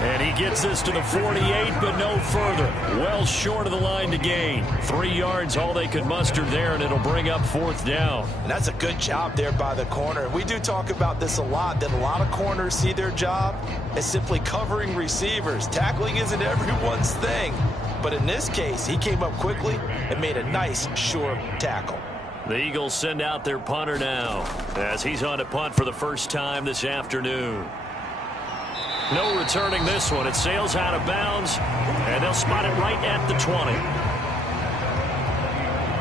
And he gets this to the 48, but no further. Well short of the line to gain. 3 yards, all they could muster there, and it'll bring up 4th down. And that's a good job there by the corner. We do talk about this a lot, that a lot of corners see their job as simply covering receivers. Tackling isn't everyone's thing. But in this case, he came up quickly and made a nice, short tackle. The Eagles send out their punter now as he's on a punt for the first time this afternoon. No returning this one. It sails out of bounds, and they'll spot it right at the 20.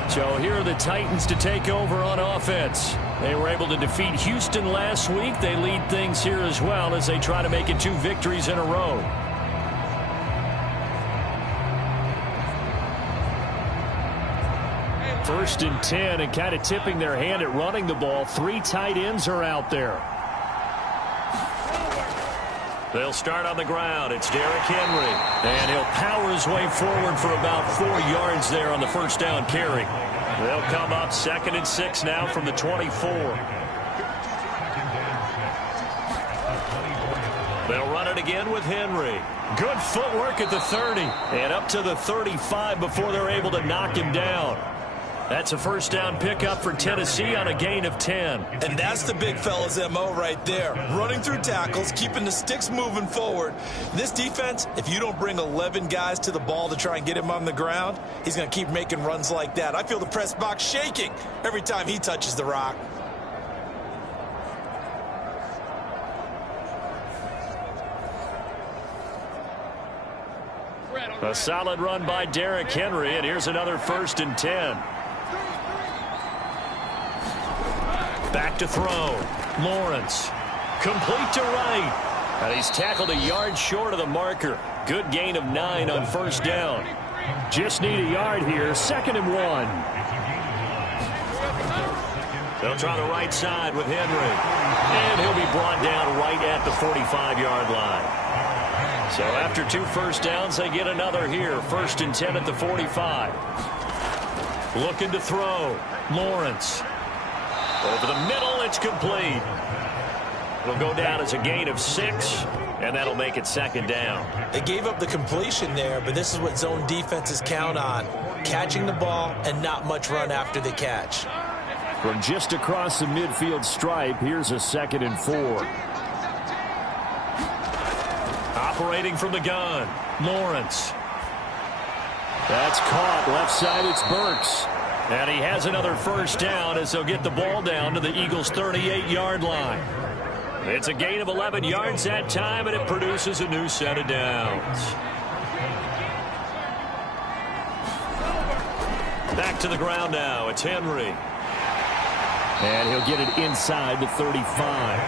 So here are the Titans to take over on offense. They were able to defeat Houston last week. They lead things here as well as they try to make it 2 victories in a row. First and 10, and kind of tipping their hand at running the ball. 3 tight ends are out there. They'll start on the ground. It's Derrick Henry. And he'll power his way forward for about 4 yards there on the first down carry. They'll come up 2nd and 6 now from the 24. They'll run it again with Henry. Good footwork at the 30. And up to the 35 before they're able to knock him down. That's a first down pickup for Tennessee on a gain of 10. And that's the big fella's MO right there. Running through tackles, keeping the sticks moving forward. This defense, if you don't bring 11 guys to the ball to try and get him on the ground, he's going to keep making runs like that. I feel the press box shaking every time he touches the rock. A solid run by Derrick Henry, and here's another 1st and 10. Back to throw. Lawrence. Complete to right. And he's tackled a yard short of the marker. Good gain of 9 on first down. Just need a yard here. 2nd and 1. They'll try the right side with Henry. And he'll be brought down right at the 45-yard line. So after 2 first downs, they get another here. 1st and 10 at the 45. Looking to throw. Lawrence. Over the middle, it's complete. It'll go down as a gain of 6, and that'll make it 2nd down. They gave up the completion there, but this is what zone defenses count on. Catching the ball and not much run after the catch. From just across the midfield stripe, here's a 2nd and 4. Operating from the gun, Lawrence. That's caught. Left side, it's Burks. And he has another first down as they'll get the ball down to the Eagles' 38-yard line. It's a gain of 11 yards that time, and it produces a new set of downs. Back to the ground now. It's Henry. And he'll get it inside the 35.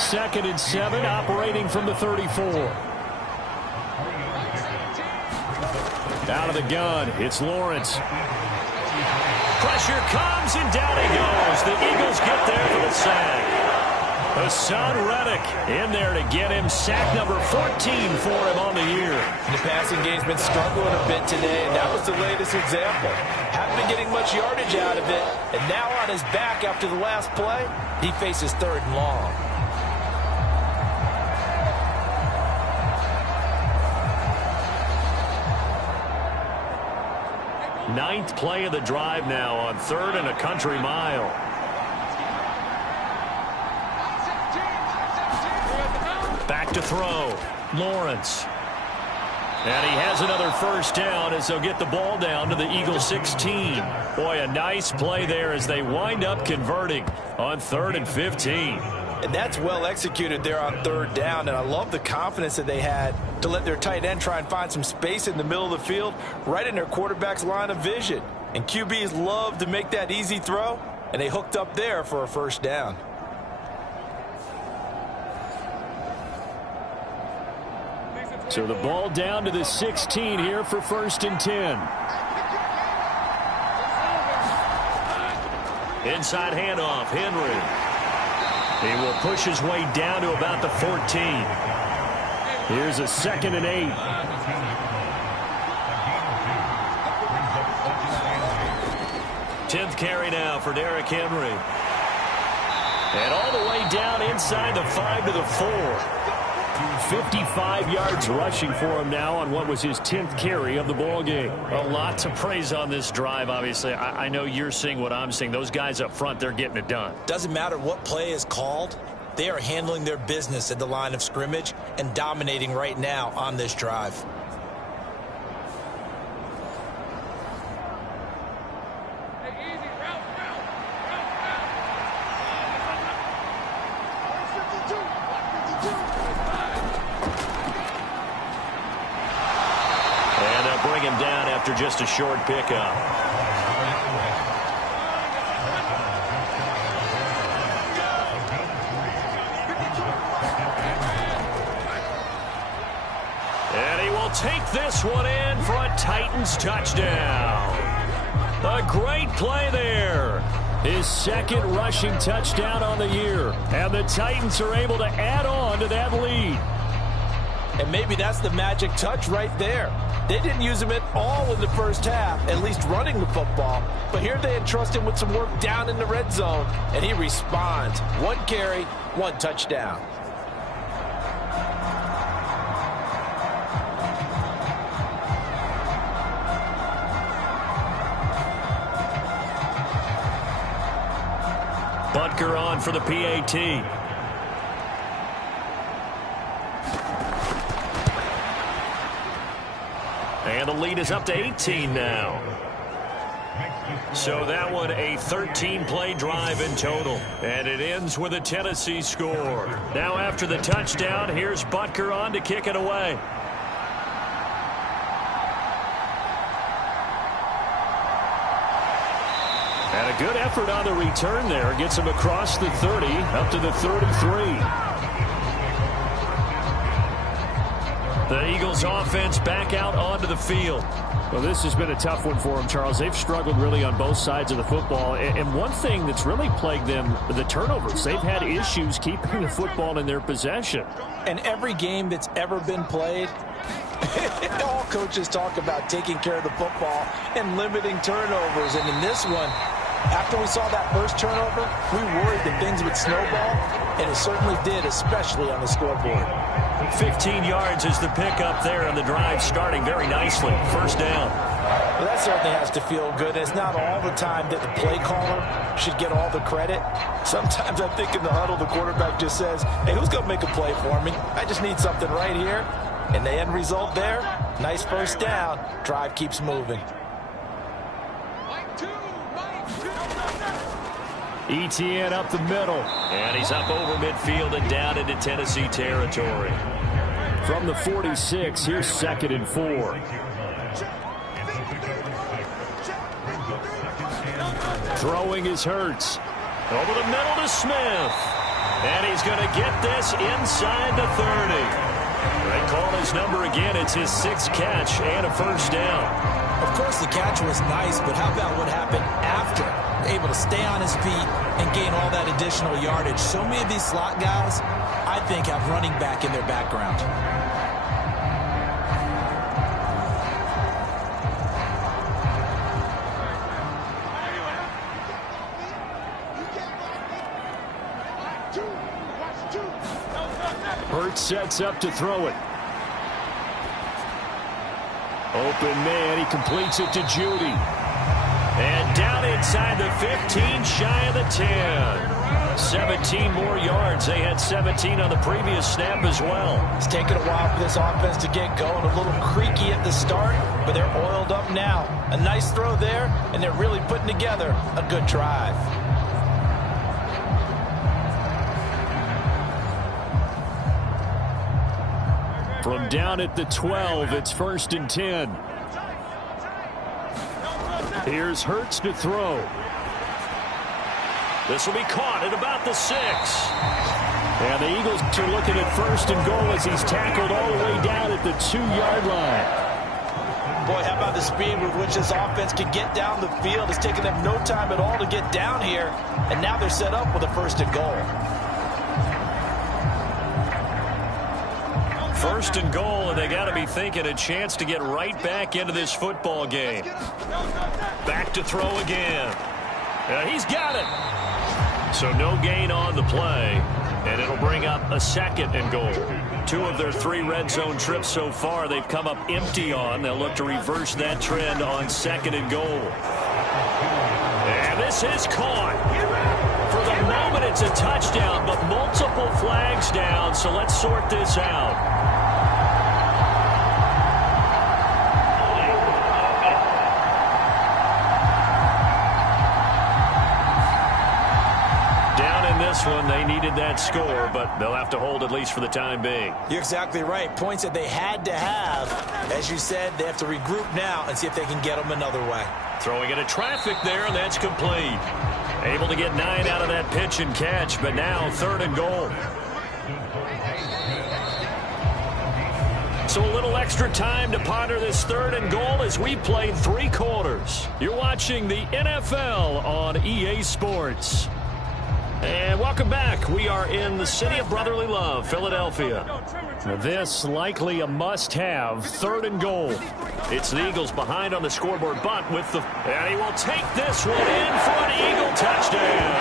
2nd and 7, operating from the 34. Out of the gun, it's Lawrence. Pressure comes, and down he goes. The Eagles get there for the sack. Hassan Reddick in there to get him sack number 14 for him on the year. The passing game's been struggling a bit today, and that was the latest example. Haven't been getting much yardage out of it, and now on his back after the last play, he faces 3rd and long. Ninth play of the drive now on 3rd and a country mile. Back to throw. Lawrence. And he has another first down as they'll get the ball down to the Eagles' 16. Boy, a nice play there as they wind up converting on 3rd and 15. And that's well executed there on third down. And I love the confidence that they had to let their tight end try and find some space in the middle of the field, right in their quarterback's line of vision. And QBs love to make that easy throw, and they hooked up there for a first down. So the ball down to the 16 here for 1st and 10. Inside handoff, Henry. He will push his way down to about the 14. Here's a 2nd and 8. Tenth carry now for Derrick Henry. And all the way down inside the 5 to the 4. 55 yards rushing for him now on what was his 10th carry of the ball game. A lot to praise on this drive, obviously. I know you're seeing what I'm seeing. Those guys up front, they're getting it done. Doesn't matter what play is called. They are handling their business at the line of scrimmage and dominating right now on this drive. After just a short pickup. And he will take this one in for a Titans touchdown. A great play there. His 2nd rushing touchdown on the year. And the Titans are able to add on to that lead. And maybe that's the magic touch right there. They didn't use him at all in the first half, at least running the football. But here they entrust him with some work down in the red zone, and he responds. 1 carry, 1 touchdown. Butker on for the PAT. And the lead is up to 18 now. So that one a 13-play drive in total. And it ends with a Tennessee score. Now after the touchdown, here's Butker on to kick it away. And a good effort on the return there. Gets him across the 30, up to the 33. The Eagles offense back out onto the field. Well, this has been a tough one for them, Charles. They've struggled really on both sides of the football. And one thing that's really plagued them, the turnovers. They've had issues keeping the football in their possession. And every game that's ever been played, all coaches talk about taking care of the football and limiting turnovers. And in this one, after we saw that first turnover, we worried that things would snowball, and it certainly did, especially on the scoreboard. 15 yards is the pickup there, and the drive starting very nicely. First down. Well, that certainly has to feel good. It's not all the time that the play caller should get all the credit. Sometimes I think in the huddle, the quarterback just says, hey, who's going to make a play for me? I just need something right here. And the end result there, nice first down. Drive keeps moving. ETN up the middle. And he's up over midfield and down into Tennessee territory. From the 46, here's 2nd and 4. Throwing is Hurts. Over the middle to Smith. And he's going to get this inside the 30. They call his number again. It's his 6th catch and a first down. Of course, the catch was nice, but how about what happened after? Able to stay on his feet and gain all that additional yardage. So many of these slot guys, I think, have running back in their background. Hurts sets up to throw it. Open man, he completes it to Judy. And down inside the 15, shy of the 10. 17 more yards. They had 17 on the previous snap as well. It's taken a while for this offense to get going. A little creaky at the start, but they're oiled up now. A nice throw there, and they're really putting together a good drive. From down at the 12, it's 1st and 10. Here's Hurts to throw. This will be caught at about the 6. And the Eagles are looking at 1st and goal as he's tackled all the way down at the 2-yard line. Boy, how about the speed with which this offense can get down the field? It's taken them no time at all to get down here, and now they're set up with a 1st and goal. 1st and goal, and they got to be thinking a chance to get right back into this football game. Back to throw again. He's got it. So no gain on the play, and it'll bring up a 2nd and goal. 2 of their 3 red zone trips so far they've come up empty on. They'll look to reverse that trend on 2nd and goal. And this is caught. For the moment, it's a touchdown, but multiple flags down, so let's sort this out. This one, they needed that score, but they'll have to hold at least for the time being. You're exactly right. Points that they had to have. As you said, they have to regroup now and see if they can get them another way. Throwing into traffic there, and that's complete. Able to get 9 out of that pitch and catch, but now 3rd and goal. So a little extra time to ponder this 3rd and goal as we played 3 quarters. You're watching the NFL on EA Sports. And welcome back. We are in the city of brotherly love, Philadelphia. This likely a must-have 3rd and goal. It's the Eagles behind on the scoreboard, but with the... And he will take this one in for an Eagle touchdown.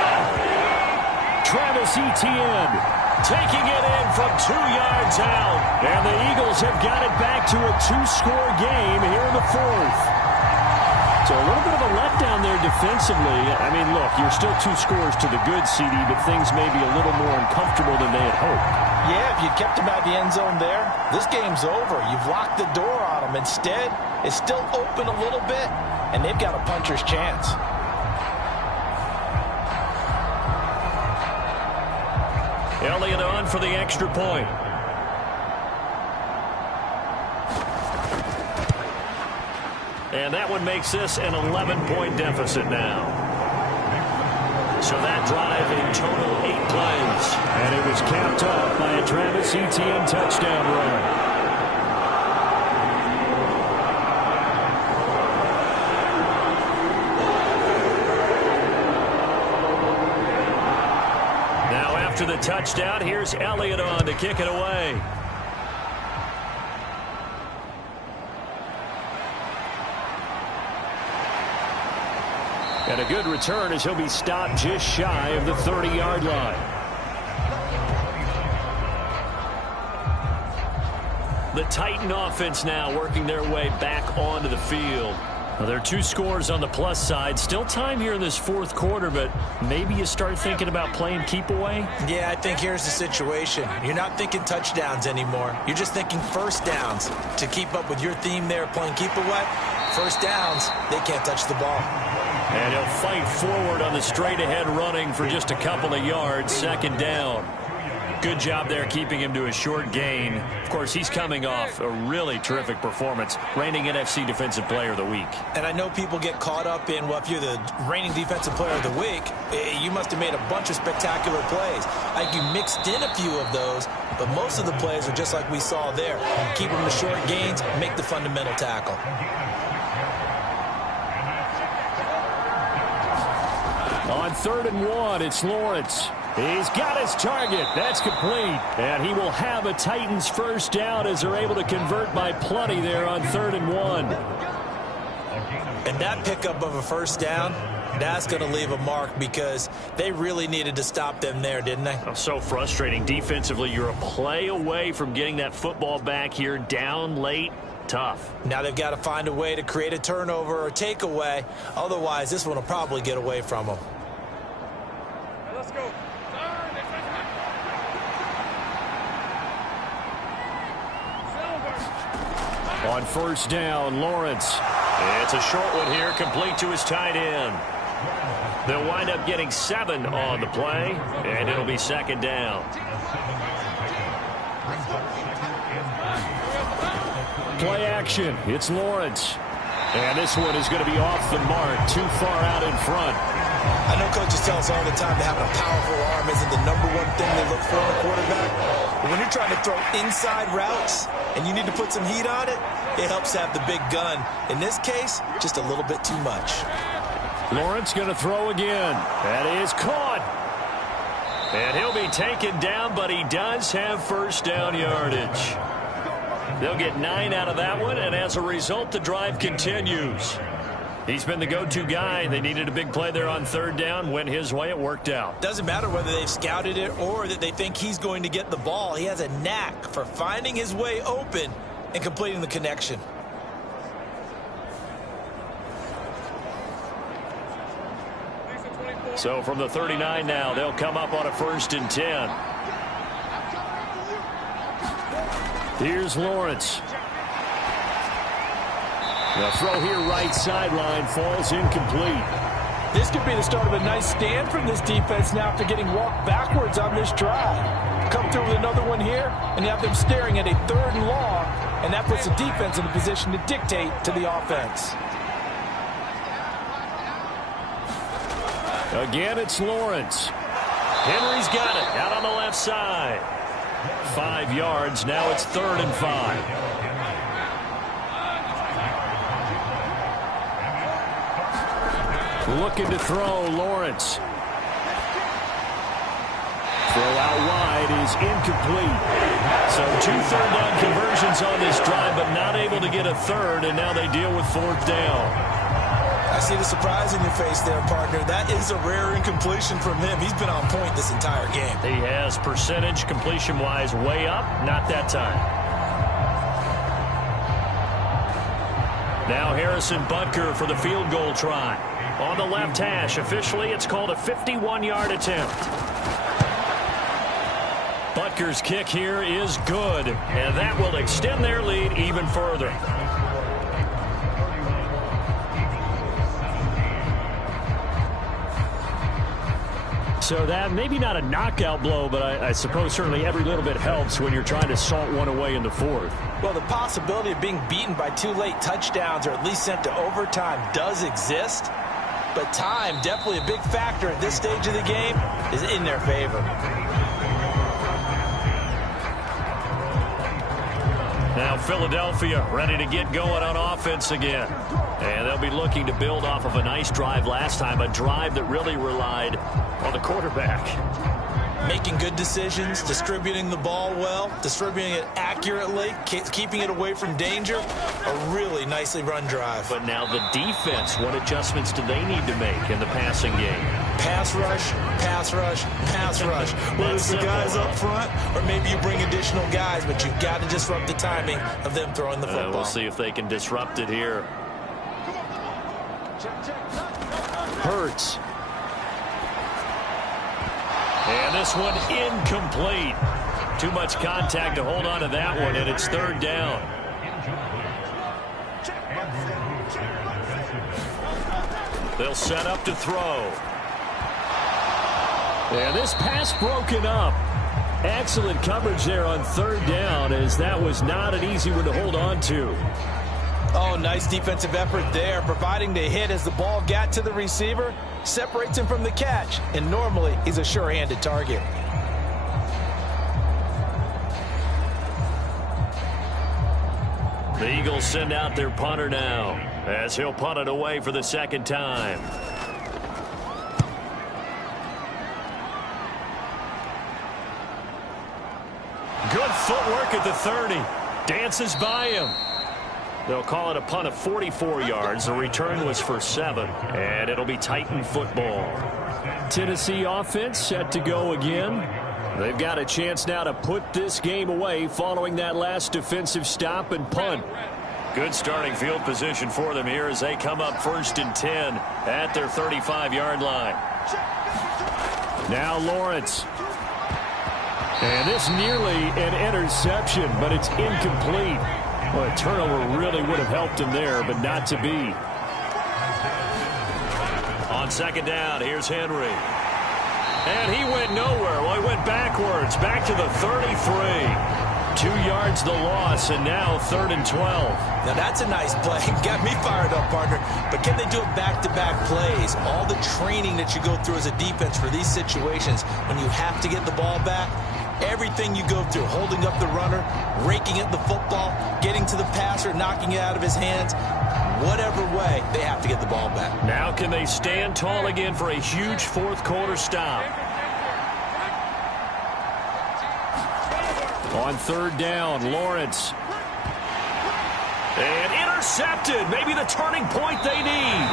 Travis Etienne taking it in from 2 yards out. And the Eagles have got it back to a 2-score game here in the 4th. So a little bit of a letdown there defensively. I mean, look, you're still 2 scores to the good, CD, but things may be a little more uncomfortable than they had hoped. Yeah, if you'd kept them out of the end zone there, this game's over. You've locked the door on them. Instead, it's still open a little bit, and they've got a puncher's chance. Elliott on for the extra point. And that one makes this an 11-point deficit now. So that drive in total 8 plays. And it was capped off by a Travis Etienne touchdown run. Now after the touchdown, here's Elliott on to kick it away. And a good return as he'll be stopped just shy of the 30-yard line. The Titan offense now working their way back onto the field. Well, there are 2 scores on the plus side. Still time here in this 4th quarter, but maybe you start thinking about playing keep away? Yeah, I think here's the situation. You're not thinking touchdowns anymore. You're just thinking 1st downs. To keep up with your theme there, playing keep away, 1st downs, they can't touch the ball. And he'll fight forward on the straight-ahead running for just a couple of yards. 2nd down. Good job there keeping him to a short gain. Of course, he's coming off a really terrific performance. Reigning NFC Defensive Player of the Week. And I know people get caught up in, well, if you're the reigning Defensive Player of the Week, you must have made a bunch of spectacular plays. I think you mixed in a few of those, but most of the plays are just like we saw there. Keep them to short gains, make the fundamental tackle. On 3rd and 1, it's Lawrence. He's got his target. That's complete. And he will have a Titans 1st down as they're able to convert by plenty there on 3rd and 1. And that pickup of a 1st down, that's going to leave a mark because they really needed to stop them there, didn't they? Oh, so frustrating. Defensively, you're a play away from getting that football back here down late. Tough. Now they've got to find a way to create a turnover or takeaway. Otherwise, this one will probably get away from them. Let's go. On 1st down, Lawrence. It's a short one here, complete to his tight end. They'll wind up getting 7 on the play, and it'll be 2nd down. play action. It's Lawrence. And this one is going to be off the mark, too far out in front. I know coaches tell us all the time that having a powerful arm isn't the number one thing they look for in a quarterback. But when you're trying to throw inside routes and you need to put some heat on it, it helps to have the big gun. In this case, just a little bit too much. Lawrence going to throw again. That is caught. And he'll be taken down, but he does have first down yardage. They'll get 9 out of that one, and as a result, the drive continues. He's been the go-to guy. They needed a big play there on third down. Went his way. It worked out. Doesn't matter whether they've scouted it or that they think he's going to get the ball. He has a knack for finding his way open and completing the connection. So from the 39 now, they'll come up on a 1st and 10. Here's Lawrence. The throw here right sideline falls incomplete. This could be the start of a nice stand from this defense now after getting walked backwards on this drive. Come through with another one here, and you have them staring at a 3rd and long, and that puts the defense in a position to dictate to the offense. Again, it's Lawrence. Henry's got it out on the left side. 5 yards. Now it's 3rd and 5. Looking to throw, Lawrence. Throw out wide is incomplete. So 2 third-down conversions on this drive, but not able to get a third, and now they deal with 4th down. I see the surprise in your face there, partner. That is a rare incompletion from him. He's been on point this entire game. He has percentage completion-wise way up. Not that time. Now Harrison Butker for the field goal try. On the left hash, officially it's called a 51-yard attempt. Butker's kick here is good, and that will extend their lead even further. So that maybe not a knockout blow, but I suppose certainly every little bit helps when you're trying to salt one away in the 4th. Well, the possibility of being beaten by 2 late touchdowns or at least sent to overtime does exist. But time, definitely a big factor at this stage of the game, is in their favor. Now Philadelphia ready to get going on offense again. And they'll be looking to build off of a nice drive last time, a drive that really relied on the quarterback. Making good decisions, distributing the ball well, distributing it accurately, keeping it away from danger. A really nicely run drive. But now the defense, what adjustments do they need to make in the passing game? Pass rush, pass rush, pass rush. Whether it's the guys up front or maybe you bring additional guys, but you've got to disrupt the timing of them throwing the football. We'll see if they can disrupt it here. Hurts. And this one incomplete. Too much contact to hold on to that one, and it's 3rd down. They'll set up to throw. And this pass broken up. Excellent coverage there on 3rd down, as that was not an easy one to hold on to. Oh, nice defensive effort there, providing the hit as the ball got to the receiver, separates him from the catch, and normally he's a sure-handed target. The Eagles send out their punter now, as he'll punt it away for the 2nd time. Good footwork at the 30. Dances by him. They'll call it a punt of 44 yards. The return was for 7, and it'll be Titan football. Tennessee offense set to go again. They've got a chance now to put this game away following that last defensive stop and punt. Good starting field position for them here as they come up 1st and 10 at their 35-yard line. Now Lawrence. And this nearly an interception, but it's incomplete. Well, a turnover really would have helped him there, but not to be. On 2nd down, here's Henry. And he went nowhere. Well, he went backwards, back to the 33. 2 yards the loss, and now 3rd and 12. Now that's a nice play. Got me fired up, partner. But can they do it back-to-back plays? All the training that you go through as a defense for these situations, when you have to get the ball back, everything you go through, holding up the runner, raking at the football, getting to the passer, knocking it out of his hands, whatever way, they have to get the ball back. Now can they stand tall again for a huge fourth-quarter stop? On 3rd down, Lawrence. And intercepted. Maybe the turning point they need.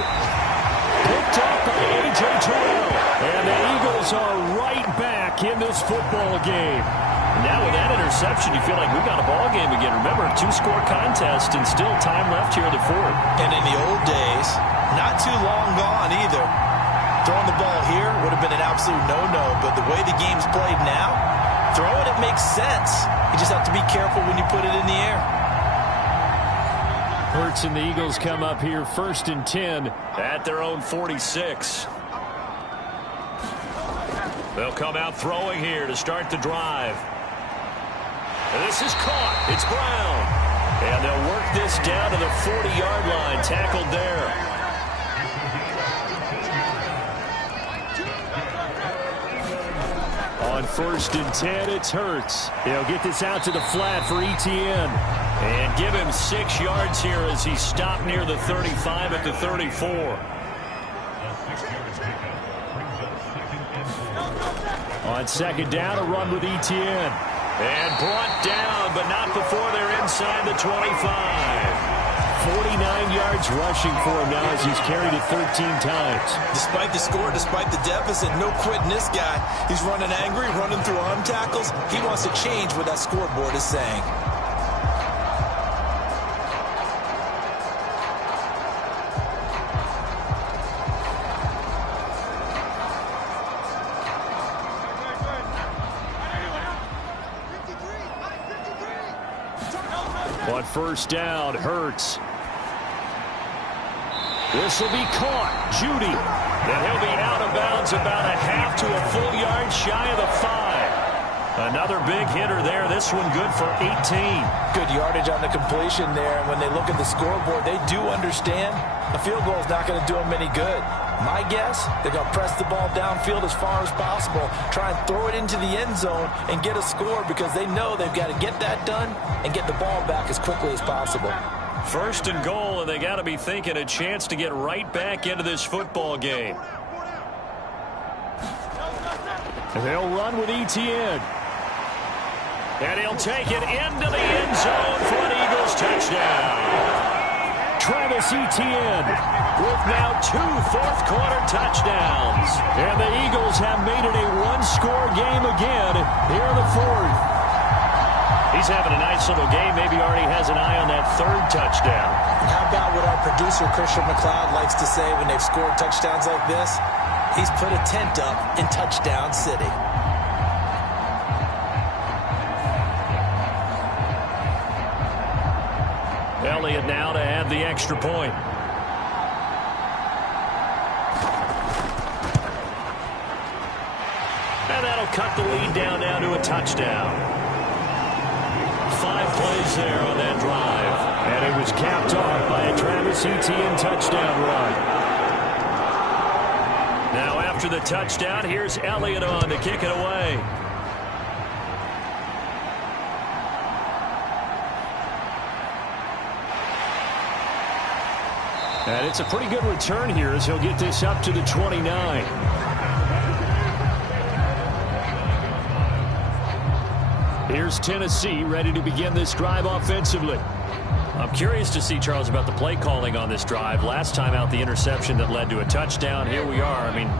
Picked up by A.J. Terrell. And the Eagles are right back in this football game. Now with that interception, you feel like we've got a ball game again. Remember, 2-score contest and still time left here in the 4th. And in the old days, not too long gone either, throwing the ball here would have been an absolute no-no. But the way the game's played now, throwing it makes sense. You just have to be careful when you put it in the air. Hurts and the Eagles come up here 1st and 10. At their own 46. They'll come out throwing here to start the drive. And this is caught. It's Brown. And they'll work this down to the 40-yard line. Tackled there. On 1st and 10, it's Hurts. He'll get this out to the flat for Etienne. And give him 6 yards here as he stopped near the 35 at the 34. On 2nd down, a run with Etienne. And brought down, but not before they're inside the 25. 49 yards rushing for him now as he's carried it 13 times. Despite the score, despite the deficit, no quitting this guy. He's running angry, running through arm tackles. He wants to change what that scoreboard is saying. On 1st down, Hurts. This will be caught. Judy. And he'll be out of bounds about a half to a full yard shy of the 5. Another big hitter there. This one good for 18. Good yardage on the completion there. And when they look at the scoreboard, they do understand a field goal is not going to do them any good. My guess, they're going to press the ball downfield as far as possible, try and throw it into the end zone and get a score because they know they've got to get that done and get the ball back as quickly as possible. 1st and goal, and they got to be thinking a chance to get right back into this football game. And they'll run with Etienne. And he'll take it into the end zone for an Eagles touchdown. Travis Etienne with now 2 fourth-quarter touchdowns. And the Eagles have made it a one-score game again here in the 4th. He's having a nice little game. Maybe already has an eye on that 3rd touchdown. And how about what our producer, Christian McLeod, likes to say when they've scored touchdowns like this? He's put a tent up in Touchdown City. Elliott now to add the extra point. And that'll cut the lead down now to a touchdown. 5 plays there on that drive. And it was capped off by a Travis Etienne touchdown run. Now after the touchdown, here's Elliott on to kick it away. And it's a pretty good return here as he'll get this up to the 29. Here's Tennessee ready to begin this drive offensively. I'm curious to see, Charles, about the play calling on this drive. Last time out, the interception that led to a touchdown. Here we are. I mean,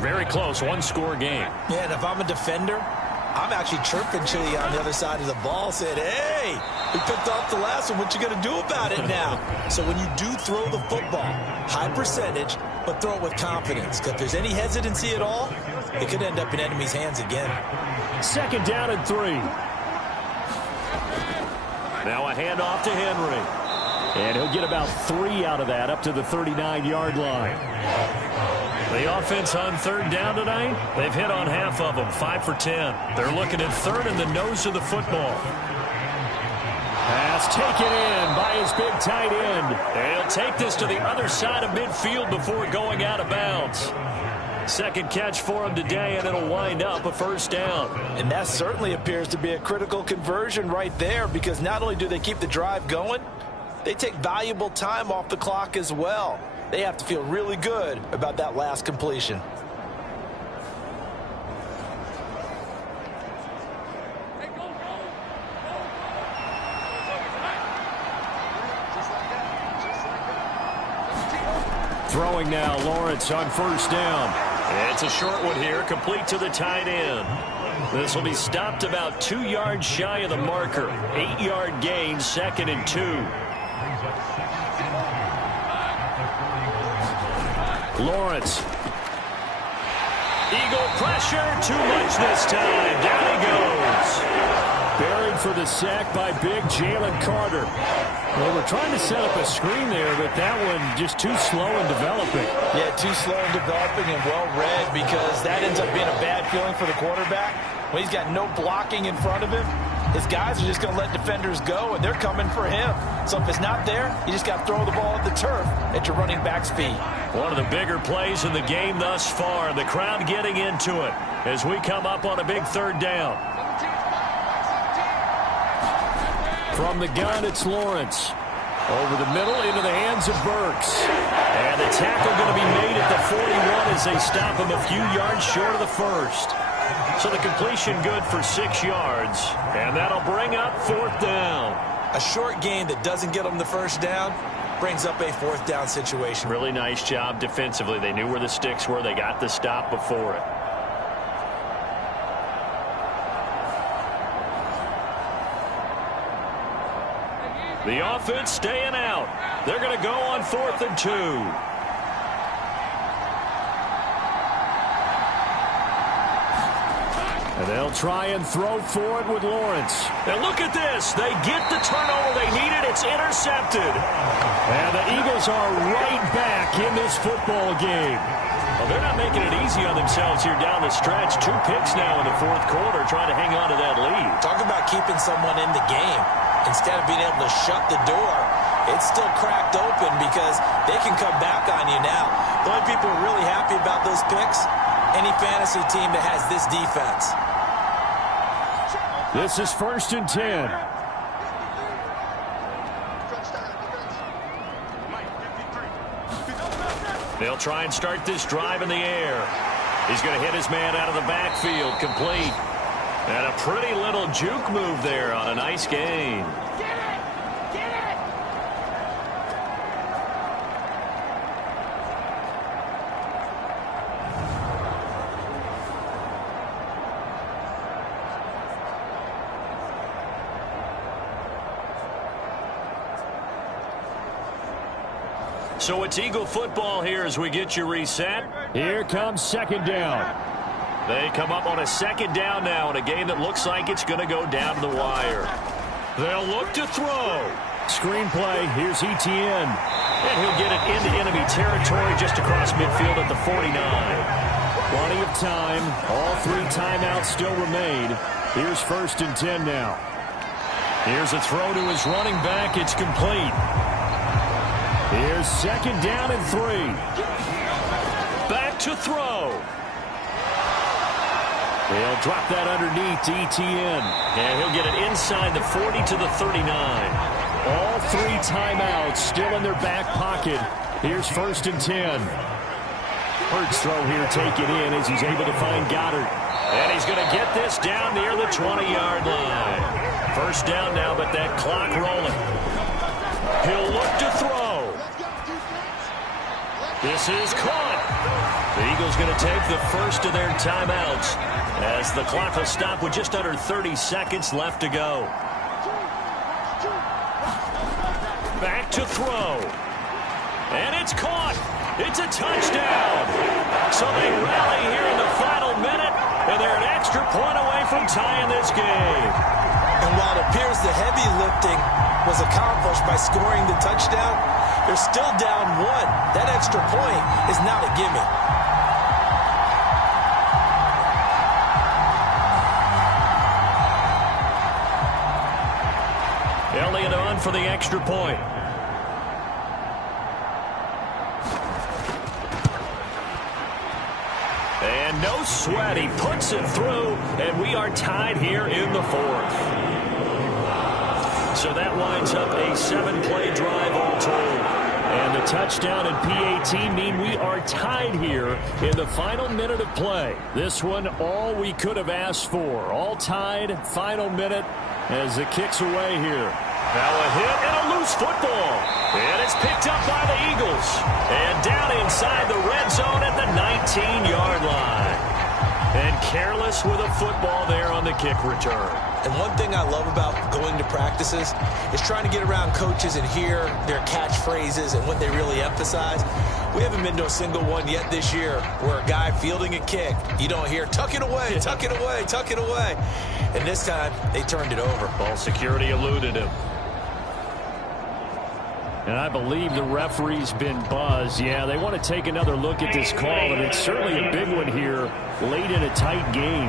very close, one-score game. Yeah, and if I'm a defender, I'm actually chirping to you on the other side of the ball, saying, hey, we picked off the last one. What you going to do about it now? So when you do throw the football, high percentage, but throw it with confidence. Because if there's any hesitancy at all, it could end up in enemy's hands again. 2nd down and 3. Now a handoff to Henry. And he'll get about 3 out of that up to the 39-yard line. The offense on 3rd down tonight, they've hit on half of them, 5 for 10. They're looking at 3rd in the nose of the football. pass taken in by his big tight end. And he'll take this to the other side of midfield before going out of bounds. Second catch for him today, and it'll wind up a first down. And that certainly appears to be a critical conversion right there, because not only do they keep the drive going, they take valuable time off the clock as well. They have to feel really good about that last completion. Throwing now, Lawrence on first down. It's a short one here, complete to the tight end. This will be stopped about 2 yards shy of the marker. 8-yard gain, 2nd and 2. Lawrence. Eagle pressure, too much this time. Down he goes. Buried for the sack by big Jalen Carter. They were trying to set up a screen there, but that one just too slow in developing. Yeah, too slow in developing and well read, because that ends up being a bad feeling for the quarterback. When he's got no blocking in front of him, his guys are just going to let defenders go, and they're coming for him. So if it's not there, you just got to throw the ball at the turf at your running back's feet. One of the bigger plays in the game thus far. The crowd getting into it as we come up on a big third down. From the gun, it's Lawrence. Over the middle, into the hands of Burks. And the tackle going to be made at the 41 as they stop him a few yards short of the first. So the completion good for 6 yards. And that'll bring up fourth down. A short gain that doesn't get them the first down brings up a fourth down situation. Really nice job defensively. They knew where the sticks were. They got the stop before it. The offense staying out. They're going to go on 4th and 2. And they'll try and throw for it with Lawrence. And look at this. They get the turnover they needed. It's intercepted. And the Eagles are right back in this football game. Well, they're not making it easy on themselves here down the stretch. 2 picks now in the 4th quarter, trying to hang on to that lead. Talk about keeping someone in the game. Instead of being able to shut the door, it's still cracked open because they can come back on you now. The only people who are really happy about those picks, any fantasy team that has this defense. This is 1st and 10. They'll try and start this drive in the air. He's going to hit his man out of the backfield, complete. And a pretty little juke move there on a nice gain. Get it! Get it! So it's Eagle football here as we get you reset. Here comes 2nd down. They come up on a 2nd down now in a game that looks like it's going to go down to the wire. They'll look to throw. Screenplay, here's ETN. And he'll get it into enemy territory just across midfield at the 49. Plenty of time. All 3 timeouts still remain. Here's 1st and 10 now. Here's a throw to his running back. It's complete. Here's 2nd down and 3. Back to throw. They'll drop that underneath to ETN. And he'll get it inside the 40 to the 39. All 3 timeouts still in their back pocket. Here's 1st and 10. Hurts throw here taken in as he's able to find Goddard. And he's going to get this down near the 20-yard line. First down now, but that clock rolling. He'll look to throw. This is caught. The Eagles going to take the first of their timeouts as the clock will stop with just under 30 seconds left to go. Back to throw. And it's caught. It's a touchdown. So they rally here in the final minute, and they're an extra point away from tying this game. And while it appears the heavy lifting was accomplished by scoring the touchdown, they're still down 1. That extra point is not a gimme. Elliott on for the extra point. And no sweat. He puts it through, and we are tied here in the fourth. So that winds up a 7-play drive all told. And the touchdown and PAT mean we are tied here in the final minute of play. This one, all we could have asked for. All tied, final minute as it kicks away here. Now a hit and a loose football. And it's picked up by the Eagles. And down inside the red zone at the 19-yard line. And careless with a football there on the kick return. And one thing I love about going to practices is trying to get around coaches and hear their catchphrases and what they really emphasize. We haven't been to a single one yet this year where a guy fielding a kick, you don't hear, tuck it away, tuck it away, tuck it away. And this time, they turned it over. Ball security eluded him. And I believe the referee's been buzzed. Yeah, they want to take another look at this call, and it's certainly a big one here late in a tight game.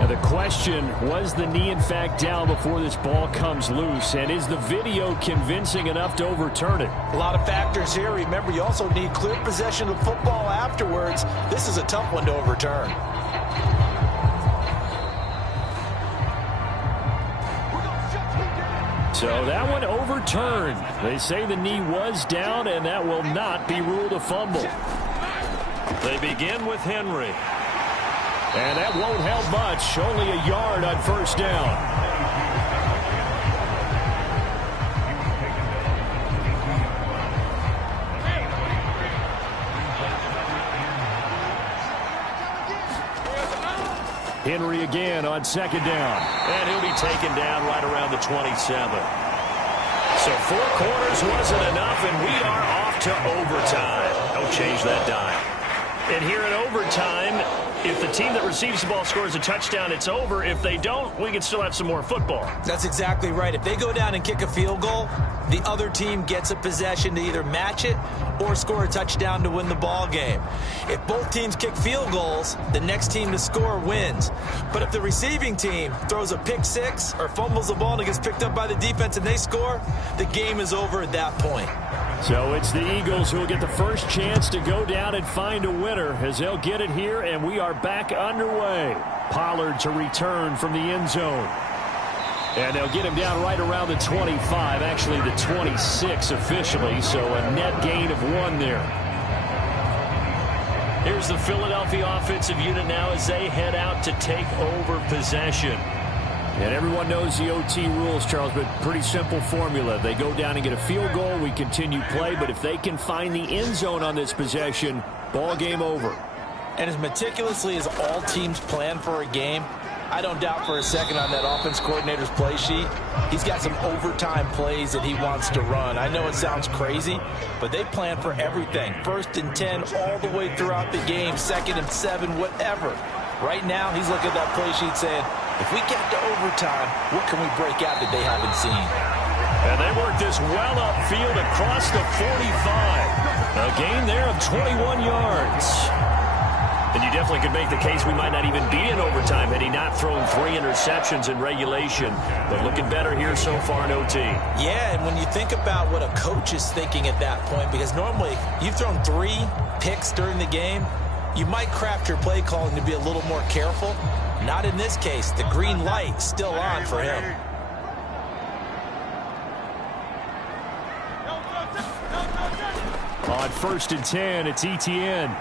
Now the question, was the knee in fact down before this ball comes loose? And is the video convincing enough to overturn it? A lot of factors here. Remember, you also need clear possession of football afterwards. This is a tough one to overturn. So that one overturned. They say the knee was down, and that will not be ruled a fumble. They begin with Henry. And that won't help much. Only a yard on first down. Henry again on second down. And he'll be taken down right around the 27. So 4 quarters wasn't enough, and we are off to overtime. Don't change that dime. And here in overtime, if the team that receives the ball scores a touchdown, it's over. If they don't, we can still have some more football. That's exactly right. If they go down and kick a field goal, the other team gets a possession to either match it or score a touchdown to win the ball game. If both teams kick field goals, the next team to score wins. But if the receiving team throws a pick six or fumbles the ball and it gets picked up by the defense and they score, the game is over at that point. So it's the Eagles who will get the first chance to go down and find a winner as they'll get it here, and we are back underway. Pollard to return from the end zone. And they'll get him down right around the 25, actually the 26 officially, so a net gain of 1 there. Here's the Philadelphia offensive unit now as they head out to take over possession. And everyone knows the OT rules, Charles, but pretty simple formula. They go down and get a field goal, we continue play, but if they can find the end zone on this possession, ball game over. And as meticulously as all teams plan for a game, I don't doubt for a second on that offense coordinator's play sheet, he's got some overtime plays that he wants to run. I know it sounds crazy, but they plan for everything. 1st and 10 all the way throughout the game, 2nd and 7, whatever. Right now, he's looking at that play sheet saying, if we get to overtime, what can we break out that they haven't seen? And they work this well upfield across the 45. A gain there of 21 yards. And you definitely could make the case we might not even be in overtime had he not thrown 3 interceptions in regulation. But looking better here so far in OT. Yeah, and when you think about what a coach is thinking at that point, because normally you've thrown 3 picks during the game, you might craft your play calling to be a little more careful. Not in this case. The green light still on for him. On 1st and 10, it's ETN.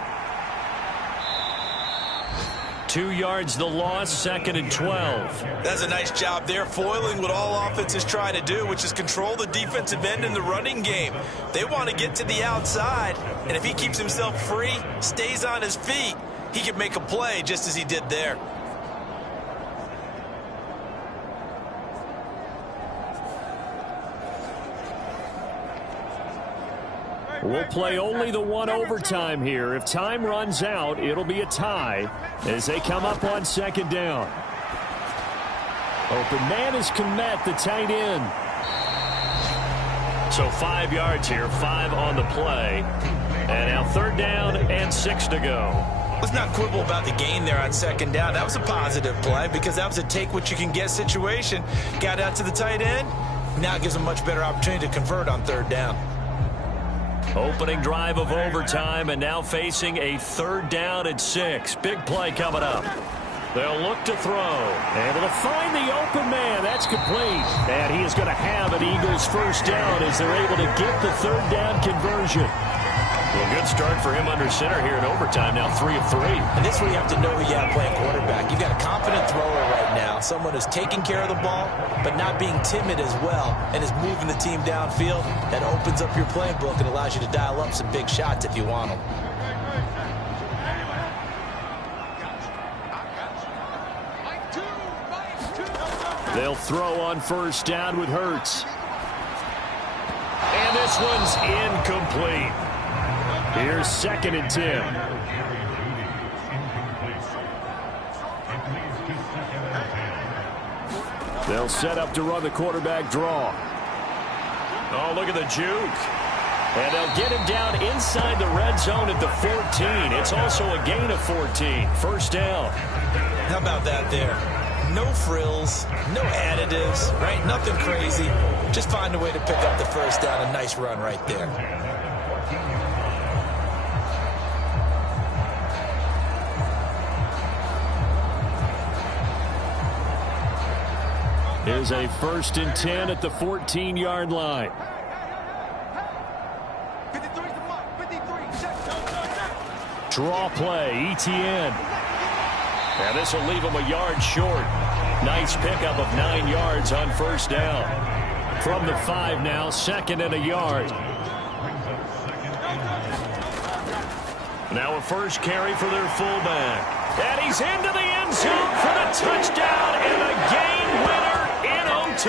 2 yards the loss, 2nd and 12. That's a nice job there, foiling what all offenses try to do, which is control the defensive end in the running game. They want to get to the outside, and if he keeps himself free, stays on his feet, he can make a play just as he did there. We'll play only the 1 overtime here. If time runs out, it'll be a tie as they come up on 2nd down. Open man is Kmet, the tight end. So 5 yards here, 5 on the play. And now 3rd down and 6 to go. Let's not quibble about the gain there on second down. That was a positive play because that was a take-what-you-can-get situation. Got out to the tight end. Now it gives them a much better opportunity to convert on third down. Opening drive of overtime and now facing a third down at 6. Big play coming up. They'll look to throw. Able to find the open man. That's complete. And he is going to have an Eagles first down as they're able to get the third down conversion. Well, good start for him under center here in overtime. Now 3 of 3. And this is where you have to know who you have playing quarterback. You've got a confident thrower right now, someone who's taking care of the ball, but not being timid as well, and is moving the team downfield. That opens up your playbook and allows you to dial up some big shots if you want them. They'll throw on first down with Hurts. And this one's incomplete. Here's 2nd and 10. They'll set up to run the quarterback draw. Oh, look at the juke. And they'll get him down inside the red zone at the 14. It's also a gain of 14. First down. How about that there? No frills, no additives, right? Nothing crazy. Just find a way to pick up the first down. A nice run right there. Here's a 1st and 10 at the 14-yard line. 53 to mark. 53. Draw play, ETN. And this will leave him a yard short. Nice pickup of 9 yards on first down. From the 5 now, 2nd and a yard. Now a first carry for their fullback. And he's into the end zone for the touchdown and a game winner in OT.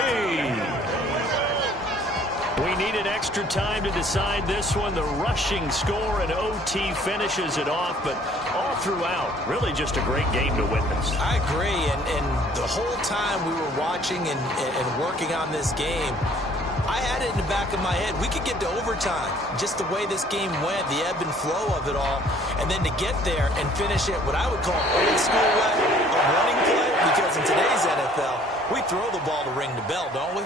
We needed extra time to decide this one. The rushing score and OT finishes it off, but all throughout, really just a great game to witness. I agree, and the whole time we were watching and working on this game, I had it in the back of my head. We could get to overtime. Just the way this game went, the ebb and flow of it all, and then to get there and finish it what I would call old school way of running play, because in today's NFL, we throw the ball to ring the bell, don't we?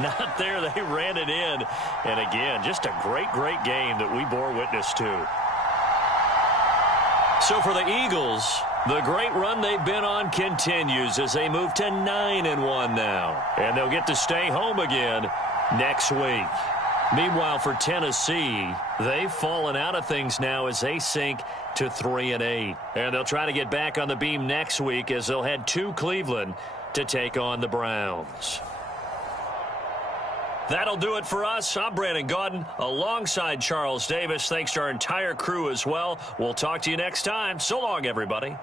Not there. They ran it in. And again, just a great, great game that we bore witness to. So for the Eagles, the great run they've been on continues as they move to 9-1 now. And they'll get to stay home again next week. Meanwhile, for Tennessee, they've fallen out of things now as they sink to 3-8. And they'll try to get back on the beam next week as they'll head to Cleveland to take on the Browns. That'll do it for us. I'm Brandon Gaudin alongside Charles Davis. Thanks to our entire crew as well. We'll talk to you next time. So long, everybody.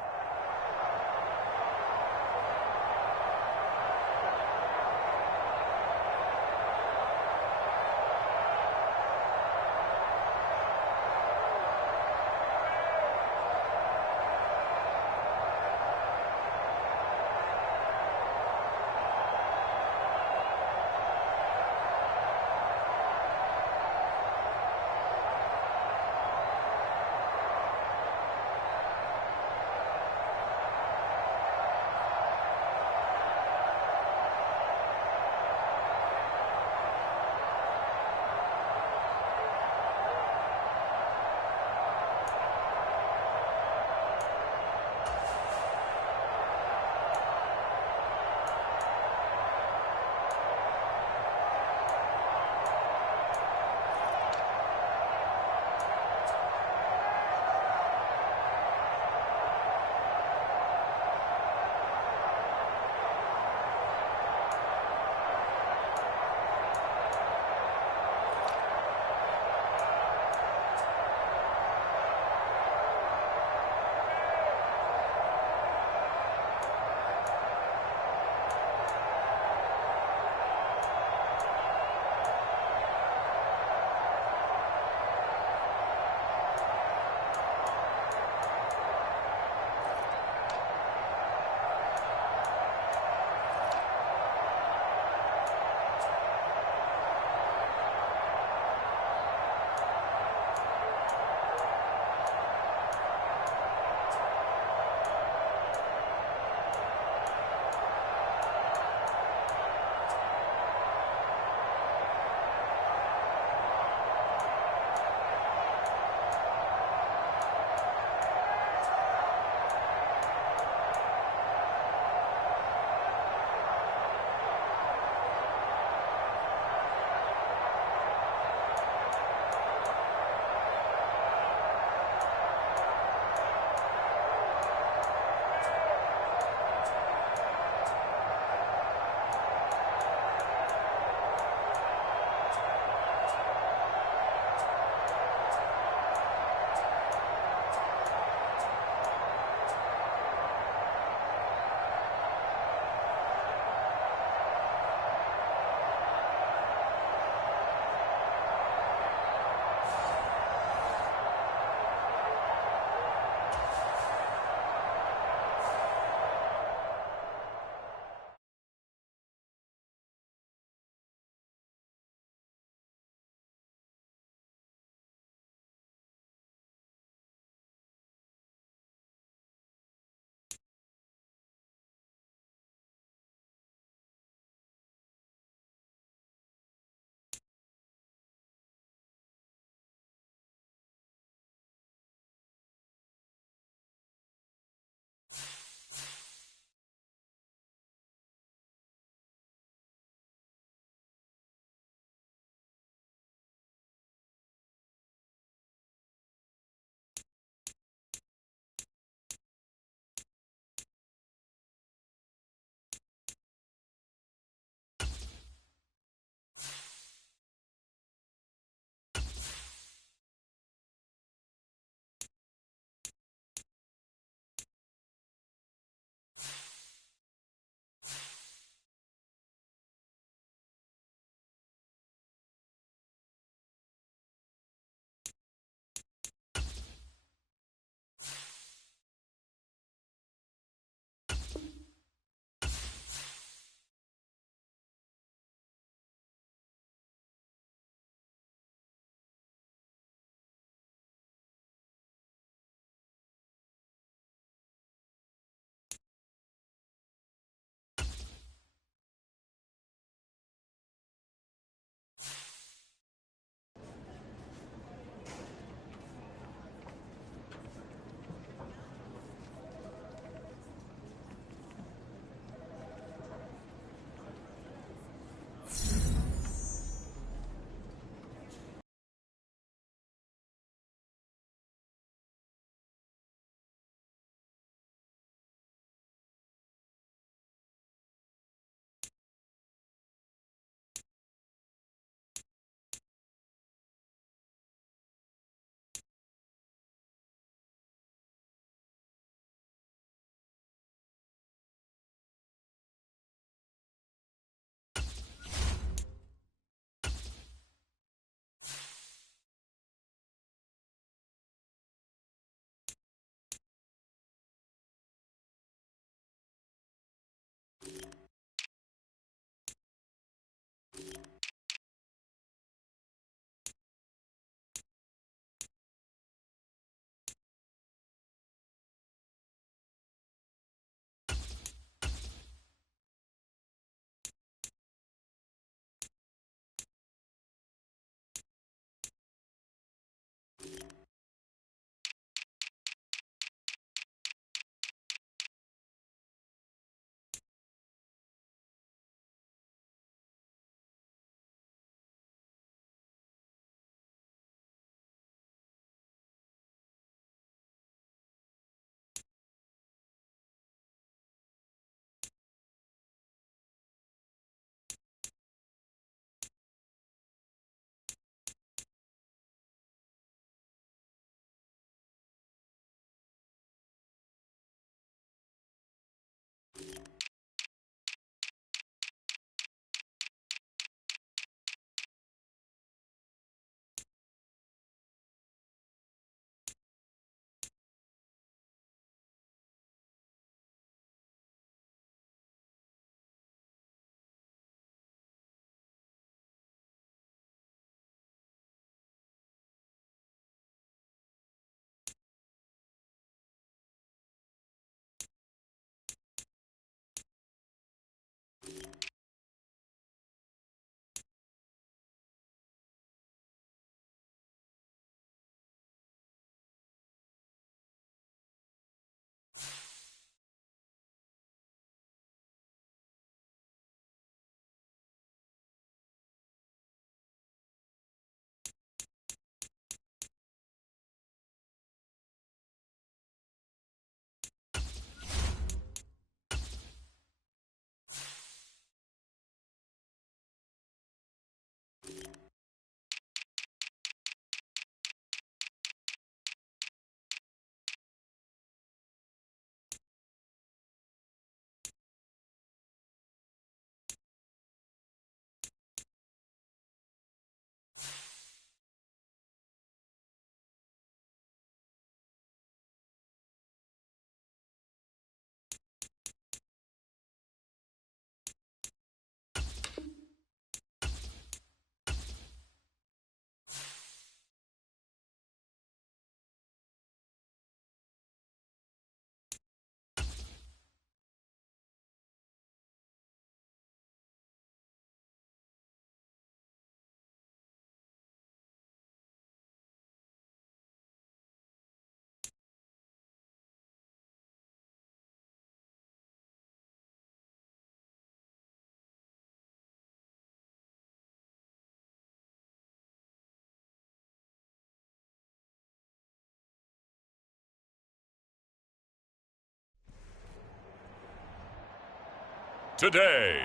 today.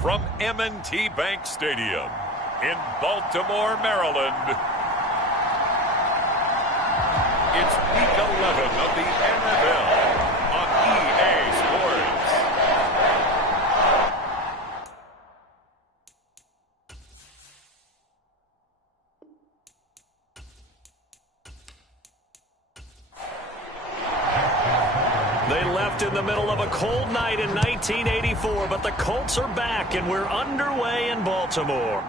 From M&T Bank Stadium in Baltimore, Maryland, it's Week 11 of the NFL on EA Sports. They left in the middle of a cold night in 1984, but the Colts are back, and we're underway in Baltimore.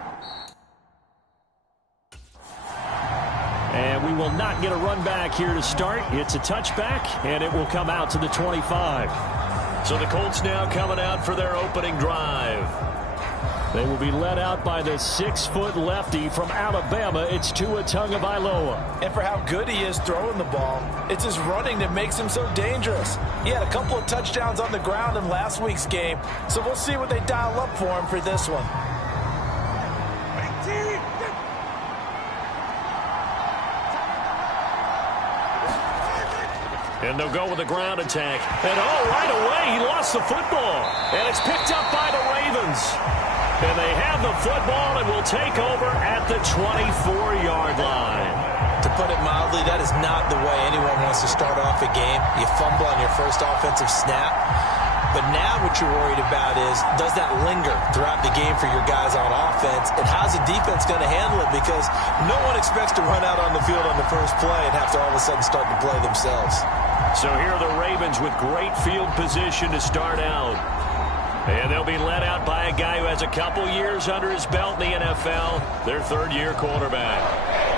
And we will not get a run back here to start. It's a touchback, and it will come out to the 25. So the Colts now coming out for their opening drive. They will be led out by the 6-foot lefty from Alabama. It's Tua Tagovailoa. And for how good he is throwing the ball, it's his running that makes him so dangerous. He had a couple of touchdowns on the ground in last week's game, so we'll see what they dial up for him for this one. And they'll go with a ground attack. And right away, he lost the football. And it's picked up by the Ravens. And they have the football and will take over at the 24-yard line. To put it mildly, that is not the way anyone wants to start off a game. You fumble on your first offensive snap. But now what you're worried about is, does that linger throughout the game for your guys on offense? And how's the defense going to handle it? Because no one expects to run out on the field on the first play and have to all of a sudden start to play themselves. So here are the Ravens with great field position to start out. And they'll be led out by a guy who has a couple years under his belt in the NFL, their third-year quarterback.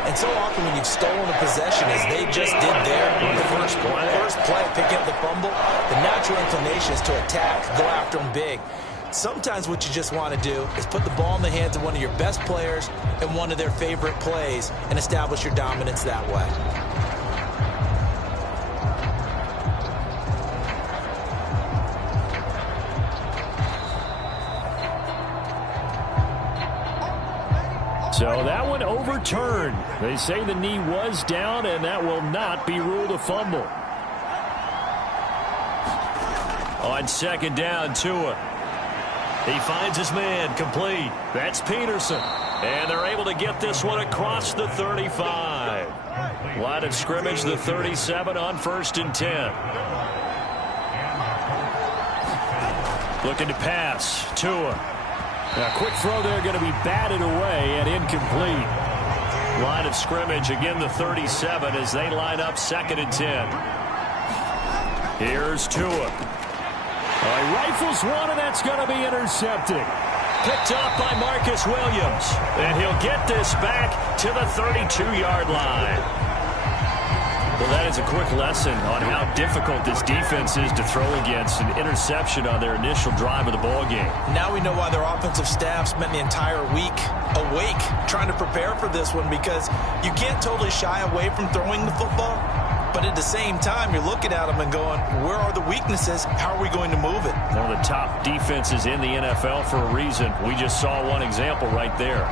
And so often when you've stolen a possession, as they just did there, the first play, picking up the fumble, the natural inclination is to attack, go after them big. Sometimes what you just want to do is put the ball in the hands of one of your best players and one of their favorite plays and establish your dominance that way. So that one overturned. They say the knee was down, and that will not be ruled a fumble. On second down, Tua. He finds his man, complete. That's Peterson. And they're able to get this one across the 35. Line of scrimmage, the 37 on 1st and 10. Looking to pass, Tua. A quick throw there going to be batted away and incomplete. Line of scrimmage, again the 37 as they line up 2nd and 10. Here's Tua. He rifles one, and that's going to be intercepted. Picked off by Marcus Williams. And he'll get this back to the 32-yard line. Well, that is a quick lesson on how difficult this defense is to throw against. An interception on their initial drive of the ball game. Now we know why their offensive staff spent the entire week awake trying to prepare for this one, because you can't totally shy away from throwing the football. But at the same time, you're looking at them and going, where are the weaknesses? How are we going to move it? One of the top defenses in the NFL for a reason. We just saw one example right there.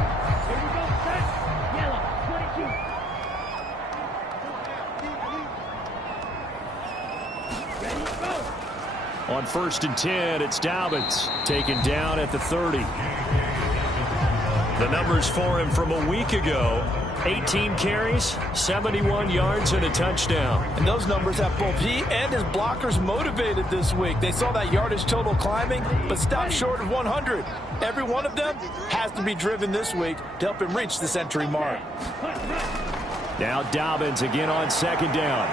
On 1st and 10, it's Dobbins taken down at the 30. The numbers for him from a week ago: 18 carries, 71 yards, and a touchdown. And those numbers have both he and his blockers motivated this week. They saw that yardage total climbing, but stopped short of 100. Every one of them has to be driven this week to help him reach the century mark. Now Dobbins again on 2nd down.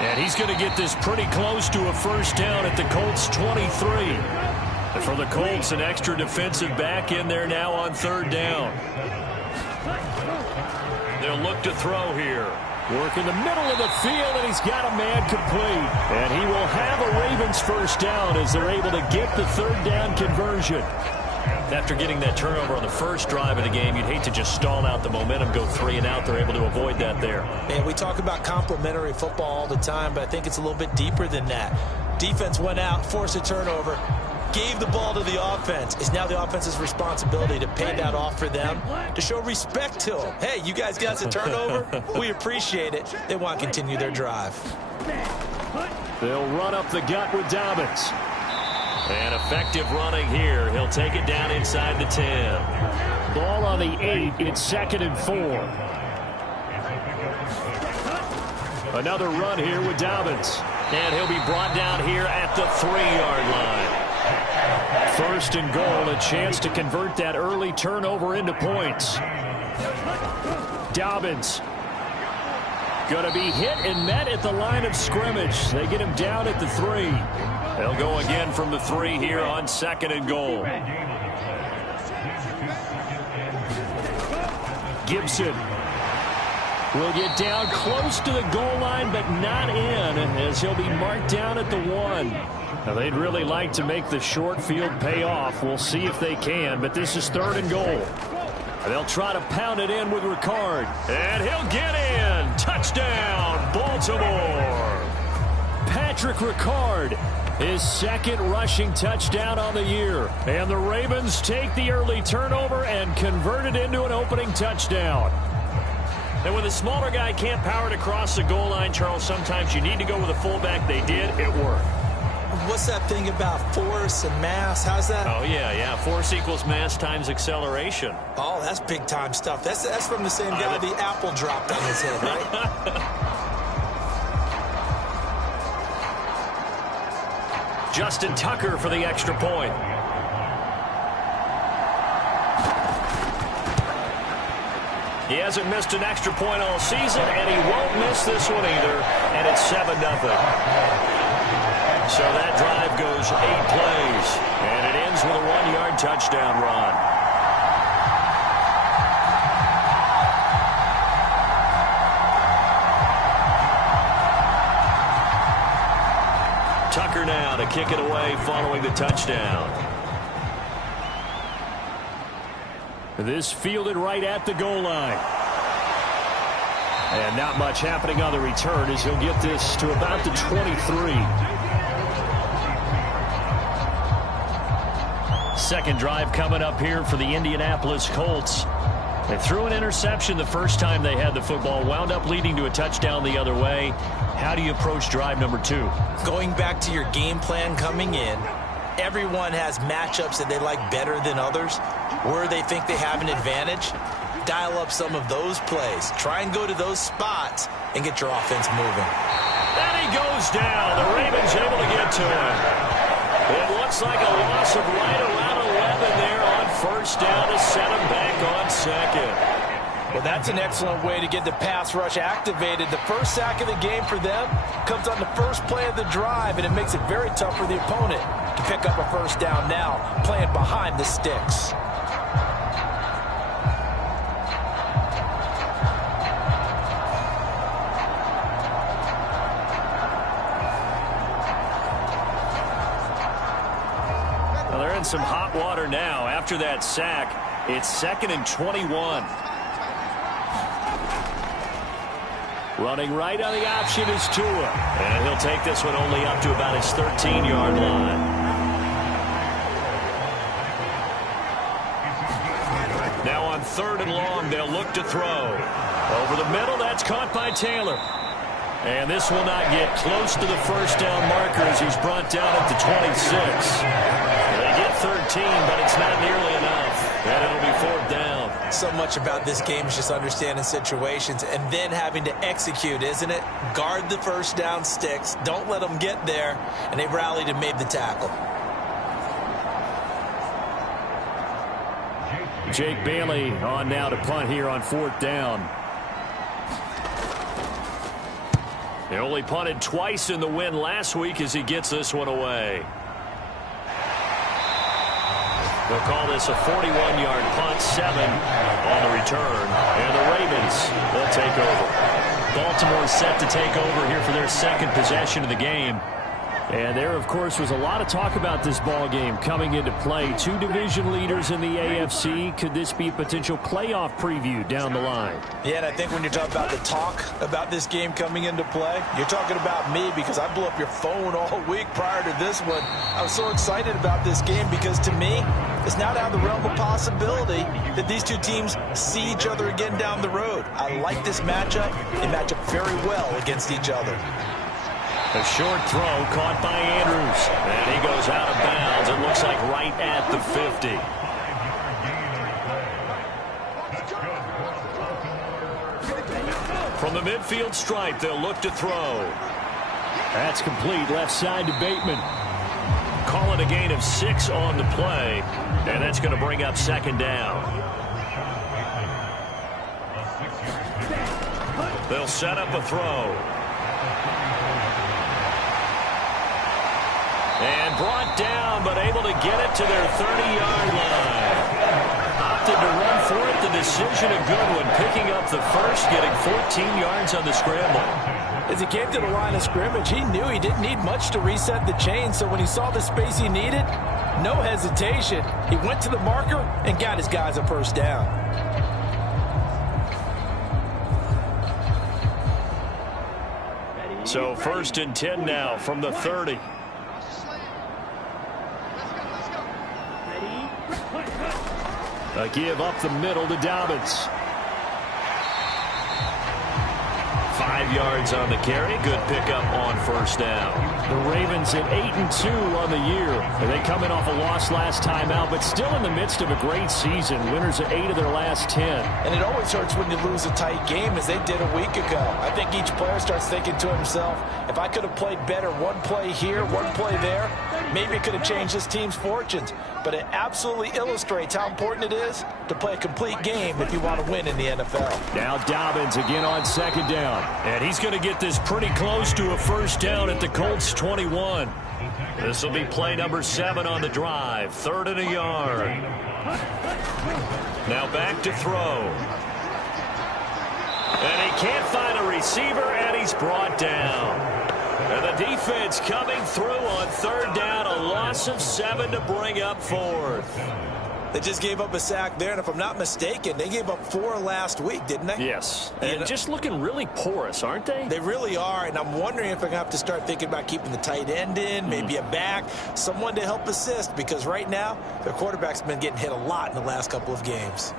And he's going to get this pretty close to a first down at the Colts' 23. And for the Colts, an extra defensive back in there now on 3rd down. They'll look to throw here. Work in the middle of the field, and he's got a man complete. And he will have a Ravens first down as they're able to get the 3rd down conversion. After getting that turnover on the first drive of the game, you'd hate to just stall out the momentum, go 3 and out. They're able to avoid that there. And we talk about complementary football all the time, but I think it's a little bit deeper than that. Defense went out, forced a turnover, gave the ball to the offense. It's now the offense's responsibility to pay that off for them, to show respect to them. Hey, you guys got a turnover? We appreciate it. They want to continue their drive. They'll run up the gut with Dobbins. And effective running here. He'll take it down inside the 10. Ball on the 8. It's 2nd and 4. Another run here with Dobbins. And he'll be brought down here at the 3-yard line. 1st and goal, a chance to convert that early turnover into points. Dobbins going to be hit and met at the line of scrimmage. They get him down at the 3. They'll go again from the 3 here on 2nd and goal. Gibson will get down close to the goal line, but not in, as he'll be marked down at the 1. Now, they'd really like to make the short field pay off. We'll see if they can, but this is 3rd and goal. They'll try to pound it in with Ricard. And he'll get in. Touchdown, Baltimore. Patrick Ricard, his 2nd rushing touchdown on the year. And the Ravens take the early turnover and convert it into an opening touchdown. And when the smaller guy can't power it across the goal line, Charles, sometimes you need to go with a fullback. They did. It worked. What's that thing about force and mass? How's that? Oh, yeah. Force equals mass times acceleration. Oh, that's big-time stuff. That's from the same guy the apple dropped on his head, right? Justin Tucker for the extra point. He hasn't missed an extra point all season, and he won't miss this one either, and it's 7-0. So that drive goes 8 plays, and it ends with a 1-yard touchdown run. Tucker now to kick it away following the touchdown. This fielded right at the goal line. And not much happening on the return as he'll get this to about the 23. Second drive coming up here for the Indianapolis Colts. They threw an interception the first time they had the football, wound up leading to a touchdown the other way. How do you approach drive number 2? Going back to your game plan coming in, everyone has matchups that they like better than others, where they think they have an advantage. Dial up some of those plays. Try and go to those spots and get your offense moving. And he goes down. The Ravens able to get to him. It looks like a loss of right around 11 there on 1st down to set him back on 2nd. Well, that's an excellent way to get the pass rush activated. The first sack of the game for them comes on the first play of the drive, and it makes it very tough for the opponent to pick up a 1st down now, playing behind the sticks. Some hot water now after that sack. It's 2nd and 21. Running right on the option is Tua. And he'll take this one only up to about his 13-yard line. Now on 3rd and long, they'll look to throw. Over the middle, that's caught by Taylor. And this will not get close to the 1st down marker as he's brought down at the 26. 13, but it's not nearly enough. And it'll be 4th down. So much about this game is just understanding situations and then having to execute, isn't it? Guard the 1st down sticks. Don't let them get there. And they rallied and made the tackle. Jake Bailey on now to punt here on 4th down. They only punted twice in the win last week as he gets this one away. They'll call this a 41-yard punt, 7 on the return. And the Ravens will take over. Baltimore set to take over here for their 2nd possession of the game. And there, of course, was a lot of talk about this ball game coming into play. 2 division leaders in the AFC. Could this be a potential playoff preview down the line? Yeah, and I think when you're talking about the talk about this game coming into play, you're talking about me because I blew up your phone all week prior to this one. I was so excited about this game because, to me, it's not out of the realm of possibility that these two teams see each other again down the road. I like this matchup. They match up very well against each other. A short throw caught by Andrews. And he goes out of bounds. It looks like right at the 50. From the midfield stripe, they'll look to throw. That's complete. Left side to Bateman. Call it a gain of 6 on the play. And that's going to bring up second down. They'll set up a throw. And brought down, but able to get it to their 30-yard line. Opted to run for it. The decision a good one. Picking up the first, getting 14 yards on the scramble. As he came to the line of scrimmage, he knew he didn't need much to reset the chain. So when he saw the space he needed, no hesitation. He went to the marker and got his guys a first down. So 1st and 10 now from the 30. A give up the middle to Dobbins. 5 yards on the carry. Good pickup on first down. The Ravens at 8-2 on the year. They come in off a loss last time out, but still in the midst of a great season. Winners of 8 of their last 10. And it always hurts when you lose a tight game, as they did a week ago. I think each player starts thinking to himself, if I could have played better one play here, one play there, maybe it could have changed this team's fortunes. But it absolutely illustrates how important it is to play a complete game if you want to win in the NFL. Now Dobbins again on second down. And he's going to get this pretty close to a first down at the Colts 21. This will be play number 7 on the drive. 3rd and a yard. Now back to throw. And he can't find a receiver, and he's brought down. And the defense coming through on 3rd down. A loss of 7 to bring up 4th. They just gave up a sack there, and if I'm not mistaken, they gave up 4 last week, didn't they? Yes. And just looking really porous, aren't they? They really are, and I'm wondering if they're going to have to start thinking about keeping the tight end in, maybe a back, someone to help assist, because right now, their quarterback's been getting hit a lot in the last couple of games.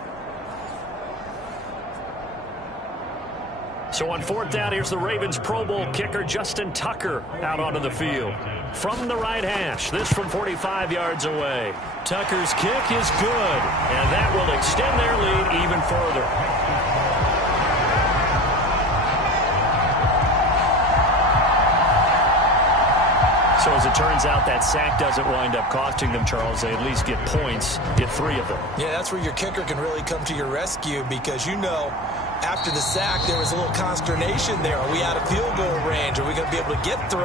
So on 4th down, here's the Ravens Pro Bowl kicker Justin Tucker out onto the field. From the right hash, this from 45 yards away. Tucker's kick is good, and that will extend their lead even further. So as it turns out, that sack doesn't wind up costing them, Charles. They at least get points, get 3 of them. Yeah, that's where your kicker can really come to your rescue, because you know, after the sack, there was a little consternation there. Are we out of field goal range? Are we going to be able to get 3?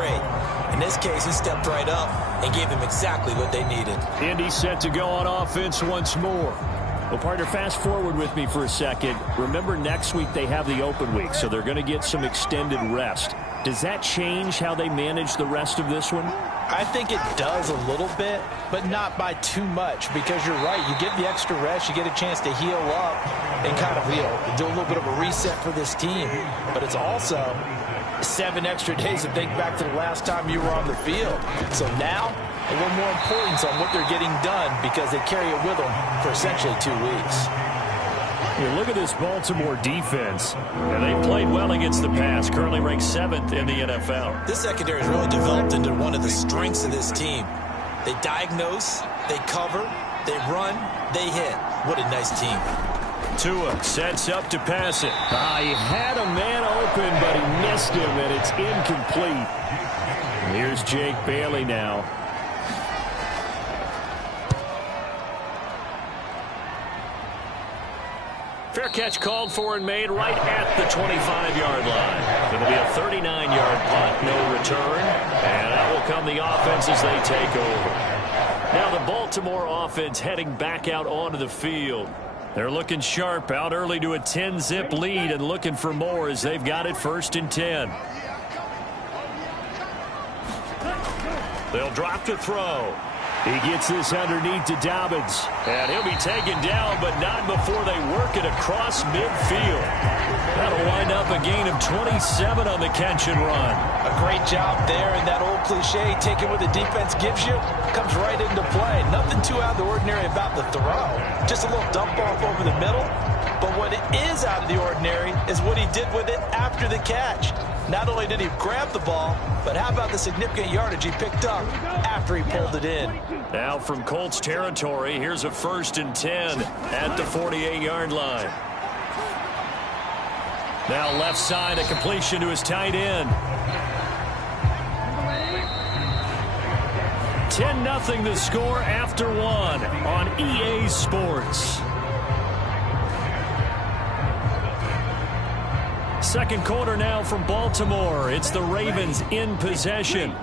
In this case, he stepped right up and gave them exactly what they needed. Indy set to go on offense once more. Well, partner, fast forward with me for a second. Remember, next week they have the open week, so they're going to get some extended rest. Does that change how they manage the rest of this one? I think it does a little bit, but not by too much, because you're right. You get the extra rest, you get a chance to heal up and kind of, do a little bit of a reset for this team. But it's also 7 extra days to think back to the last time you were on the field. So now, a little more importance on what they're getting done, because they carry it with them for essentially 2 weeks. Here, look at this Baltimore defense. And they played well against the pass, currently ranked 7th in the NFL. This secondary has really developed into one of the strengths of this team. They diagnose, they cover, they run, they hit. What a nice team. Tua sets up to pass it. He had a man open, but he missed him, and it's incomplete. Here's Jake Bailey now. Fair catch called for and made right at the 25-yard line. It'll be a 39-yard punt, no return. And out will come the offense as they take over. Now the Baltimore offense heading back out onto the field. They're looking sharp, out early to a 10-zip lead and looking for more as they've got it 1st and 10. They'll drop to throw. He gets this underneath to Dobbins. And he'll be taken down, but not before they work it across midfield. That'll wind up a gain of 27 on the catch and run. A great job there, and that old cliche, taking what the defense gives you, comes right into play. Nothing too out of the ordinary about the throw. Just a little dump off over the middle. But what it is out of the ordinary is what he did with it after the catch. Not only did he grab the ball, but how about the significant yardage he picked up after he pulled it in. Now from Colts territory, here's a 1st and 10 at the 48-yard line. Now left side, a completion to his tight end. 10-0 the score after 1 on EA Sports. Second quarter now from Baltimore. It's the Ravens in possession.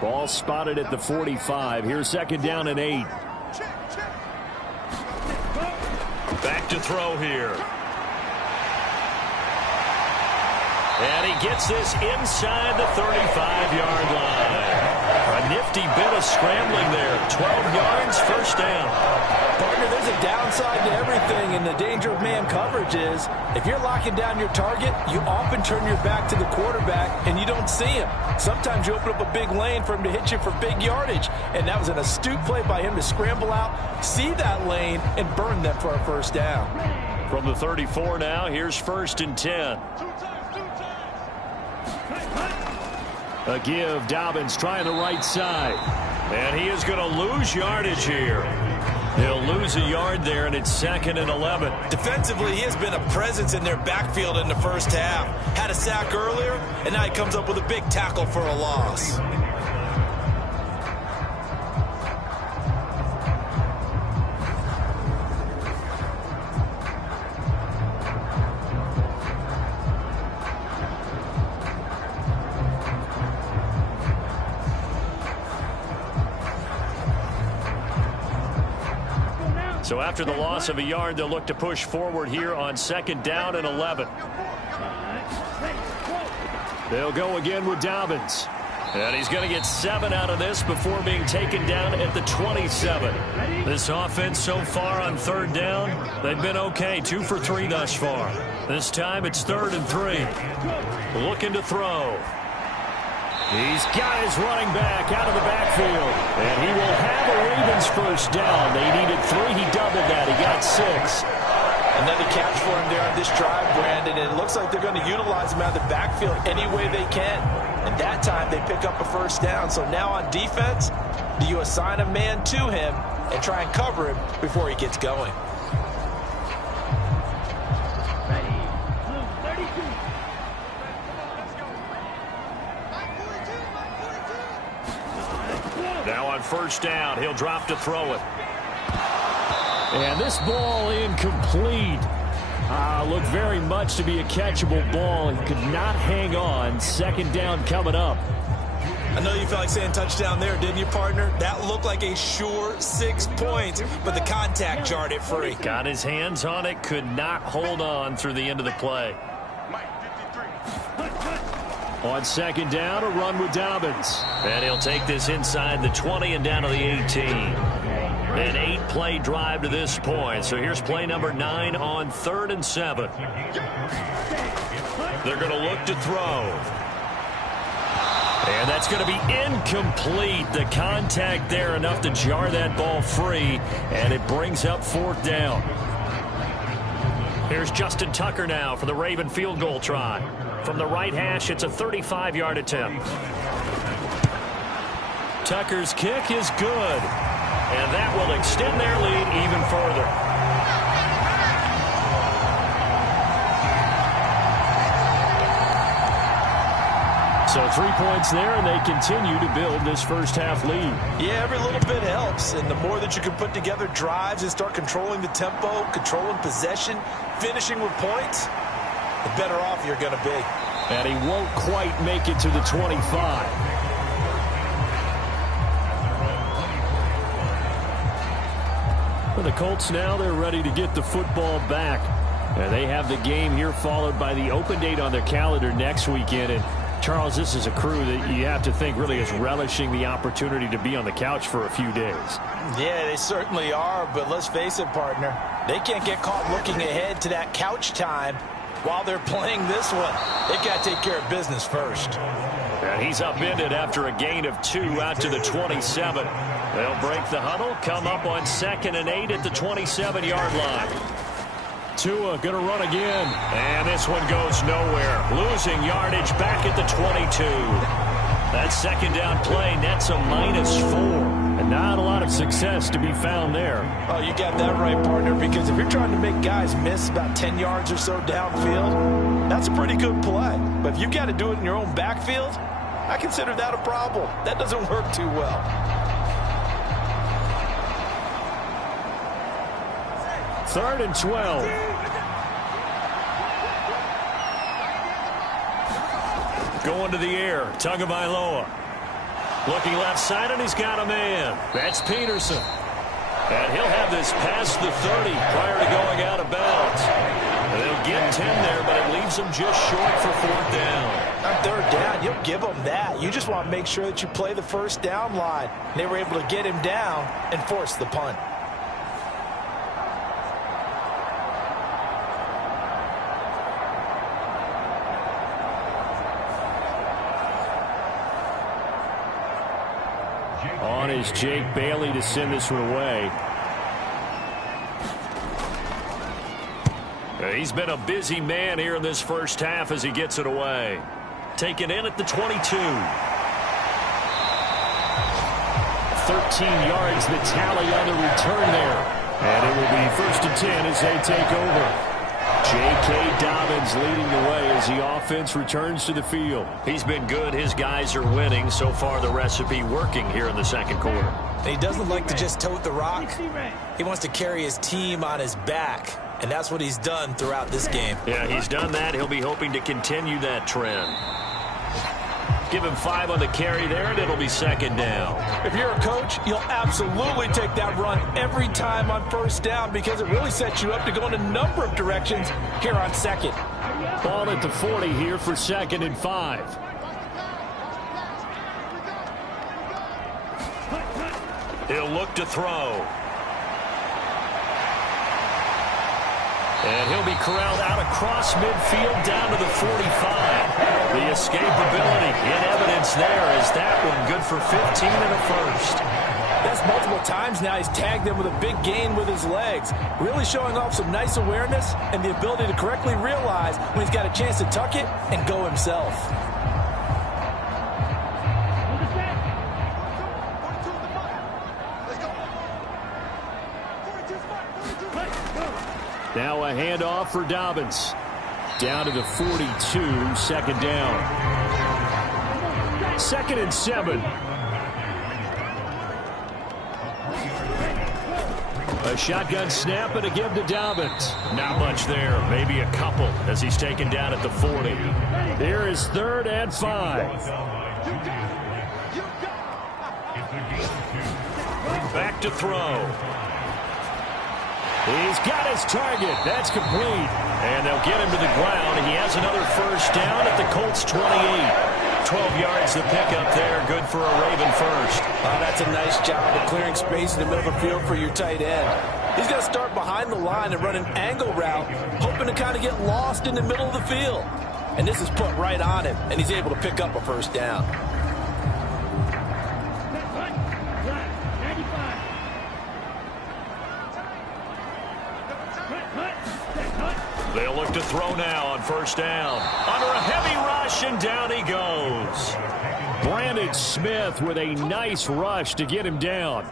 Ball spotted at the 45. Here's 2nd down and 8. Back to throw here. And he gets this inside the 35-yard line. A nifty bit of scrambling there. 12 yards, 1st down. Partner, there's a downside to everything, and the danger of man coverage is if you're locking down your target, you often turn your back to the quarterback, and you don't see him. Sometimes you open up a big lane for him to hit you for big yardage, and that was an astute play by him to scramble out, see that lane, and burn them for a 1st down. From the 34 now, here's 1st and 10. A give. Dobbins trying the right side. And he is going to lose yardage here. He'll lose a yard there, and it's 2nd and 11. Defensively, he has been a presence in their backfield in the 1st half. Had a sack earlier, and now he comes up with a big tackle for a loss. So after the loss of a yard, they'll look to push forward here on 2nd down and 11. They'll go again with Dobbins. And he's going to get 7 out of this before being taken down at the 27. This offense so far on 3rd down, they've been okay. 2 for 3 thus far. This time it's 3rd and 3. Looking to throw. He's got his running back out of the backfield. And he will have a Ravens 1st down. They needed 3. He doubled that. He got 6. Another catch for him there on this drive, Brandon. And it looks like they're going to utilize him out of the backfield any way they can. And that time they pick up a 1st down. So now on defense, do you assign a man to him and try and cover him before he gets going? Now on 1st down, he'll drop to throw it. And this ball incomplete. Looked very much to be a catchable ball. He could not hang on. 2nd down coming up. I know you felt like saying touchdown there, didn't you, partner? That looked like a sure 6 points, but the contact jarred it free. Got his hands on it, could not hold on through the end of the play. On 2nd down, a run with Dobbins. And he'll take this inside the 20 and down to the 18. An 8-play drive to this point. So here's play number 9 on 3rd and 7. They're going to look to throw. And that's going to be incomplete. The contact there enough to jar that ball free. And it brings up 4th down. Here's Justin Tucker now for the Raven field goal try. From the right hash, it's a 35-yard attempt. Tucker's kick is good. And that will extend their lead even further. So 3 points there, and they continue to build this 1st half lead. Yeah, every little bit helps. And the more that you can put together drives and start controlling the tempo, controlling possession, finishing with points, the better off you're going to be. And he won't quite make it to the 25. For the Colts now, they're ready to get the football back. And they have the game here followed by the open date on their calendar next weekend. And Charles, this is a crew that you have to think really is relishing the opportunity to be on the couch for a few days. Yeah, they certainly are, but let's face it, partner. They can't get caught looking ahead to that couch time while they're playing this one. They've got to take care of business first. And he's upended after a gain of 2 out to the 27. They'll break the huddle, come up on 2nd and 8 at the 27-yard line. Tua going to run again. And this one goes nowhere. Losing yardage back at the 22. That second down play nets a -4. And not a lot of success to be found there. Oh, you got that right, partner, because if you're trying to make guys miss about 10 yards or so downfield, that's a pretty good play. But if you got to do it in your own backfield, I consider that a problem. That doesn't work too well. Third and 12. Going to the air. Tagovailoa. Looking left side, and he's got a man. That's Peterson. And he'll have this past the 30 prior to going out of bounds. And they'll get 10 there, but it leaves them just short for 4th down. On 3rd down, you'll give them that. You just want to make sure that you play the first down line. They were able to get him down and force the punt. On is Jake Bailey to send this one away. He's been a busy man here in this first half as he gets it away. Taken in at the 22. 13 yards the tally on the return there. And it will be 1st and 10 as they take over. J.K. Dobbins leading the way as the offense returns to the field. He's been good. His guys are winning. So far, the recipe working here in the second quarter. And he doesn't like to just tote the rock. He wants to carry his team on his back, and that's what he's done throughout this game. Yeah, he's done that. He'll be hoping to continue that trend. Give him 5 on the carry there, and it'll be 2nd down. If you're a coach, you'll absolutely take that run every time on 1st down because it really sets you up to go in a number of directions here on 2nd. Ball at the 40 here for 2nd and 5. He'll look to throw. And he'll be corralled out across midfield down to the 45. The escapability in evidence there as that one good for 15 and a first. That's multiple times now he's tagged them with a big gain with his legs. Really showing off some nice awareness and the ability to correctly realize when he's got a chance to tuck it and go himself. Now a handoff for Dobbins. Down to the 42, 2nd down. 2nd and 7. A shotgun snap and a give to Dobbins. Not much there. Maybe a couple as he's taken down at the 40. Here is 3rd and 5. Back to throw. He's got his target. That's complete. And they'll get him to the ground. He has another 1st down at the Colts 28. 12 yards to pick up there. Good for a Raven first. That's a nice job of clearing space in the middle of the field for your tight end. He's going to start behind the line and run an angle route, hoping to kind of get lost in the middle of the field. And this is put right on him, and he's able to pick up a 1st down. They'll look to throw now on 1st down. Under a heavy rush, and down he goes. Brandon Smith with a nice rush to get him down.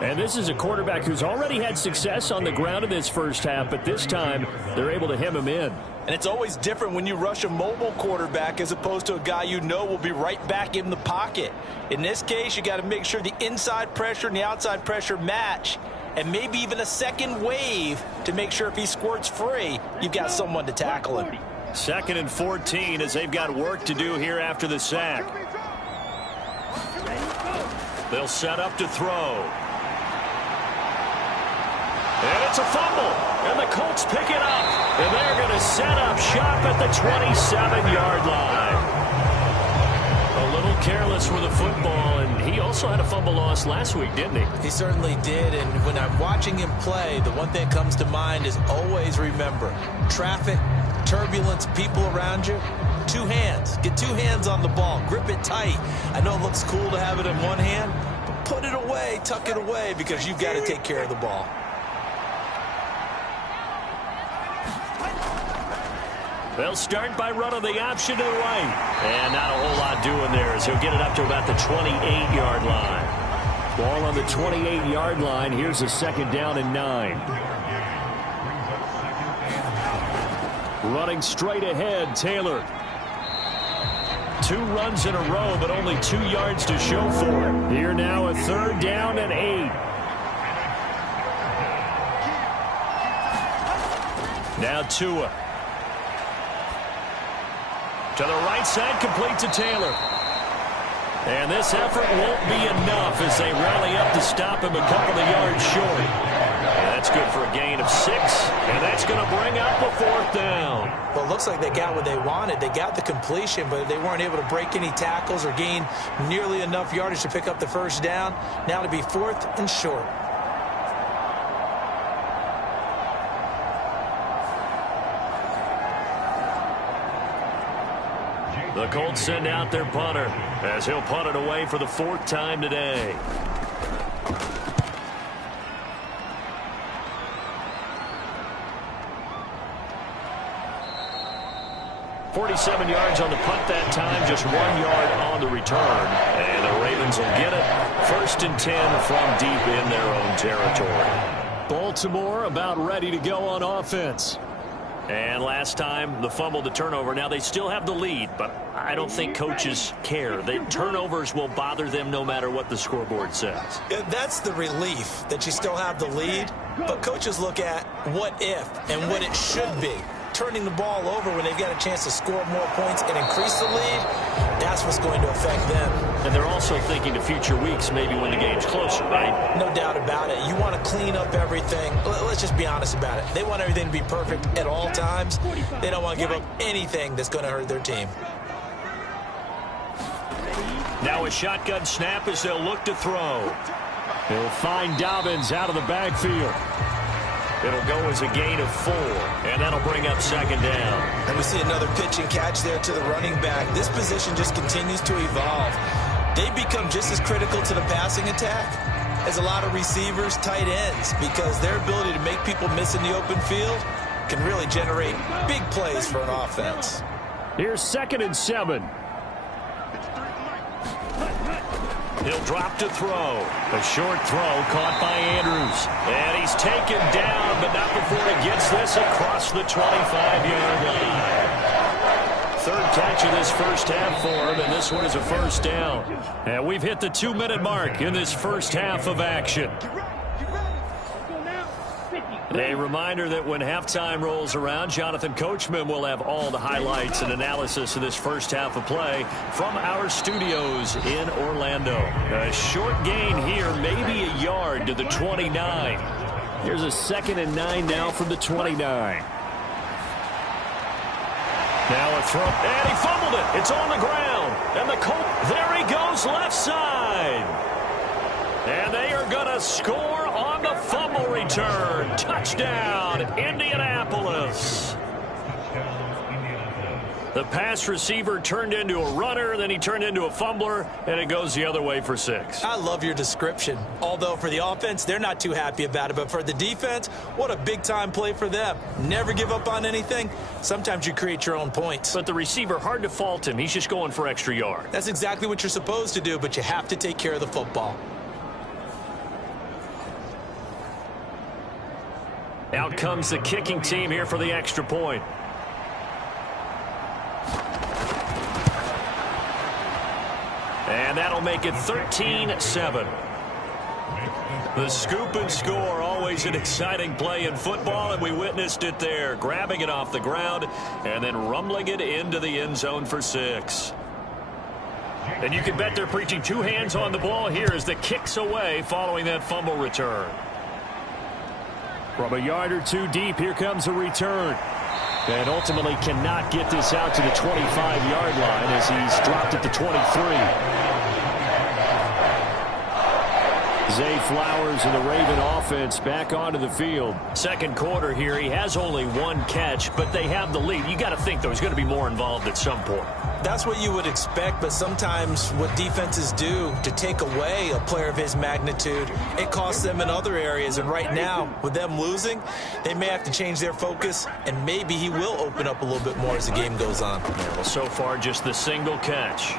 And this is a quarterback who's already had success on the ground in this first half, but this time they're able to hem him in. And it's always different when you rush a mobile quarterback as opposed to a guy you know will be right back in the pocket. In this case, you got to make sure the inside pressure and the outside pressure match, and maybe even a second wave to make sure if he squirts free, you've got someone to tackle him. 2nd and 14 as they've got work to do here after the sack. They'll set up to throw. And it's a fumble. And the Colts pick it up. And they're going to set up shop at the 27-yard line. careless with the football, and he also had a fumble loss last week, didn't he? He certainly did, and when I'm watching him play, the one thing that comes to mind is always remember, traffic, turbulence, people around you, two hands. Get two hands on the ball. Grip it tight. I know it looks cool to have it in one hand, but put it away, tuck it away, because you've got to take care of the ball. They'll start by running the option to the right. And not a whole lot doing there as he'll get it up to about the 28-yard line. Ball on the 28-yard line. Here's a second down and 9. Running straight ahead, Taylor. 2 runs in a row, but only 2 yards to show for it. Here now a third down and 8. Now Tua. To the right side, complete to Taylor. And this effort won't be enough as they rally up to stop him a couple of yards short. And that's good for a gain of 6, and that's going to bring up a 4th down. Well, it looks like they got what they wanted. They got the completion, but they weren't able to break any tackles or gain nearly enough yardage to pick up the first down. Now to be 4th and short. The Colts send out their punter as he'll punt it away for the 4th time today. .47 yards on the punt that time, just 1 yard on the return. And the Ravens will get it. 1st and 10 from deep in their own territory. Baltimore about ready to go on offense. And last time, the fumble, the turnover. Now, they still have the lead, but I don't think coaches care. The turnovers will bother them no matter what the scoreboard says. Yeah, that's the relief, that you still have the lead. But coaches look at what if and what it should be. Turning the ball over when they've got a chance to score more points and increase the lead, that's what's going to affect them. And they're also thinking to future weeks, maybe when the game's closer, right? No doubt about it. You want to clean up everything. Let's just be honest about it. They want everything to be perfect at all times. They don't want to give up anything that's going to hurt their team. Now a shotgun snap as they'll look to throw. He'll find Dobbins out of the backfield. It'll go as a gain of 4, and that'll bring up 2nd down. And we see another pitch and catch there to the running back. This position just continues to evolve. They become just as critical to the passing attack as a lot of receivers, tight ends, because their ability to make people miss in the open field can really generate big plays for an offense. Here's 2nd and 7. He'll drop to throw. A short throw caught by Andrews. And he's taken down, but not before he gets this across the 25-yard line. 3rd catch of this first half for him, and this one is a 1st down. And we've hit the 2-minute mark in this first half of action. A reminder that when halftime rolls around, Jonathan Coachman will have all the highlights and analysis of this first half of play from our studios in Orlando. A short gain here, maybe a yard to the 29. Here's a 2nd and 9 now from the 29. Now a throw, and he fumbled it. It's on the ground. And the Colt, there he goes left side. And they are going to score on the fumble return. Touchdown, Indianapolis. The pass receiver turned into a runner, then he turned into a fumbler, and it goes the other way for 6. I love your description. Although for the offense, they're not too happy about it. But for the defense, what a big-time play for them. Never give up on anything. Sometimes you create your own points. But the receiver, hard to fault him. He's just going for extra yard. That's exactly what you're supposed to do, but you have to take care of the football. Out comes the kicking team here for the extra point. And that'll make it 13-7. The scoop and score, always an exciting play in football, and we witnessed it there, grabbing it off the ground and then rumbling it into the end zone for 6. And you can bet they're preaching 2 hands on the ball here as the kick's away following that fumble return. From a yard or 2 deep, here comes a return. And ultimately cannot get this out to the 25-yard line as he's dropped at the 23. Zay Flowers and the Raven offense back onto the field. Second quarter here, he has only one catch, but they have the lead. You got to think, though, he's going to be more involved at some point. That's what you would expect, but sometimes what defenses do to take away a player of his magnitude, it costs them in other areas. And right now, with them losing, they may have to change their focus, and maybe he will open up a little bit more as the game goes on. Yeah, well, so far, just the single catch.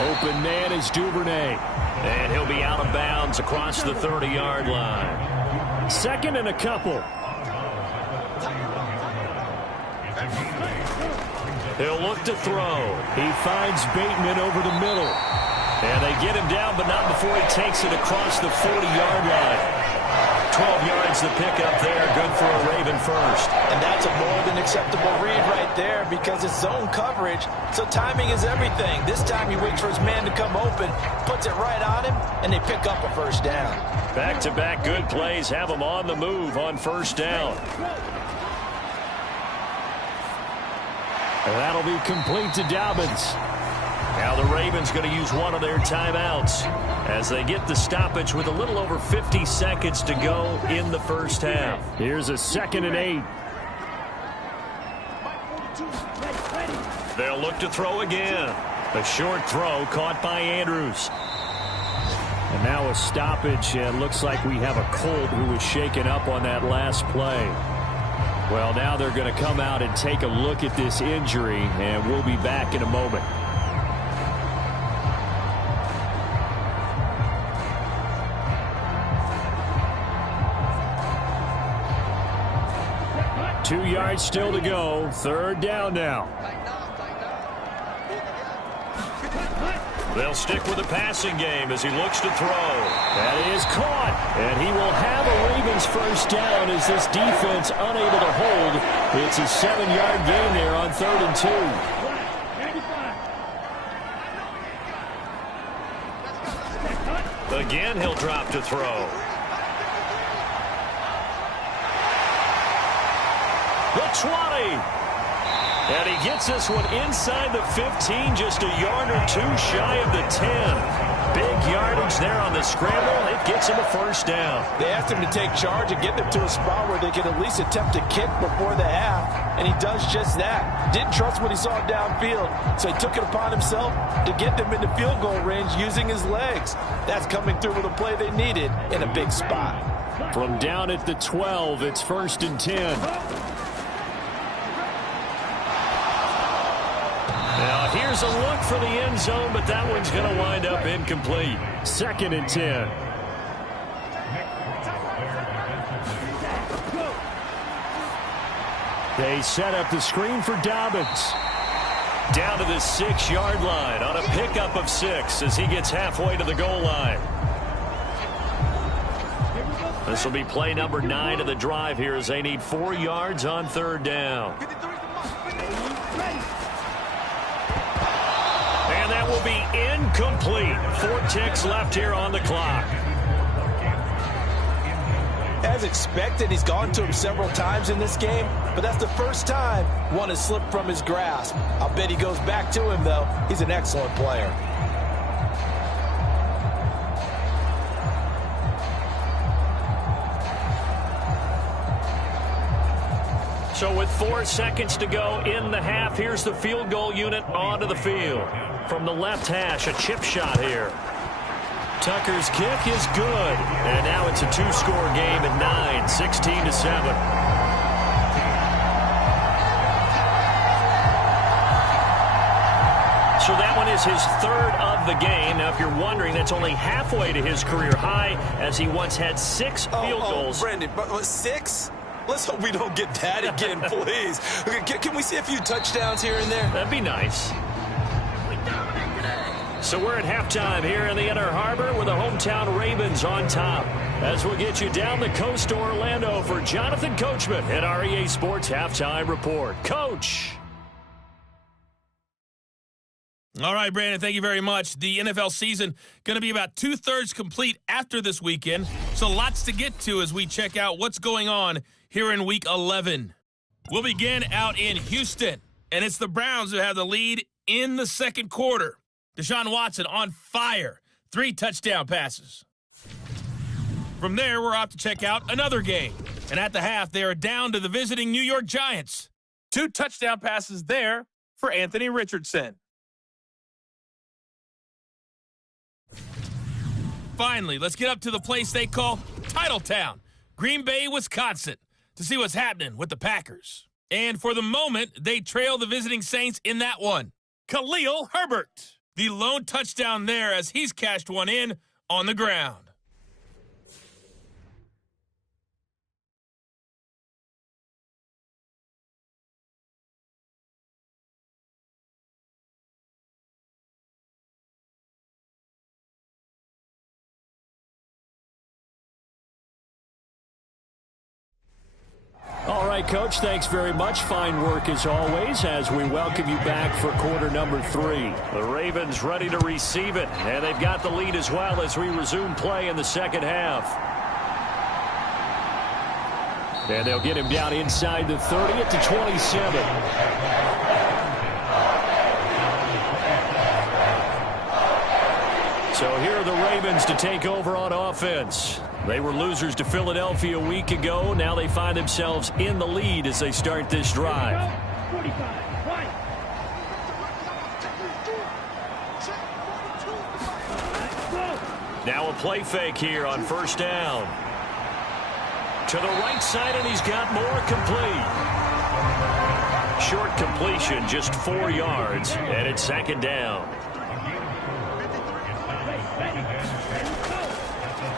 Open man is Duvernay. And he'll be out of bounds across the 30-yard line. Second and a couple. He'll look to throw. He finds Bateman over the middle. And they get him down, but not before he takes it across the 40-yard line. 12 yards to pick up there. Good for a Raven first. And that's a more than acceptable read right there because it's zone coverage, so timing is everything. This time he waits for his man to come open, puts it right on him, and they pick up a first down. Back-to-back good plays have him on the move on first down. And that'll be complete to Dobbins. Now the Ravens going to use one of their timeouts as they get the stoppage with a little over 50 seconds to go in the first half. Here's a 2nd and 8. They'll look to throw again. A short throw caught by Andrews. And now a stoppage, and looks like we have a Colt who was shaken up on that last play. Well, now they're going to come out and take a look at this injury, and we'll be back in a moment. Two yards still to go. Third down now. They'll stick with the passing game as he looks to throw. That is caught. And he will have a Ravens first down as this defense unable to hold. It's a 7-yard gain there on 3rd and 2. Again, he'll drop to throw. The 20. And he gets this one inside the 15, just a yard or two shy of the 10. Big yardage there on the scramble. It gets him a first down. They asked him to take charge and get them to a spot where they could at least attempt a kick before the half, and he does just that. Didn't trust what he saw downfield, so he took it upon himself to get them into field goal range using his legs. That's coming through with a play they needed in a big spot. From down at the 12, it's 1st and 10. Now, here's a look for the end zone, but that one's going to wind up incomplete. 2nd and 10. They set up the screen for Dobbins. Down to the 6-yard line on a pickup of 6 as he gets halfway to the goal line. This will be play number 9 of the drive here as they need 4 yards on 3rd down. And that will be incomplete. 4 ticks left here on the clock. As expected, he's gone to him several times in this game, but that's the first time one has slipped from his grasp. I'll bet he goes back to him, though. He's an excellent player. So with 4 seconds to go in the half, here's the field goal unit onto the field. From the left hash, a chip shot here. Tucker's kick is good. And now it's a 2-score game at 9, 16-7. So that one is his 3rd of the game. Now, if you're wondering, that's only halfway to his career high, as he once had 6 field goals. Brandon, but 6? Let's hope we don't get that again, please. Can we see a few touchdowns here and there? That'd be nice. So we're at halftime here in the Inner Harbor with the hometown Ravens on top. As we'll get you down the coast to Orlando for Jonathan Coachman at our EA Sports Halftime Report. Coach. All right, Brandon, thank you very much. The NFL season going to be about 2/3 complete after this weekend, so lots to get to as we check out what's going on here in Week 11. We'll begin out in Houston, and it's the Browns who have the lead in the second quarter. Deshaun Watson on fire. 3 touchdown passes. From there, we're off to check out another game. And at the half, they are down to the visiting New York Giants. 2 touchdown passes there for Anthony Richardson. Finally, let's get up to the place they call Titletown, Green Bay, Wisconsin, to see what's happening with the Packers. And for the moment, they trail the visiting Saints in that one. Khalil Herbert, the lone touchdown there as he's cashed one in on the ground. All right, Coach, thanks very much. Fine work as always as we welcome you back for quarter number 3. The Ravens ready to receive it, and they've got the lead as well as we resume play in the second half. And they'll get him down inside the 30 at the 27. So here are the Ravens to take over on offense. They were losers to Philadelphia a week ago. Now they find themselves in the lead as they start this drive. Now a play fake here on first down. To the right side, and he's got more complete. Short completion, just 4 yards, and it's second down.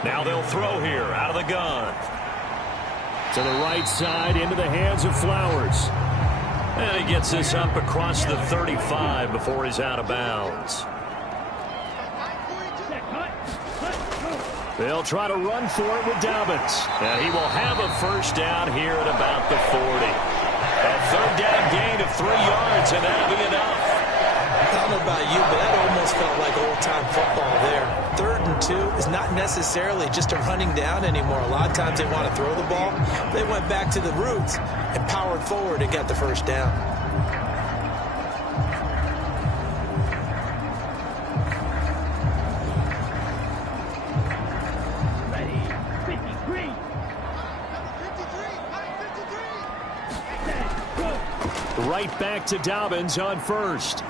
Now they'll throw here out of the gun. To the right side, into the hands of Flowers. And he gets this up across the 35 before he's out of bounds. They'll try to run for it with Dobbins. And he will have a first down here at about the 40. A third down gain of 3 yards, and that'll be enough. I don't know about you, but that almost felt like old-time football there. 3rd and 2 is not necessarily just a running down anymore. A lot of times they want to throw the ball. They went back to the roots and powered forward and got the first down. Right back to Dobbins on first.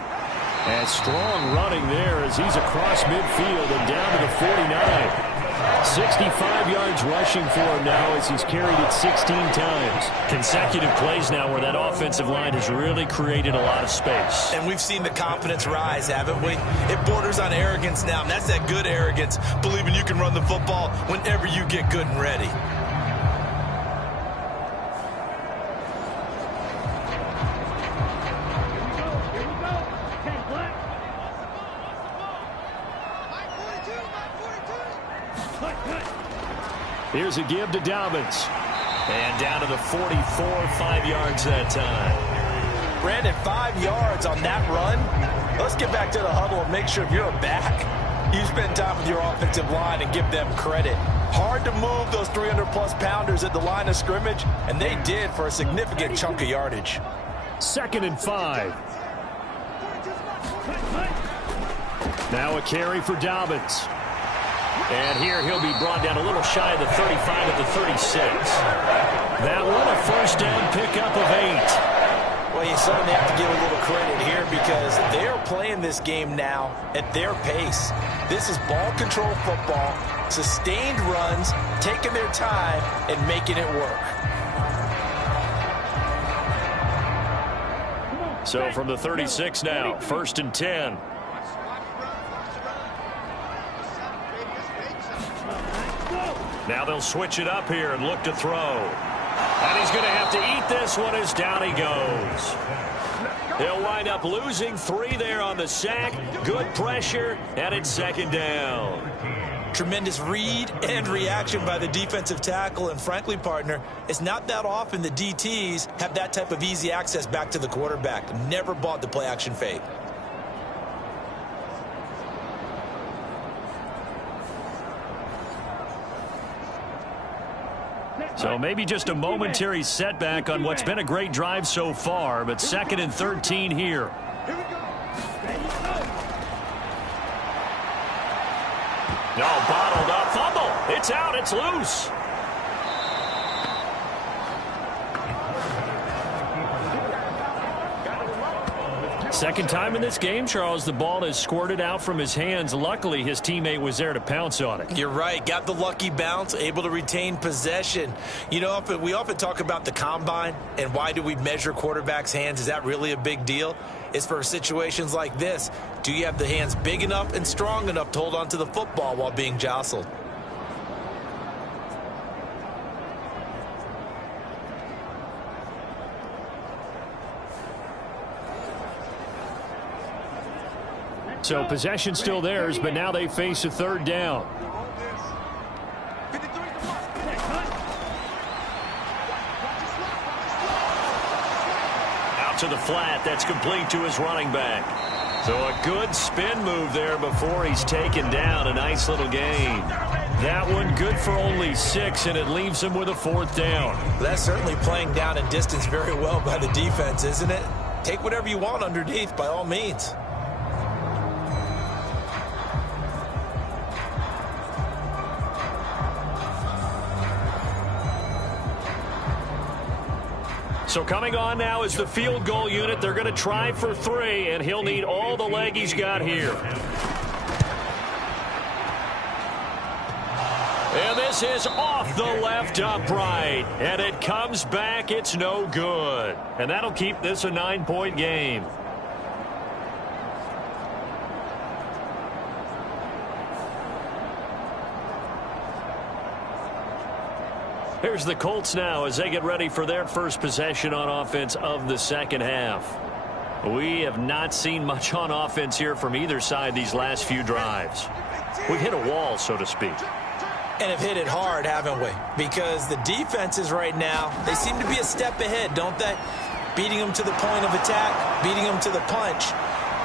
And strong running there as he's across midfield and down to the 49. 65 yards rushing for him now as he's carried it 16 times. Consecutive plays now where that offensive line has really created a lot of space. And we've seen the confidence rise, haven't we? It borders on arrogance now, and that's that good arrogance, believing you can run the football whenever you get good and ready. Here's a give to Dobbins. And down to the 44, 5 yards that time. Brandon, 5 yards on that run. Let's get back to the huddle and make sure if you're a back, you spend time with your offensive line and give them credit. Hard to move those 300-plus pounders at the line of scrimmage, and they did for a significant chunk of yardage. 2nd and 5. Now a carry for Dobbins. And here he'll be brought down a little shy of the 35 at the 36. That one a first down pickup of 8. Well, you certainly have to give a little credit here because they're playing this game now at their pace. This is ball control football, sustained runs, taking their time and making it work. So from the 36 now, 1st and 10. Now they'll switch it up here and look to throw. And he's going to have to eat this one as down he goes. He'll wind up losing 3 there on the sack. Good pressure, and it's 2nd down. Tremendous read and reaction by the defensive tackle. And frankly, partner, it's not that often the DTs have that type of easy access back to the quarterback. Never bought the play action fake. So maybe just a momentary setback on what's been a great drive so far, but 2nd and 13 here. No, bottled up fumble. It's out. It's loose. Second time in this game, Charles, the ball has squirted out from his hands. Luckily, his teammate was there to pounce on it. You're right. Got the lucky bounce, able to retain possession. You know, we often talk about the combine and why do we measure quarterbacks' hands. Is that really a big deal? It's for situations like this. Do you have the hands big enough and strong enough to hold on to the football while being jostled? So possession still theirs, but now they face a 3rd down. Out to the flat. That's complete to his running back. So a good spin move there before he's taken down. A nice little gain. That one good for only 6, and it leaves him with a 4th down. That's certainly playing down in distance very well by the defense, isn't it? Take whatever you want underneath by all means. So coming on now is the field goal unit. They're going to try for 3, and he'll need all the leg he's got here. And this is off the left upright. And it comes back. It's no good. And that'll keep this a 9-point game. Here's the Colts now as they get ready for their first possession on offense of the second half. We have not seen much on offense here from either side these last few drives. We've hit a wall, so to speak. And have hit it hard, haven't we? Because the defenses right now, they seem to be a step ahead, don't they? Beating them to the point of attack, beating them to the punch.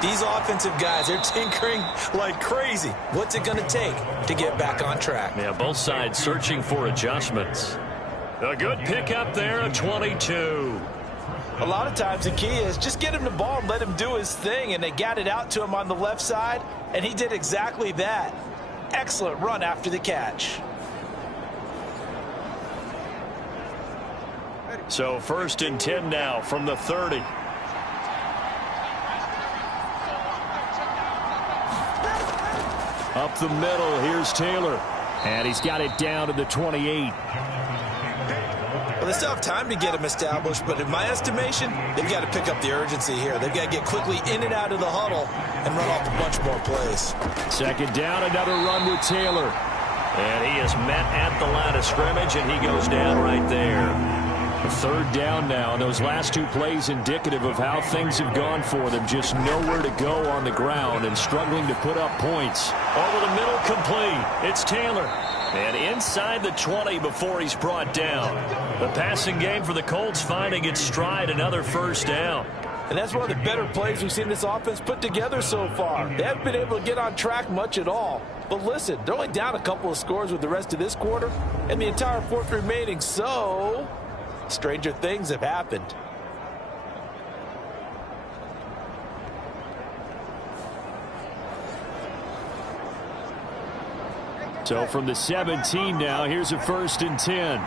These offensive guys, they're tinkering like crazy. What's it going to take to get back on track? Yeah, both sides searching for adjustments. A good pickup there, a 22. A lot of times the key is just get him the ball and let him do his thing, and they got it out to him on the left side, and he did exactly that. Excellent run after the catch. So 1st and 10 now from the 30. Up the middle, here's Taylor. And he's got it down to the 28. Well, they still have time to get him established, but in my estimation, they've got to pick up the urgency here. They've got to get quickly in and out of the huddle and run off a bunch more plays. 2nd down, another run with Taylor. And he is met at the line of scrimmage, and he goes down right there. A 3rd down now, and those last 2 plays indicative of how things have gone for them. Just nowhere to go on the ground and struggling to put up points. Over the middle, complete. It's Taylor. And inside the 20 before he's brought down. The passing game for the Colts finding its stride, another 1st down. And that's one of the better plays we've seen this offense put together so far. They haven't been able to get on track much at all. But listen, they're only down a couple of scores with the rest of this quarter and the entire 4th remaining, so stranger things have happened. So from the 17 now, here's a 1st and 10.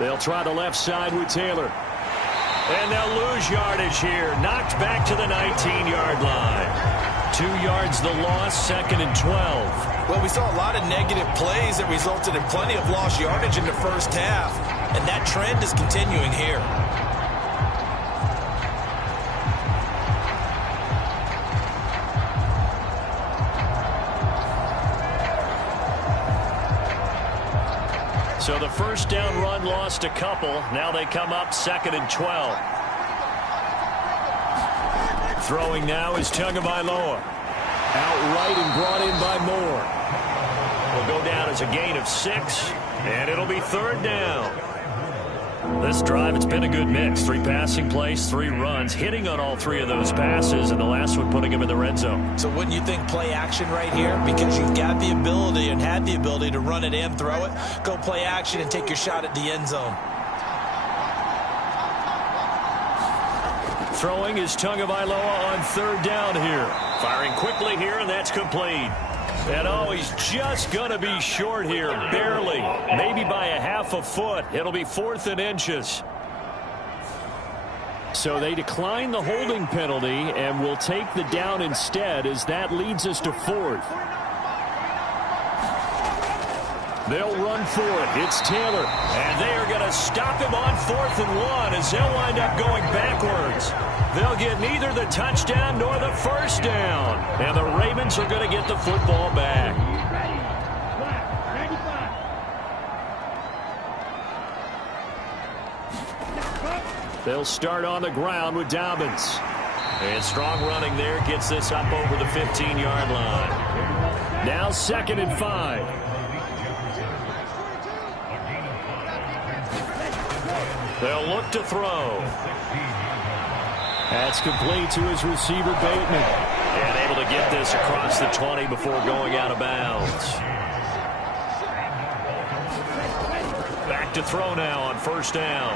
They'll try the left side with Taylor. And they'll lose yardage here. Knocked back to the 19-yard line. 2 yards the loss, 2nd and 12. Well, we saw a lot of negative plays that resulted in plenty of lost yardage in the first half. And that trend is continuing here. So the 1st down run lost a couple. Now they come up 2nd and 12. Throwing now is Tagovailoa. Outright and brought in by Moore. Will go down as a gain of 6, and it'll be 3rd down. This drive, it's been a good mix. 3 passing plays, 3 runs, hitting on all 3 of those passes, and the last one putting him in the red zone. So wouldn't you think play action right here? Because you've got the ability and had the ability to run it and throw it. Go play action and take your shot at the end zone. Throwing is Tagovailoa on 3rd down here. Firing quickly here, and that's complete. And oh, he's just going to be short here, barely, maybe by a half a foot. It'll be 4th and inches. So they decline the holding penalty and will take the down instead, as that leads us to 4th. They'll run for it. It's Taylor. And they are going to stop him on 4th and 1 as they'll wind up going backwards. They'll get neither the touchdown nor the first down. And the Ravens are going to get the football back. They'll start on the ground with Dobbins. And strong running there gets this up over the 15-yard line. Now 2nd and 5. They'll look to throw. That's complete to his receiver, Bateman. And able to get this across the 20 before going out of bounds. Back to throw now on 1st down.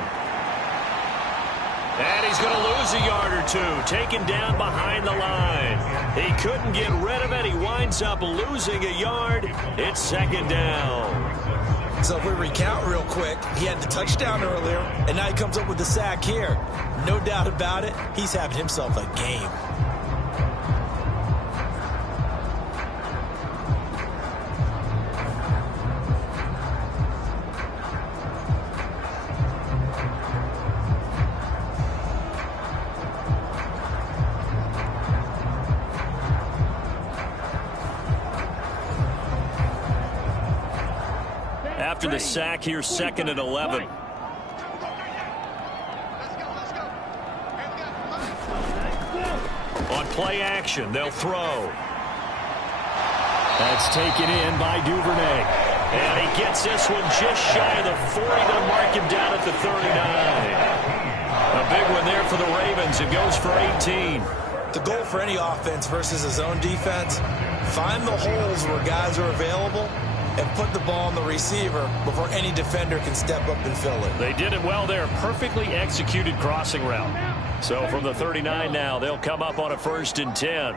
And he's going to lose a yard or 2, taken down behind the line. He couldn't get rid of it. He winds up losing a yard. It's 2nd down. So if we recount real quick, he had the touchdown earlier, and now he comes up with the sack here. No doubt about it, he's having himself a game. After the sack, here's 2nd and 11. On play action, they'll throw. That's taken in by Duvernay. And he gets this one just shy of the 40 to mark him down at the 39. A big one there for the Ravens. It goes for 18. The goal for any offense versus a zone defense, find the holes where guys are available and put the ball on the receiver before any defender can step up and fill it. They did it well there. Perfectly executed crossing route. So from the 39 now, they'll come up on a 1st and 10.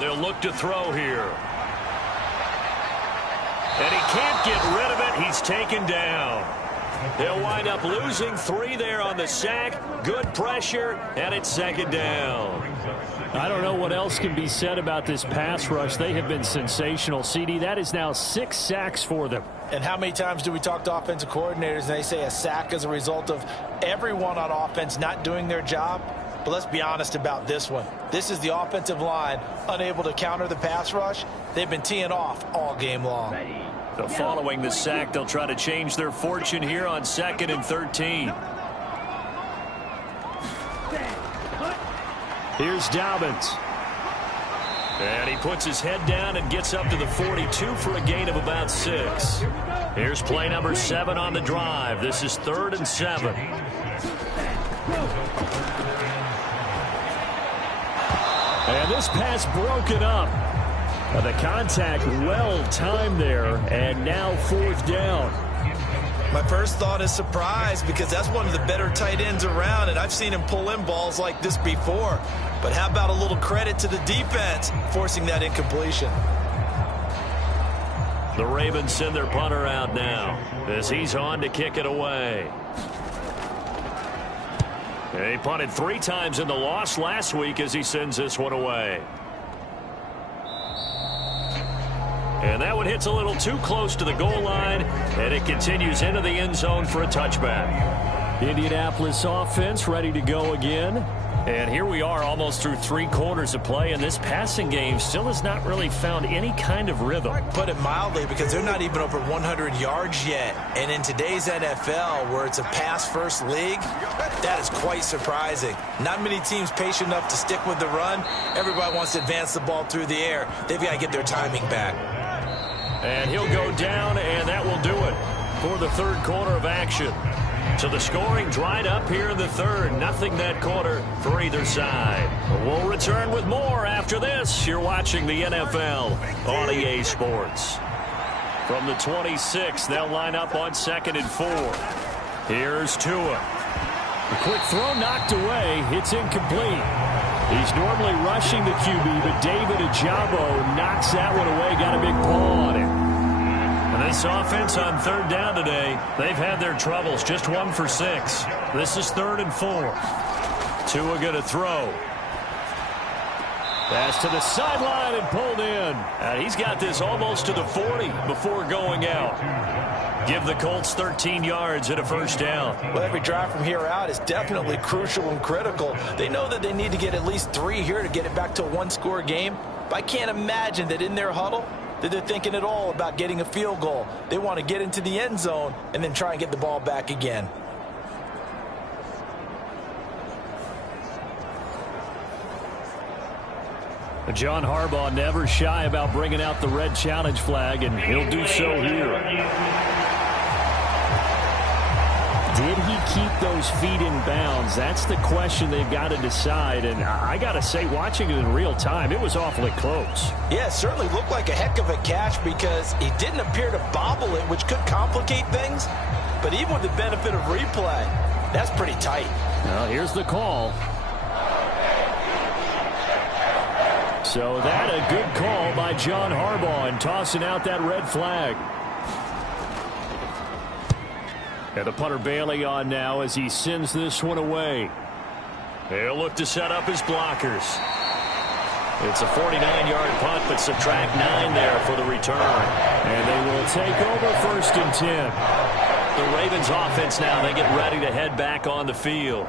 They'll look to throw here. And he can't get rid of it. He's taken down. They'll wind up losing 3 there on the sack. Good pressure, and it's 2nd down. I don't know what else can be said about this pass rush. They have been sensational. CD, that is now 6 sacks for them. And how many times do we talk to offensive coordinators and they say a sack is a result of everyone on offense not doing their job? But let's be honest about this one. This is the offensive line unable to counter the pass rush. They've been teeing off all game long. So following the sack, they'll try to change their fortune here on 2nd and 13. Here's Dobbins. And he puts his head down and gets up to the 42 for a gain of about 6. Here's play number 7 on the drive. This is 3rd and 7. And this pass broken up. The contact well timed there, and now 4th down. My first thought is surprise, because that's one of the better tight ends around, and I've seen him pull in balls like this before. But how about a little credit to the defense forcing that incompletion? The Ravens send their punter out now as he's on to kick it away. He punted 3 times in the loss last week as he sends this one away. And that one hits a little too close to the goal line, and it continues into the end zone for a touchback. Indianapolis offense ready to go again. And here we are almost through 3 quarters of play, and this passing game still has not really found any kind of rhythm. Put it mildly, because they're not even over 100 yards yet. And in today's NFL, where it's a pass-first league, that is quite surprising. Not many teams patient enough to stick with the run. Everybody wants to advance the ball through the air. They've got to get their timing back. And he'll go down, and that will do it for the third quarter of action. So the scoring dried up here in the third. Nothing that quarter for either side. We'll return with more after this. You're watching the NFL on EA Sports. From the 26, they'll line up on 2nd and 4. Here's Tua. A quick throw knocked away. It's incomplete. He's normally rushing the QB, but David Ojabo knocks that one away. Got a big paw on it. And this offense on 3rd down today, they've had their troubles. Just 1 for 6. This is 3rd and 4. Tua going to throw. Pass to the sideline and pulled in. And he's got this almost to the 40 before going out. Give the Colts 13 yards and a first down. Well, every drive from here out is definitely crucial and critical. They know that they need to get at least 3 here to get it back to a one-score game. But I can't imagine that in their huddle that they're thinking at all about getting a field goal. They want to get into the end zone and then try and get the ball back again. John Harbaugh never shy about bringing out the red challenge flag, and he'll do so here. Did he keep those feet in bounds? That's the question they've got to decide. And I got to say, watching it in real time, it was awfully close. Yeah, it certainly looked like a heck of a catch because he didn't appear to bobble it, which could complicate things. But even with the benefit of replay, that's pretty tight. Well, here's the call. So that a good call by John Harbaugh in tossing out that red flag. And the punter Bailey on now as he sends this one away. He'll look to set up his blockers. It's a 49-yard punt, but subtract 9 there for the return. And they will take over 1st and 10. The Ravens offense now, they get ready to head back on the field.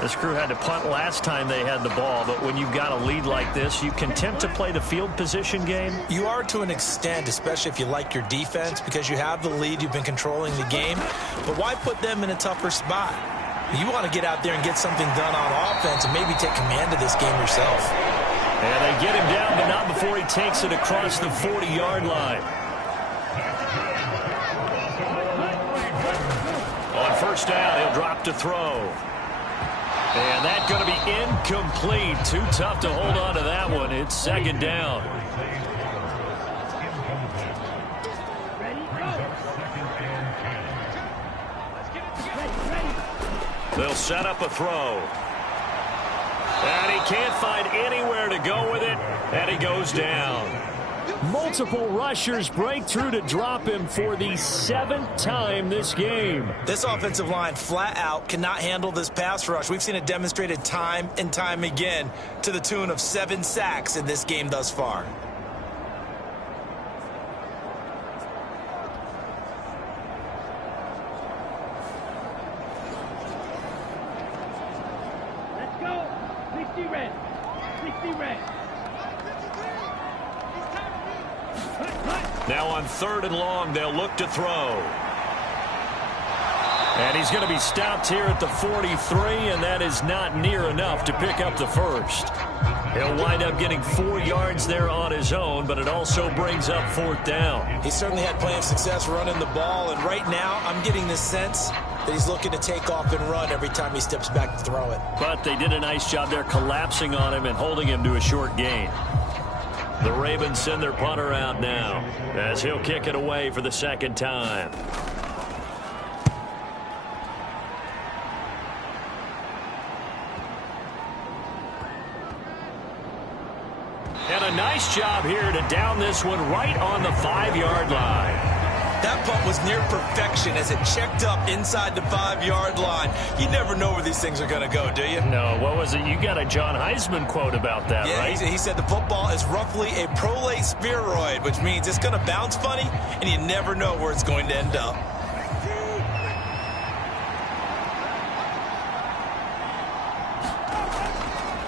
This crew had to punt last time they had the ball, but when you've got a lead like this, you can tempt to play the field position game. You are to an extent, especially if you like your defense, because you have the lead, you've been controlling the game. But why put them in a tougher spot? You want to get out there and get something done on offense and maybe take command of this game yourself. And they get him down, but not before he takes it across the 40-yard line. On 1st down, he'll drop to throw. And that's going to be incomplete. Too tough to hold on to that one. It's 2nd down. They'll set up a throw. And he can't find anywhere to go with it. And he goes down. Multiple rushers break through to drop him for the 7th time this game. This offensive line flat out cannot handle this pass rush. We've seen it demonstrated time and time again to the tune of 7 sacks in this game thus far. Let's go. 60 red. 60 red. Now on 3rd and long, they'll look to throw. And he's going to be stopped here at the 43, and that is not near enough to pick up the first. He'll wind up getting 4 yards there on his own, but it also brings up 4th down. He certainly had plenty of success running the ball, and right now I'm getting the sense that he's looking to take off and run every time he steps back to throw it. But they did a nice job there collapsing on him and holding him to a short gain. The Ravens send their punter out now as he'll kick it away for the 2nd time. And a nice job here to down this one right on the 5-yard line. That punt was near perfection as it checked up inside the 5-yard line. You never know where these things are going to go, do you? No, what was it? You got a John Heisman quote about that, yeah, right? He said the football is roughly a prolate spheroid, which means it's going to bounce funny, and you never know where it's going to end up.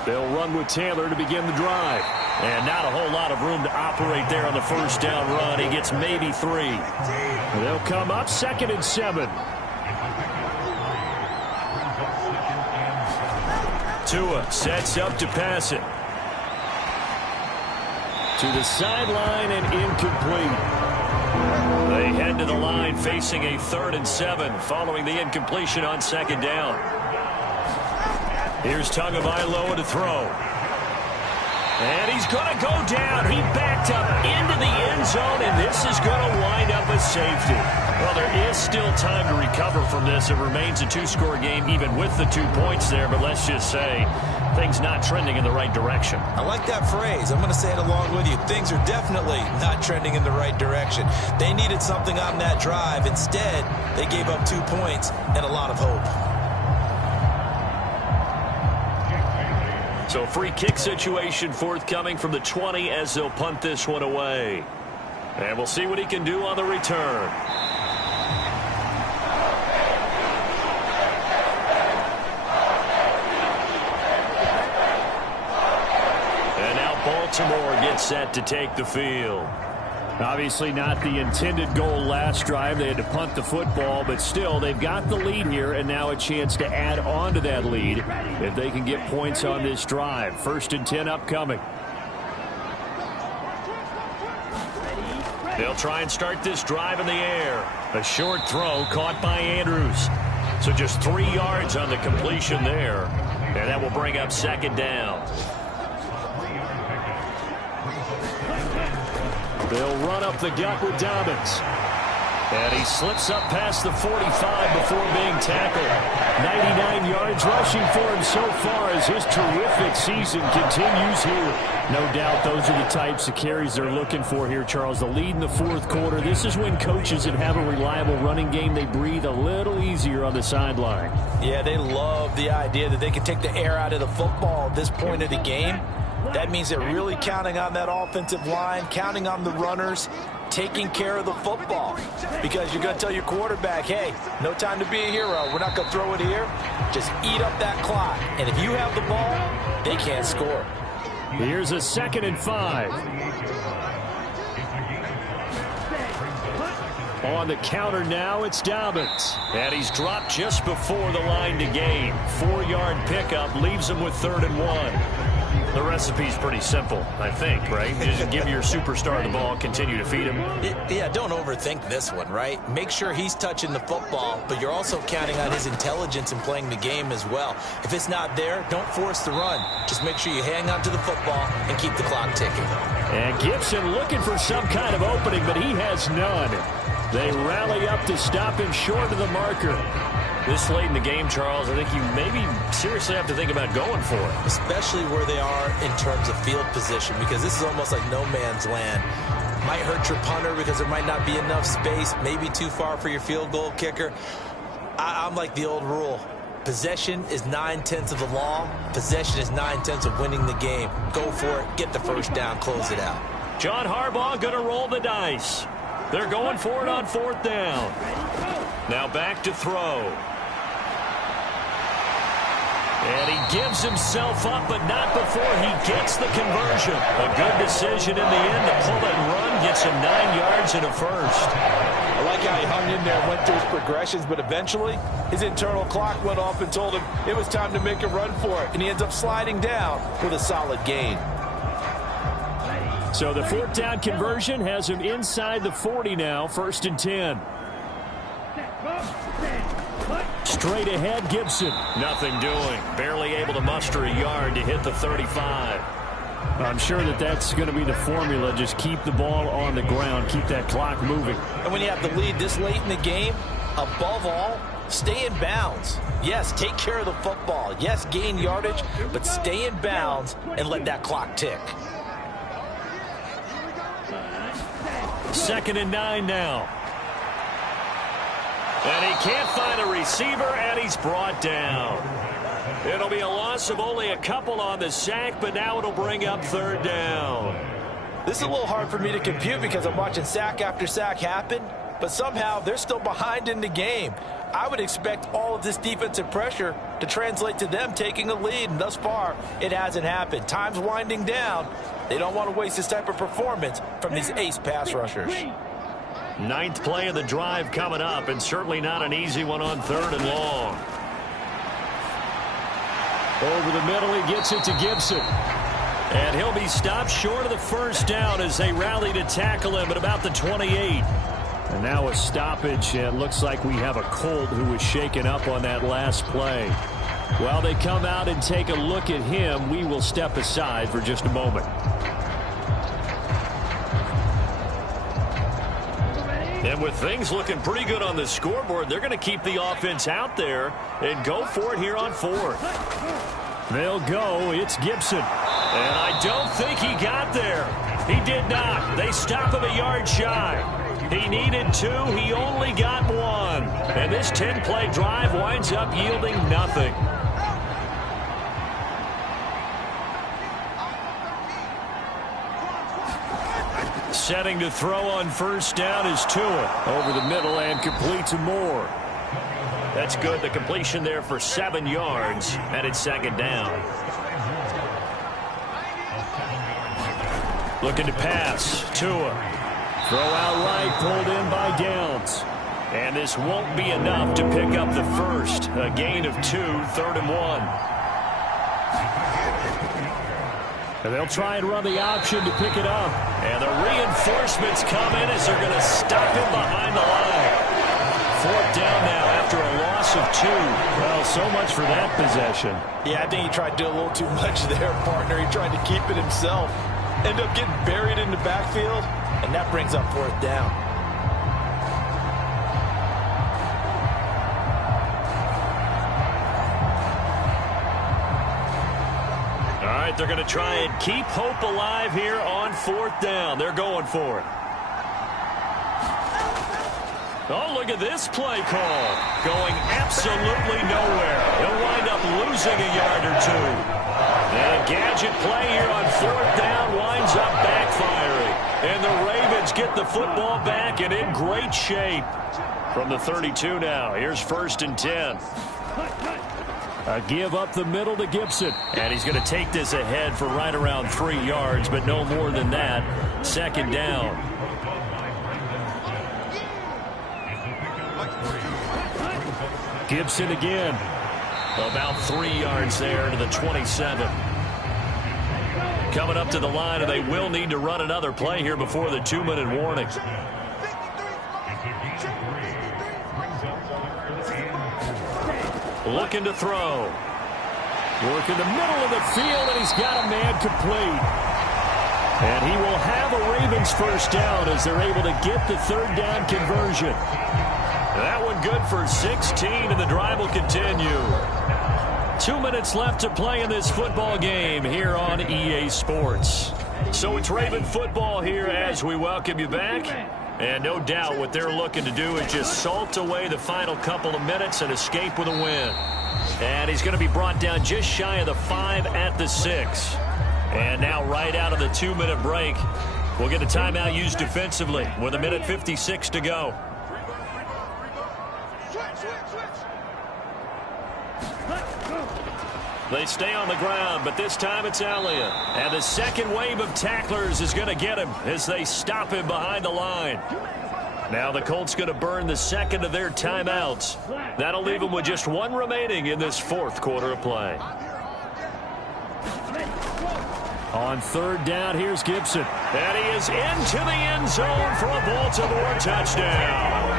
They'll run with Taylor to begin the drive. And not a whole lot of room to operate there on the 1st down run. He gets maybe 3. They'll come up 2nd and 7. Tua sets up to pass it. To the sideline and incomplete. They head into the line, facing a 3rd and 7 following the incompletion on 2nd down. Here's Tagovailoa to throw. And he's going to go down. He backed up into the end zone, and this is going to wind up a safety. Well, there is still time to recover from this. It remains a 2-score game even with the 2 points there, but let's just say things not trending in the right direction. I like that phrase. I'm going to say it along with you. Things are definitely not trending in the right direction. They needed something on that drive. Instead, they gave up 2 points and a lot of hope. So free kick situation forthcoming from the 20 as they'll punt this one away. And we'll see what he can do on the return. And now Baltimore gets set to take the field. Obviously not the intended goal last drive. They had to punt the football, but still they've got the lead here and now a chance to add on to that lead if they can get points on this drive. 1st and 10 upcoming. They'll try and start this drive in the air. A short throw caught by Andrews. So just 3 yards on the completion there. And that will bring up 2nd down. They'll run up the gut with Dobbins. And he slips up past the 45 before being tackled. 99 yards rushing for him so far as his terrific season continues here. No doubt those are the types of carries they're looking for here, Charles. The lead in the 4th quarter. This is when coaches that have a reliable running game, they breathe a little easier on the sideline. Yeah, they love the idea that they can take the air out of the football at this point of the game. That means they're really counting on that offensive line, counting on the runners, taking care of the football. Because you're going to tell your quarterback, hey, no time to be a hero. We're not going to throw it here. Just eat up that clock. And if you have the ball, they can't score. Here's a 2nd and 5. On the counter now, it's Dobbins. And he's dropped just before the line to gain. 4-yard pickup leaves him with 3rd and 1. The recipe's pretty simple, I think, right? Just give your superstar the ball, continue to feed him. Yeah, don't overthink this one, right? Make sure he's touching the football, but you're also counting on his intelligence in playing the game as well. If it's not there, don't force the run. Just make sure you hang on to the football and keep the clock ticking. And Gibson looking for some kind of opening, but he has none. They rally up to stop him short of the marker. This late in the game, Charles, I think you maybe seriously have to think about going for it. Especially where they are in terms of field position, because this is almost like no man's land. Might hurt your punter because there might not be enough space, maybe too far for your field goal kicker. I'm like the old rule. Possession is 9/10 of the law. Possession is 9/10 of winning the game. Go for it. Get the first down. Close it out. John Harbaugh going to roll the dice. They're going for it on 4th down. Now back to throw. And he gives himself up, but not before he gets the conversion. A good decision in the end to pull and run, gets him 9 yards and a first. I like how he hung in there and went through his progressions, but eventually his internal clock went off and told him it was time to make a run for it, and he ends up sliding down with a solid gain. So the 4th down conversion has him inside the 40 now, 1st and 10. Straight ahead, Gibson. Nothing doing. Barely able to muster a yard to hit the 35. I'm sure that's going to be the formula. Just keep the ball on the ground. Keep that clock moving. And when you have the lead this late in the game, above all, stay in bounds. Yes, take care of the football. Yes, gain yardage, but stay in bounds and let that clock tick. 2nd and 9 now. And he can't find a receiver, and he's brought down. It'll be a loss of only a couple on the sack, but now it'll bring up 3rd down. This is a little hard for me to compute because I'm watching sack after sack happen, but somehow they're still behind in the game. I would expect all of this defensive pressure to translate to them taking a lead, and thus far, it hasn't happened. Time's winding down. They don't want to waste this type of performance from these ace pass rushers. 9th play of the drive coming up, and certainly not an easy one on 3rd and long. Over the middle, he gets it to Gibson. And he'll be stopped short of the first down as they rally to tackle him at about the 28. And now a stoppage. It looks like we have a Colt who was shaken up on that last play. While they come out and take a look at him, we will step aside for just a moment. And with things looking pretty good on the scoreboard, they're going to keep the offense out there and go for it here on fourth. They'll go. It's Gibson. And I don't think he got there. He did not. They stop him a yard shy. He needed 2. He only got 1. And this 10-play drive winds up yielding nothing. Setting to throw on first down is Tua. Over the middle and complete to Moore. That's good. The completion there for 7 yards. And it's second down. Looking to pass. Tua. Throw out right, pulled in by Downs. And this won't be enough to pick up the first. A gain of 2, 3rd and 1. And they'll try and run the option to pick it up. And the reinforcements come in as they're going to stop him behind the line. 4th down now after a loss of 2. Well, so much for that possession. Yeah, I think he tried to do a little too much there, partner. He tried to keep it himself. End up getting buried in the backfield, and that brings up 4th down. All right, they're going to try and keep hope alive here on 4th down. They're going for it. Oh, look at this play call. Going absolutely nowhere. He'll wind up losing a yard or 2. And a gadget play here on 4th down winds up backfiring. And the Ravens get the football back and in great shape. From the 32 now, here's 1st and 10. A give up the middle to Gibson. And he's going to take this ahead for right around 3 yards, but no more than that. 2nd down. Gibson again. About 3 yards there to the 27. Coming up to the line, and they will need to run another play here before the 2-minute warning. Looking to throw. Work in the middle of the field, and he's got a man complete. And he will have a Ravens first down as they're able to get the 3rd down conversion. That one good for 16, and the drive will continue. 2 minutes left to play in this football game here on EA Sports. So it's Raven football here as we welcome you back. And no doubt what they're looking to do is just salt away the final couple of minutes and escape with a win. And he's going to be brought down just shy of the 5 at the 6. And now right out of the 2-minute break, we'll get a timeout used defensively with 1:56 to go. They stay on the ground, but this time it's Elliott. And the second wave of tacklers is going to get him as they stop him behind the line. Now the Colts going to burn the second of their timeouts. That'll leave them with just 1 remaining in this 4th quarter of play. On 3rd down, here's Gibson. And he is into the end zone for a Baltimore touchdown.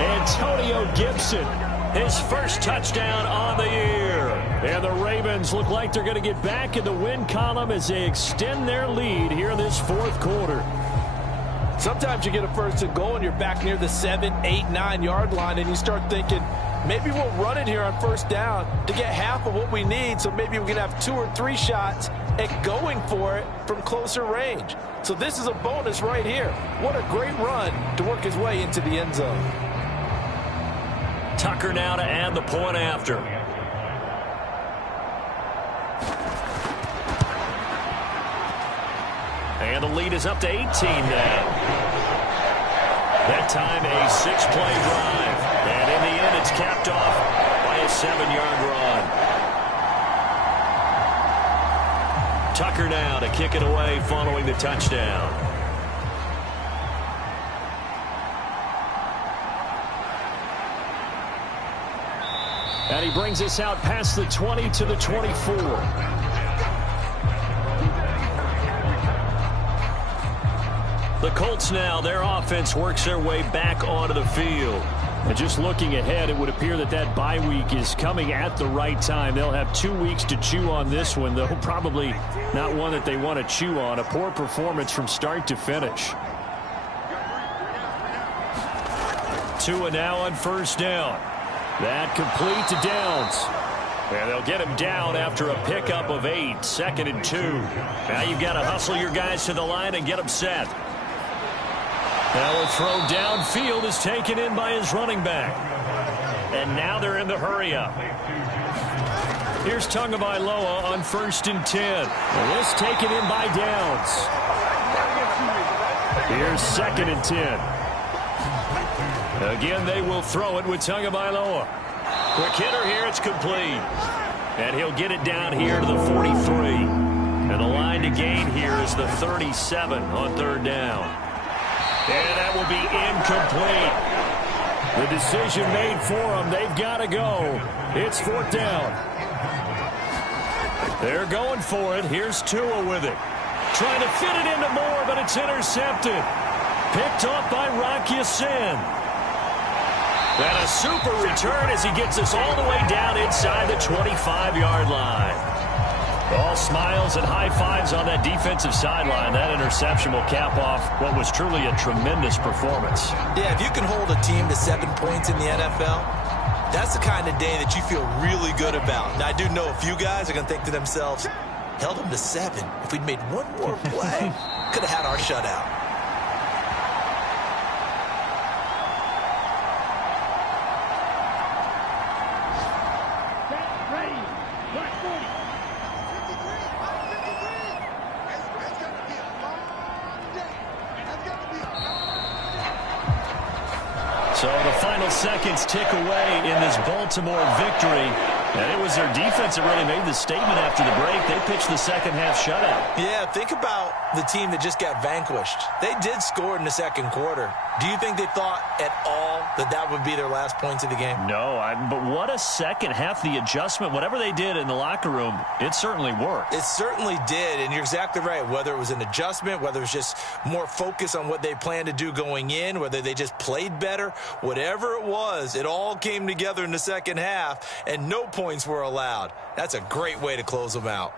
Antonio Gibson, his first touchdown on the year. And the Ravens look like they're going to get back in the win column as they extend their lead here in this 4th quarter. Sometimes you get a 1st and goal and you're back near the 7, 8, 9 yard line, and you start thinking, maybe we'll run it here on 1st down to get half of what we need, so maybe we can have 2 or 3 shots at going for it from closer range. So this is a bonus right here. What a great run to work his way into the end zone. Tucker now to add the point after. And the lead is up to 18 now. That time a 6-play drive. And in the end, it's capped off by a 7-yard run. Tucker now to kick it away following the touchdown. And he brings us out past the 20 to the 24. The Colts now, their offense works their way back onto the field. And just looking ahead, it would appear that that bye week is coming at the right time. They'll have 2 weeks to chew on this one, though probably not one that they want to chew on. A poor performance from start to finish. Tua now on first down. That complete to Downs. And they'll get him down after a pickup of 8, 2nd and 2. Now you've got to hustle your guys to the line and get them set. Now a throw downfield is taken in by his running back. And now they're in the hurry-up. Here's Tagovailoa on 1st and 10. And this taken in by Downs. Here's 2nd and 10. Again, they will throw it with Tagovailoa. Quick hitter here, it's complete. And he'll get it down here to the 43. And the line to gain here is the 37 on 3rd down. And that will be incomplete. The decision made for them. They've got to go. It's 4th down. They're going for it. Here's Tua with it. Trying to fit it into Moore, but it's intercepted. Picked off by Rocky Sin. And a super return as he gets us all the way down inside the 25-yard line. All smiles and high fives on that defensive sideline. That interception will cap off what was truly a tremendous performance. Yeah, if you can hold a team to 7 points in the NFL, that's the kind of day that you feel really good about. Now, I do know a few guys are going to think to themselves, held them to 7. If we'd made one more play, could have had our shutout. So the final seconds tick away in this Baltimore victory. And it was their defense that really made the statement after the break. They pitched the second-half shutout. Yeah, think about the team that just got vanquished. They did score in the second quarter. Do you think they thought at all that that would be their last points of the game? No, but what a second half. The adjustment, whatever they did in the locker room, it certainly worked. It certainly did, and you're exactly right. Whether it was an adjustment, whether it was just more focus on what they planned to do going in, whether they just played better, whatever it was, it all came together in the second half, and no points were allowed. That's a great way to close them out.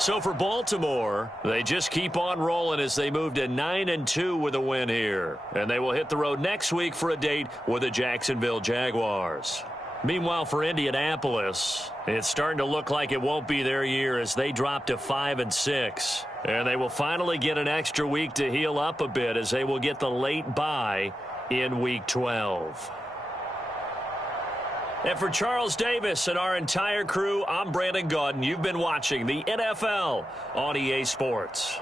So for Baltimore, they just keep on rolling as they move to 9-2 with a win here. And they will hit the road next week for a date with the Jacksonville Jaguars. Meanwhile, for Indianapolis, it's starting to look like it won't be their year as they drop to 5-6. And they will finally get an extra week to heal up a bit as they will get the late bye in Week 12. And for Charles Davis and our entire crew, I'm Brandon Gaudin. You've been watching the NFL on EA Sports.